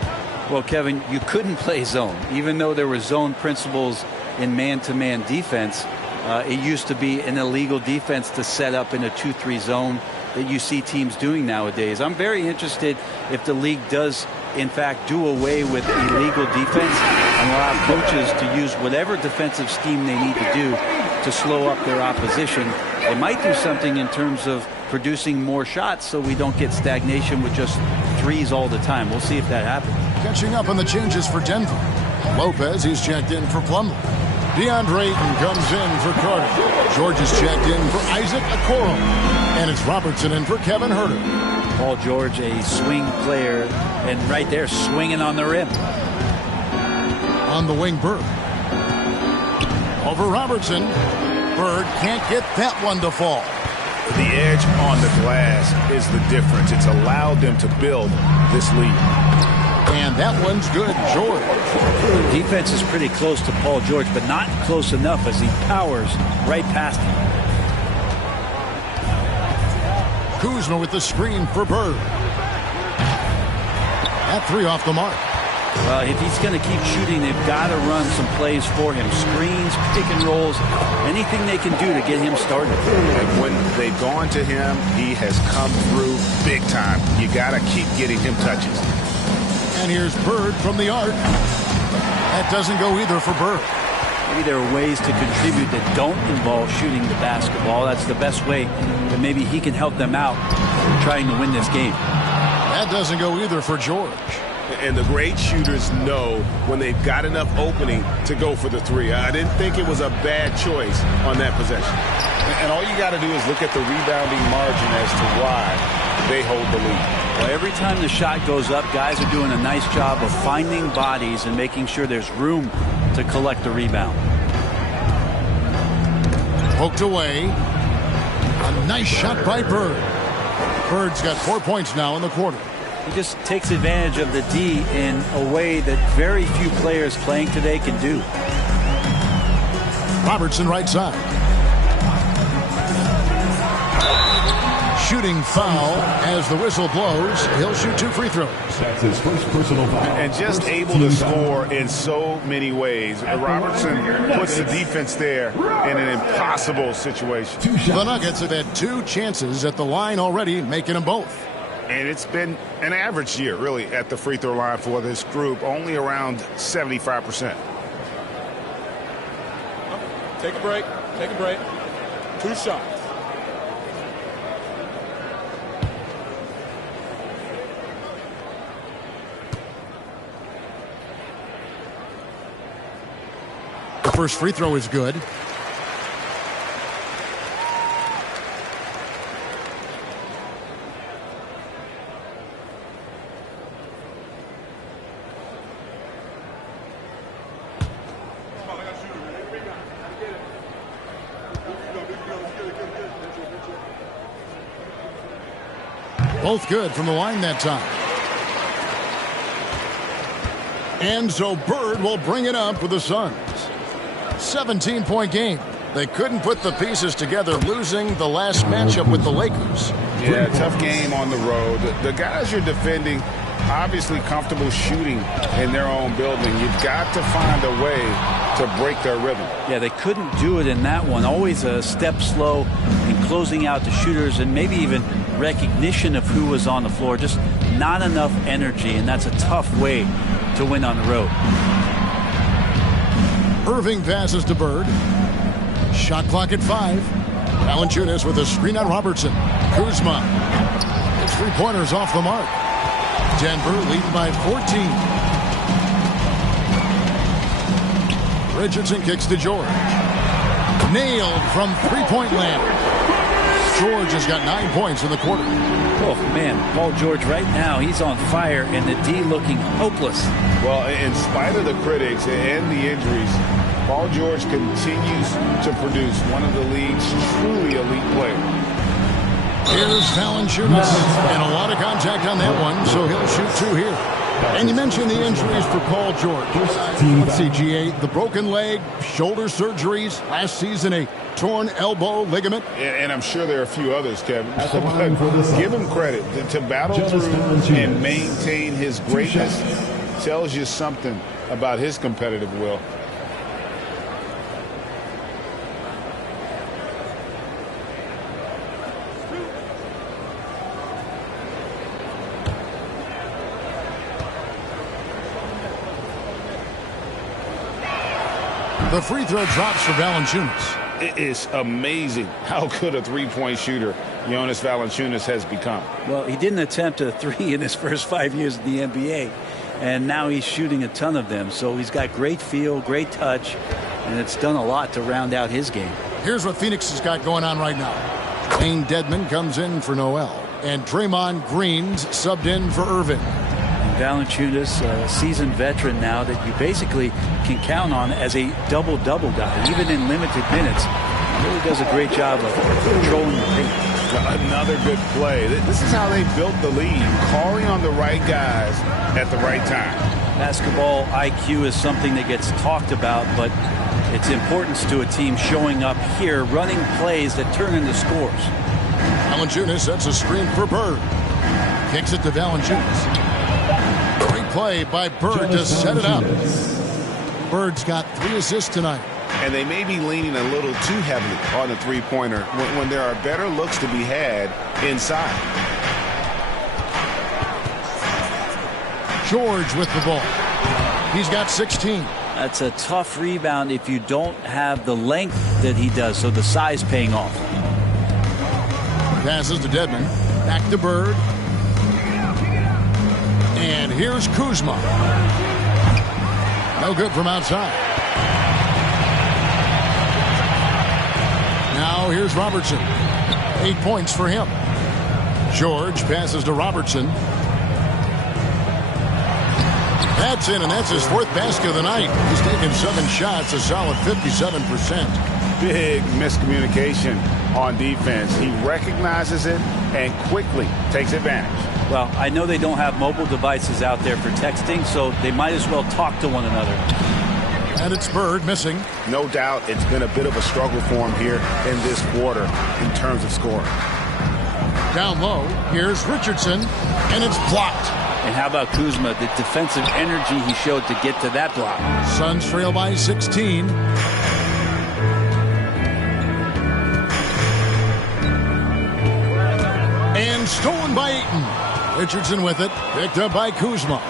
Well, Kevin, you couldn't play zone. Even though there were zone principles in man-to-man defense, it used to be an illegal defense to set up in a 2-3 zone that you see teams doing nowadays. I'm very interested if the league does, in fact, do away with illegal defense and allow coaches to use whatever defensive scheme they need to do to slow up their opposition. They might do something in terms of producing more shots so we don't get stagnation with just threes all the time. We'll see if that happens. Catching up on the changes for Denver. Lopez, he's checked in for Plumlee. DeAndre Ayton comes in for Carter. George is checked in for Isaac Okoro. And it's Robertson in for Kevin Herter. Paul George, a swing player, and right there swinging on the rim. On the wing, Bird. Over Robertson. Bird can't get that one to fall. The edge on the glass is the difference. It's allowed them to build this lead. And that one's good, George. The defense is pretty close to Paul George, but not close enough as he powers right past him. Kuzma with the screen for Bird. That 3 off the mark. If he's going to keep shooting, they've got to run some plays for him. Screens, pick and rolls, anything they can do to get him started. And when they've gone to him, he has come through big time. You got to keep getting him touches. And here's Bird from the arc. That doesn't go either for Bird. Maybe there are ways to contribute that don't involve shooting the basketball. That's the best way that maybe he can help them out trying to win this game. That doesn't go either for George. And the great shooters know when they've got enough opening to go for the 3. I didn't think it was a bad choice on that possession. And all you got to do is look at the rebounding margin as to why they hold the lead. Well, every time the shot goes up, guys are doing a nice job of finding bodies and making sure there's room to collect the rebound. Poked away. A nice shot by Bird. Bird's got 4 points now in the quarter. He just takes advantage of the D in a way that very few players playing today can do. Robertson right side. Shooting foul as the whistle blows. He'll shoot 2 free throws. That's his first personal foul. And just able to score in so many ways. Robertson puts the defense there in an impossible situation. The Nuggets have had 2 chances at the line already, making them both. And it's been an average year, really, at the free throw line for this group, only around 75%. Take a break. Take a break. 2 shots. The first free throw is good. Both good from the line that time. And so Bird will bring it up with the Suns. 17-point game. They couldn't put the pieces together, losing the last matchup with the Lakers. Yeah, tough game on the road. The guys you're defending, obviously comfortable shooting in their own building. You've got to find a way to break their rhythm. Yeah, they couldn't do it in that one. Always a step slow in closing out the shooters and maybe even recognition of who was on the floor. Just not enough energy, and that's a tough way to win on the road. Irving passes to Bird. Shot clock at 5. Valanciunas with a screen on Robertson. Kuzma. His three-pointers off the mark. Denver leading by 14. Richardson kicks to George. Nailed from three-point land. George has got 9 points in the quarter. Oh, man, Paul George right now, he's on fire, and the D looking hopeless. Well, in spite of the critics and the injuries, Paul George continues to produce one of the league's truly elite players. Here's Valanciunas, and a lot of contact on that one, so he'll shoot 2 here. And you mentioned the injuries for Paul George. Let's see, GA, the broken leg, shoulder surgeries, last season a torn elbow ligament. And I'm sure there are a few others, Kevin. But give him credit. To battle through and maintain his greatness tells you something about his competitive will. The free throw drops for Valanciunas. It is amazing how good a three-point shooter Jonas Valanciunas has become. Well, he didn't attempt a 3 in his first 5 years in the NBA, and now he's shooting a ton of them. So he's got great feel, great touch, and it's done a lot to round out his game. Here's what Phoenix has got going on right now. Wayne Dedmon comes in for Noel, and Draymond Green's subbed in for Irving. Valanciunas, a seasoned veteran now that you basically can count on as a double-double guy, even in limited minutes. He really does a great job of controlling the paint. Another good play. This is how they built the lead, calling on the right guys at the right time. Basketball IQ is something that gets talked about, but its importance to a team showing up here, running plays that turn into scores. Valanciunas sets a screen for Bird. Kicks it to Valanciunas. Great play by Bird to set it up. Bird's got 3 assists tonight. And they may be leaning a little too heavily on the three-pointer when there are better looks to be had inside. George with the ball. He's got 16. That's a tough rebound if you don't have the length that he does, so the size paying off. Passes to Dedmon. Back to Bird. And here's Kuzma. No good from outside. Now here's Robertson. 8 points for him. George passes to Robertson. That's in, and that's his 4th basket of the night. He's taken 7 shots, a solid 57%. Big miscommunication on defense. He recognizes it and quickly takes advantage. Well, I know they don't have mobile devices out there for texting, so they might as well talk to one another. And it's Bird missing. No doubt it's been a bit of a struggle for him here in this quarter in terms of scoring. Down low, here's Richardson, and it's blocked. And how about Kuzma, the defensive energy he showed to get to that block. Suns trail by 16. And stolen by Ayton. Richardson with it, picked up by Kuzma.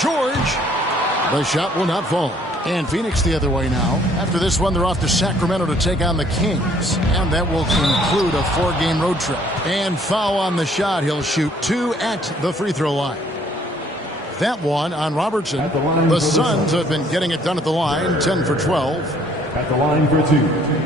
George. The shot will not fall. And Phoenix the other way now. After this one, they're off to Sacramento to take on the Kings. And that will conclude a 4-game road trip. And foul on the shot. He'll shoot 2 at the free throw line. That one on Robertson. The Suns have been getting it done at the line, 10 for 12. At the line for 2.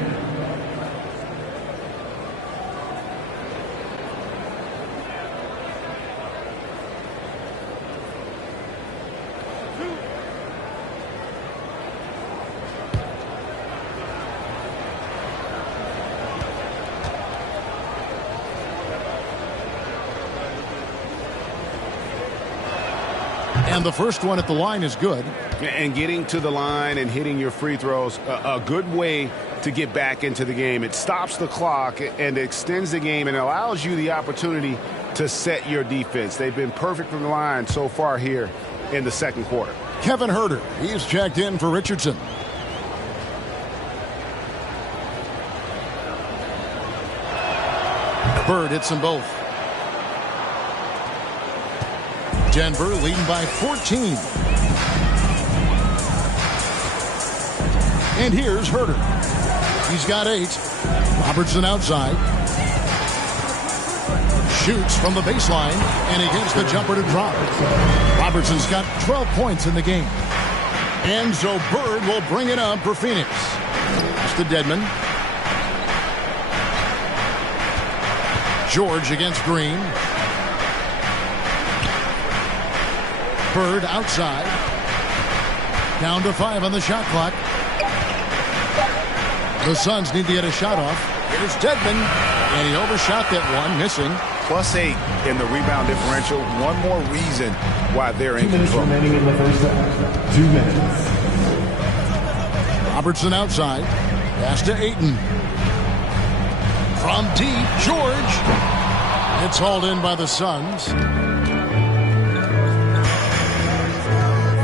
And the first one at the line is good. And getting to the line and hitting your free throws, a good way to get back into the game. It stops the clock and extends the game and allows you the opportunity to set your defense. They've been perfect from the line so far here in the second quarter. Kevin Huerter, he's checked in for Richardson. Bird hits them both. Denver leading by 14. And here's Huerter. He's got 8. Robertson outside. Shoots from the baseline, and he gets the jumper to drop. Robertson's got 12 points in the game. And so Bird will bring it up for Phoenix. It's to Dedmon. George against Green. Bird outside. Down to 5 on the shot clock. The Suns need to get a shot off. Here's Dedmon, and he overshot that one, missing. +8 in the rebound differential. One more reason why they're in control. 2 minutes remaining in the first half. 2 minutes. Robertson outside. Pass to Ayton. From deep, George. It's hauled in by the Suns.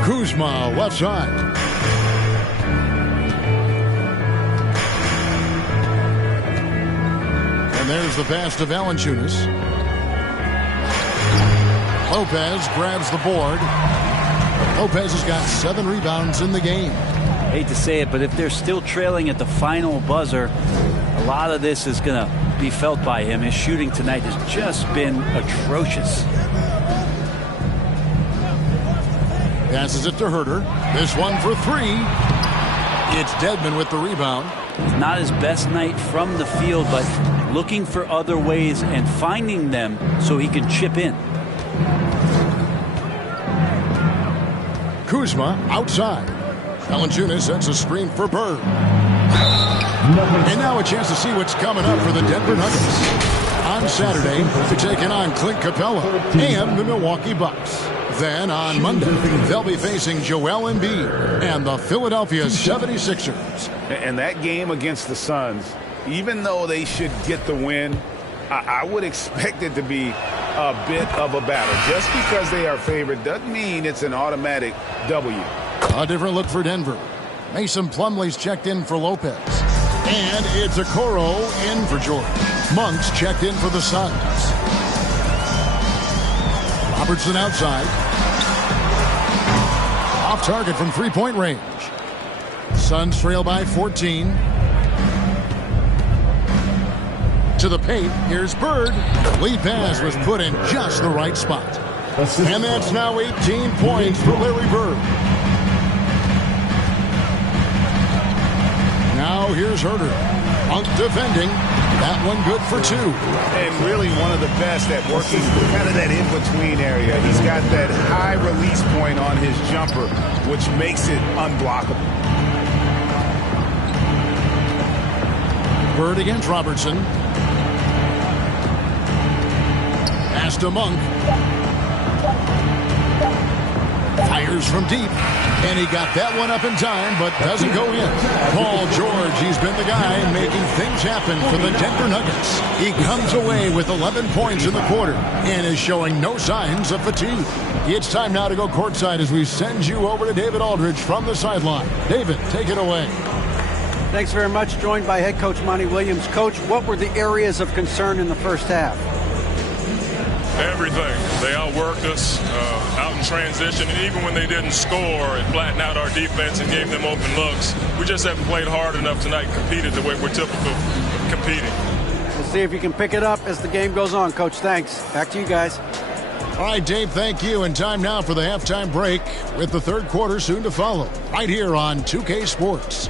Kuzma, left side. And there's the pass to Valanciunas. Lopez grabs the board. Lopez has got 7 rebounds in the game. Hate to say it, but if they're still trailing at the final buzzer, a lot of this is going to be felt by him. His shooting tonight has just been atrocious. Passes it to Huerter. This one for 3. It's Dedmon with the rebound. Not his best night from the field, but looking for other ways and finding them so he can chip in. Kuzma outside. Valanciunas sets a screen for Bird. And now a chance to see what's coming up for the Denver Nuggets. On Saturday, they're taking on Clint Capella and the Milwaukee Bucks. Then on Monday, they'll be facing Joel Embiid and the Philadelphia 76ers. And that game against the Suns, even though they should get the win, I would expect it to be a bit of a battle. Just because they are favored doesn't mean it's an automatic W. A different look for Denver. Mason Plumlee's checked in for Lopez. And it's Okoro in for George. Monk's checked in for the Suns. Robertson outside. Off target from three-point range. Suns trail by 14. To the paint, here's Bird. Lead pass was put in just the right spot. And that's now 18 points for Larry Bird. Now here's Huerter. Monk defending. That one good for 2. And really one of the best at working kind of that in-between area. He's got that high release point on his jumper, which makes it unblockable. Bird against Robertson. Pass to Monk. Fires from deep. And he got that one up in time, but doesn't go in. Paul George, he's been the guy making things happen for the Denver Nuggets. He comes away with 11 points in the quarter and is showing no signs of fatigue. It's time now to go courtside as we send you over to David Aldridge from the sideline. David, take it away. Thanks very much. Joined by head coach Monty Williams. Coach, what were the areas of concern in the first half? Everything. They outworked us out in transition, and even when they didn't score, it flattened out our defense and gave them open looks. We just haven't played hard enough tonight and competed the way we're typical of competing. We'll see if you can pick it up as the game goes on. Coach, thanks. Back to you guys. All right, Dave, thank you. And time now for the halftime break with the third quarter soon to follow right here on 2K Sports.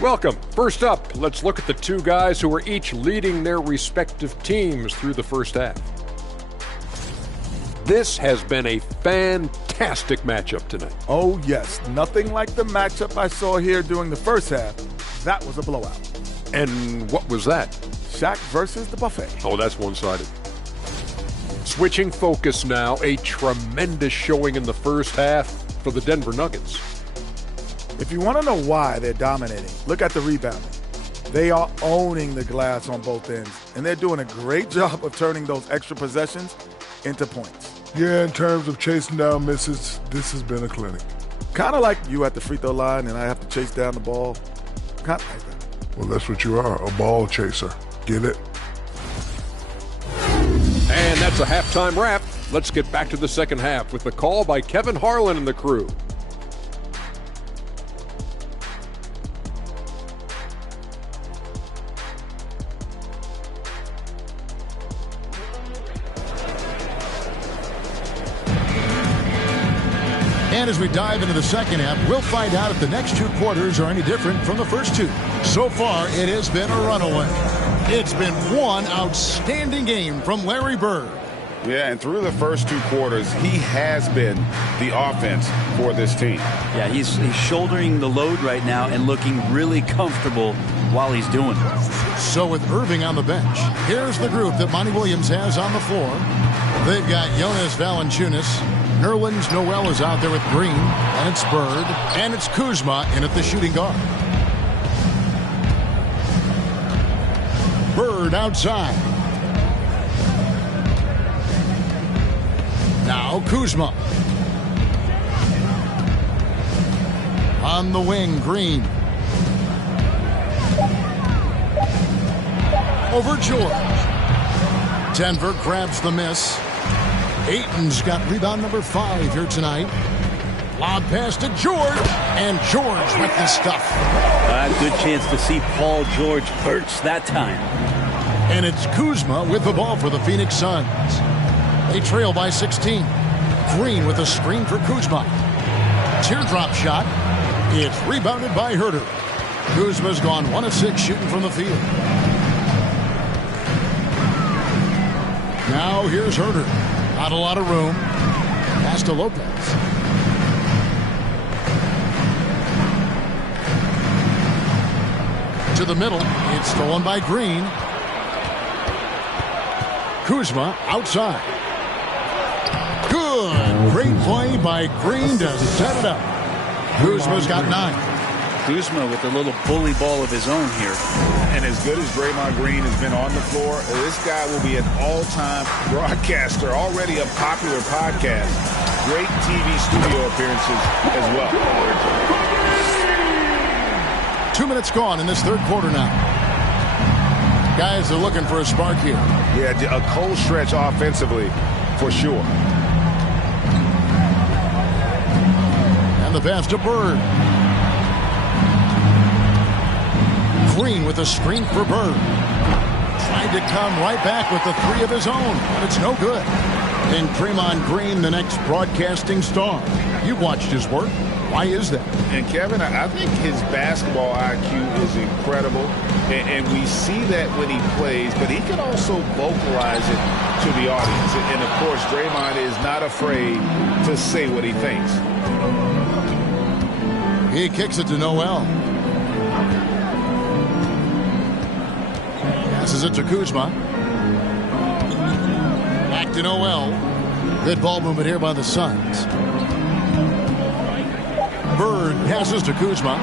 Welcome. First up, let's look at the two guys who are each leading their respective teams through the first half. This has been a fantastic matchup tonight. Oh, yes. Nothing like the matchup I saw here during the first half. That was a blowout. And what was that? Shaq versus the buffet. Oh, that's one-sided. Switching focus now, a tremendous showing in the first half for the Denver Nuggets. If you want to know why they're dominating, look at the rebounding. They are owning the glass on both ends, and they're doing a great job of turning those extra possessions into points. Yeah, in terms of chasing down misses, this has been a clinic. Kind of like you at the free throw line and I have to chase down the ball. Kind of like that. Well, that's what you are, a ball chaser. Get it? And that's a halftime wrap. Let's get back to the second half with the call by Kevin Harlan and the crew. And as we dive into the second half, we'll find out if the next two quarters are any different from the first two. So far, it has been a runaway. It's been one outstanding game from Larry Bird. Yeah, and through the first two quarters, he has been the offense for this team. Yeah, he's shouldering the load right now and looking really comfortable while he's doing it. So with Irving on the bench, here's the group that Monty Williams has on the floor. They've got Jonas Valanciunas. Nerlens Noel is out there with Green, and it's Bird, and it's Kuzma in at the shooting guard. Bird outside. Now Kuzma. On the wing, Green. Over George. Denver grabs the miss. Ayton's got rebound number 5 here tonight. Lob pass to George, and George with the stuff. Good chance to see Paul George hurts that time. And it's Kuzma with the ball for the Phoenix Suns. They trail by 16. Green with a screen for Kuzma. Teardrop shot. It's rebounded by Herter. Kuzma's gone 1 of 6 shooting from the field. Now here's Herter. Not a lot of room. Pass to Lopez. To the middle. It's stolen by Green. Kuzma outside. Good. Great play by Green to set it up. Kuzma's got 9. Kuzma with a little bully ball of his own here. And as good as Draymond Green has been on the floor, this guy will be an all-time broadcaster, already a popular podcast. Great TV studio appearances as well. 2 minutes gone in this third quarter now. Guys are looking for a spark here. Yeah, a cold stretch offensively for sure. And the pass to Bird. Green with a screen for Bird. Tried to come right back with the 3 of his own, but it's no good. And Draymond Green, the next broadcasting star. You've watched his work. Why is that? And Kevin, I think his basketball IQ is incredible. And we see that when he plays, but he can also vocalize it to the audience. And of course, Draymond is not afraid to say what he thinks. He kicks it to Noel. Passes it to Kuzma. Back to Noel. Good ball movement here by the Suns. Bird passes to Kuzma.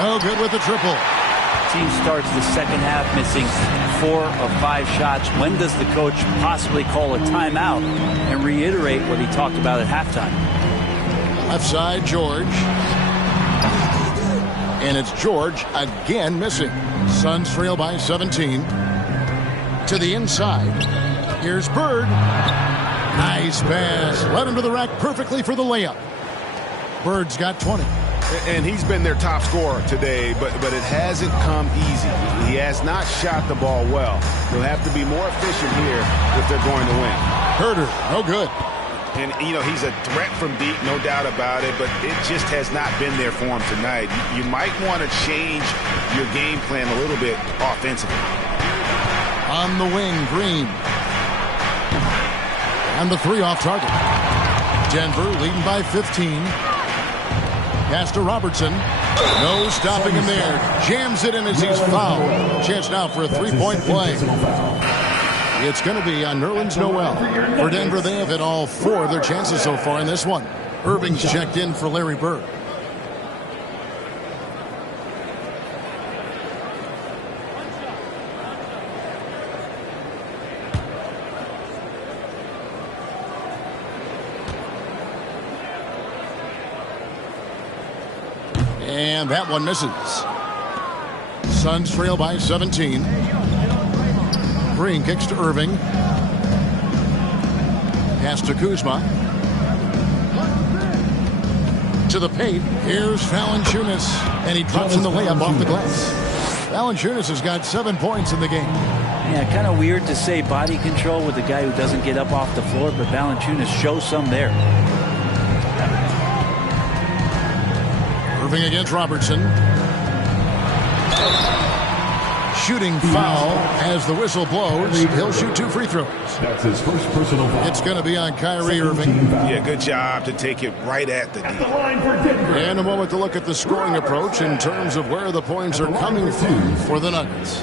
Oh, good with the triple. Team starts the second half missing 4 of 5 shots. When does the coach possibly call a timeout and reiterate what he talked about at halftime? Left side, George. And it's George again missing. Suns trail by 17. To the inside. Here's Bird. Nice pass. Led him to the rack perfectly for the layup. Bird's got 20. And he's been their top scorer today, but it hasn't come easy. He has not shot the ball well. He'll have to be more efficient here if they're going to win. Herter, no good. And, you know, he's a threat from deep, no doubt about it, but it just has not been there for him tonight. You might want to change your game plan a little bit offensively. On the wing, Green. And the 3 off target. Denver leading by 15. Pass to Robertson. No stopping him there. Jams it in as he's fouled. Chance now for a three-point play. It's going to be on Nerlens Noel. For Denver, they have hit all 4 of their chances so far in this one. Irving's checked in for Larry Bird. And that one misses. Suns trail by 17. Green kicks to Irving. Pass to Kuzma. To the paint. Here's Valanciunas. And he drops in the layup off the glass. Valanciunas has got 7 points in the game. Yeah, kind of weird to say body control with a guy who doesn't get up off the floor, but Valanciunas shows some there. Irving against Robertson. Shooting foul as the whistle blows. He'll shoot 2 free throws. That's his first personal foul. It's going to be on Kyrie Irving. Yeah, good job to take it right at the D. And a moment to look at the scoring approach in terms of where the points are coming from for the Nuggets.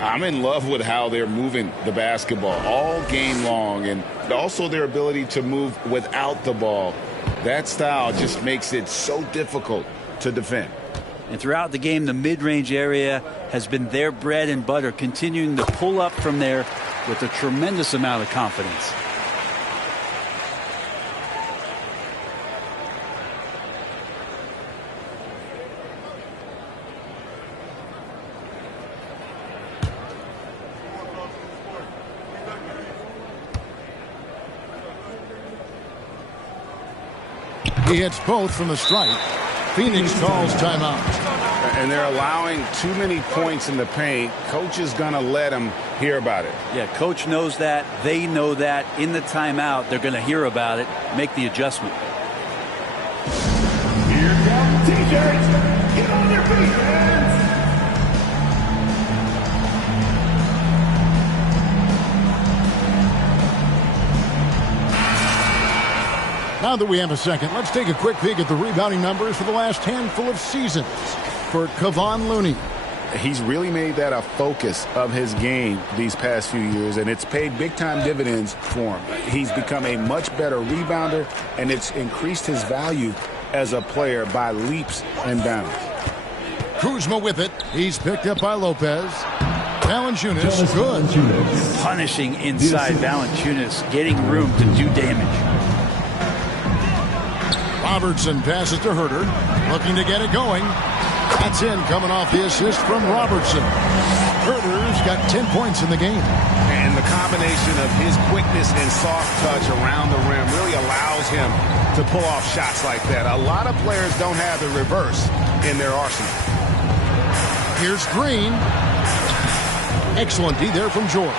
I'm in love with how they're moving the basketball all game long, and also their ability to move without the ball. That style just makes it so difficult to defend. And throughout the game, the mid-range area has been their bread and butter, continuing to pull up from there with a tremendous amount of confidence. He hits both from the stripe. Phoenix calls timeout. And they're allowing too many points in the paint. Coach is going to let them hear about it. Yeah, coach knows that. They know that. In the timeout, they're going to hear about it, make the adjustment. Here comes T-shirts. Get on your feet, fans. Now that we have a second, let's take a quick peek at the rebounding numbers for the last handful of seasons for Kevon Looney. He's really made that a focus of his game these past few years, and it's paid big-time dividends for him. He's become a much better rebounder, and it's increased his value as a player by leaps and bounds. Kuzma with it. He's picked up by Lopez. Valanciunas, good. Punishing inside Valanciunas, getting room to do damage. Robertson passes to Herter, looking to get it going. That's in, coming off the assist from Robertson. Herter's got 10 points in the game. And the combination of his quickness and soft touch around the rim really allows him to pull off shots like that. A lot of players don't have the reverse in their arsenal. Here's Green. Excellent D there from George.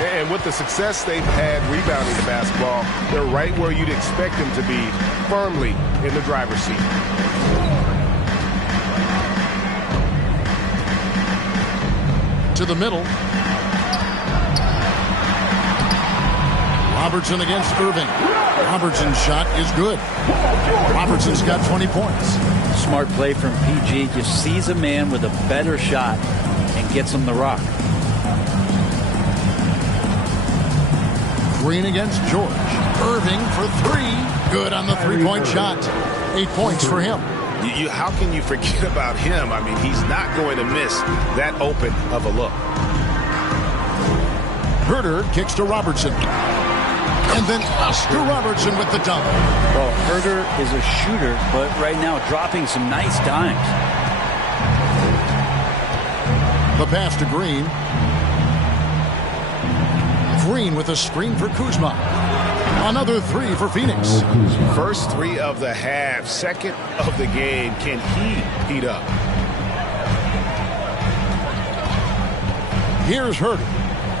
And with the success they've had rebounding the basketball, they're right where you'd expect them to be, firmly in the driver's seat. To the middle. Robertson against Irving. Robertson's shot is good. Robertson's got 20 points. Smart play from PG. Just sees a man with a better shot and gets him the rock. Green against George. Irving for 3. Good on the three-point shot. 8 points for him. How can you forget about him? I mean, he's not going to miss that open of a look. Herter kicks to Robertson. And then Oscar Robertson with the dunk. Well, Herter is a shooter, but right now dropping some nice dimes. The pass to Green. Green with a screen for Kuzma. Another 3 for Phoenix. First 3 of the half, second of the game. Can he heat up? Here's Herter.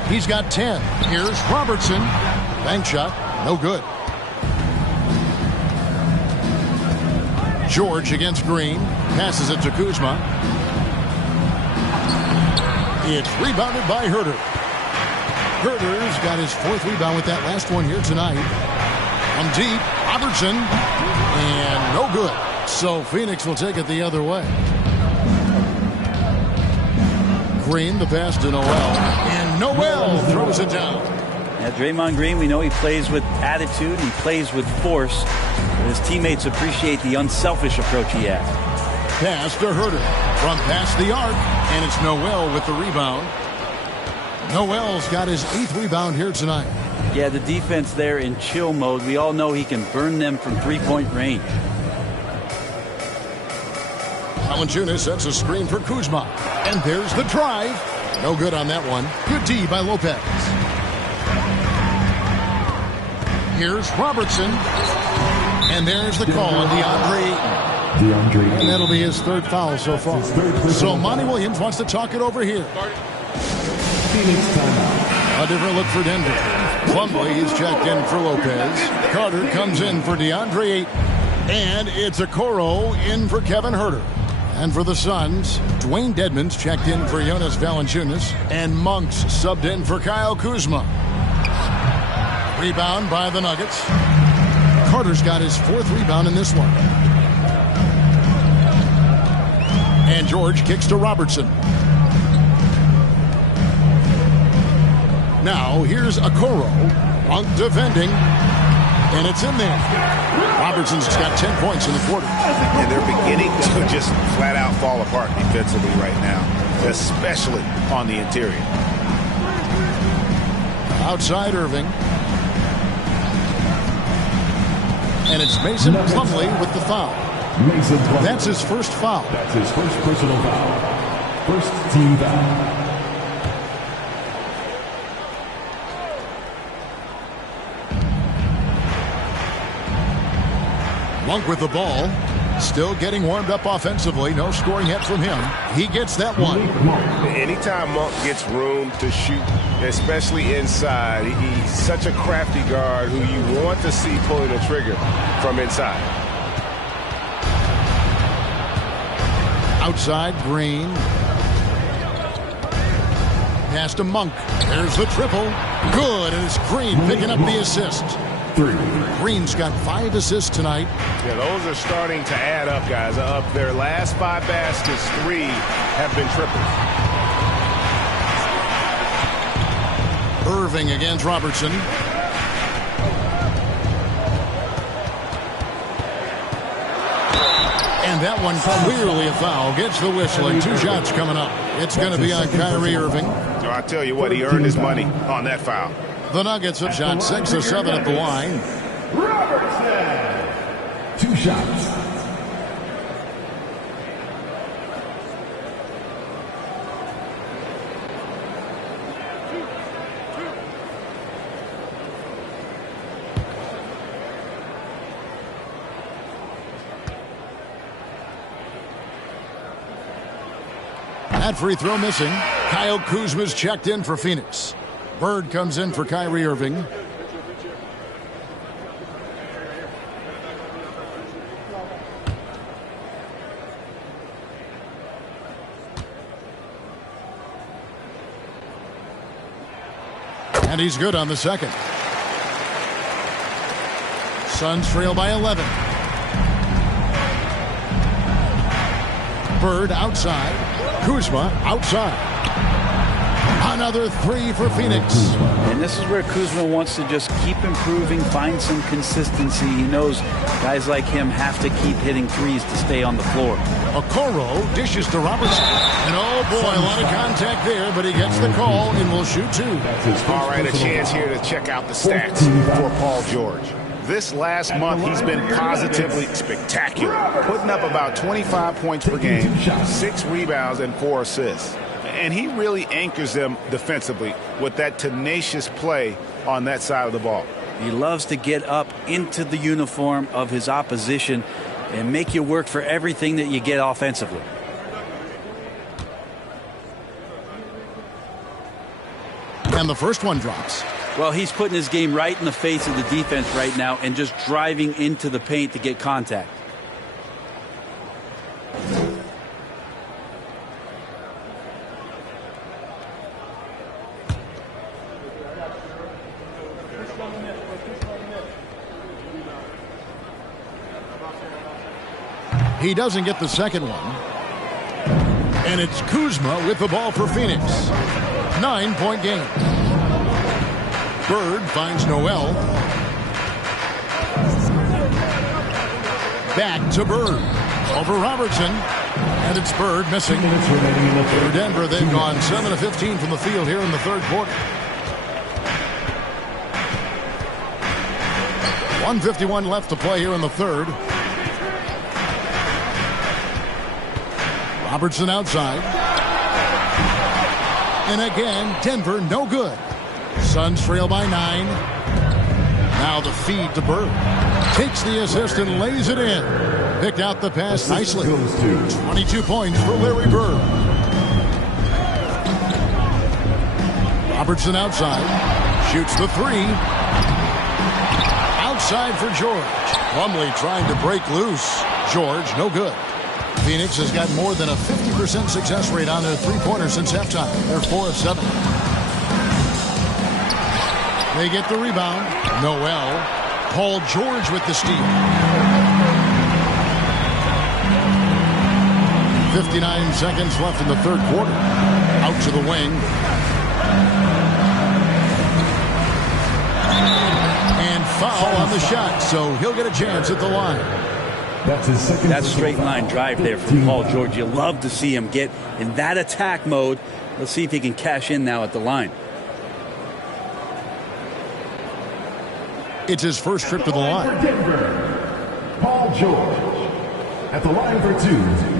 He's got 10. Here's Robertson. Bank shot. No good. George against Green. Passes it to Kuzma. It's rebounded by Herter. Herter's got his 4th rebound with that last one here tonight. From deep, Robertson, and no good. So Phoenix will take it the other way. Green, the pass to Noel. And Noel throws it down. Yeah, Draymond Green, we know he plays with attitude. He plays with force. His teammates appreciate the unselfish approach he has. Pass to Herter from past the arc. And it's Noel with the rebound. Noel's got his 8th rebound here tonight. Yeah, the defense there in chill mode. We all know he can burn them from three-point range. Valanciunas sets a screen for Kuzma. And there's the drive. No good on that one. Good D by Lopez. Here's Robertson. And there's the call on DeAndre. And that'll be his 3rd foul so far. So Monty Williams wants to talk it over here. A different look for Denver. Plumlee is checked in for Lopez. Carter comes in for DeAndre Ayton. And it's Okoro in for Kevin Herter. And for the Suns, Dwayne Dedmon's checked in for Jonas Valanciunas. And Monk's subbed in for Kyle Kuzma. Rebound by the Nuggets. Carter's got his 4th rebound in this one. And George kicks to Robertson. Now here's Okoro. Monk defending. And it's in there. Robertson's got 10 points in the quarter. And they're beginning to just flat out fall apart defensively right now, especially on the interior. Outside Irving. And it's Mason Plumlee with the foul. That's his 1st foul. That's his 1st personal foul. 1st team foul. Monk with the ball. Still getting warmed up offensively. No scoring yet from him. He gets that one. Anytime Monk gets room to shoot, especially inside, he's such a crafty guard who you want to see pulling the trigger from inside. Outside Green. Pass to Monk. There's the triple. Good, and it's Green picking up the assist. 3. Green's got 5 assists tonight. Yeah, those are starting to add up, guys. Up their last 5 baskets, 3 have been triples. Irving against Robertson. And that one clearly a foul. Gets the whistle and 2 shots coming up. It's going to be on Kyrie Irving. So I tell you what, he earned his money on that foul. The Nuggets have shot 6 of 7 at the line. Robertson. 2 shots. That free throw missing. Kyle Kuzma's checked in for Phoenix. Bird comes in for Kyrie Irving. And he's good on the second. Suns trail by 11. Bird outside. Kuzma outside. Another 3 for Phoenix. And this is where Kuzma wants to just keep improving, find some consistency. He knows guys like him have to keep hitting threes to stay on the floor. Okoro dishes to Robertson. And oh boy, a lot of contact there, but he gets the call and will shoot 2. All right, a chance here to check out the stats for Paul George. This last month, he's been positively spectacular, putting up about 25 points per game, 6 rebounds, and 4 assists. And he really anchors them defensively with that tenacious play on that side of the ball. He loves to get up into the uniform of his opposition and make you work for everything that you get offensively. And the first one drops. Well, he's putting his game right in the face of the defense right now and just driving into the paint to get contact. He doesn't get the second one. And it's Kuzma with the ball for Phoenix. 9-point game. Bird finds Noel. Back to Bird. Over Robertson. And it's Bird missing. For Denver, they've gone 7 of 15 from the field here in the third quarter. 1:51 left to play here in the third. Robertson outside. And again, Denver no good. Suns trail by 9. Now the feed to Bird. Takes the assist and lays it in. Picked out the pass nicely. 22 points for Larry Bird. Robertson outside. Shoots the 3. Outside for George. Plumlee trying to break loose. George, no good. Phoenix has got more than a 50% success rate on their three-pointers since halftime. They're 4 of 7. They get the rebound. Noel. Paul George with the steal. 59 seconds left in the third quarter. Out to the wing. And foul on the shot, so he'll get a chance at the line. That's his second. That straight line drive there from Paul George. You love to see him get in that attack mode. Let's see if he can cash in now at the line. It's his first trip to the line. For Denver, Paul George at the line for 2.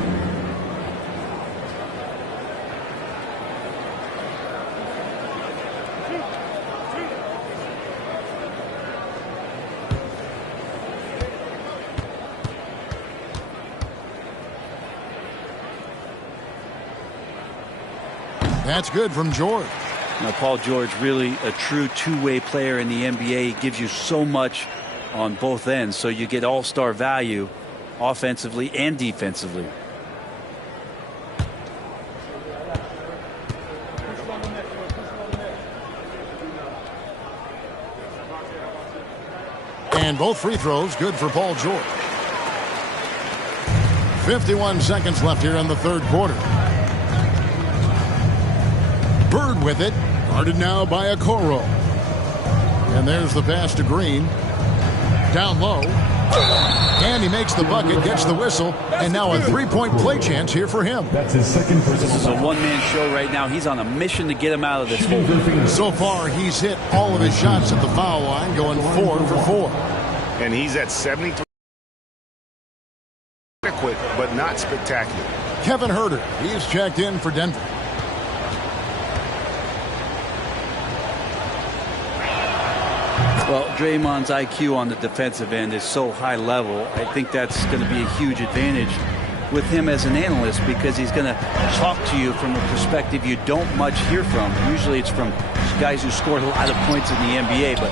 That's good from George. Now, Paul George, really a true two-way player in the NBA. He gives you so much on both ends, so you get all-star value offensively and defensively. And both free throws good for Paul George. 51 seconds left here in the third quarter. Bird with it. Guarded now by Okoro. And there's the pass to Green. Down low. And he makes the bucket, gets the whistle, and now a three-point play chance here for him. That's his second personal. This is a one-man show right now. He's on a mission to get him out of this hole. So far, he's hit all of his shots at the foul line, going 4 for 4. And he's at 73. Adequate, but not spectacular. Kevin Huerter, he's checked in for Denver. Well, Draymond's IQ on the defensive end is so high level. I think that's going to be a huge advantage with him as an analyst, because he's going to talk to you from a perspective you don't much hear from. Usually it's from guys who scored a lot of points in the NBA, but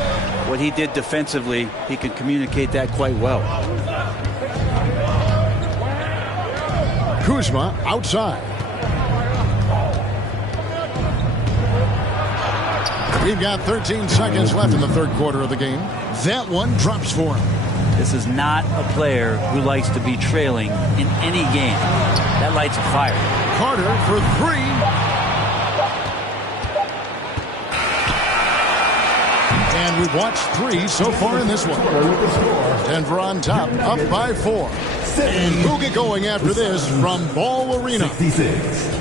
what he did defensively, he can communicate that quite well. Kuzma outside. We've got 13 seconds left in the third quarter of the game. That one drops for him. This is not a player who likes to be trailing in any game. That lights a fire. Carter for 3. And we've watched 3 so far in this one. Denver on top, up by 4. And we'll get going after this from Ball Arena. 66.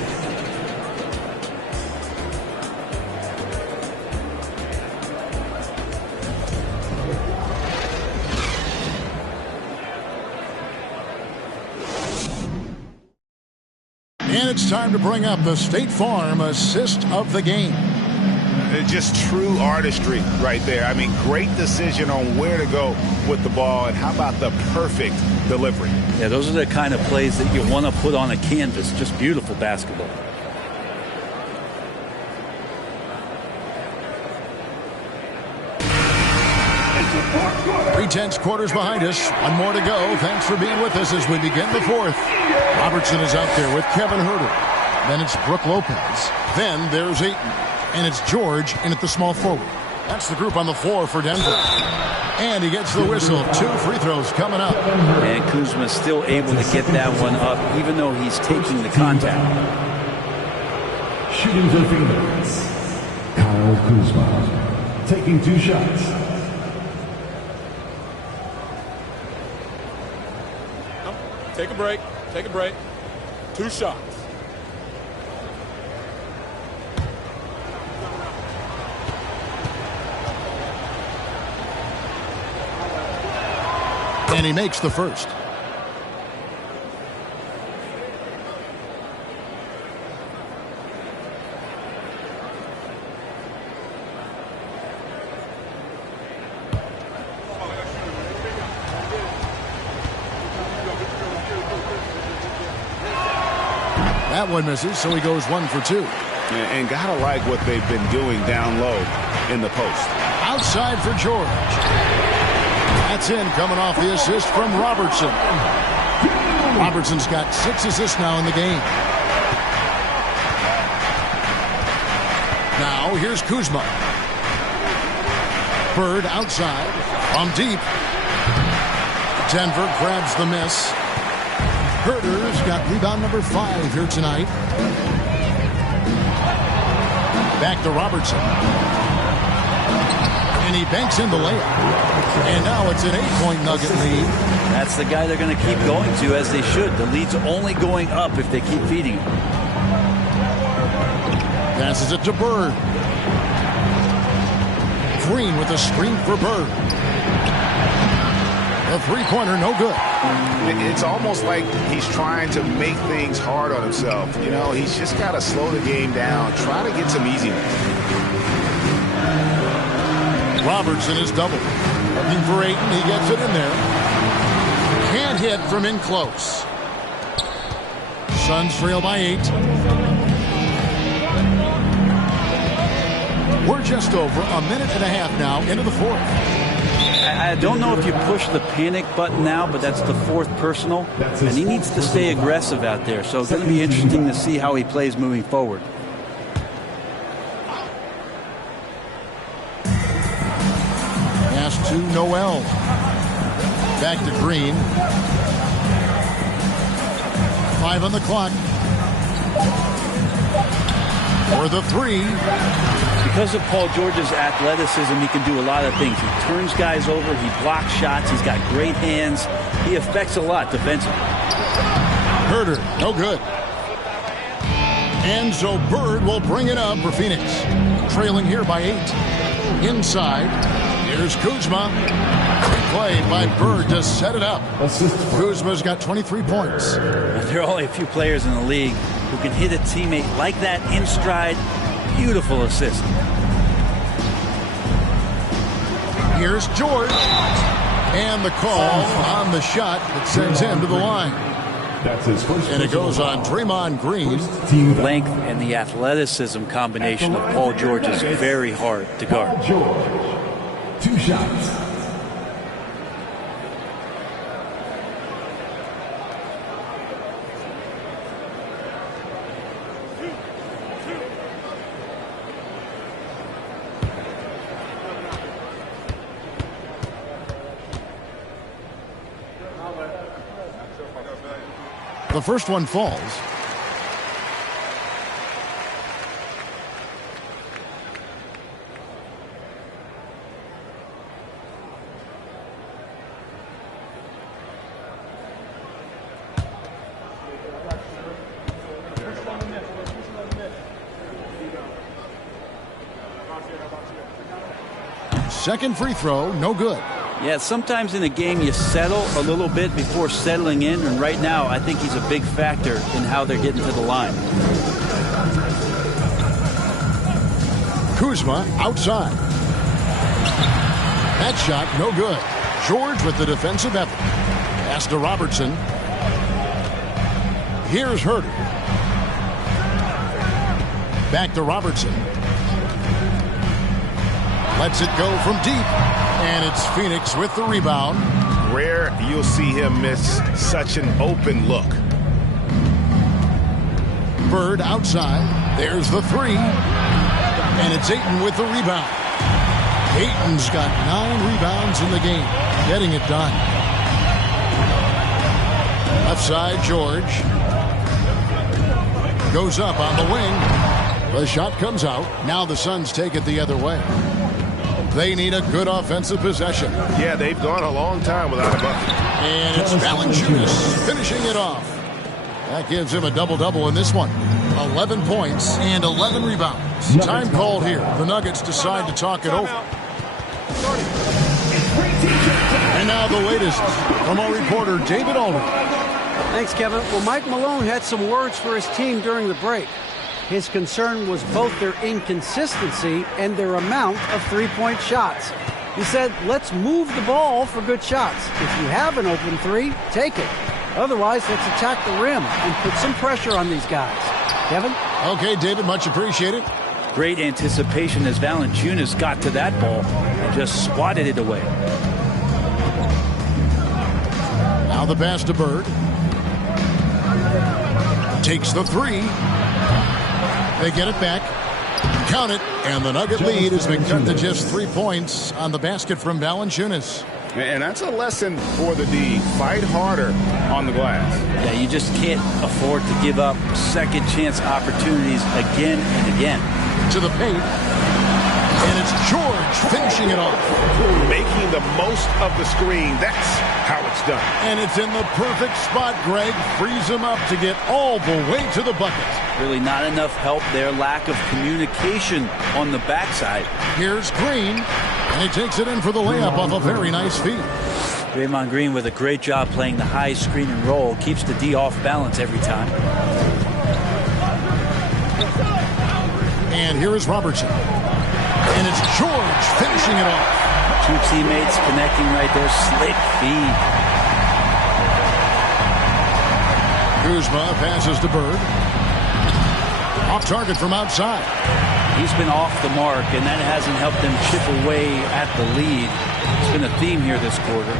And it's time to bring up the State Farm assist of the game. Just true artistry right there. I mean, great decision on where to go with the ball, and how about the perfect delivery? Yeah, those are the kind of plays that you want to put on a canvas. Just beautiful basketball. Tense quarters behind us. One more to go. Thanks for being with us as we begin the fourth. Robertson is out there with Kevin Huerter. Then it's Brook Lopez. Then there's Ayton. And it's George in at the small forward. That's the group on the floor for Denver. And he gets the whistle. 2 free throws coming up. And Kuzma still able to get that one up, even though he's taking the contact. Shooting for Phoenix, Kyle Kuzma, taking 2 shots. Take a break. Take a break. 2 shots. And he makes the first. That one misses, so he goes 1 for 2. And gotta like what they've been doing down low in the post. Outside for George. That's in, coming off the assist from Robertson. Robertson's got 6 assists now in the game. Now here's Kuzma. Bird outside from deep. Denver grabs the miss. Herter's got rebound number 5 here tonight. Back to Robertson. And he banks in the layup. And now it's an 8-point Nugget lead. That's the guy they're going to keep going to, as they should. The lead's only going up if they keep feeding him. Passes it to Bird. Green with a screen for Bird. A 3-pointer, no good. It's almost like he's trying to make things hard on himself. You know, he's just got to slow the game down, try to get some easy ones. Robertson is double. Looking for Ayton, he gets it in there. Can't hit from in close. Suns trail by 8. We're just over a minute and a half now into the 4th. I don't know if you push the panic button now, but that's the 4th personal, and he needs to stay aggressive out there. So it's going to be interesting to see how he plays moving forward. Pass to Noel. Back to Green. 5 on the clock. For the 3. Because of Paul George's athleticism, he can do a lot of things. He turns guys over, he blocks shots, he's got great hands. He affects a lot defensively. Herter, no good. And so Bird will bring it up for Phoenix. Trailing here by 8. Inside, here's Kuzma. Play by Bird to set it up. Kuzma's got 23 points. There are only a few players in the league who can hit a teammate like that in stride. Beautiful assist. Here's George. And the call on the shot that sends him to the line. That's his first. And it goes on Draymond Green. Length and the athleticism combination of Paul George is very hard to guard. George, 2 shots. The first one falls. Second free throw, no good. Yeah, sometimes in a game you settle a little bit before settling in, and right now I think he's a big factor in how they're getting to the line. Kuzma outside. That shot, no good. George with the defensive effort. Pass to Robertson. Here's Herter. Back to Robertson. Lets it go from deep. And it's Phoenix with the rebound. Rare you'll see him miss such an open look. Bird outside. There's the 3. And it's Ayton with the rebound. Ayton's got 9 rebounds in the game. Getting it done. Left side, George. Goes up on the wing. The shot comes out. Now the Suns take it the other way. They need a good offensive possession. Yeah, they've gone a long time without a bucket. And it's Valanciunas finishing it off. That gives him a double-double in this one. 11 points and 11 rebounds. Time called here. The Nuggets decide to talk it over. And now the latest from our reporter, David Aldridge. Thanks, Kevin. Well, Mike Malone had some words for his team during the break. His concern was both their inconsistency and their amount of three-point shots. He said, let's move the ball for good shots. If you have an open three, take it. Otherwise, let's attack the rim and put some pressure on these guys. Kevin? Okay, David, much appreciated. Great anticipation as Valanciunas got to that ball and just swatted it away. Now the pass to Bird. Takes the three. They get it back. Count it. And the Nugget lead has been cut to just 3 points on the basket from Valanciunas. And that's a lesson for the D. Fight harder on the glass. Yeah, you just can't afford to give up second chance opportunities again and again. To the paint. And it's George finishing it off. Making the most of the screen. That's how it's done. And it's in the perfect spot, Greg. Frees him up to get all the way to the bucket. Really not enough help there. Lack of communication on the backside. Here's Green. And he takes it in for the layup off a very nice feed. Draymond Green with a great job playing the high screen and roll. Keeps the D off balance every time. And here is Robertson. And it's George finishing it off. Two teammates connecting right there. Slick feed. Kuzma passes to Bird. Off target from outside. He's been off the mark, and that hasn't helped them chip away at the lead. It's been a theme here this quarter.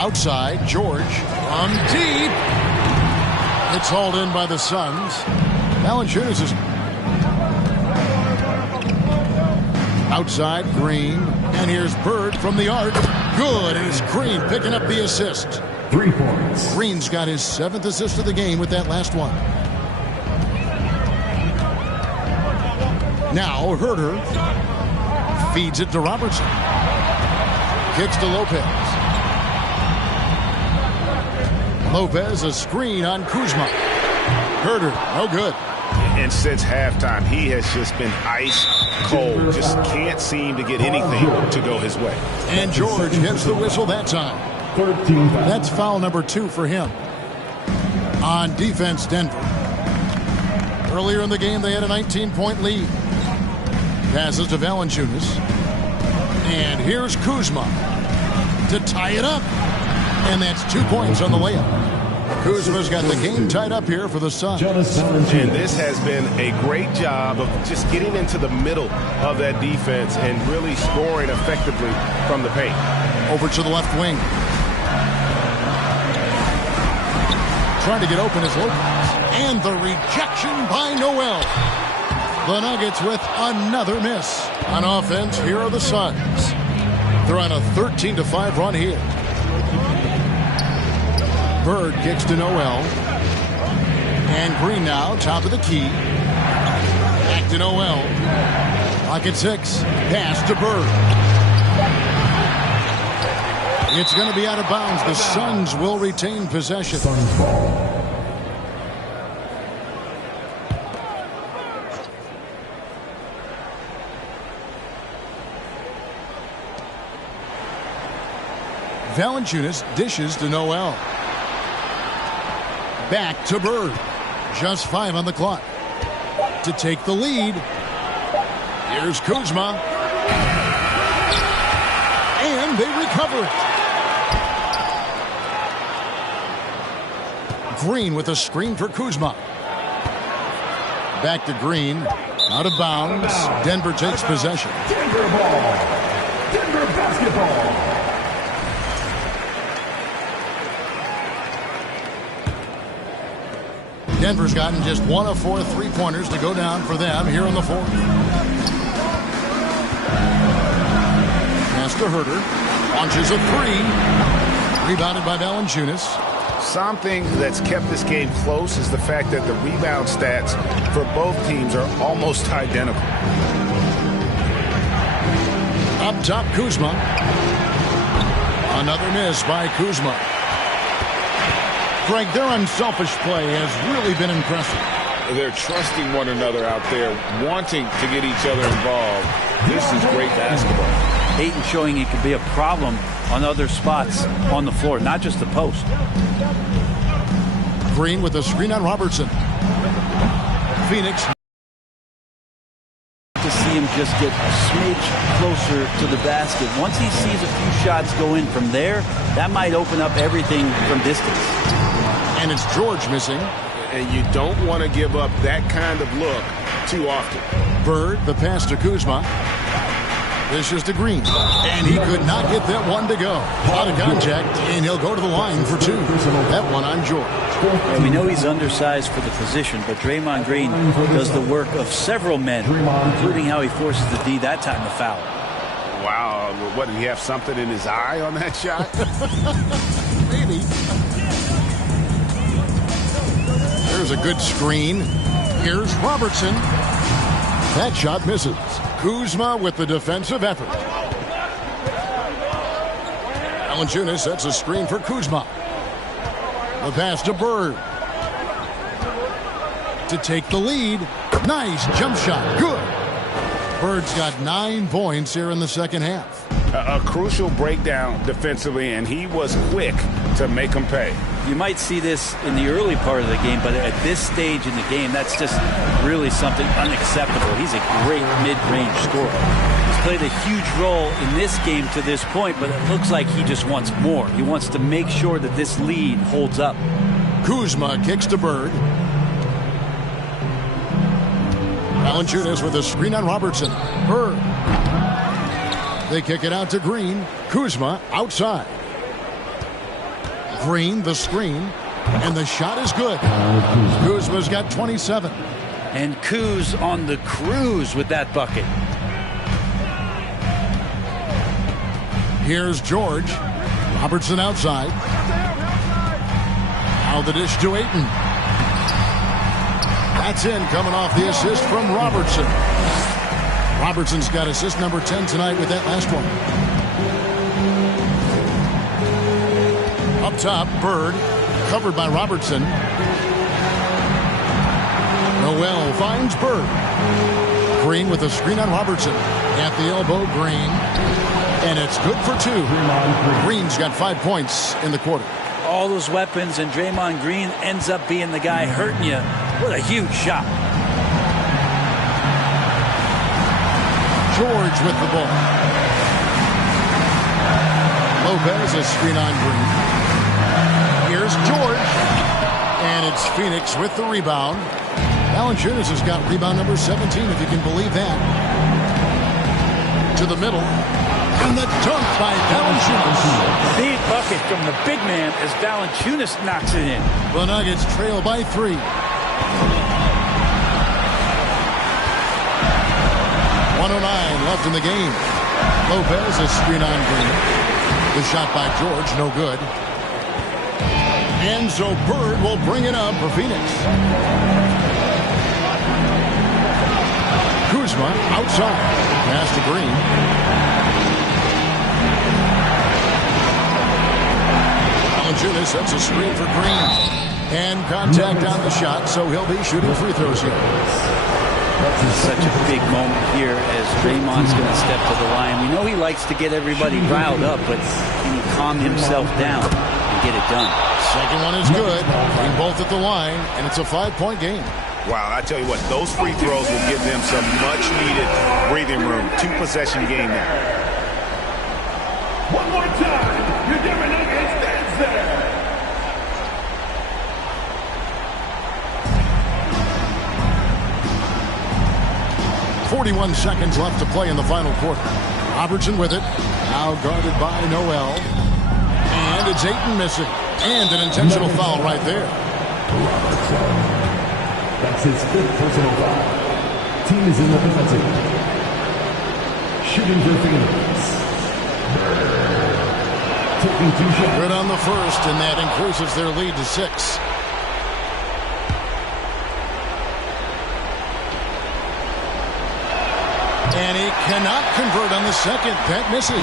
Outside, George from deep. It's hauled in by the Suns. Valanciunas is outside, Green. And here's Bird from the arc. Good, and it's Green picking up the assist. 3 points. Green's got his 7th assist of the game with that last one. Now Herter feeds it to Robertson. Kicks to Lopez. Lopez, a screen on Kuzma. Herter, no good. And since halftime, he has just been ice cold. Just can't seem to get anything to go his way. And George hits the whistle that time. 13. That's foul number 2 for him. On defense, Denver. Earlier in the game, they had a 19-point lead. Passes to Valanciunas. And here's Kuzma to tie it up. And that's 2 points on the layup. Kuzma's got the game tied up here for the Suns. And this has been a great job of just getting into the middle of that defense and really scoring effectively from the paint. Over to the left wing. Trying to get open is Lopez. And the rejection by Noel. The Nuggets with another miss. On offense, here are the Suns. They're on a 13-5 run here. Bird kicks to Noel. And Green now, top of the key. Back to Noel. Clock at 6. Pass to Bird. It's going to be out of bounds. The Suns will retain possession. Suns ball. Valanciunas dishes to Noel. Back to Bird. Just 5 on the clock. To take the lead. Here's Kuzma. And they recover it. Green with a screen for Kuzma. Back to Green. Out of bounds. Denver takes possession. Denver ball. Denver basketball. Denver's gotten just 1 of 4 3-pointers to go down for them here in the fourth. Pass to Herter. Launches a 3. Rebounded by Valanciunas. Something that's kept this game close is the fact that the rebound stats for both teams are almost identical. Up top, Kuzma. Another miss by Kuzma. Greg, their unselfish play has really been impressive. They're trusting one another out there, wanting to get each other involved. This is great basketball. Ayton showing it could be a problem on other spots on the floor, not just the post. Green with a screen on Robertson. Phoenix. To see him just get a smidge closer to the basket. Once he sees a few shots go in from there, that might open up everything from distance. And it's George missing. And you don't want to give up that kind of look too often. Bird, the pass to Kuzma. This is to Green. And he could not get that one to go. Out of contact, and he'll go to the line for two. That one on George. And we know he's undersized for the position, but Draymond Green does the work of several men, including how he forces the D that time to foul. Wow. What, did he have something in his eye on that shot? Maybe. There's a good screen. Here's Robertson. That shot misses. Kuzma with the defensive effort. Valanciunas sets a screen for Kuzma. The pass to Bird. To take the lead. Nice jump shot. Good. Bird's got 9 points here in the second half. A crucial breakdown defensively, and he was quick to make him pay. You might see this in the early part of the game, but at this stage in the game, that's just really something unacceptable. He's a great mid-range scorer. He's played a huge role in this game to this point, but it looks like he just wants more. He wants to make sure that this lead holds up. Kuzma kicks to Bird. Valanciunas with a screen on Robertson. Bird. They kick it out to Green. Kuzma outside. Green, the screen, and the shot is good. Kuzma's got 27. And Kuz on the cruise with that bucket. Here's George. Robertson outside. Now the dish to Ayton. That's in, coming off the assist from Robertson. Robertson's got assist number 10 tonight with that last one. Up top, Bird, covered by Robertson. Noel finds Bird. Green with a screen on Robertson. At the elbow, Green. And it's good for two. Green's got 5 points in the quarter. All those weapons, and Draymond Green ends up being the guy hurting you. What a huge shot. George with the ball. Lopez, a screen on Green. Here's George. And it's Phoenix with the rebound. Valanciunas has got rebound number 17, if you can believe that. To the middle. And the dunk by Valanciunas. Big bucket from the big man as Valanciunas knocks it in. The Nuggets trail by 3. 1:09 left in the game. Lopez, a screen on Green. The shot by George, no good. And so Bird will bring it up for Phoenix. Kuzma outside. Pass to Green. Valanciunas sets a screen for Green. And contact on the shot, so he'll be shooting free throws here. This is such a big moment here as Draymond's going to step to the line. We know he likes to get everybody riled up, but can he calm himself down and get it done? Second one is good. Bring both at the line, and it's a 5-point game. Wow, I tell you what, those free throws will give them some much-needed breathing room. 2-possession game now. One more time, your Denver Nuggets dance there. 41 seconds left to play in the final quarter. Robertson with it. Now guarded by Noel. And it's Ayton missing. And an intentional foul right there. That's his 5th personal foul. Team is in the penalty. Shooting for Phoenix. Good on the first, and that increases their lead to 6. And he cannot convert on the second. That misses.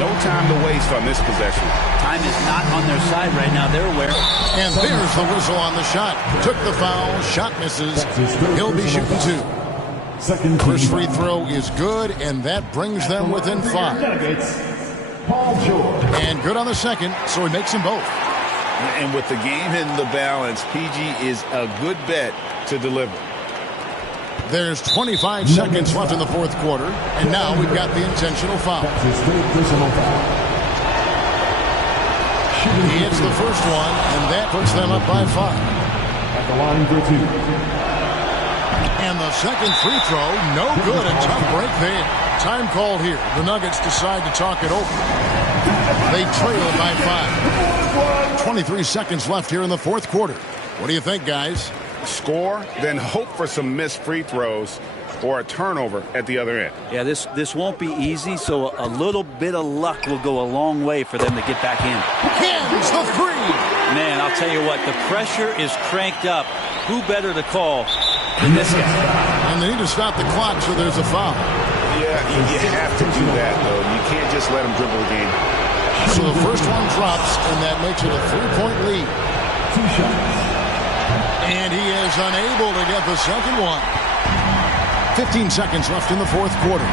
No time to waste on this possession. Time is not on their side right now. They're aware. And there's the whistle on the shot. Took the foul. Shot misses. He'll be shooting 2. First free throw is good, and that brings them within 5. And good on the second, so he makes them both. And with the game in the balance, PG is a good bet to deliver. There's 25 seconds left in the fourth quarter, and now we've got the intentional foul. He hits the first one, and that puts them up by 5. At the line for 2. And the second free throw, no good. A tough break there. Time called here. The Nuggets decide to talk it over. They trail by 5. 23 seconds left here in the fourth quarter. What do you think, guys? Score, then hope for some missed free throws or a turnover at the other end. Yeah, this won't be easy, so a little bit of luck will go a long way for them to get back in. Hands the 3. Man, I'll tell you what, the pressure is cranked up. Who better to call than this guy? And they need to stop the clock, so there's a foul. Yeah, you have to do that, though. You can't just let them dribble the game. So the first one drops, and that makes it a 3-point lead. 2 shots. And he is unable to get the second one. 15 seconds left in the fourth quarter.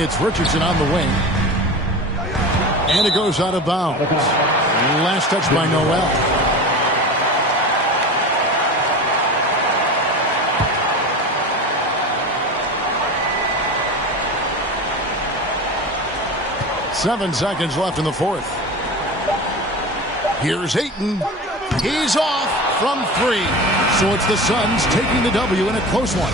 It's Richardson on the wing. And it goes out of bounds. Last touch by Noel. Seven seconds left in the fourth. Here's Ayton. He's off from 3. So it's the Suns taking the W in a close one.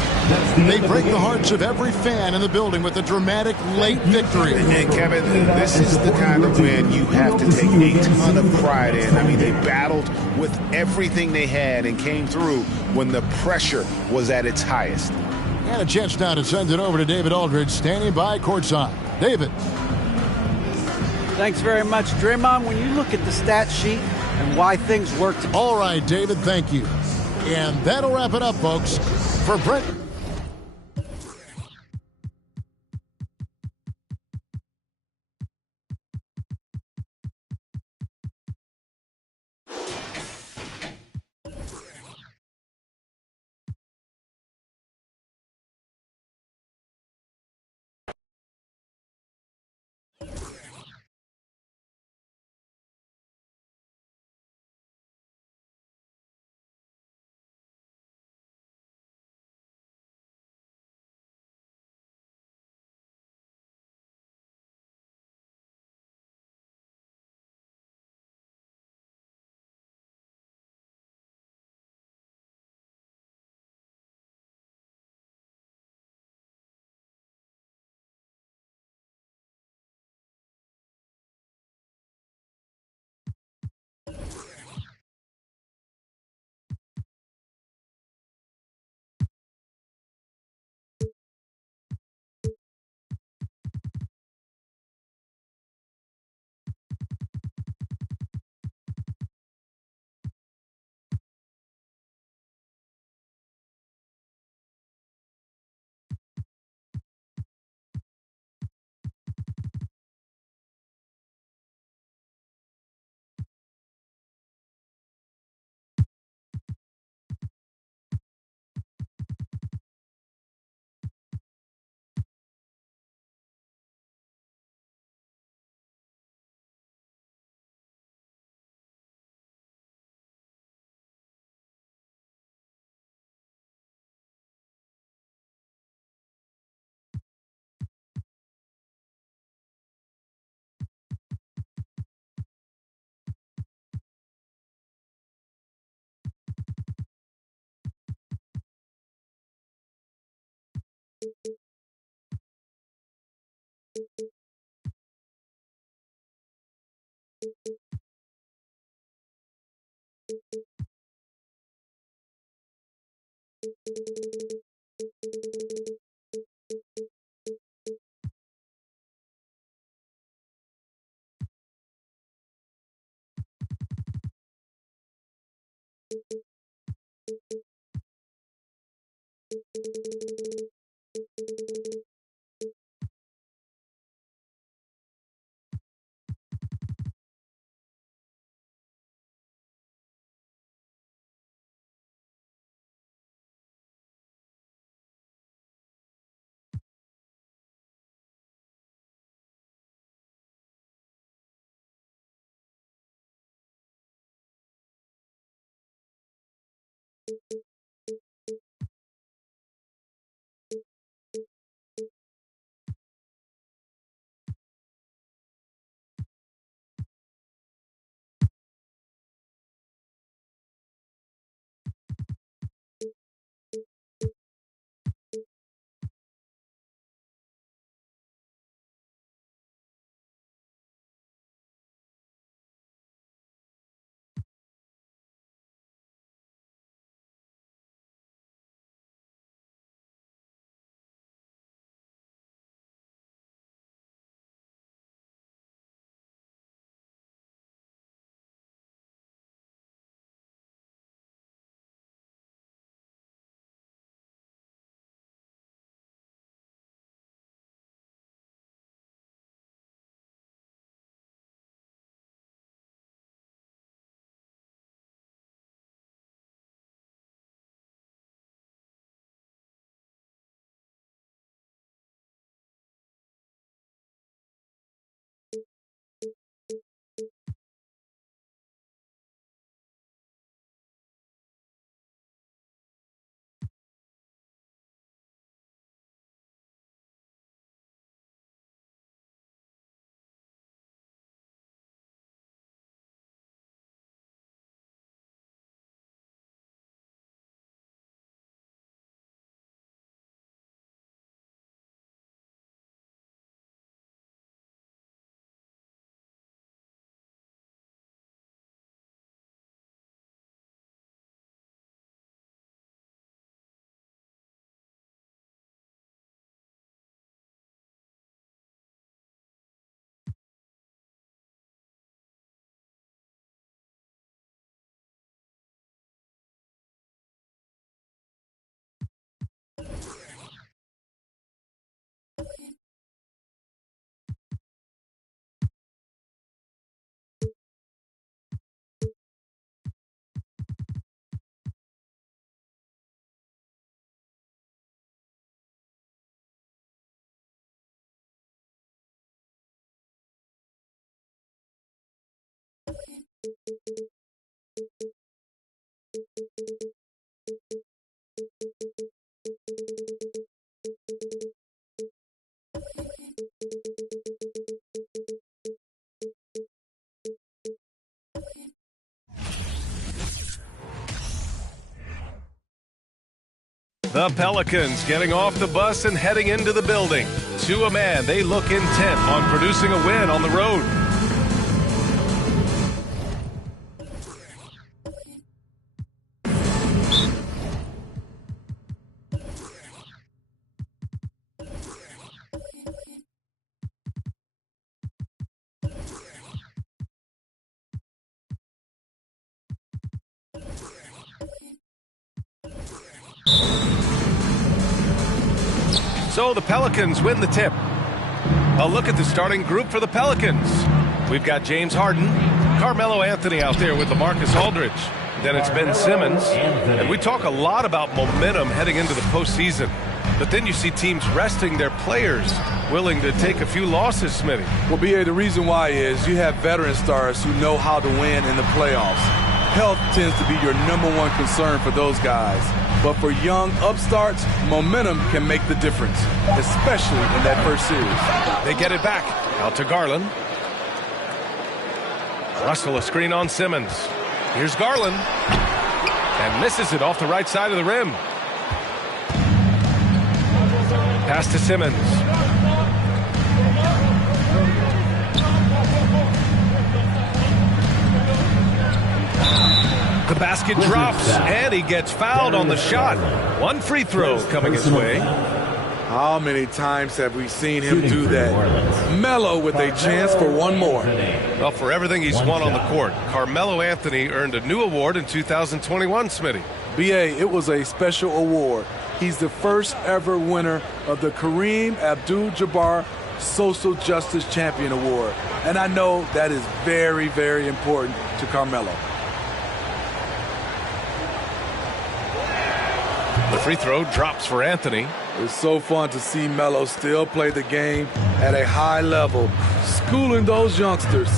They break the hearts of every fan in the building with a dramatic late victory. And Kevin, this is the kind of win you have to take a ton of pride in. I mean, they battled with everything they had and came through when the pressure was at its highest. And a chance now to send it over to David Aldridge, standing by courtside. David. Thanks very much, Draymond. When you look at the stat sheet and why things worked. All right, David, thank you. And that'll wrap it up, folks. For Brent. The Pelicans getting off the bus and heading into the building. To a man, they look intent on producing a win on the road. So the Pelicans win the tip. A look at the starting group for the Pelicans. We've got James Harden, Carmelo Anthony out there with LaMarcus Aldridge. Then it's Ben Simmons. And we talk a lot about momentum heading into the postseason. But then you see teams resting their players, willing to take a few losses, Smitty. Well, B.A., the reason why is you have veteran stars who know how to win in the playoffs. Health tends to be your #1 concern for those guys. But for young upstarts, momentum can make the difference, especially in that first series. They get it back. Out to Garland. Russell a screen on Simmons. Here's Garland. And misses it off the right side of the rim. Pass to Simmons. The basket drops, and he gets fouled on the shot. One free throw coming his way. How many times have we seen him do that? Melo with a chance for one more. Well, for everything he's won on the court, Carmelo Anthony earned a new award in 2021, Smitty. B.A., it was a special award. He's the first ever winner of the Kareem Abdul-Jabbar Social Justice Champion Award. And I know that is very, very important to Carmelo. The free throw drops for Anthony. It's so fun to see Melo still play the game at a high level. Schooling those youngsters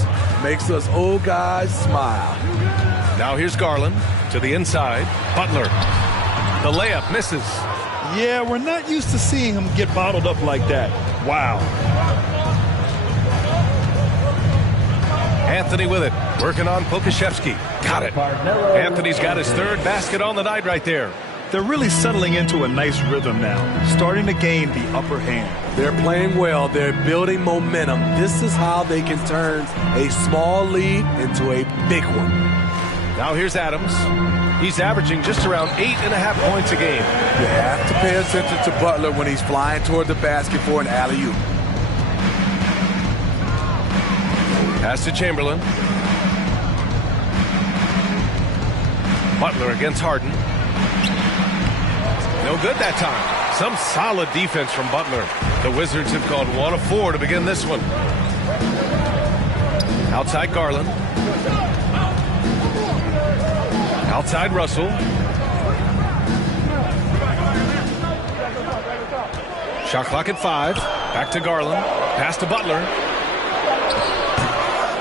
makes us old guys smile. Now here's Garland to the inside. Butler. The layup misses. Yeah, we're not used to seeing him get bottled up like that. Wow. Anthony with it. Working on Pokusevski. Got it. Anthony's got his third basket on the night right there. They're really settling into a nice rhythm now, starting to gain the upper hand. They're playing well. They're building momentum. This is how they can turn a small lead into a big one. Now here's Adams. He's averaging just around 8.5 points a game. You have to pay attention to Butler when he's flying toward the basket for an alley-oop. Pass to Chamberlain. Butler against Harden. No good that time. Some solid defense from Butler. The Wizards have gone 1 of 4 to begin this one. Outside Garland. Outside Russell. Shot clock at 5. Back to Garland. Pass to Butler.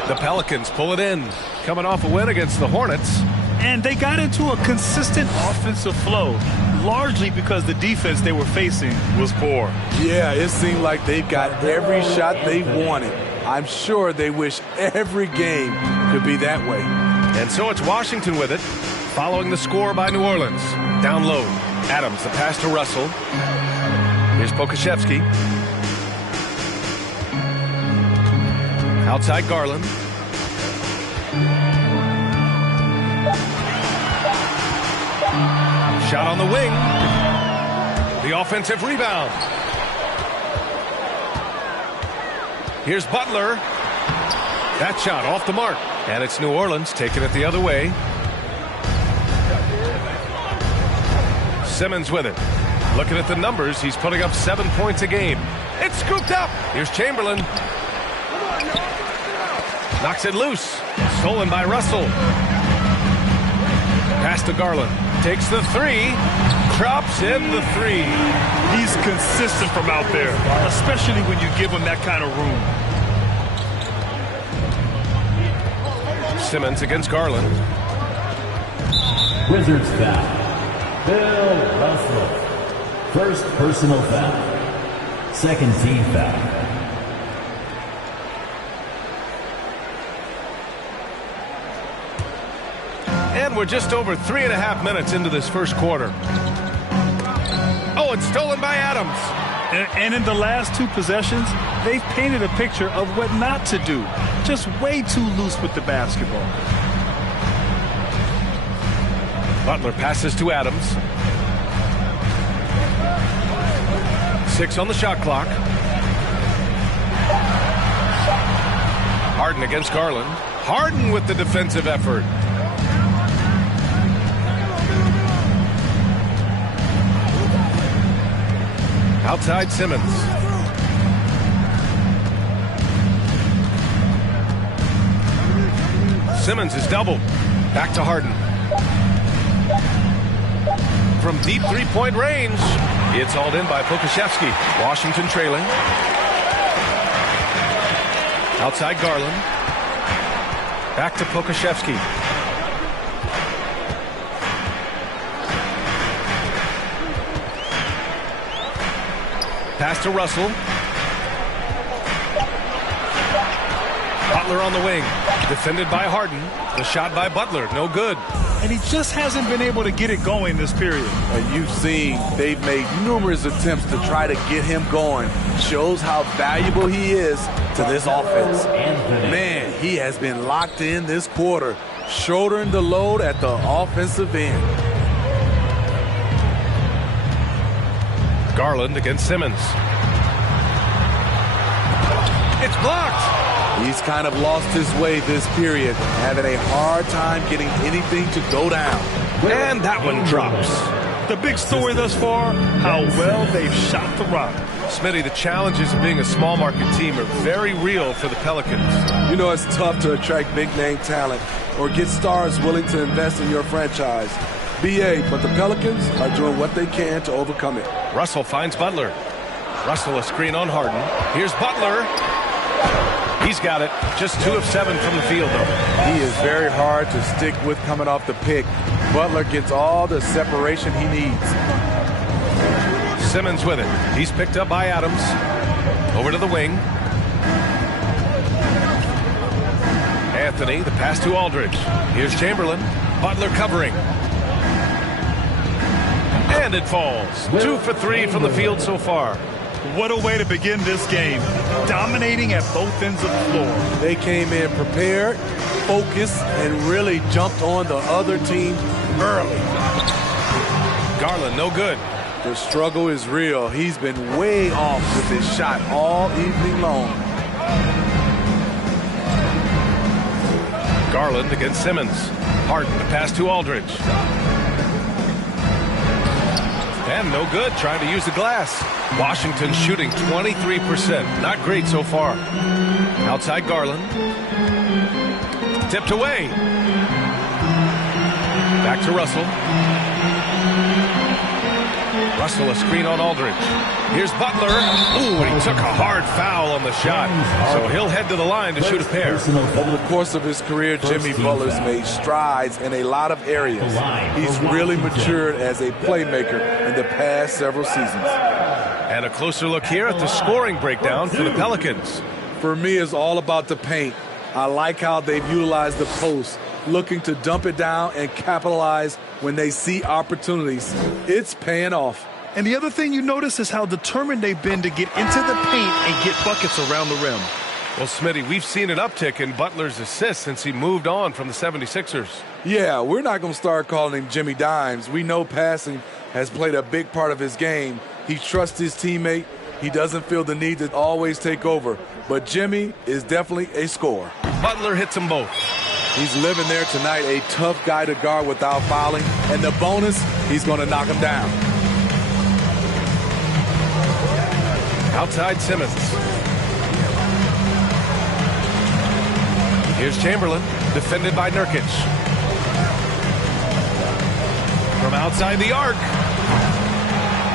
The Pelicans pull it in. Coming off a win against the Hornets. And they got into a consistent offensive flow, largely because the defense they were facing was poor. Yeah, it seemed like they got every shot they wanted. I'm sure they wish every game could be that way. And so it's Washington with it, following the score by New Orleans. Down low, Adams, the pass to Russell. Here's Pokusevski. Outside Garland. Shot on the wing. The offensive rebound. Here's Butler. That shot off the mark. And it's New Orleans taking it the other way. Simmons with it. Looking at the numbers, he's putting up 7 points a game. It's scooped up. Here's Chamberlain. Knocks it loose. Stolen by Russell. Pass to Garland. Takes the 3. Drops in the 3. He's consistent from out there, especially when you give him that kind of room. Simmons against Garland. Wizards foul. Bill Russell. First personal foul. Second team foul. And we're just over 3.5 minutes into this first quarter. Oh, it's stolen by Adams. And in the last 2 possessions, they've painted a picture of what not to do. Just way too loose with the basketball. Butler passes to Adams. 6 on the shot clock. Harden against Garland. Harden with the defensive effort. Outside Simmons. Simmons is doubled. Back to Harden. From deep three-point range, it's hauled in by Pokusevski. Washington trailing. Outside Garland. Back to Pokusevski. Pass to Russell. Butler on the wing. Defended by Harden. The shot by Butler. No good. And he just hasn't been able to get it going this period. And you've seen they've made numerous attempts to try to get him going. Shows how valuable he is to this offense. Man, he has been locked in this quarter, shouldering the load at the offensive end. Garland against Simmons. It's blocked. He's kind of lost his way this period, having a hard time getting anything to go down. And that one drops. The big story thus far, how well they've shot the rock. Smitty, the challenges of being a small market team are very real for the Pelicans. You know, it's tough to attract big name talent or get stars willing to invest in your franchise. BA, but the Pelicans are doing what they can to overcome it. Russell finds Butler. Russell a screen on Harden. Here's Butler. He's got it. Just 2 of 7 from the field, though. He is very hard to stick with coming off the pick. Butler gets all the separation he needs. Simmons with it. He's picked up by Adams. Over to the wing. Anthony, the pass to Aldridge. Here's Chamberlain. Butler covering. And it falls. 2 for 3 from the field so far. What a way to begin this game. Dominating at both ends of the floor. They came in prepared, focused, and really jumped on the other team early. Garland, no good. The struggle is real. He's been way off with his shot all evening long. Garland against Simmons. Harden, the pass to Aldridge. And no good, trying to use the glass. Washington shooting 23%. Not great so far. Outside Garland. Tipped away. Back to Russell. Russell a screen on Aldridge. Here's Butler. Ooh, and he took a hard foul on the shot. So he'll head to the line to shoot a pair. Over the course of his career, Jimmy Butler's made strides in a lot of areas. He's really matured as a playmaker in the past several seasons. And a closer look here at the scoring breakdown for the Pelicans. For me, it's all about the paint. I like how they've utilized the post, looking to dump it down and capitalize when they see opportunities. It's paying off. And the other thing you notice is how determined they've been to get into the paint and get buckets around the rim. Well, Smitty, we've seen an uptick in Butler's assists since he moved on from the 76ers. Yeah, we're not going to start calling him Jimmy Dimes. We know passing has played a big part of his game. He trusts his teammate. He doesn't feel the need to always take over. But Jimmy is definitely a scorer. Butler hits them both. He's living there tonight, a tough guy to guard without fouling. And the bonus, he's going to knock him down. Outside Simmons. Here's Chamberlain, defended by Nurkic. From outside the arc.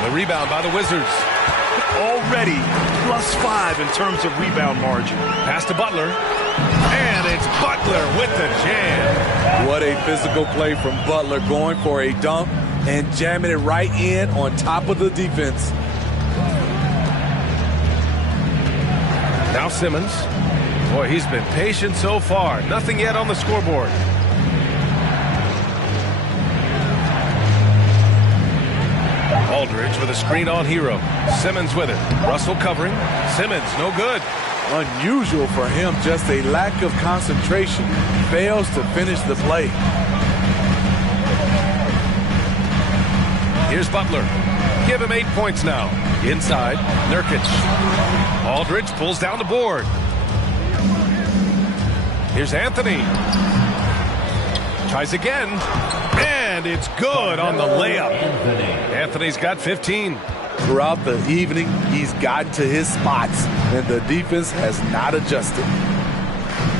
The rebound by the Wizards. Already +5 in terms of rebound margin. Pass to Butler. And it's Butler with the jam. What a physical play from Butler, going for a dunk and jamming it right in on top of the defense. Now Simmons. Boy, he's been patient so far. Nothing yet on the scoreboard. Aldridge with a screen on Hero. Simmons with it. Russell covering. Simmons, no good. Unusual for him, just a lack of concentration. Fails to finish the play. Here's Butler. Give him 8 points now. Inside, Nurkic. Aldridge pulls down the board. Here's Anthony. Tries again. And it's good on the layup. Anthony's got 15. Throughout the evening, he's gotten to his spots, and the defense has not adjusted.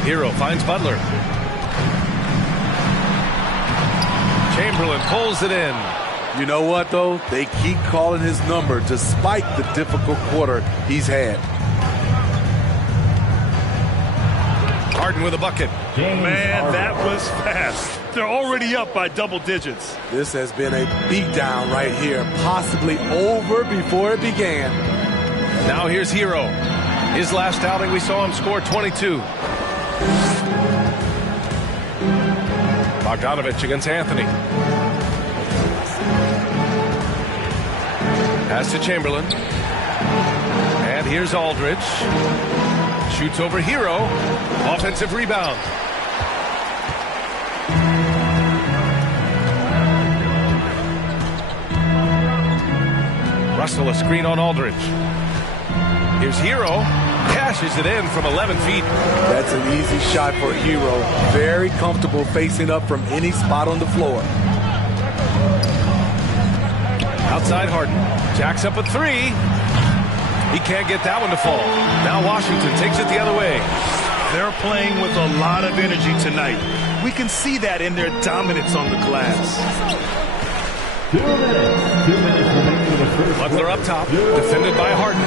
Hero finds Butler. Chamberlain pulls it in. You know what, though? They keep calling his number despite the difficult quarter he's had. Harden with a bucket. Man, that was fast. They're already up by double digits. This has been a beatdown right here, possibly over before it began. Now here's Hero. His last outing, we saw him score 22. Bogdanovich against Anthony. Pass to Chamberlain. And here's Aldridge. Shoots over Hero. Offensive rebound. Russell a screen on Aldridge. Here's Hero. Cashes it in from 11 feet. That's an easy shot for Hero. Very comfortable facing up from any spot on the floor. Outside Harden. Jacks up a three. He can't get that one to fall. Now Washington takes it the other way. They're playing with a lot of energy tonight. We can see that in their dominance on the glass. 2 minutes. 2 minutes remaining in the first. Butler up top, defended by Harden.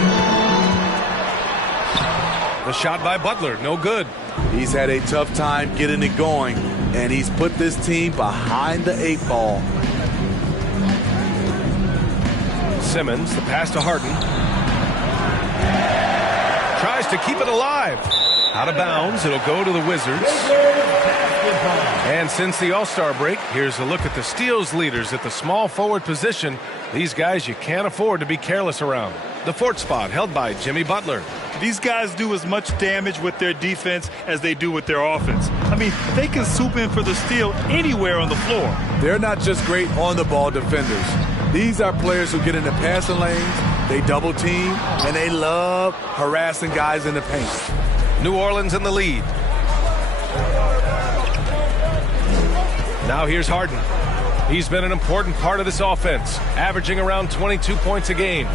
The shot by Butler, no good. He's had a tough time getting it going, and he's put this team behind the 8 ball. Simmons, the pass to Harden. Tries to keep it alive. Out of bounds, it'll go to the Wizards. And since the All-Star break, here's a look at the steals leaders at the small forward position. These guys you can't afford to be careless around. The 4th spot held by Jimmy Butler. These guys do as much damage with their defense as they do with their offense. I mean, they can swoop in for the steal anywhere on the floor. They're not just great on-the-ball defenders. These are players who get in the passing lanes, they double team, and they love harassing guys in the paint. New Orleans in the lead. Now here's Harden. He's been an important part of this offense, averaging around 22 points a game.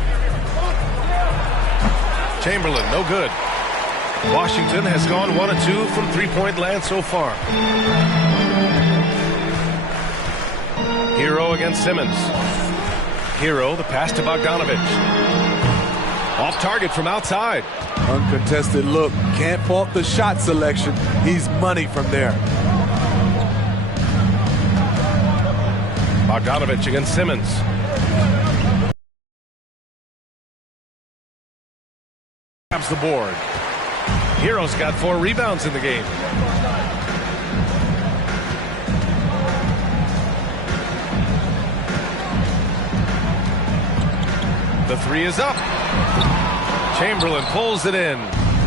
Chamberlain, no good. Washington has gone 1 of 2 from three-point land so far. Hero against Simmons. Hero, the pass to Bogdanovich. Off target from outside. Uncontested look. Can't fault the shot selection. He's money from there. Bogdanovich against Simmons. Grabs the board. Hero's got 4 rebounds in the game. The 3 is up. Chamberlain pulls it in.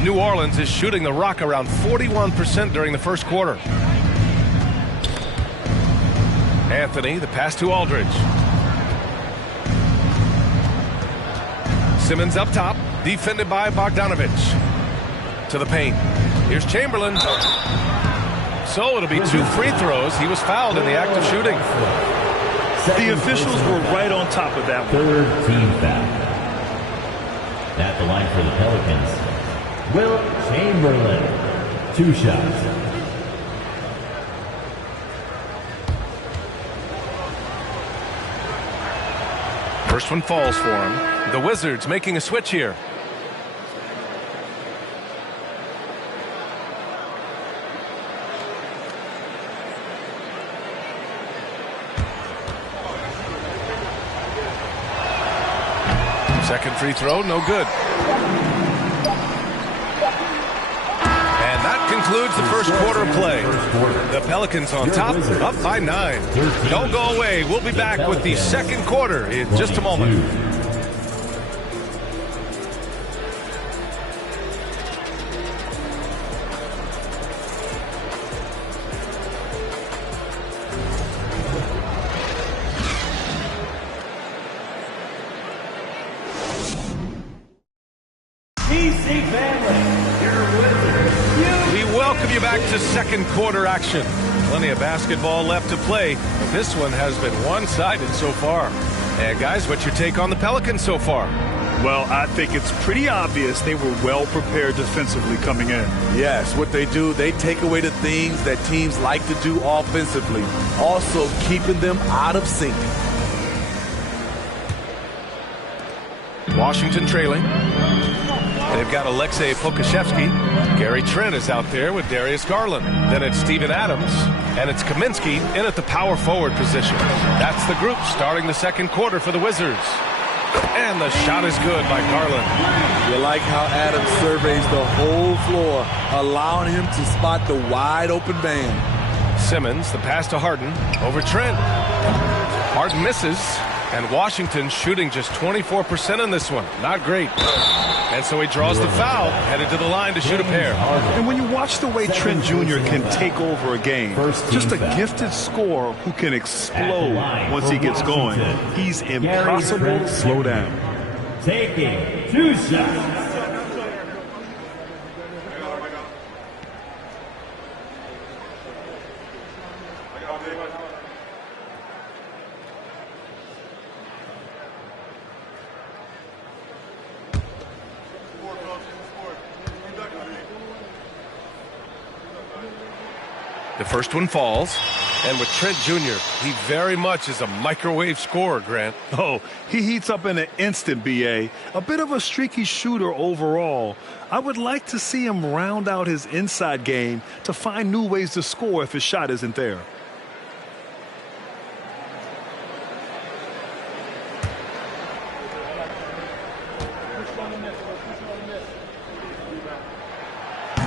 New Orleans is shooting the rock around 41% during the first quarter. Anthony, the pass to Aldridge. Simmons up top, defended by Bogdanovich. To the paint. Here's Chamberlain. So it'll be 2 free throws. He was fouled in the act of shooting. The officials were right on top of that one. 3rd team foul. At the line for the Pelicans, Will Chamberlain. 2 shots. First one falls for him. The Wizards making a switch here. Second free throw, no good. And that concludes the first quarter of play. The Pelicans on top, up by 9. Don't go away. We'll be back with the second quarter in just a moment. You back to second quarter action. Plenty of basketball left to play, but this one has been one-sided so far. And guys, what's your take on the Pelicans so far? Well, I think it's pretty obvious they were well prepared defensively coming in. Yes, what they do, they take away the things that teams like to do offensively, also keeping them out of sync. Washington trailing. They've got Alexei Pokusevski. Gary Trent is out there with Darius Garland. Then it's Steven Adams, and it's Kaminsky in at the power forward position. That's the group starting the second quarter for the Wizards. And the shot is good by Garland. You like how Adams surveys the whole floor, allowing him to spot the wide open man. Simmons, the pass to Harden, over Trent. Harden misses, and Washington shooting just 24% in this one. Not great. And so he draws the foul, headed to the line to shoot a pair. And when you watch the way Trent Jr. can take over a game, just a gifted scorer who can explode once he gets going, he's impossible to slow down. taking 2 shots. The first one falls. And with Trent Jr., he very much is a microwave scorer, Grant. Oh, he heats up in an instant, B.A. A bit of a streaky shooter overall. I would like to see him round out his inside game to find new ways to score if his shot isn't there.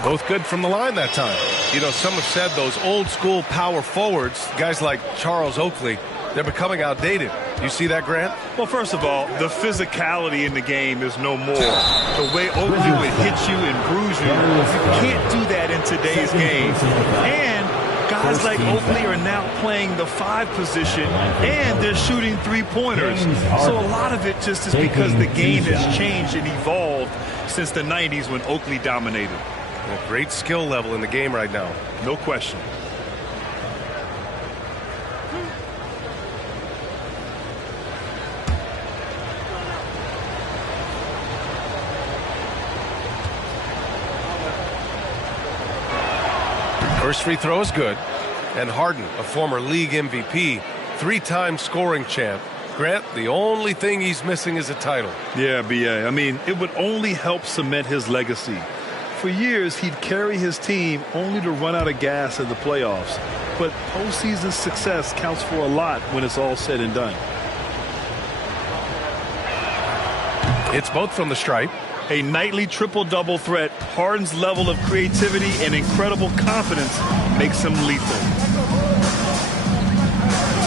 Both good from the line that time. You know, some have said those old school power forwards, guys like Charles Oakley, they're becoming outdated. You see that, Grant? Well, first of all, the physicality in the game is no more. The way Oakley would hit you and bruise you, you can't do that in today's game. And guys like Oakley are now playing the 5 position, and they're shooting 3-pointers. So a lot of it just is because the game has changed and evolved since the 90s when Oakley dominated. Well, great skill level in the game right now. No question. First free throw is good. And Harden, a former league MVP, 3-time scoring champ. Grant, the only thing he's missing is a title. Yeah, B.A. I mean, it would only help cement his legacy. For years, he'd carry his team only to run out of gas in the playoffs. But postseason success counts for a lot when it's all said and done. It's both from the stripe. A nightly triple-double threat, Harden's level of creativity and incredible confidence makes him lethal.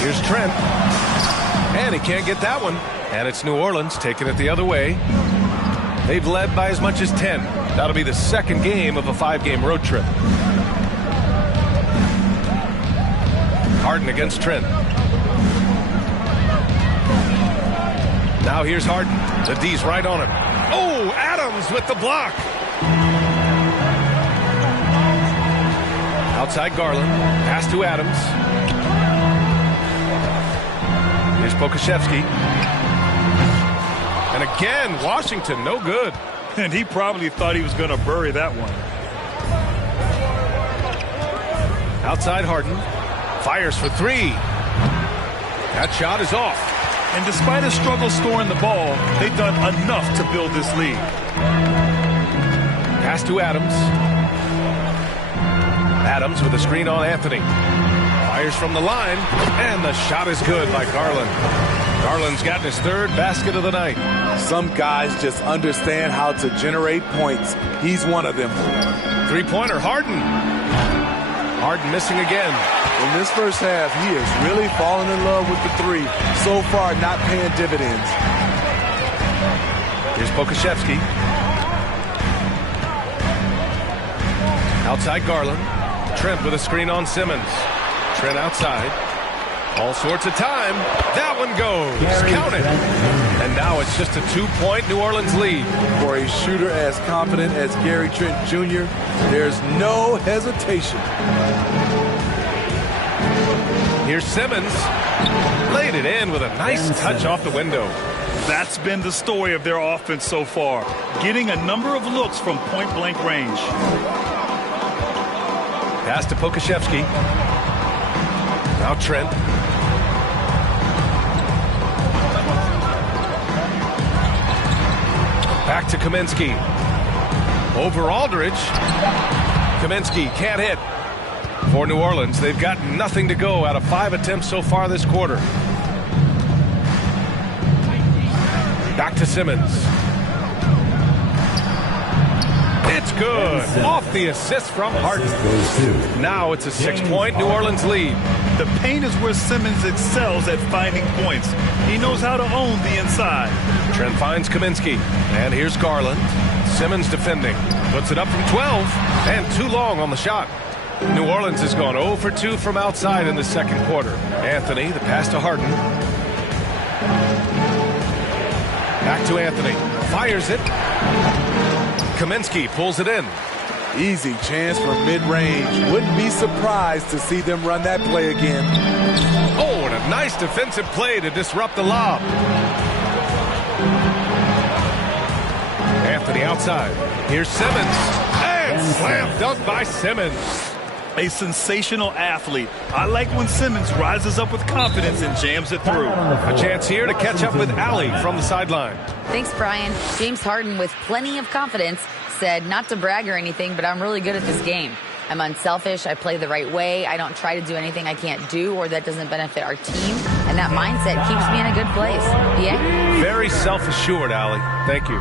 Here's Trent. And he can't get that one. And it's New Orleans taking it the other way. They've led by as much as 10. That'll be the second game of a 5-game road trip. Harden against Trent. Now here's Harden. The D's right on him. Oh, Adams with the block. Outside Garland. Pass to Adams. Here's Pokusevski. And again, Washington, no good. And he probably thought he was going to bury that one. Outside Harden. Fires for 3. That shot is off. And despite a struggle scoring the ball, they've done enough to build this lead. Pass to Adams. Adams with a screen on Anthony. Fires from the line. And the shot is good by Garland. Garland's gotten his 3rd basket of the night. Some guys just understand how to generate points. He's one of them. 3-pointer, Harden. Harden missing again. In this first half, he is really falling in love with the 3. So far, not paying dividends. Here's Pokusevski. Outside Garland. Trent with a screen on Simmons. Trent outside. All sorts of time. That one goes. Count it. And now it's just a 2-point New Orleans lead. For a shooter as confident as Gary Trent Jr., there's no hesitation. Here's Simmons. Laid it in with a nice touch off the window. That's been the story of their offense so far. Getting a number of looks from point-blank range. Pass to Pokusevski. Now Trent. Back to Kaminsky. Over Aldridge. Kaminsky can't hit. For New Orleans, they've got nothing to go out of 5 attempts so far this quarter. Back to Simmons. It's good. Off the assist from Harden. Now it's a 6-point New Orleans lead. The paint is where Simmons excels at finding points. He knows how to own the inside. Trent finds Kaminsky. And here's Garland. Simmons defending. Puts it up from 12. And too long on the shot. New Orleans has gone 0 for 2 from outside in the second quarter. Anthony, the pass to Harden. Back to Anthony. Fires it. Kaminsky pulls it in. Easy chance for mid-range. Wouldn't be surprised to see them run that play again. Oh, and a nice defensive play to disrupt the lob. Anthony outside. Here's Simmons. And slam dunk by Simmons. A sensational athlete. I like when Simmons rises up with confidence and jams it through. A chance here to catch up with Allie from the sideline. Thanks, Brian. James Harden, with plenty of confidence, said not to brag or anything, but I'm really good at this game. I'm unselfish. I play the right way. I don't try to do anything I can't do or that doesn't benefit our team. And that mindset keeps me in a good place. Yeah? Very self-assured, Allie. Thank you.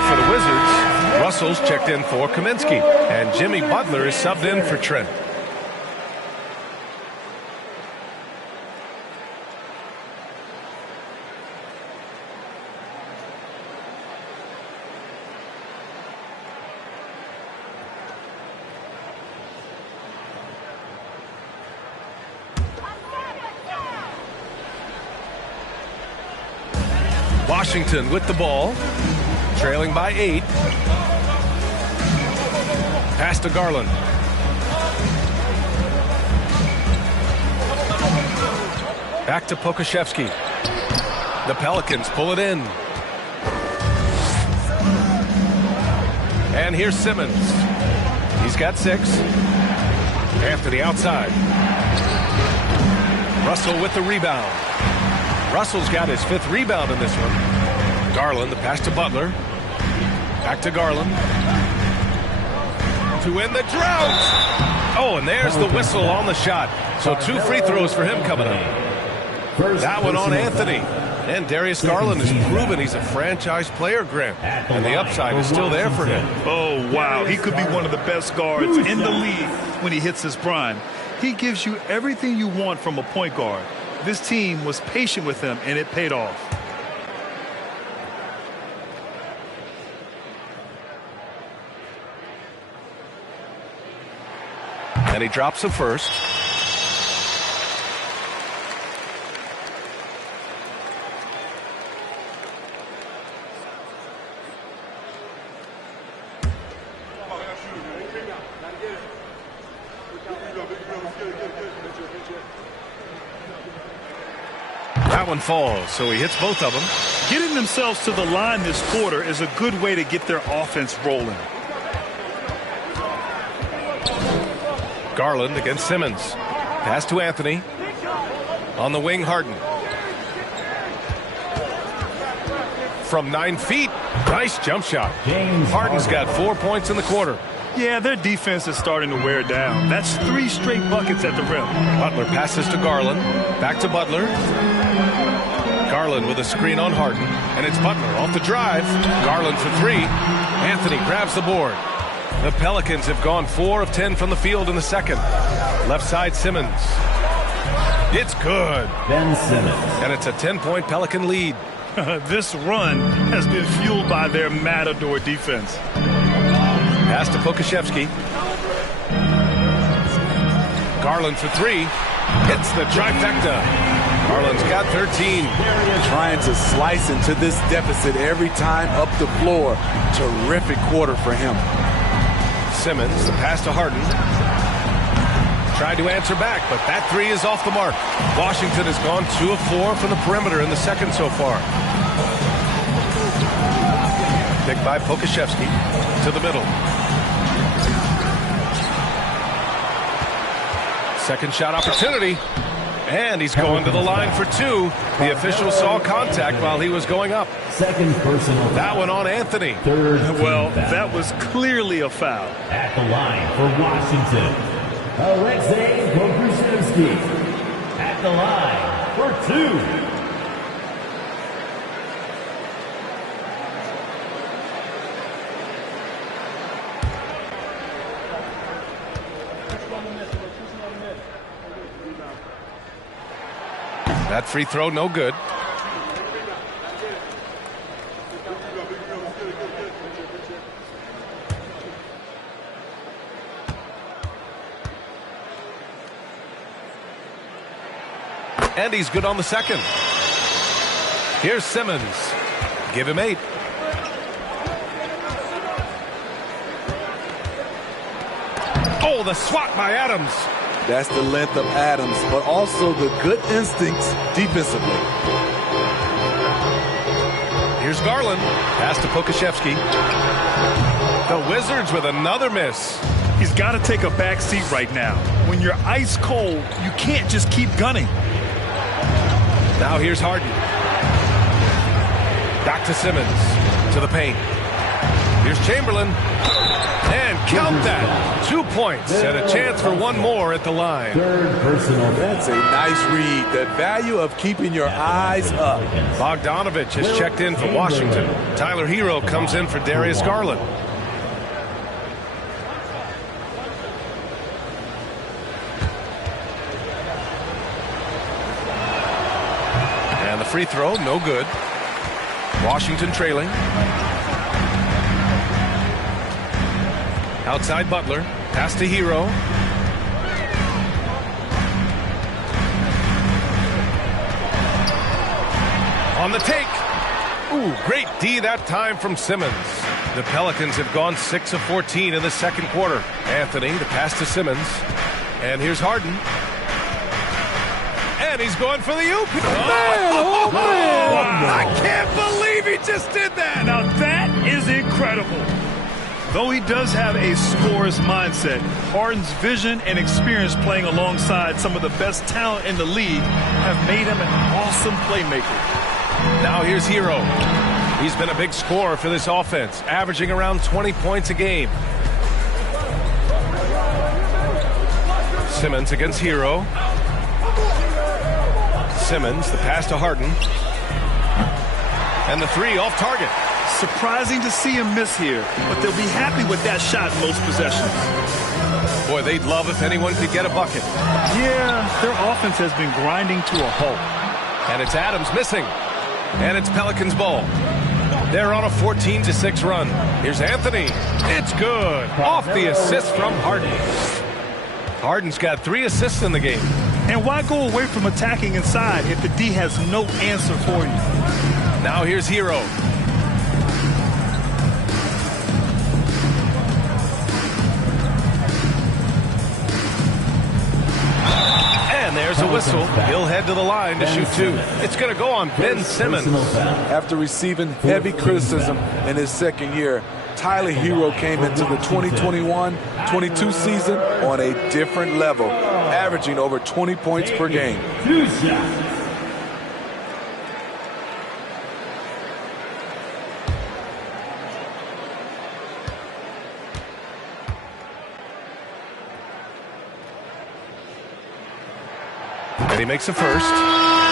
For the Wizards, Russell's checked in for Kaminsky, and Jimmy Butler is subbed in for Trent. Washington with the ball. Trailing by 8. Pass to Garland. Back to Pokusevski. The Pelicans pull it in. And here's Simmons. He's got 6. Anthony outside. Russell with the rebound. Russell's got his 5th rebound in this one. Garland, the pass to Butler. Back to Garland. To win the drought. Oh, and there's the whistle on the shot. So 2 free throws for him coming up. That one on Anthony. And Darius Garland has proven he's a franchise player, Grant. And the upside is still there for him. Oh, wow. He could be one of the best guards in the league when he hits his prime. He gives you everything you want from a point guard. This team was patient with him, and it paid off. And he drops the first. That one falls, so he hits both of them. Getting themselves to the line this quarter is a good way to get their offense rolling. Garland against Simmons. Pass to Anthony. On the wing, Harden. From 9 feet. Nice jump shot. Harden's got 4 points in the quarter. Yeah, their defense is starting to wear down. That's 3 straight buckets at the rim. Butler passes to Garland. Back to Butler. Garland with a screen on Harden. And it's Butler off the drive. Garland for 3. Anthony grabs the board. The Pelicans have gone 4 of 10 from the field in the second. Left side, Simmons. It's good. Ben Simmons. And it's a 10-point Pelican lead. This run has been fueled by their Matador defense. Pass to Pokusevski. Garland for 3. Hits the trifecta. Garland's got 13. Trying to slice into this deficit every time up the floor. Terrific quarter for him. Simmons, the pass to Harden. Tried to answer back, but that three is off the mark. Washington has gone 2 of 4 from the perimeter in the second so far. Picked by Pokusevski to the middle. Second shot opportunity. And he's going to the line for 2. The official saw contact while he was going up. Second personal. That one on Anthony. Well, that was clearly a foul. At the line for Washington, Alexei Pokusevski. At the line for 2. That free throw, no good. And he's good on the second. Here's Simmons. Give him 8. Oh, the swat by Adams. That's the length of Adams, but also the good instincts defensively. Here's Garland. Pass to Pokusevski. The Wizards with another miss. He's got to take a back seat right now. When you're ice cold, you can't just keep gunning. Now here's Harden. Back to Simmons. To the paint. Here's Chamberlain. And count that. 2 points and a chance for one more at the line. Third personal. That's a nice read. The value of keeping your eyes up. Bogdanovich has checked in for Washington. Tyler Hero comes in for Darius Garland. And the free throw, no good. Washington trailing. Outside Butler. Pass to Hero. On the take. Ooh, great D that time from Simmons. The Pelicans have gone 6 of 14 in the second quarter. Anthony, the pass to Simmons. And here's Harden. And he's going for the oop. Oh, man. Wow. I can't believe he just did that. Now that is incredible. Though he does have a scorer's mindset, Harden's vision and experience playing alongside some of the best talent in the league have made him an awesome playmaker. Now here's Hero. He's been a big scorer for this offense, averaging around 20 points a game. Simmons against Hero. Simmons, the pass to Harden. And the three off target. Surprising to see him miss here, but they'll be happy with that shot most possessions. Boy, they'd love if anyone could get a bucket. Yeah, their offense has been grinding to a halt. And it's Adams missing. And it's Pelicans ball. They're on a 14-6 run. Here's Anthony. It's good. Off the assist from Harden. Harden's got 3 assists in the game. And why go away from attacking inside if the D has no answer for you? Now here's Hero. And there's a whistle. He'll head to the line to shoot 2. It's going to go on Ben Simmons. After receiving heavy criticism in his second year, Tyler Hero came into the 2021-22 season on a different level, averaging over 20 points per game. And he makes a first.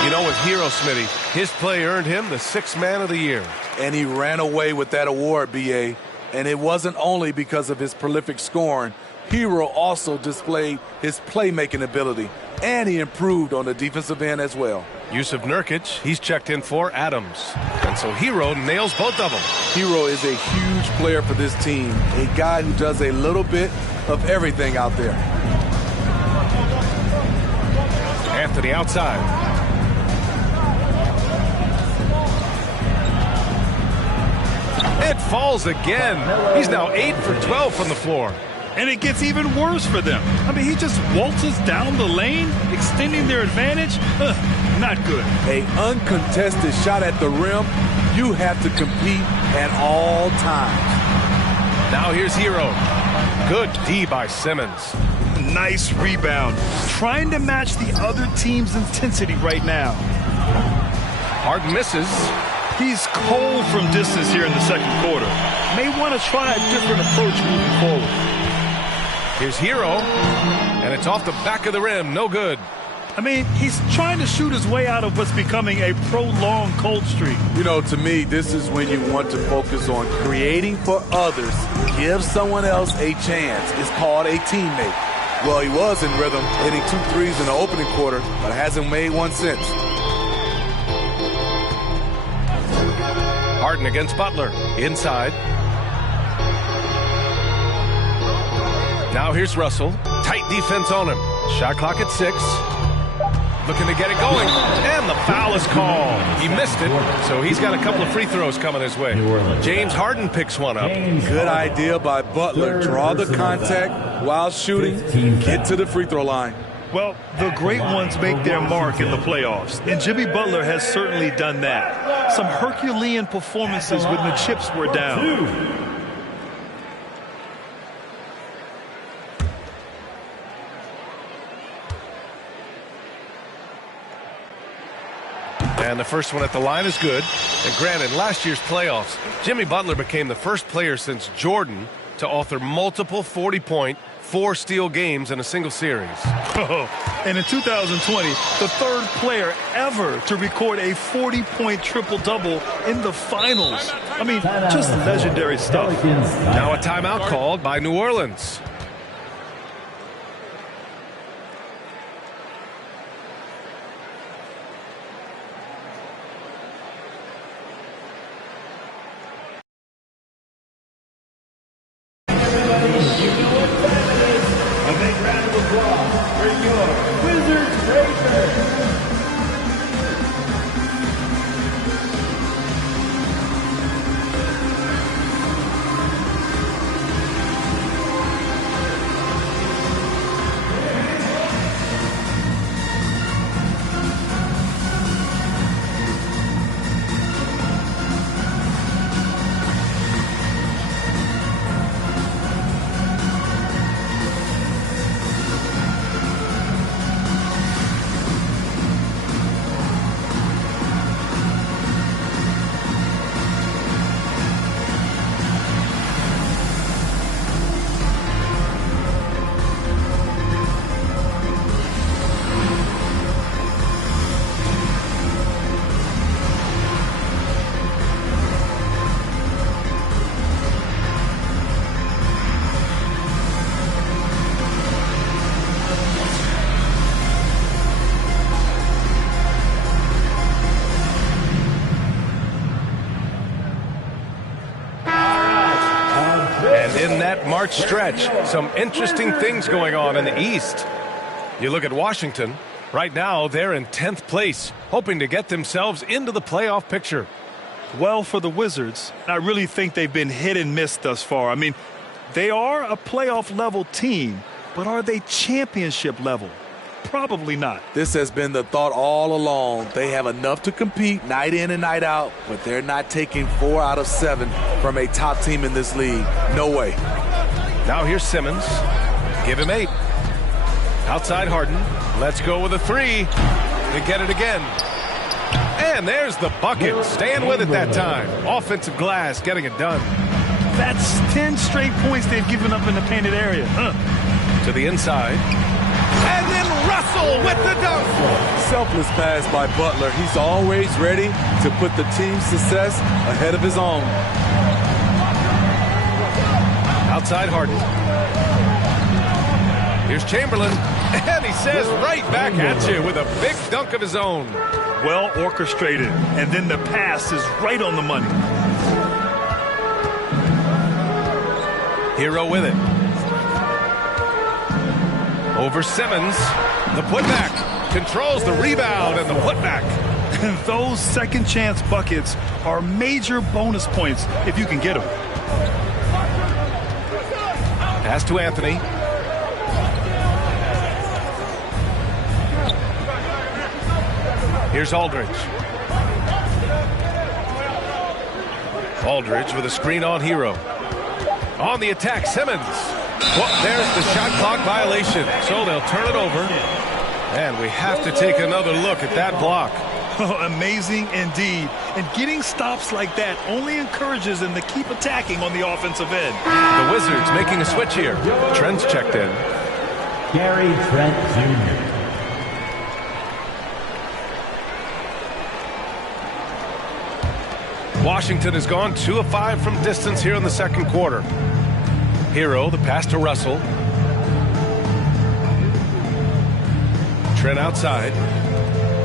You know, with Hero, Smitty, his play earned him the 6th man of the year. And he ran away with that award, B.A. And it wasn't only because of his prolific scoring. Hero also displayed his playmaking ability, and he improved on the defensive end as well. Yusuf Nurkic, he's checked in for Adams. And so Hero nails both of them. Hero is a huge player for this team, a guy who does a little bit of everything out there. Anthony outside. It falls again. He's now 8 for 12 from the floor. And it gets even worse for them. I mean, he just waltzes down the lane, extending their advantage. Not good. An uncontested shot at the rim, you have to compete at all times. Now here's Hero. Good D by Simmons. Nice rebound. Trying to match the other team's intensity right now. Harden misses. He's cold from distance here in the second quarter. May want to try a different approach moving forward. Here's Hero, and it's off the back of the rim. No good. I mean, he's trying to shoot his way out of what's becoming a prolonged cold streak. You know, to me, this is when you want to focus on creating for others. Give someone else a chance. It's called a teammate. Well, he was in rhythm, hitting 2 threes in the opening quarter, but hasn't made one since. Harden against Butler. Inside. Now here's Russell. Tight defense on him. Shot clock at 6. Looking to get it going. And the foul is called. He missed it, so he's got a couple of free throws coming his way. James Harden picks one up. Good idea by Butler. Draw the contact while shooting. Get to the free throw line. Well, the great ones make their mark in the playoffs, and Jimmy Butler has certainly done that. Some Herculean performances when the chips were down. And the first one at the line is good. And granted, last year's playoffs, Jimmy Butler became the first player since Jordan to author multiple 40-point, 4-steal games in a single series. And in 2020, the third player ever to record a 40-point triple-double in the finals. I mean, just legendary stuff. Now a timeout called by New Orleans. March stretch, some interesting things going on in the East. You look at Washington. Right now, they're in 10th place, hoping to get themselves into the playoff picture. Well, for the Wizards, I really think they've been hit and miss thus far. I mean, they are a playoff-level team, but are they championship level? Probably not. This has been the thought all along. They have enough to compete night in and night out, but they're not taking 4 out of 7 from a top team in this league. No way. Now here's Simmons. Give him 8. Outside Harden. Let's go with a 3. They get it again. And there's the bucket. Staying with it that time. Offensive glass getting it done. That's 10 straight points they've given up in the painted area. To the inside. And then Russell with the dunk. Selfless pass by Butler. He's always ready to put the team's success ahead of his own. Outside Harden. Here's Chamberlain. And he says right back at you with a big dunk of his own. Well orchestrated. And then the pass is right on the money. Hero with it. Over Simmons. The putback. Controls the rebound and the putback. And those second chance buckets are major bonus points if you can get them. Pass to Anthony. Here's Aldridge. Aldridge with a screen on Hero. On the attack, Simmons. Well, there's the shot clock violation. So they'll turn it over. And we have to take another look at that block. Oh, amazing indeed. And getting stops like that only encourages them to keep attacking on the offensive end. The Wizards making a switch here. Trent's checked in. Gary Trent Jr. Washington has gone 2 of 5 from distance here in the second quarter. Hero, the pass to Russell. Trent outside.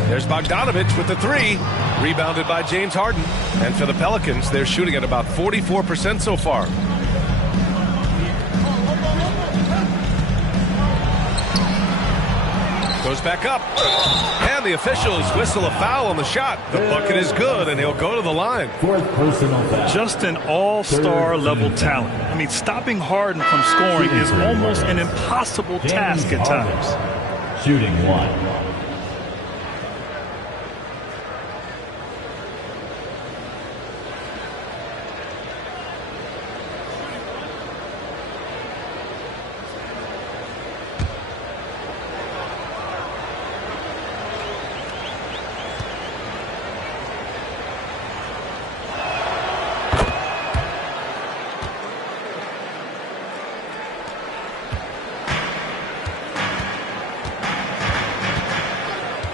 There's Bogdanovich with the 3. Rebounded by James Harden. And for the Pelicans, they're shooting at about 44% so far. Goes back up. And the officials whistle a foul on the shot. The bucket is good, and he'll go to the line. Fourth personal foul. Just an all-star level talent. I mean, stopping Harden from scoring is almost an impossible task at times. Shooting 1.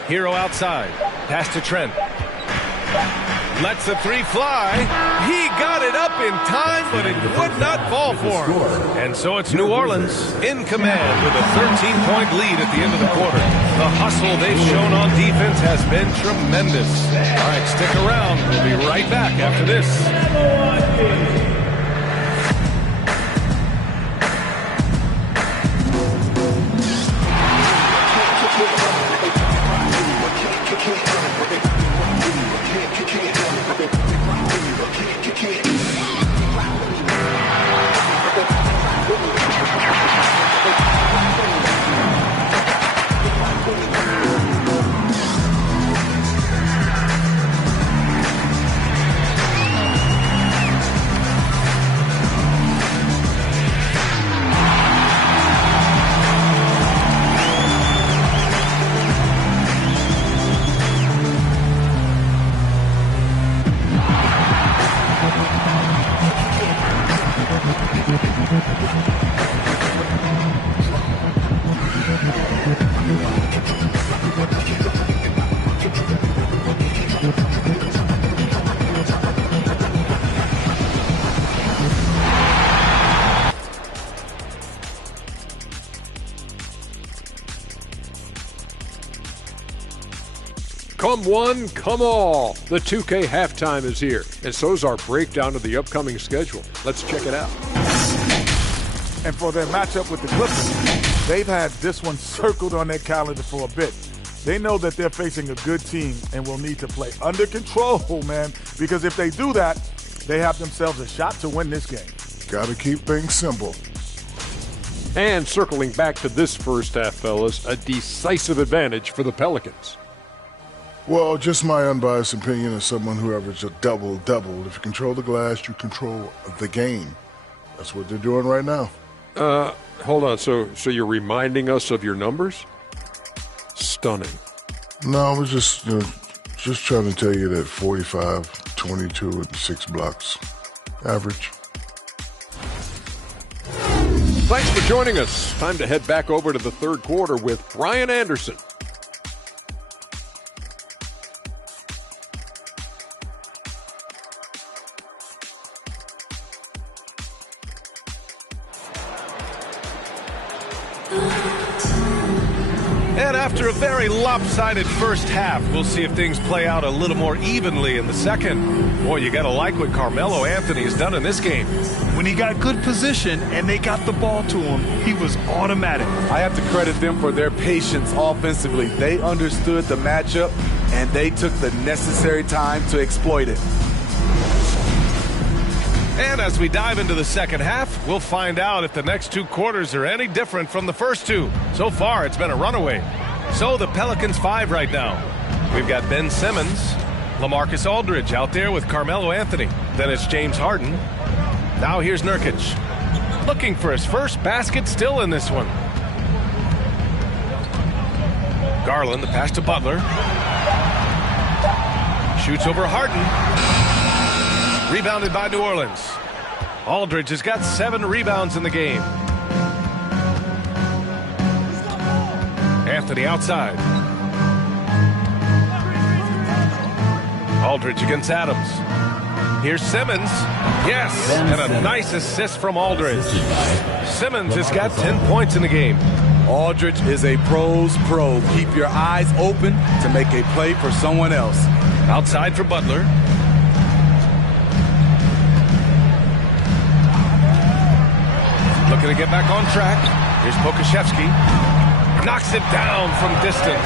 Hero outside. Pass to Trent. Lets the 3 fly. He got it up in time, but it would not fall for him. And so it's New Orleans in command with a 13-point lead at the end of the quarter. The hustle they've shown on defense has been tremendous. All right, stick around. We'll be right back after this. Come one, come all. The 2K halftime is here, and so's our breakdown of the upcoming schedule. Let's check it out. And for their matchup with the Clippers, they've had this one circled on their calendar for a bit. They know that they're facing a good team and will need to play under control, man, because if they do that, they have themselves a shot to win this game. Got to keep things simple. And circling back to this first half, fellas, a decisive advantage for the Pelicans. Well, just my unbiased opinion as someone who averaged a double-double. If you control the glass, you control the game. That's what they're doing right now. Hold on. So you're reminding us of your numbers? Stunning. No, I was just trying to tell you that 45, 22, and 6 blocks. Average. Thanks for joining us. Time to head back over to the third quarter with Brian Anderson. And after a very lopsided first half, we'll see if things play out a little more evenly in the second. Boy, you got to like what Carmelo Anthony has done in this game. When he got good position and they got the ball to him, he was automatic. I have to credit them for their patience offensively. They understood the matchup, and they took the necessary time to exploit it. And as we dive into the second half, we'll find out if the next 2 quarters are any different from the first 2. So far, it's been a runaway. So the Pelicans 5 right now. We've got Ben Simmons, LaMarcus Aldridge out there with Carmelo Anthony. Then it's James Harden. Now here's Nurkic. Looking for his first basket still in this one. Garland, the pass to Butler. Shoots over Harden. Rebounded by New Orleans. Aldridge has got 7 rebounds in the game. Anthony outside. Aldridge against Adams. Here's Simmons. Yes, and a nice assist from Aldridge. Simmons has got 10 points in the game. Aldridge is a pro's pro. Keep your eyes open to make a play for someone else. Outside for Butler. Looking to get back on track. Here's Pokusevski. Knocks it down from distance.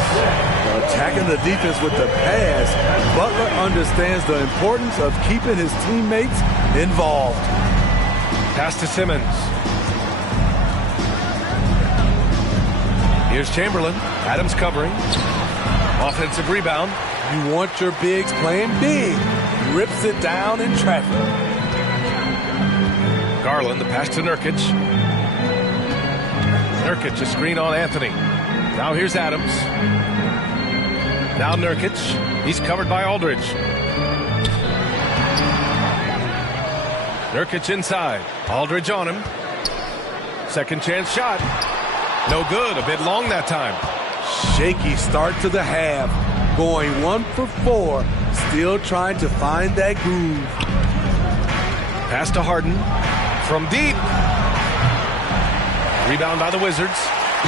Attacking the defense with the pass. Butler understands the importance of keeping his teammates involved. Pass to Simmons. Here's Chamberlain. Adams covering. Offensive rebound. You want your bigs playing big. Rips it down in traffic. Garland, the pass to Nurkic. Nurkic, a screen on Anthony. Now here's Adams. Now Nurkic. He's covered by Aldridge. Nurkic inside. Aldridge on him. Second chance shot. No good. A bit long that time. Shaky start to the half. Going 1 for 4. Still trying to find that groove. Pass to Harden. From deep. Rebound by the Wizards.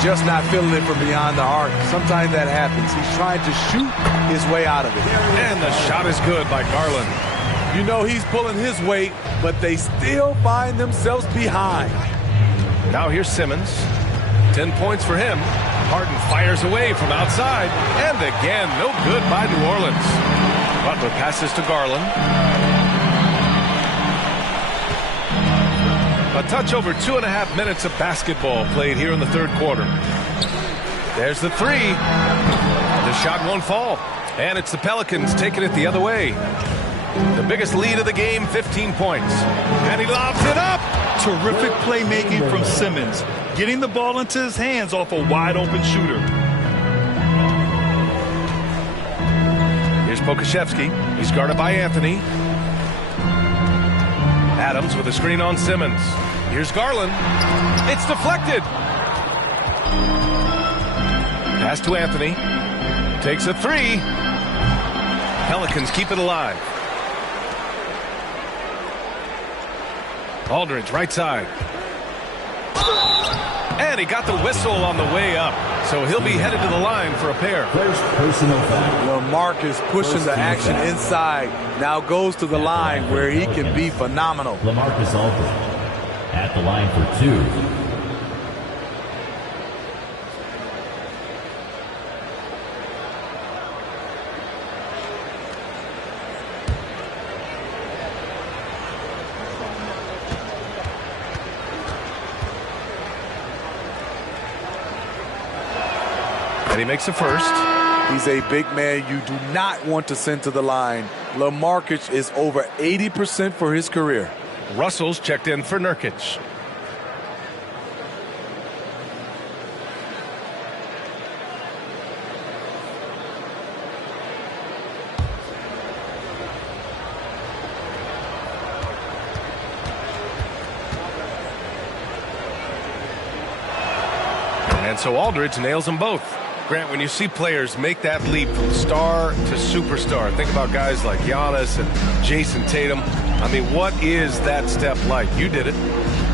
Just not feeling it from beyond the arc. Sometimes that happens. He's trying to shoot his way out of it. And the shot is good by Garland. You know he's pulling his weight, but they still find themselves behind. Now here's Simmons. 10 points for him. Harden fires away from outside. And again, no good by New Orleans. Butler passes to Garland. A touch over 2.5 minutes of basketball played here in the third quarter. There's the 3. The shot won't fall. And it's the Pelicans taking it the other way. The biggest lead of the game, 15 points. And he lobs it up. Terrific playmaking from Simmons. Getting the ball into his hands off a wide-open shooter. Here's Pokusevski. He's guarded by Anthony. Adams with a screen on Simmons. Here's Garland. It's deflected. Pass to Anthony. Takes a 3. Pelicans keep it alive. Aldridge right side. And he got the whistle on the way up. So he'll be headed to the line for a pair. First personal foul. LaMarcus pushing the action inside. Now goes to the line where he can be phenomenal. LaMarcus Aldridge at the line for 2. And he makes the first. He's a big man you do not want to send to the line. LaMarcus is over 80% for his career. Russell's checked in for Nurkic. And so Aldridge nails them both. Grant, when you see players make that leap from star to superstar, think about guys like Giannis and Jason Tatum. I mean, what is that step like? You did it.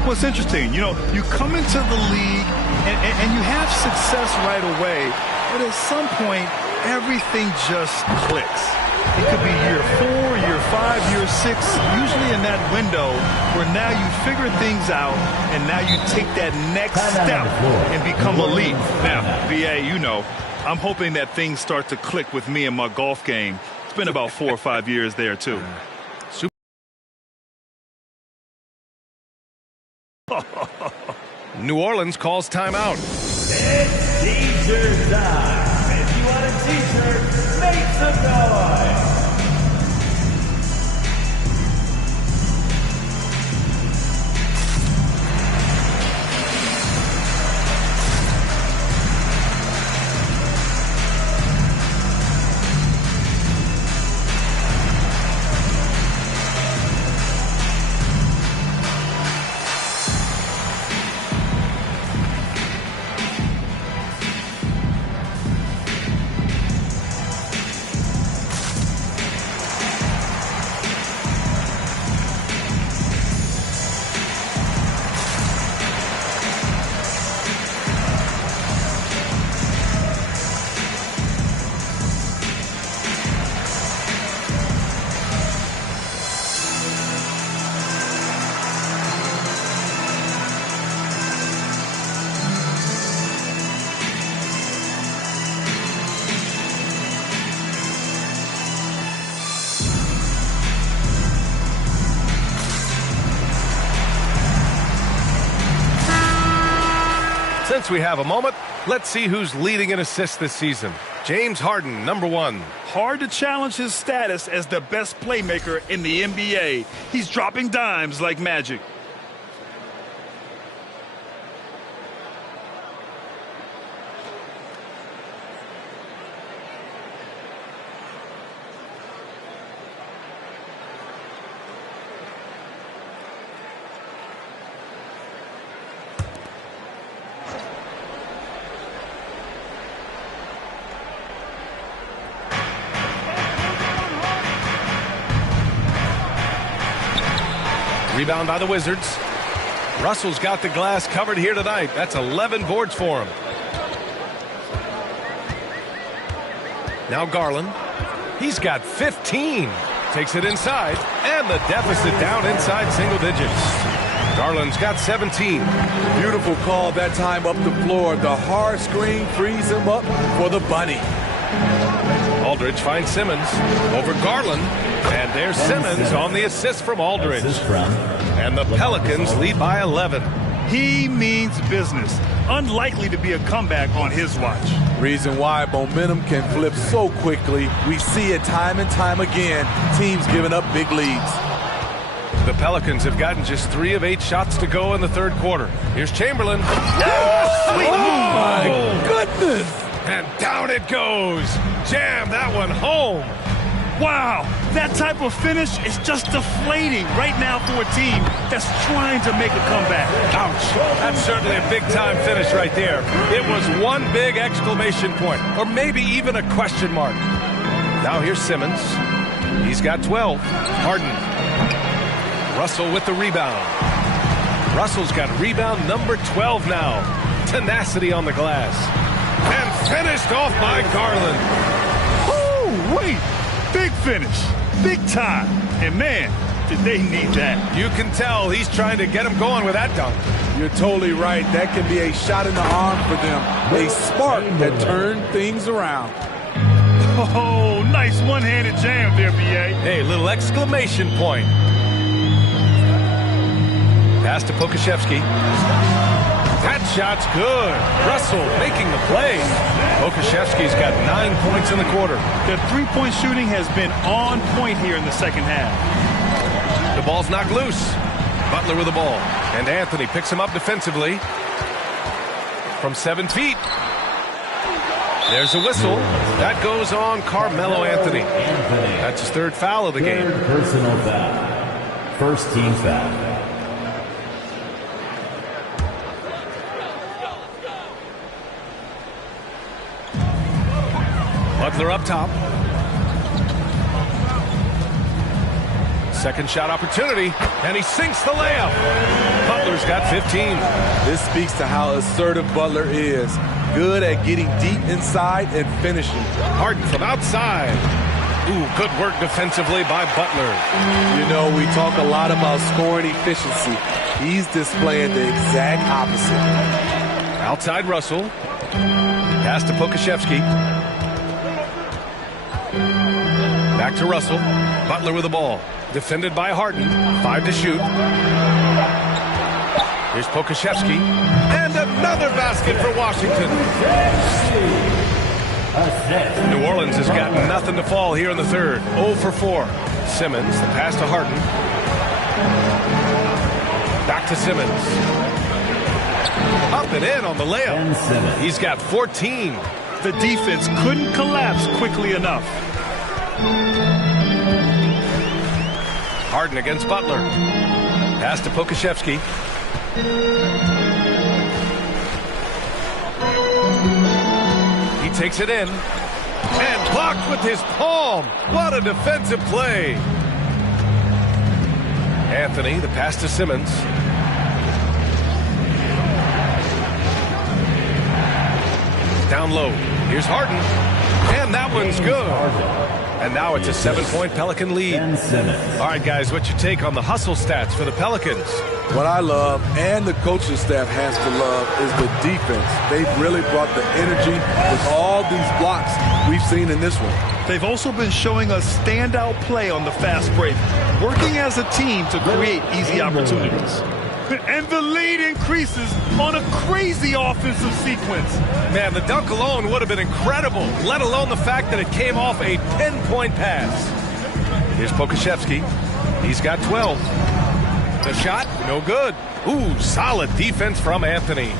Well, it's interesting. You know, you come into the league and you have success right away, but at some point, everything just clicks. It could be year 4, year 5, year 6, usually in that window where now you figure things out and now you take that next step and become elite. Now, VA, you know, I'm hoping that things start to click with me in my golf game. It's been about 4 or 5 years there, too. New Orleans calls timeout. It's t-shirt time. If you want a t-shirt, make some noise. Since we have a moment, let's see who's leading in assists this season. James Harden, number 1. Hard to challenge his status as the best playmaker in the NBA. He's dropping dimes like magic. Rebound by the Wizards. Russell's got the glass covered here tonight. That's 11 boards for him. Now Garland. He's got 15. Takes it inside. And the deficit down inside single digits. Garland's got 17. Beautiful call that time up the floor. The hard screen frees him up for the bunny. Aldridge finds Simmons over Garland. And there's Simmons on the assist from Aldridge. And the Pelicans lead by 11. He means business. Unlikely to be a comeback on his watch. Reason why momentum can flip so quickly. We see it time and time again. Teams giving up big leads. The Pelicans have gotten just 3 of 8 shots to go in the third quarter. Here's Chamberlain. Oh, sweet move. My goodness. And down it goes. Jam that one home. Wow, that type of finish is just deflating right now for a team that's trying to make a comeback. Ouch. That's certainly a big-time finish right there. It was one big exclamation point, or maybe even a question mark. Now here's Simmons. He's got 12. Harden. Russell with the rebound. Russell's got rebound number 12 now. Tenacity on the glass. And finished off by Garland. Oh, wait. Big finish, big time, and man, did they need that. You can tell he's trying to get him going with that dunk. You're totally right. That can be a shot in the arm for them. A spark that turned things around. Oh, nice one-handed jam there, B.A. Hey, little exclamation point. Pass to Pokusevski. That shot's good. Russell making the play. Pokusevski's got 9 points in the quarter. The three-point shooting has been on point here in the second half. The ball's knocked loose. Butler with the ball. And Anthony picks him up defensively. From 7 feet. There's a whistle. That goes on Carmelo Anthony. That's his 3rd foul of the game. Third personal foul. First team foul. Butler up top. Second shot opportunity, and he sinks the layup. Butler's got 15. This speaks to how assertive Butler is. Good at getting deep inside and finishing. Harden from outside. Ooh, good work defensively by Butler. You know, we talk a lot about scoring efficiency. He's displaying the exact opposite. Outside Russell. Pass to Pokusevski. Back to Russell. Butler with the ball. Defended by Harden. 5 to shoot. Here's Pokusevski. And another basket for Washington. New Orleans has got nothing to fall here in the third. 0 for 4. Simmons, the pass to Harden. Back to Simmons. Up and in on the layup. He's got 14. The defense couldn't collapse quickly enough. Harden against Butler. Pass to Pokusevski. He takes it in. And blocked with his palm. What a defensive play. Anthony, the pass to Simmons. Down low. Here's Harden. And that one's good. And now it's a 7-point Pelican lead. All right, guys, what's your take on the hustle stats for the Pelicans? What I love, and the coaching staff has to love, is the defense. They've really brought the energy with all these blocks we've seen in this one. They've also been showing us standout play on the fast break, working as a team to create easy opportunities. And the lead increases on a crazy offensive sequence. Man, the dunk alone would have been incredible, let alone the fact that it came off a 10-point pass. Here's Pokusevski. He's got 12. The shot, no good. Ooh, solid defense from Anthony.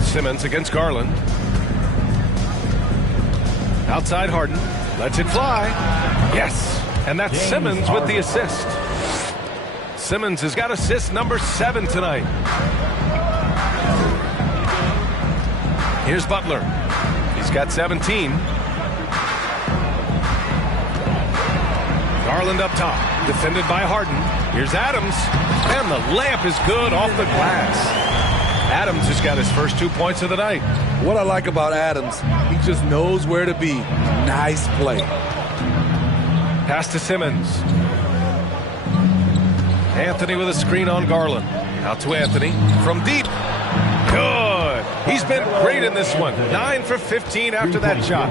Simmons against Garland. Outside Harden. Lets it fly. Yes. And that's Simmons with the assist. Simmons has got assist number 7 tonight. Here's Butler. He's got 17. Garland up top. Defended by Harden. Here's Adams. And the layup is good off the glass. Adams has got his first 2 points of the night. What I like about Adams, he just knows where to be. Nice play. Pass to Simmons. Anthony with a screen on Garland. Out to Anthony from deep. Good. He's been great in this one. 9 for 15 after that shot.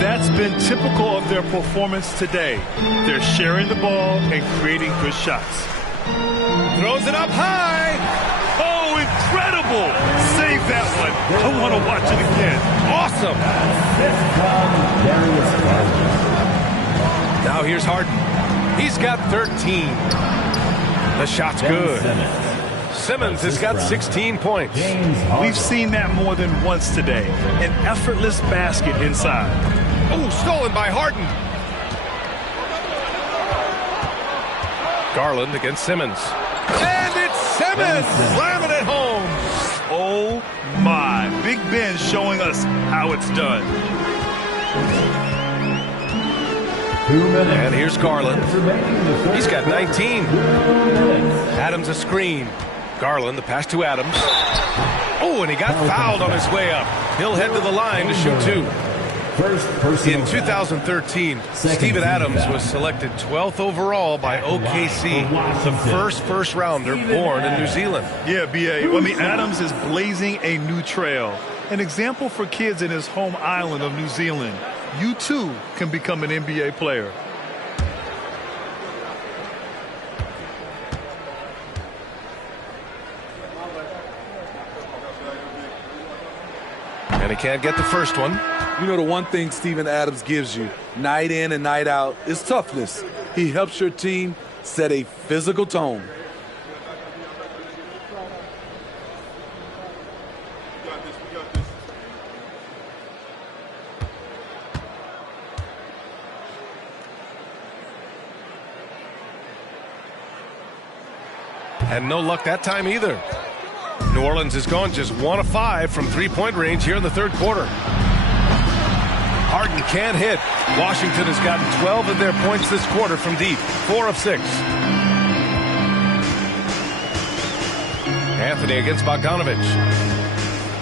That's been typical of their performance today. They're sharing the ball and creating good shots. Throws it up high. Oh, incredible. Save that one. I want to watch it again. Awesome. Now here's Harden. He's got 13. The shot's good. Simmons has got 16 points. We've seen that more than once today. An effortless basket inside. Oh, stolen by Harden. Garland against Simmons. And it's Simmons slamming it home. Oh, my. Big Ben showing us how it's done. And here's Garland. He's got 19. Adams a screen. Garland, the pass to Adams. Oh, and he got fouled on his way up. He'll head to the line to shoot 2. In 2013, Steven Adams was selected 12th overall by OKC, the first rounder born in New Zealand. Yeah, B.A. I mean, Adams is blazing a new trail. An example for kids in his home island of New Zealand. You too can become an NBA player. And he can't get the first one. You know, the one thing Steven Adams gives you, night in and night out, is toughness. He helps your team set a physical tone. And no luck that time either. New Orleans has gone just 1 of 5 from three-point range here in the third quarter. Harden can't hit. Washington has gotten 12 of their points this quarter from deep. 4 of 6. Anthony against Bogdanovich.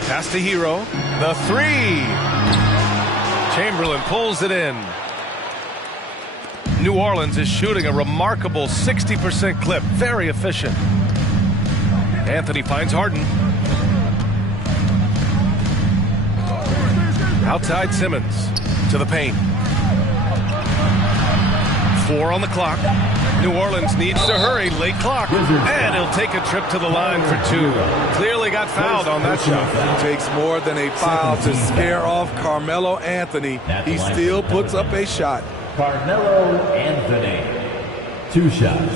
Pass to Hero. The 3. Chamberlain pulls it in. New Orleans is shooting a remarkable 60% clip. Very efficient. Anthony finds Harden. Outside Simmons to the paint. 4 on the clock. New Orleans needs to hurry. Late clock. And he'll take a trip to the line for 2. Clearly got fouled on that shot. It takes more than a foul to scare off Carmelo Anthony. He still puts up a shot. Carmelo Anthony. 2 shots.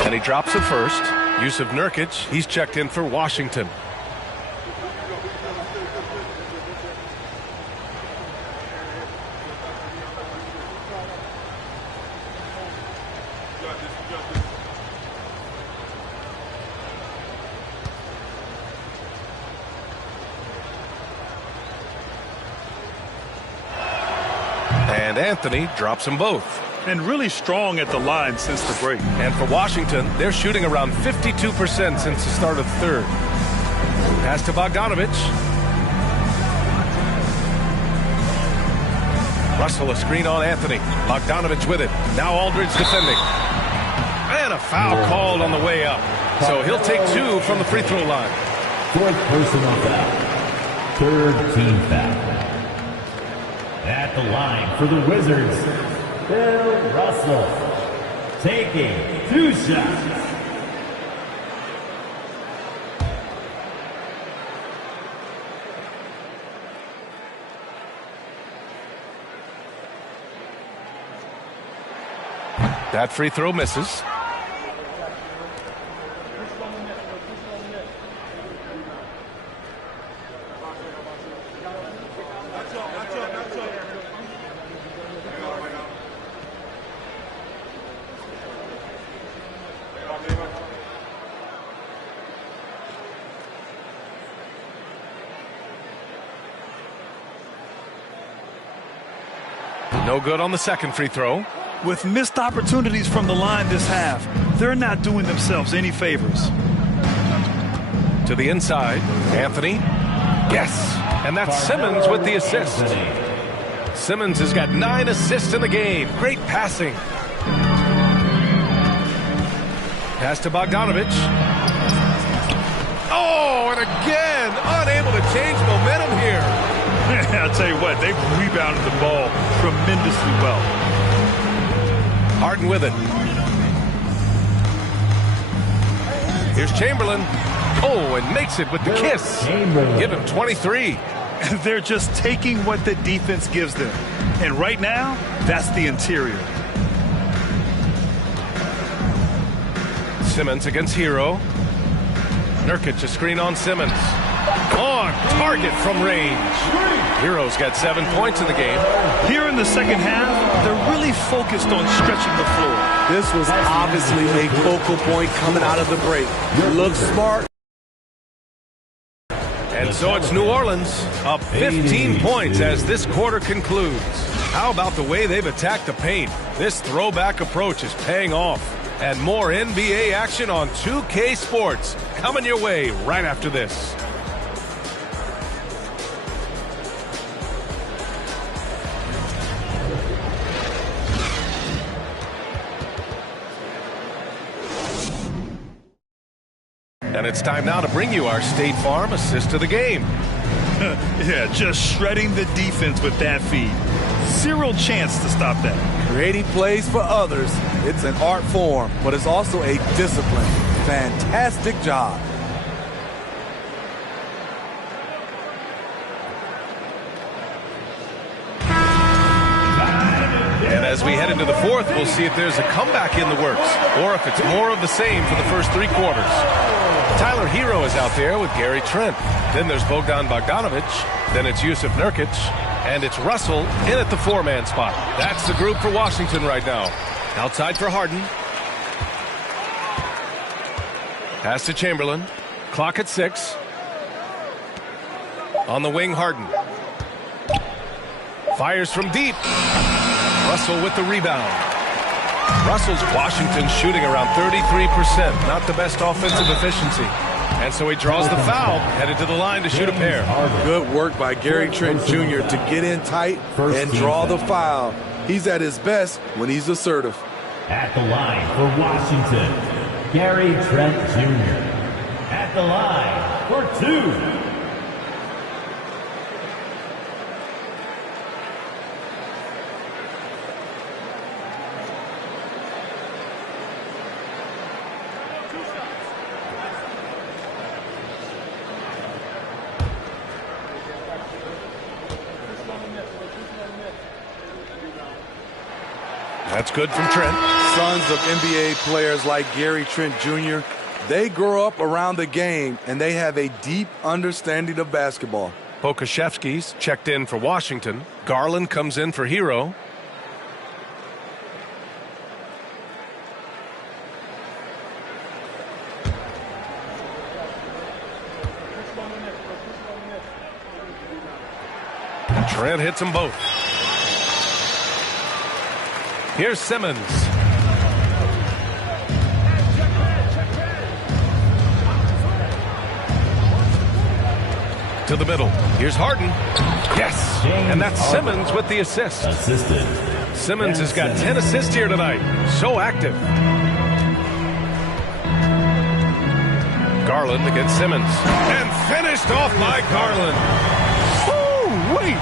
And he drops it first. Yusuf Nurkic, he's checked in for Washington. And Anthony drops them both. And really strong at the line since the break. And for Washington, they're shooting around 52% since the start of third. Pass to Bogdanovic. Russell a screen on Anthony. Bogdanovic with it. Now Aldridge defending. And a foul called on the way up. So he'll take 2 from the free throw line. 4th personal foul. 3rd team foul. At the line for the Wizards, Bill Russell, taking 2 shots. That free throw misses. No good on the second free throw. With missed opportunities from the line this half, they're not doing themselves any favors. To the inside, Anthony. Yes, and that's Simmons with the assist. Simmons has got 9 assists in the game. Great passing. Pass to Bogdanovic. Oh, and again, unable to change momentum here. I'll tell you what, they've rebounded the ball tremendously well. Harden with it. Here's Chamberlain. Oh, and makes it with the kiss. Give him 23. They're just taking what the defense gives them. And right now, that's the interior. Simmons against Hero. Nurkic a screen on Simmons. On target from range. Hero's got 7 points in the game. Here in the second half, they're really focused on stretching the floor. This was obviously a focal point coming out of the break. Looks smart. And so it's New Orleans up 15 points as this quarter concludes. How about the way they've attacked the paint? This throwback approach is paying off. And more NBA action on 2K Sports coming your way right after this. And it's time now to bring you our State Farm assist of the game. Yeah, just shredding the defense with that feed. Zero chance to stop that. Creating plays for others, it's an art form, but it's also a discipline. Fantastic job. And as we head into the fourth, we'll see if there's a comeback in the works or if it's more of the same for the first 3 quarters. Tyler Hero is out there with Gary Trent. Then there's Bogdan Bogdanovic. Then it's Yusuf Nurkic. And it's Russell in at the 4-man spot. That's the group for Washington right now. Outside for Harden. Pass to Chamberlain. Clock at 6. On the wing, Harden. Fires from deep. Russell with the rebound. Russell's Washington shooting around 33%. Not the best offensive efficiency. And so he draws the foul, headed to the line to shoot a pair. Good work by Gary Trent Jr. to get in tight and draw the foul. He's at his best when he's assertive. At the line for Washington, Gary Trent Jr. At the line for 2. That's good from Trent. Sons of NBA players like Gary Trent Jr., they grow up around the game, and they have a deep understanding of basketball. Pokusevski's checked in for Washington. Garland comes in for Hero. And Trent hits them both. Here's Simmons. To the middle. Here's Harden. Yes. And that's Simmons with the assist. Simmons has got 10 assists here tonight. So active. Garland against Simmons. And finished off by Garland. Oh, wait.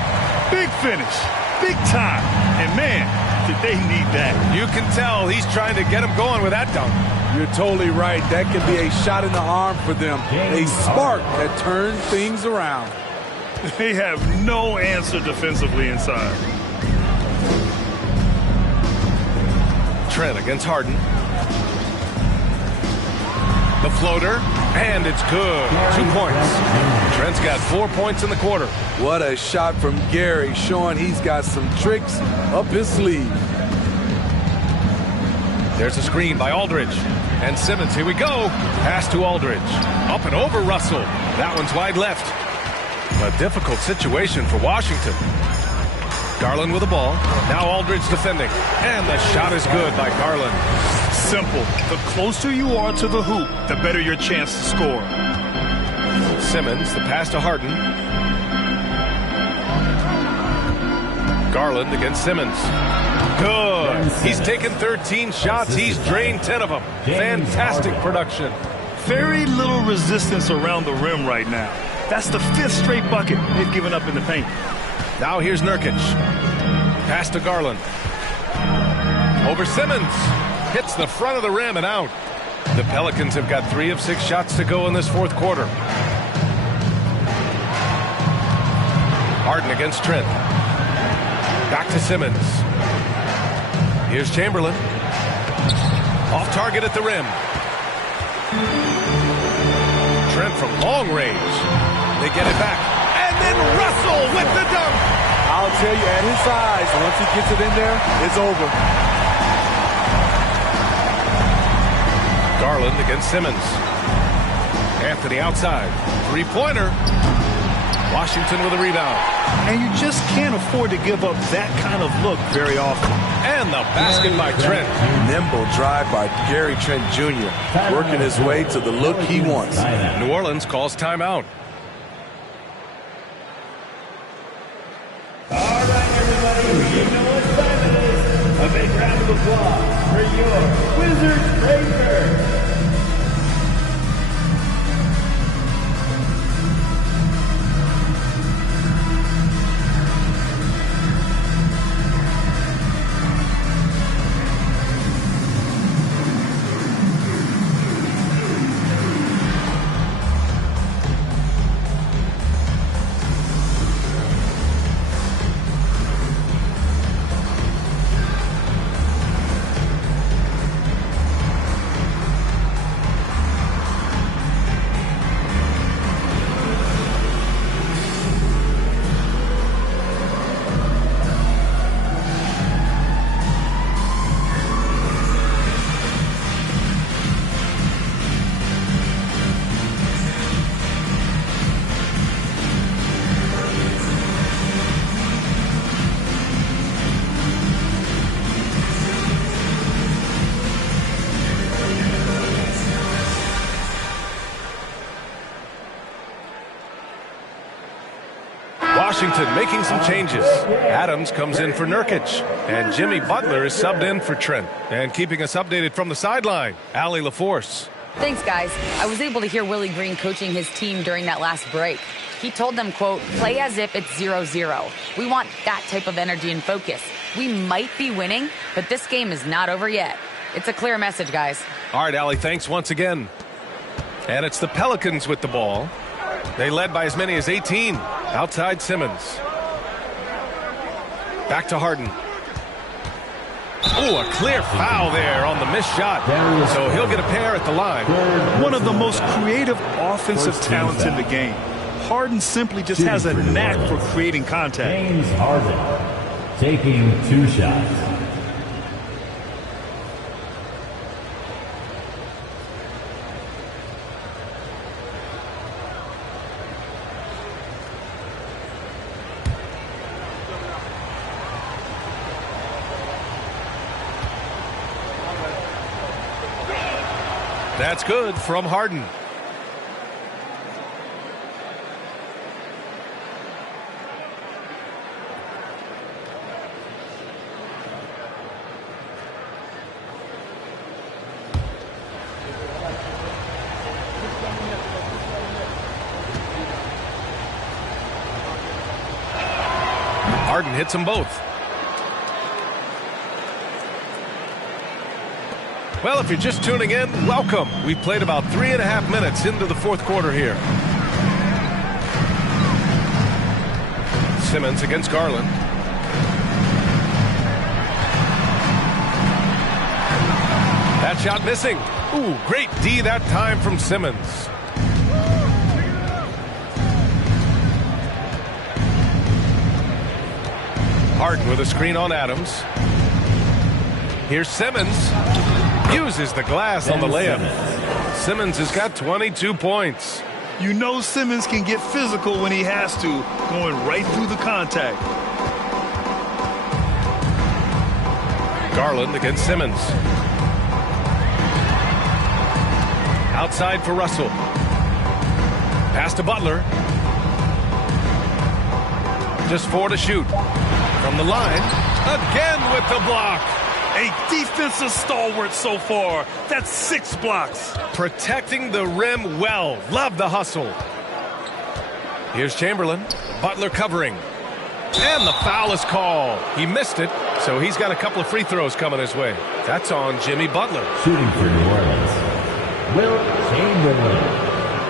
Big finish. Big time. And man, did they need that. You can tell he's trying to get him going with that dunk. You're totally right. That can be a shot in the arm for them. A spark that turns things around. They have no answer defensively inside. Trent against Harden. The floater, and it's good. 2 points. Trent's got 4 points in the quarter. What a shot from Gary, showing he's got some tricks up his sleeve. There's a screen by Aldridge. And Simmons, here we go. Pass to Aldridge. Up and over Russell. That one's wide left. A difficult situation for Washington. Garland with the ball. Now Aldridge defending. And the shot is good by Garland. Simple. The closer you are to the hoop, the better your chance to score. Simmons, the pass to Harden. Garland against Simmons. Good. He's taken 13 shots. He's drained 10 of them. Fantastic production. Very little resistance around the rim right now. That's the 5th straight bucket they've given up in the paint. Now here's Nurkic. Pass to Garland. Over Simmons. Hits the front of the rim and out. The Pelicans have got 3 of 6 shots to go in this 4th quarter. Harden against Trent. Back to Simmons. Here's Chamberlain. Off target at the rim. Trent from long range. They get it back. And then Russell with the dunk. I'll tell you, at his size, once he gets it in there, it's over. Garland against Simmons. Anthony outside. 3-pointer. Washington with a rebound. And you just can't afford to give up that kind of look very often. And the basket by Trent. Nimble drive by Gary Trent Jr. working his way to the look he wants. New Orleans calls timeout. All right, everybody, you know what time it is. A big round of applause for your Wizards Breakers. Washington making some changes. Adams comes in for Nurkic, and Jimmy Butler is subbed in for Trent. And keeping us updated from the sideline, Allie LaForce. Thanks, guys. I was able to hear Willie Green coaching his team during that last break. He told them, quote, play as if it's 0-0. We want that type of energy and focus. We might be winning, but this game is not over yet. It's a clear message, guys. All right, Allie, thanks once again. And it's the Pelicans with the ball. They led by as many as 18 outside Simmons. Back to Harden. Oh, a clear foul there on the missed shot. So he'll get a pair at the line. One of the most creative offensive talents in the game. Harden simply just has a knack for creating contact. James Harden taking 2 shots. That's good from Harden. Harden hits them both. Well, if you're just tuning in, welcome. We've played about 3.5 minutes into the fourth quarter here. Simmons against Garland. That shot missing. Ooh, great D that time from Simmons. Harden with a screen on Adams. Here's Simmons. Uses the glass on the layup. Simmons has got 22 points. You know Simmons can get physical when he has to, going right through the contact. Garland against Simmons. Outside for Russell. Pass to Butler. Just 4 to shoot. From the line, again with the block. A defensive stalwart so far. That's 6 blocks. Protecting the rim well. Love the hustle. Here's Chamberlain. Butler covering. And the foul is called. He missed it, so he's got a couple of free throws coming his way. That's on Jimmy Butler. Shooting for New Orleans, Will Chamberlain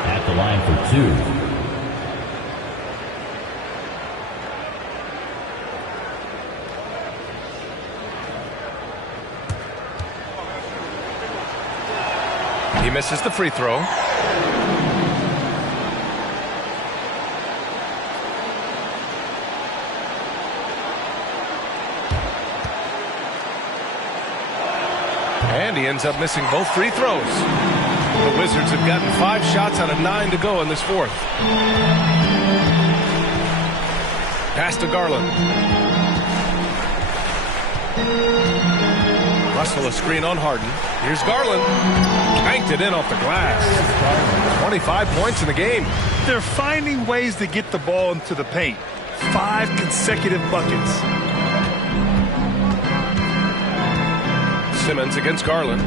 at the line for 2. He misses the free throw. And he ends up missing both free throws. The Wizards have gotten 5 shots out of 9 to go in this fourth. Pass to Garland. Russell a screen on Harden. Here's Garland. Banked it in off the glass. 25 points in the game. They're finding ways to get the ball into the paint. 5 consecutive buckets. Simmons against Garland.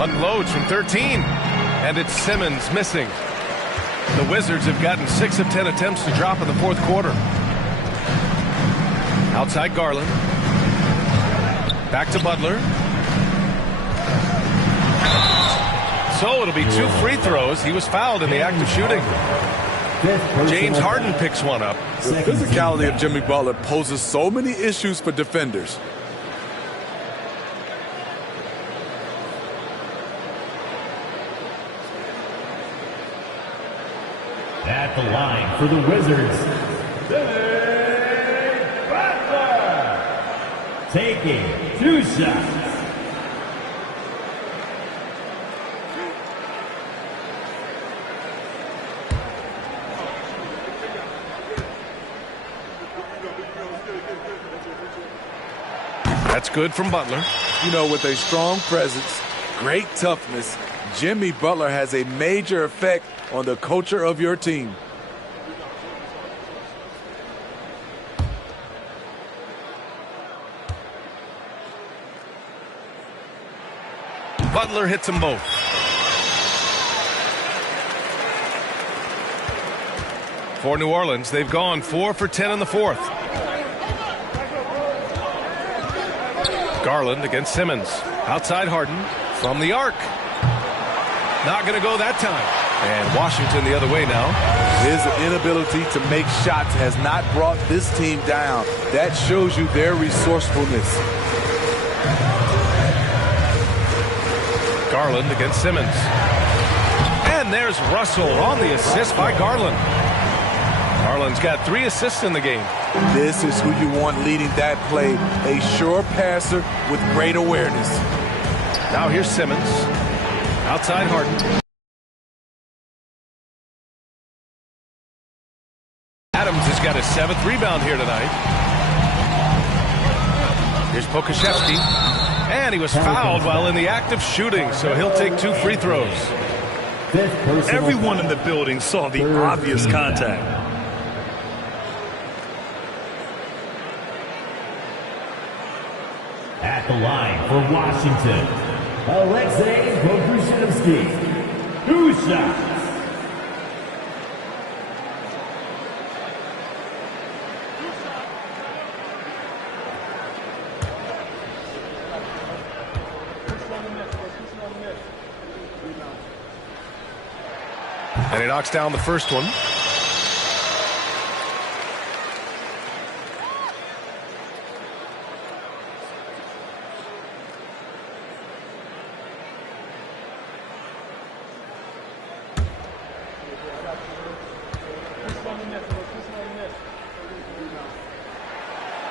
Unloads from 13. And it's Simmons missing. The Wizards have gotten 6 of 10 attempts to drop in the fourth quarter. Outside Garland. Back to Butler. So it'll be 2 free throws. He was fouled in the act of shooting. James Harden picks one up. The physicality of Jimmy Butler poses so many issues for defenders. At the line for the Wizards, Jimmy Butler taking 2 shots. That's good from Butler. You know, with a strong presence, great toughness, Jimmy Butler has a major effect on the culture of your team. Butler hits them both. For New Orleans, they've gone 4 for 10 in the fourth. Garland against Simmons. Outside Harden from the arc. Not going to go that time. And Washington the other way now. His inability to make shots has not brought this team down. That shows you their resourcefulness. Garland against Simmons. And there's Russell on the assist by Garland. Garland's got 3 assists in the game. This is who you want leading that play. A sure passer with great awareness. Now here's Simmons. Outside Harden. Adams has got his 7th rebound here tonight. Here's Pokusevski. And he was fouled while in the act of shooting, so he'll take 2 free throws. Everyone in the building saw the obvious contact. At the line for Washington, Alexei Pokusevski. 2 shots. And he knocks down the first one.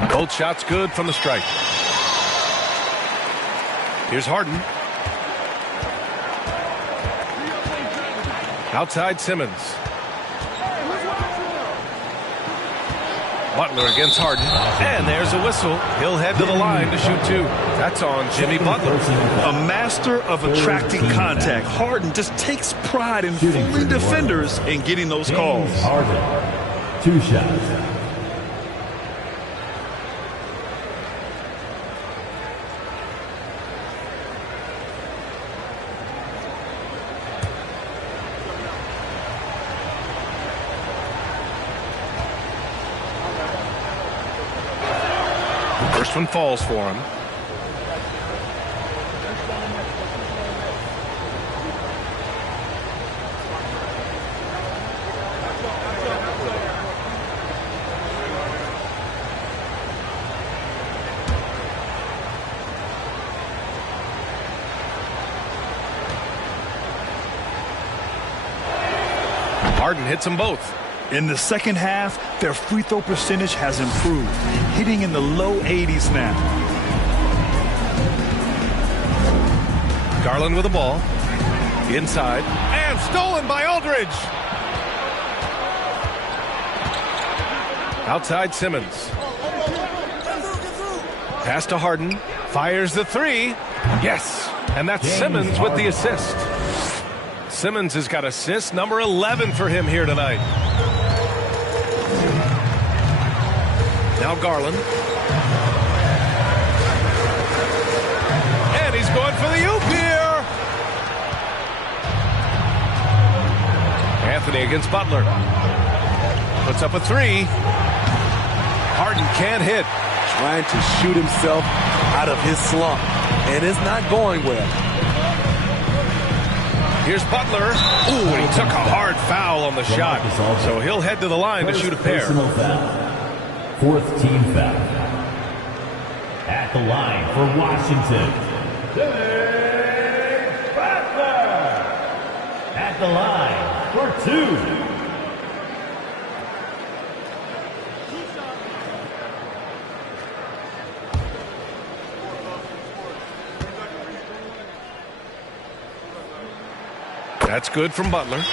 Both shots good from the stripe. Here's Harden. Outside Simmons. Butler against Harden. And there's a whistle. He'll head to the line to shoot 2. That's on Jimmy Butler. A master of attracting contact. Harden just takes pride in fooling defenders and getting those calls. Harden. 2 shots. First one falls for him. Harden hits them both. In the second half, their free throw percentage has improved, hitting in the low 80s now. Garland with the ball. Inside. And stolen by Aldridge. Outside Simmons. Pass to Harden. Fires the 3. Yes. And that's Simmons with the assist. Simmons has got assist number 11 for him here tonight. Now Garland. And he's going for the oop here. Anthony against Butler. Puts up a 3. Harden can't hit. Trying to shoot himself out of his slump. And it's not going well. Here's Butler. Ooh, and he took a hard foul on the shot. So he'll head to the line to shoot a pair. 4th team foul. At the line for Washington, Jimmy Butler. At the line for 2. That's good from Butler.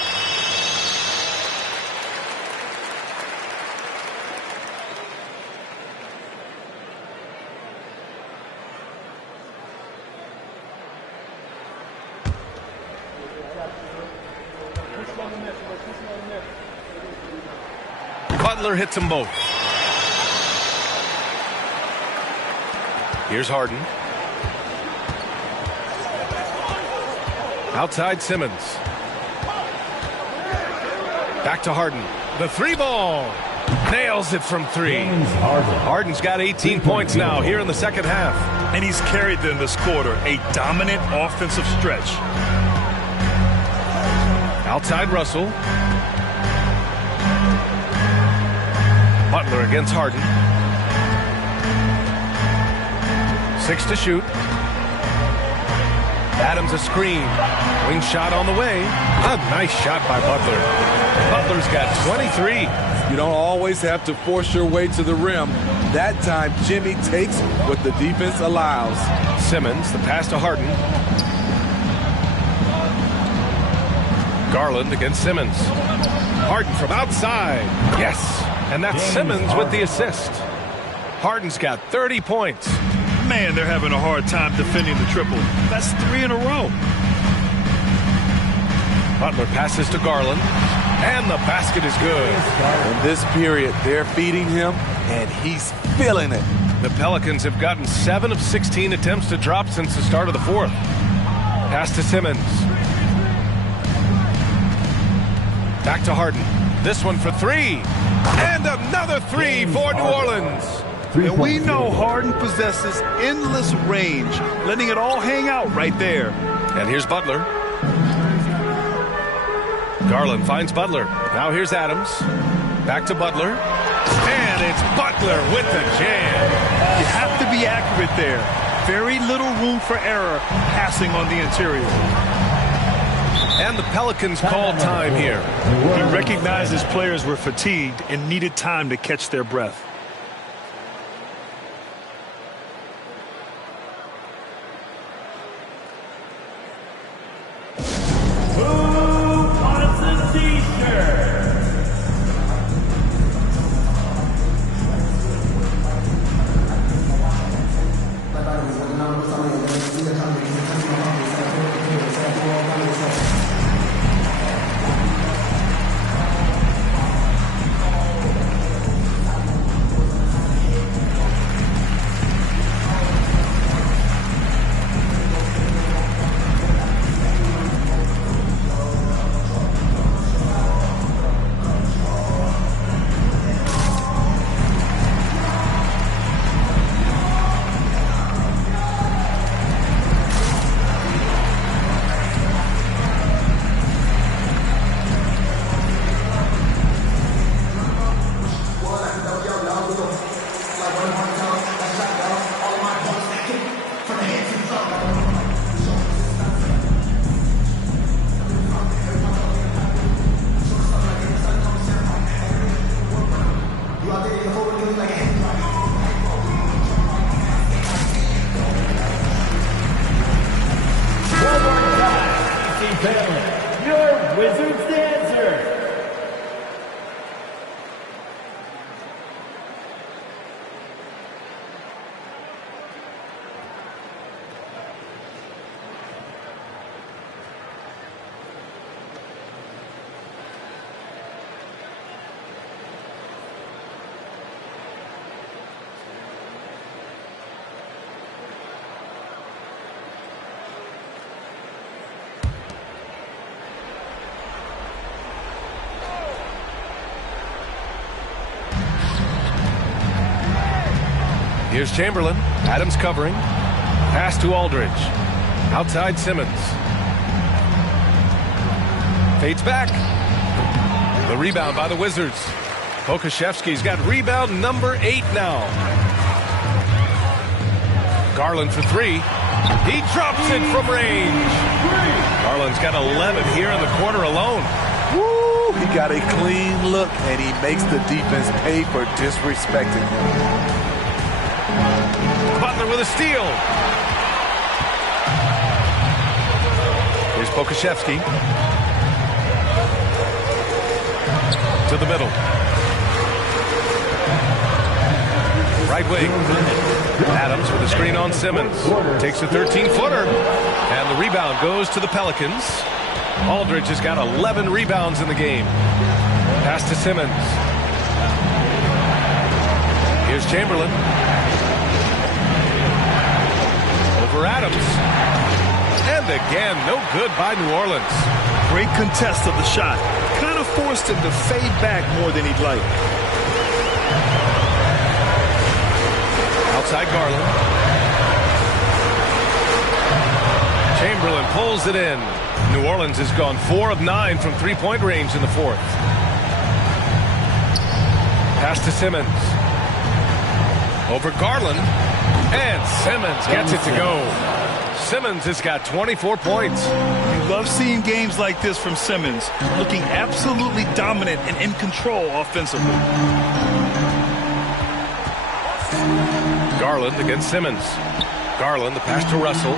Butler hits them both. Here's Harden. Outside Simmons. Back to Harden. The three ball. Nails it from three. Harden's got 18 points now here in the second half. And he's carried them this quarter. A dominant offensive stretch. Outside Russell. Butler against Harden. 6 to shoot. Adams a screen. Wing shot on the way. A nice shot by Butler. Butler's got 23. You don't always have to force your way to the rim. That time, Jimmy takes what the defense allows. Simmons, the pass to Harden. Garland against Simmons. Harden from outside. Yes. And that's Simmons with the assist. Harden's got 30 points. Man, they're having a hard time defending the triple. That's 3 in a row. Butler passes to Garland. And the basket is good. In this period, they're feeding him, and he's feeling it. The Pelicans have gotten 7 of 16 attempts to drop since the start of the fourth. Pass to Simmons. Back to Harden. This one for 3. And another 3 for New Orleans. And we know Harden possesses endless range, letting it all hang out right there. And here's Butler. Garland finds Butler. Now here's Adams. Back to Butler. And it's Butler with the jam. You have to be accurate there. Very little room for error passing on the interior. And the Pelicans call time here. He recognized his players were fatigued and needed time to catch their breath. Your Wizards dancer. Here's Chamberlain. Adams covering. Pass to Aldridge. Outside Simmons. Fades back. The rebound by the Wizards. Pokusevski's got rebound number 8 now. Garland for 3. He drops it from range. Garland's got 11 here in the quarter alone. Woo! He got a clean look, and he makes the defense pay for disrespecting him. Butler with a steal. Here's Pokusevski. To the middle. Right wing. Adams with a screen on Simmons. Takes a 13-footer. And the rebound goes to the Pelicans. Aldridge has got 11 rebounds in the game. Pass to Simmons. Here's Chamberlain. Over Adams. And again, no good by New Orleans. Great contest of the shot. Kind of forced him to fade back more than he'd like. Outside Garland. Chamberlain pulls it in. New Orleans has gone 4 of 9 from three-point range in the fourth. Pass to Simmons. Over Garland. And Simmons gets it to go. Simmons has got 24 points. You love seeing games like this from Simmons, looking absolutely dominant and in control offensively. Garland against Simmons. Garland, the pass to Russell.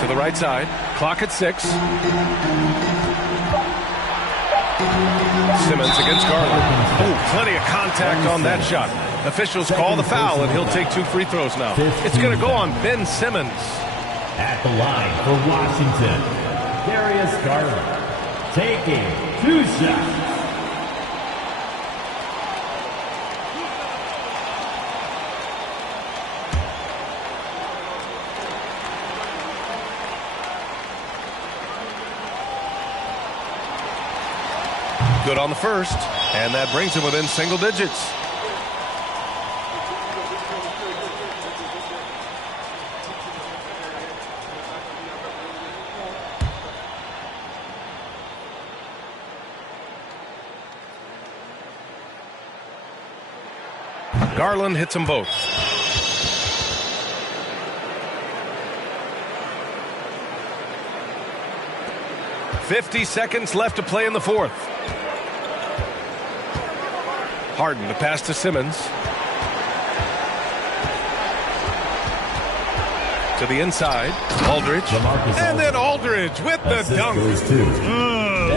To the right side. Clock at 6. Simmons against Garland. Oh, plenty of contact on that shot. Officials call the foul, and he'll take 2 free throws now. It's going to go on Ben Simmons. At the line for Washington, Darius Garland taking 2 shots. Good on the first, and that brings him within single digits. Garland hits them both. .50 seconds left to play in the fourth. Harden to pass to Simmons. To the inside. Aldridge. And then Aldridge with the dunk.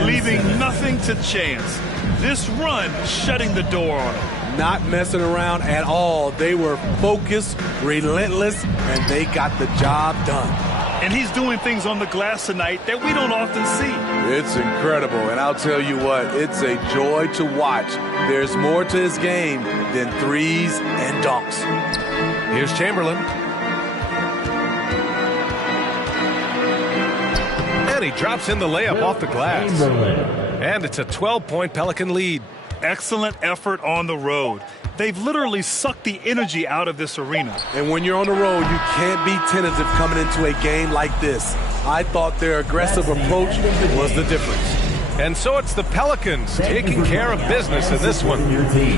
Leaving nothing to chance. This run shutting the door on him. Not messing around at all. They were focused, relentless, and they got the job done. And he's doing things on the glass tonight that we don't often see. It's incredible, and I'll tell you what, it's a joy to watch. There's more to his game than threes and dunks. Here's Chamberlain. And he drops in the layup off the glass. And it's a 12-point Pelican lead. Excellent effort on the road. They've literally sucked the energy out of this arena. And when you're on the road, you can't be tentative coming into a game like this. I thought their aggressive approach was the difference. And so it's the Pelicans taking care of business in this one.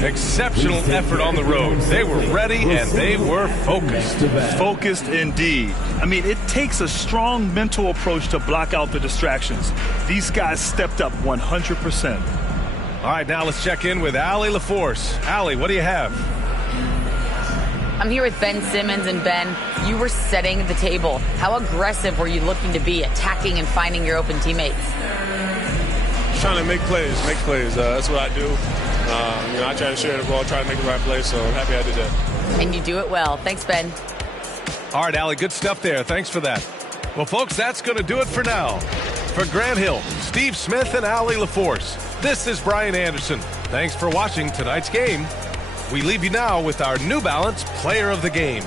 Exceptional effort on the road. They were ready and they were focused. Focused indeed. I mean, it takes a strong mental approach to block out the distractions. These guys stepped up 100%. All right, now let's check in with Allie LaForce. Allie, what do you have? I'm here with Ben Simmons, and Ben, you were setting the table. How aggressive were you looking to be, attacking and finding your open teammates? Trying to make plays. That's what I do. I try to share the ball, try to make the right play, so I'm happy I did that. And you do it well. Thanks, Ben. All right, Allie, good stuff there. Thanks for that. Well, folks, that's going to do it for now. For Grant Hill, Steve Smith, and Allie LaForce, this is Brian Anderson. Thanks for watching tonight's game. We leave you now with our New Balance Player of the Game.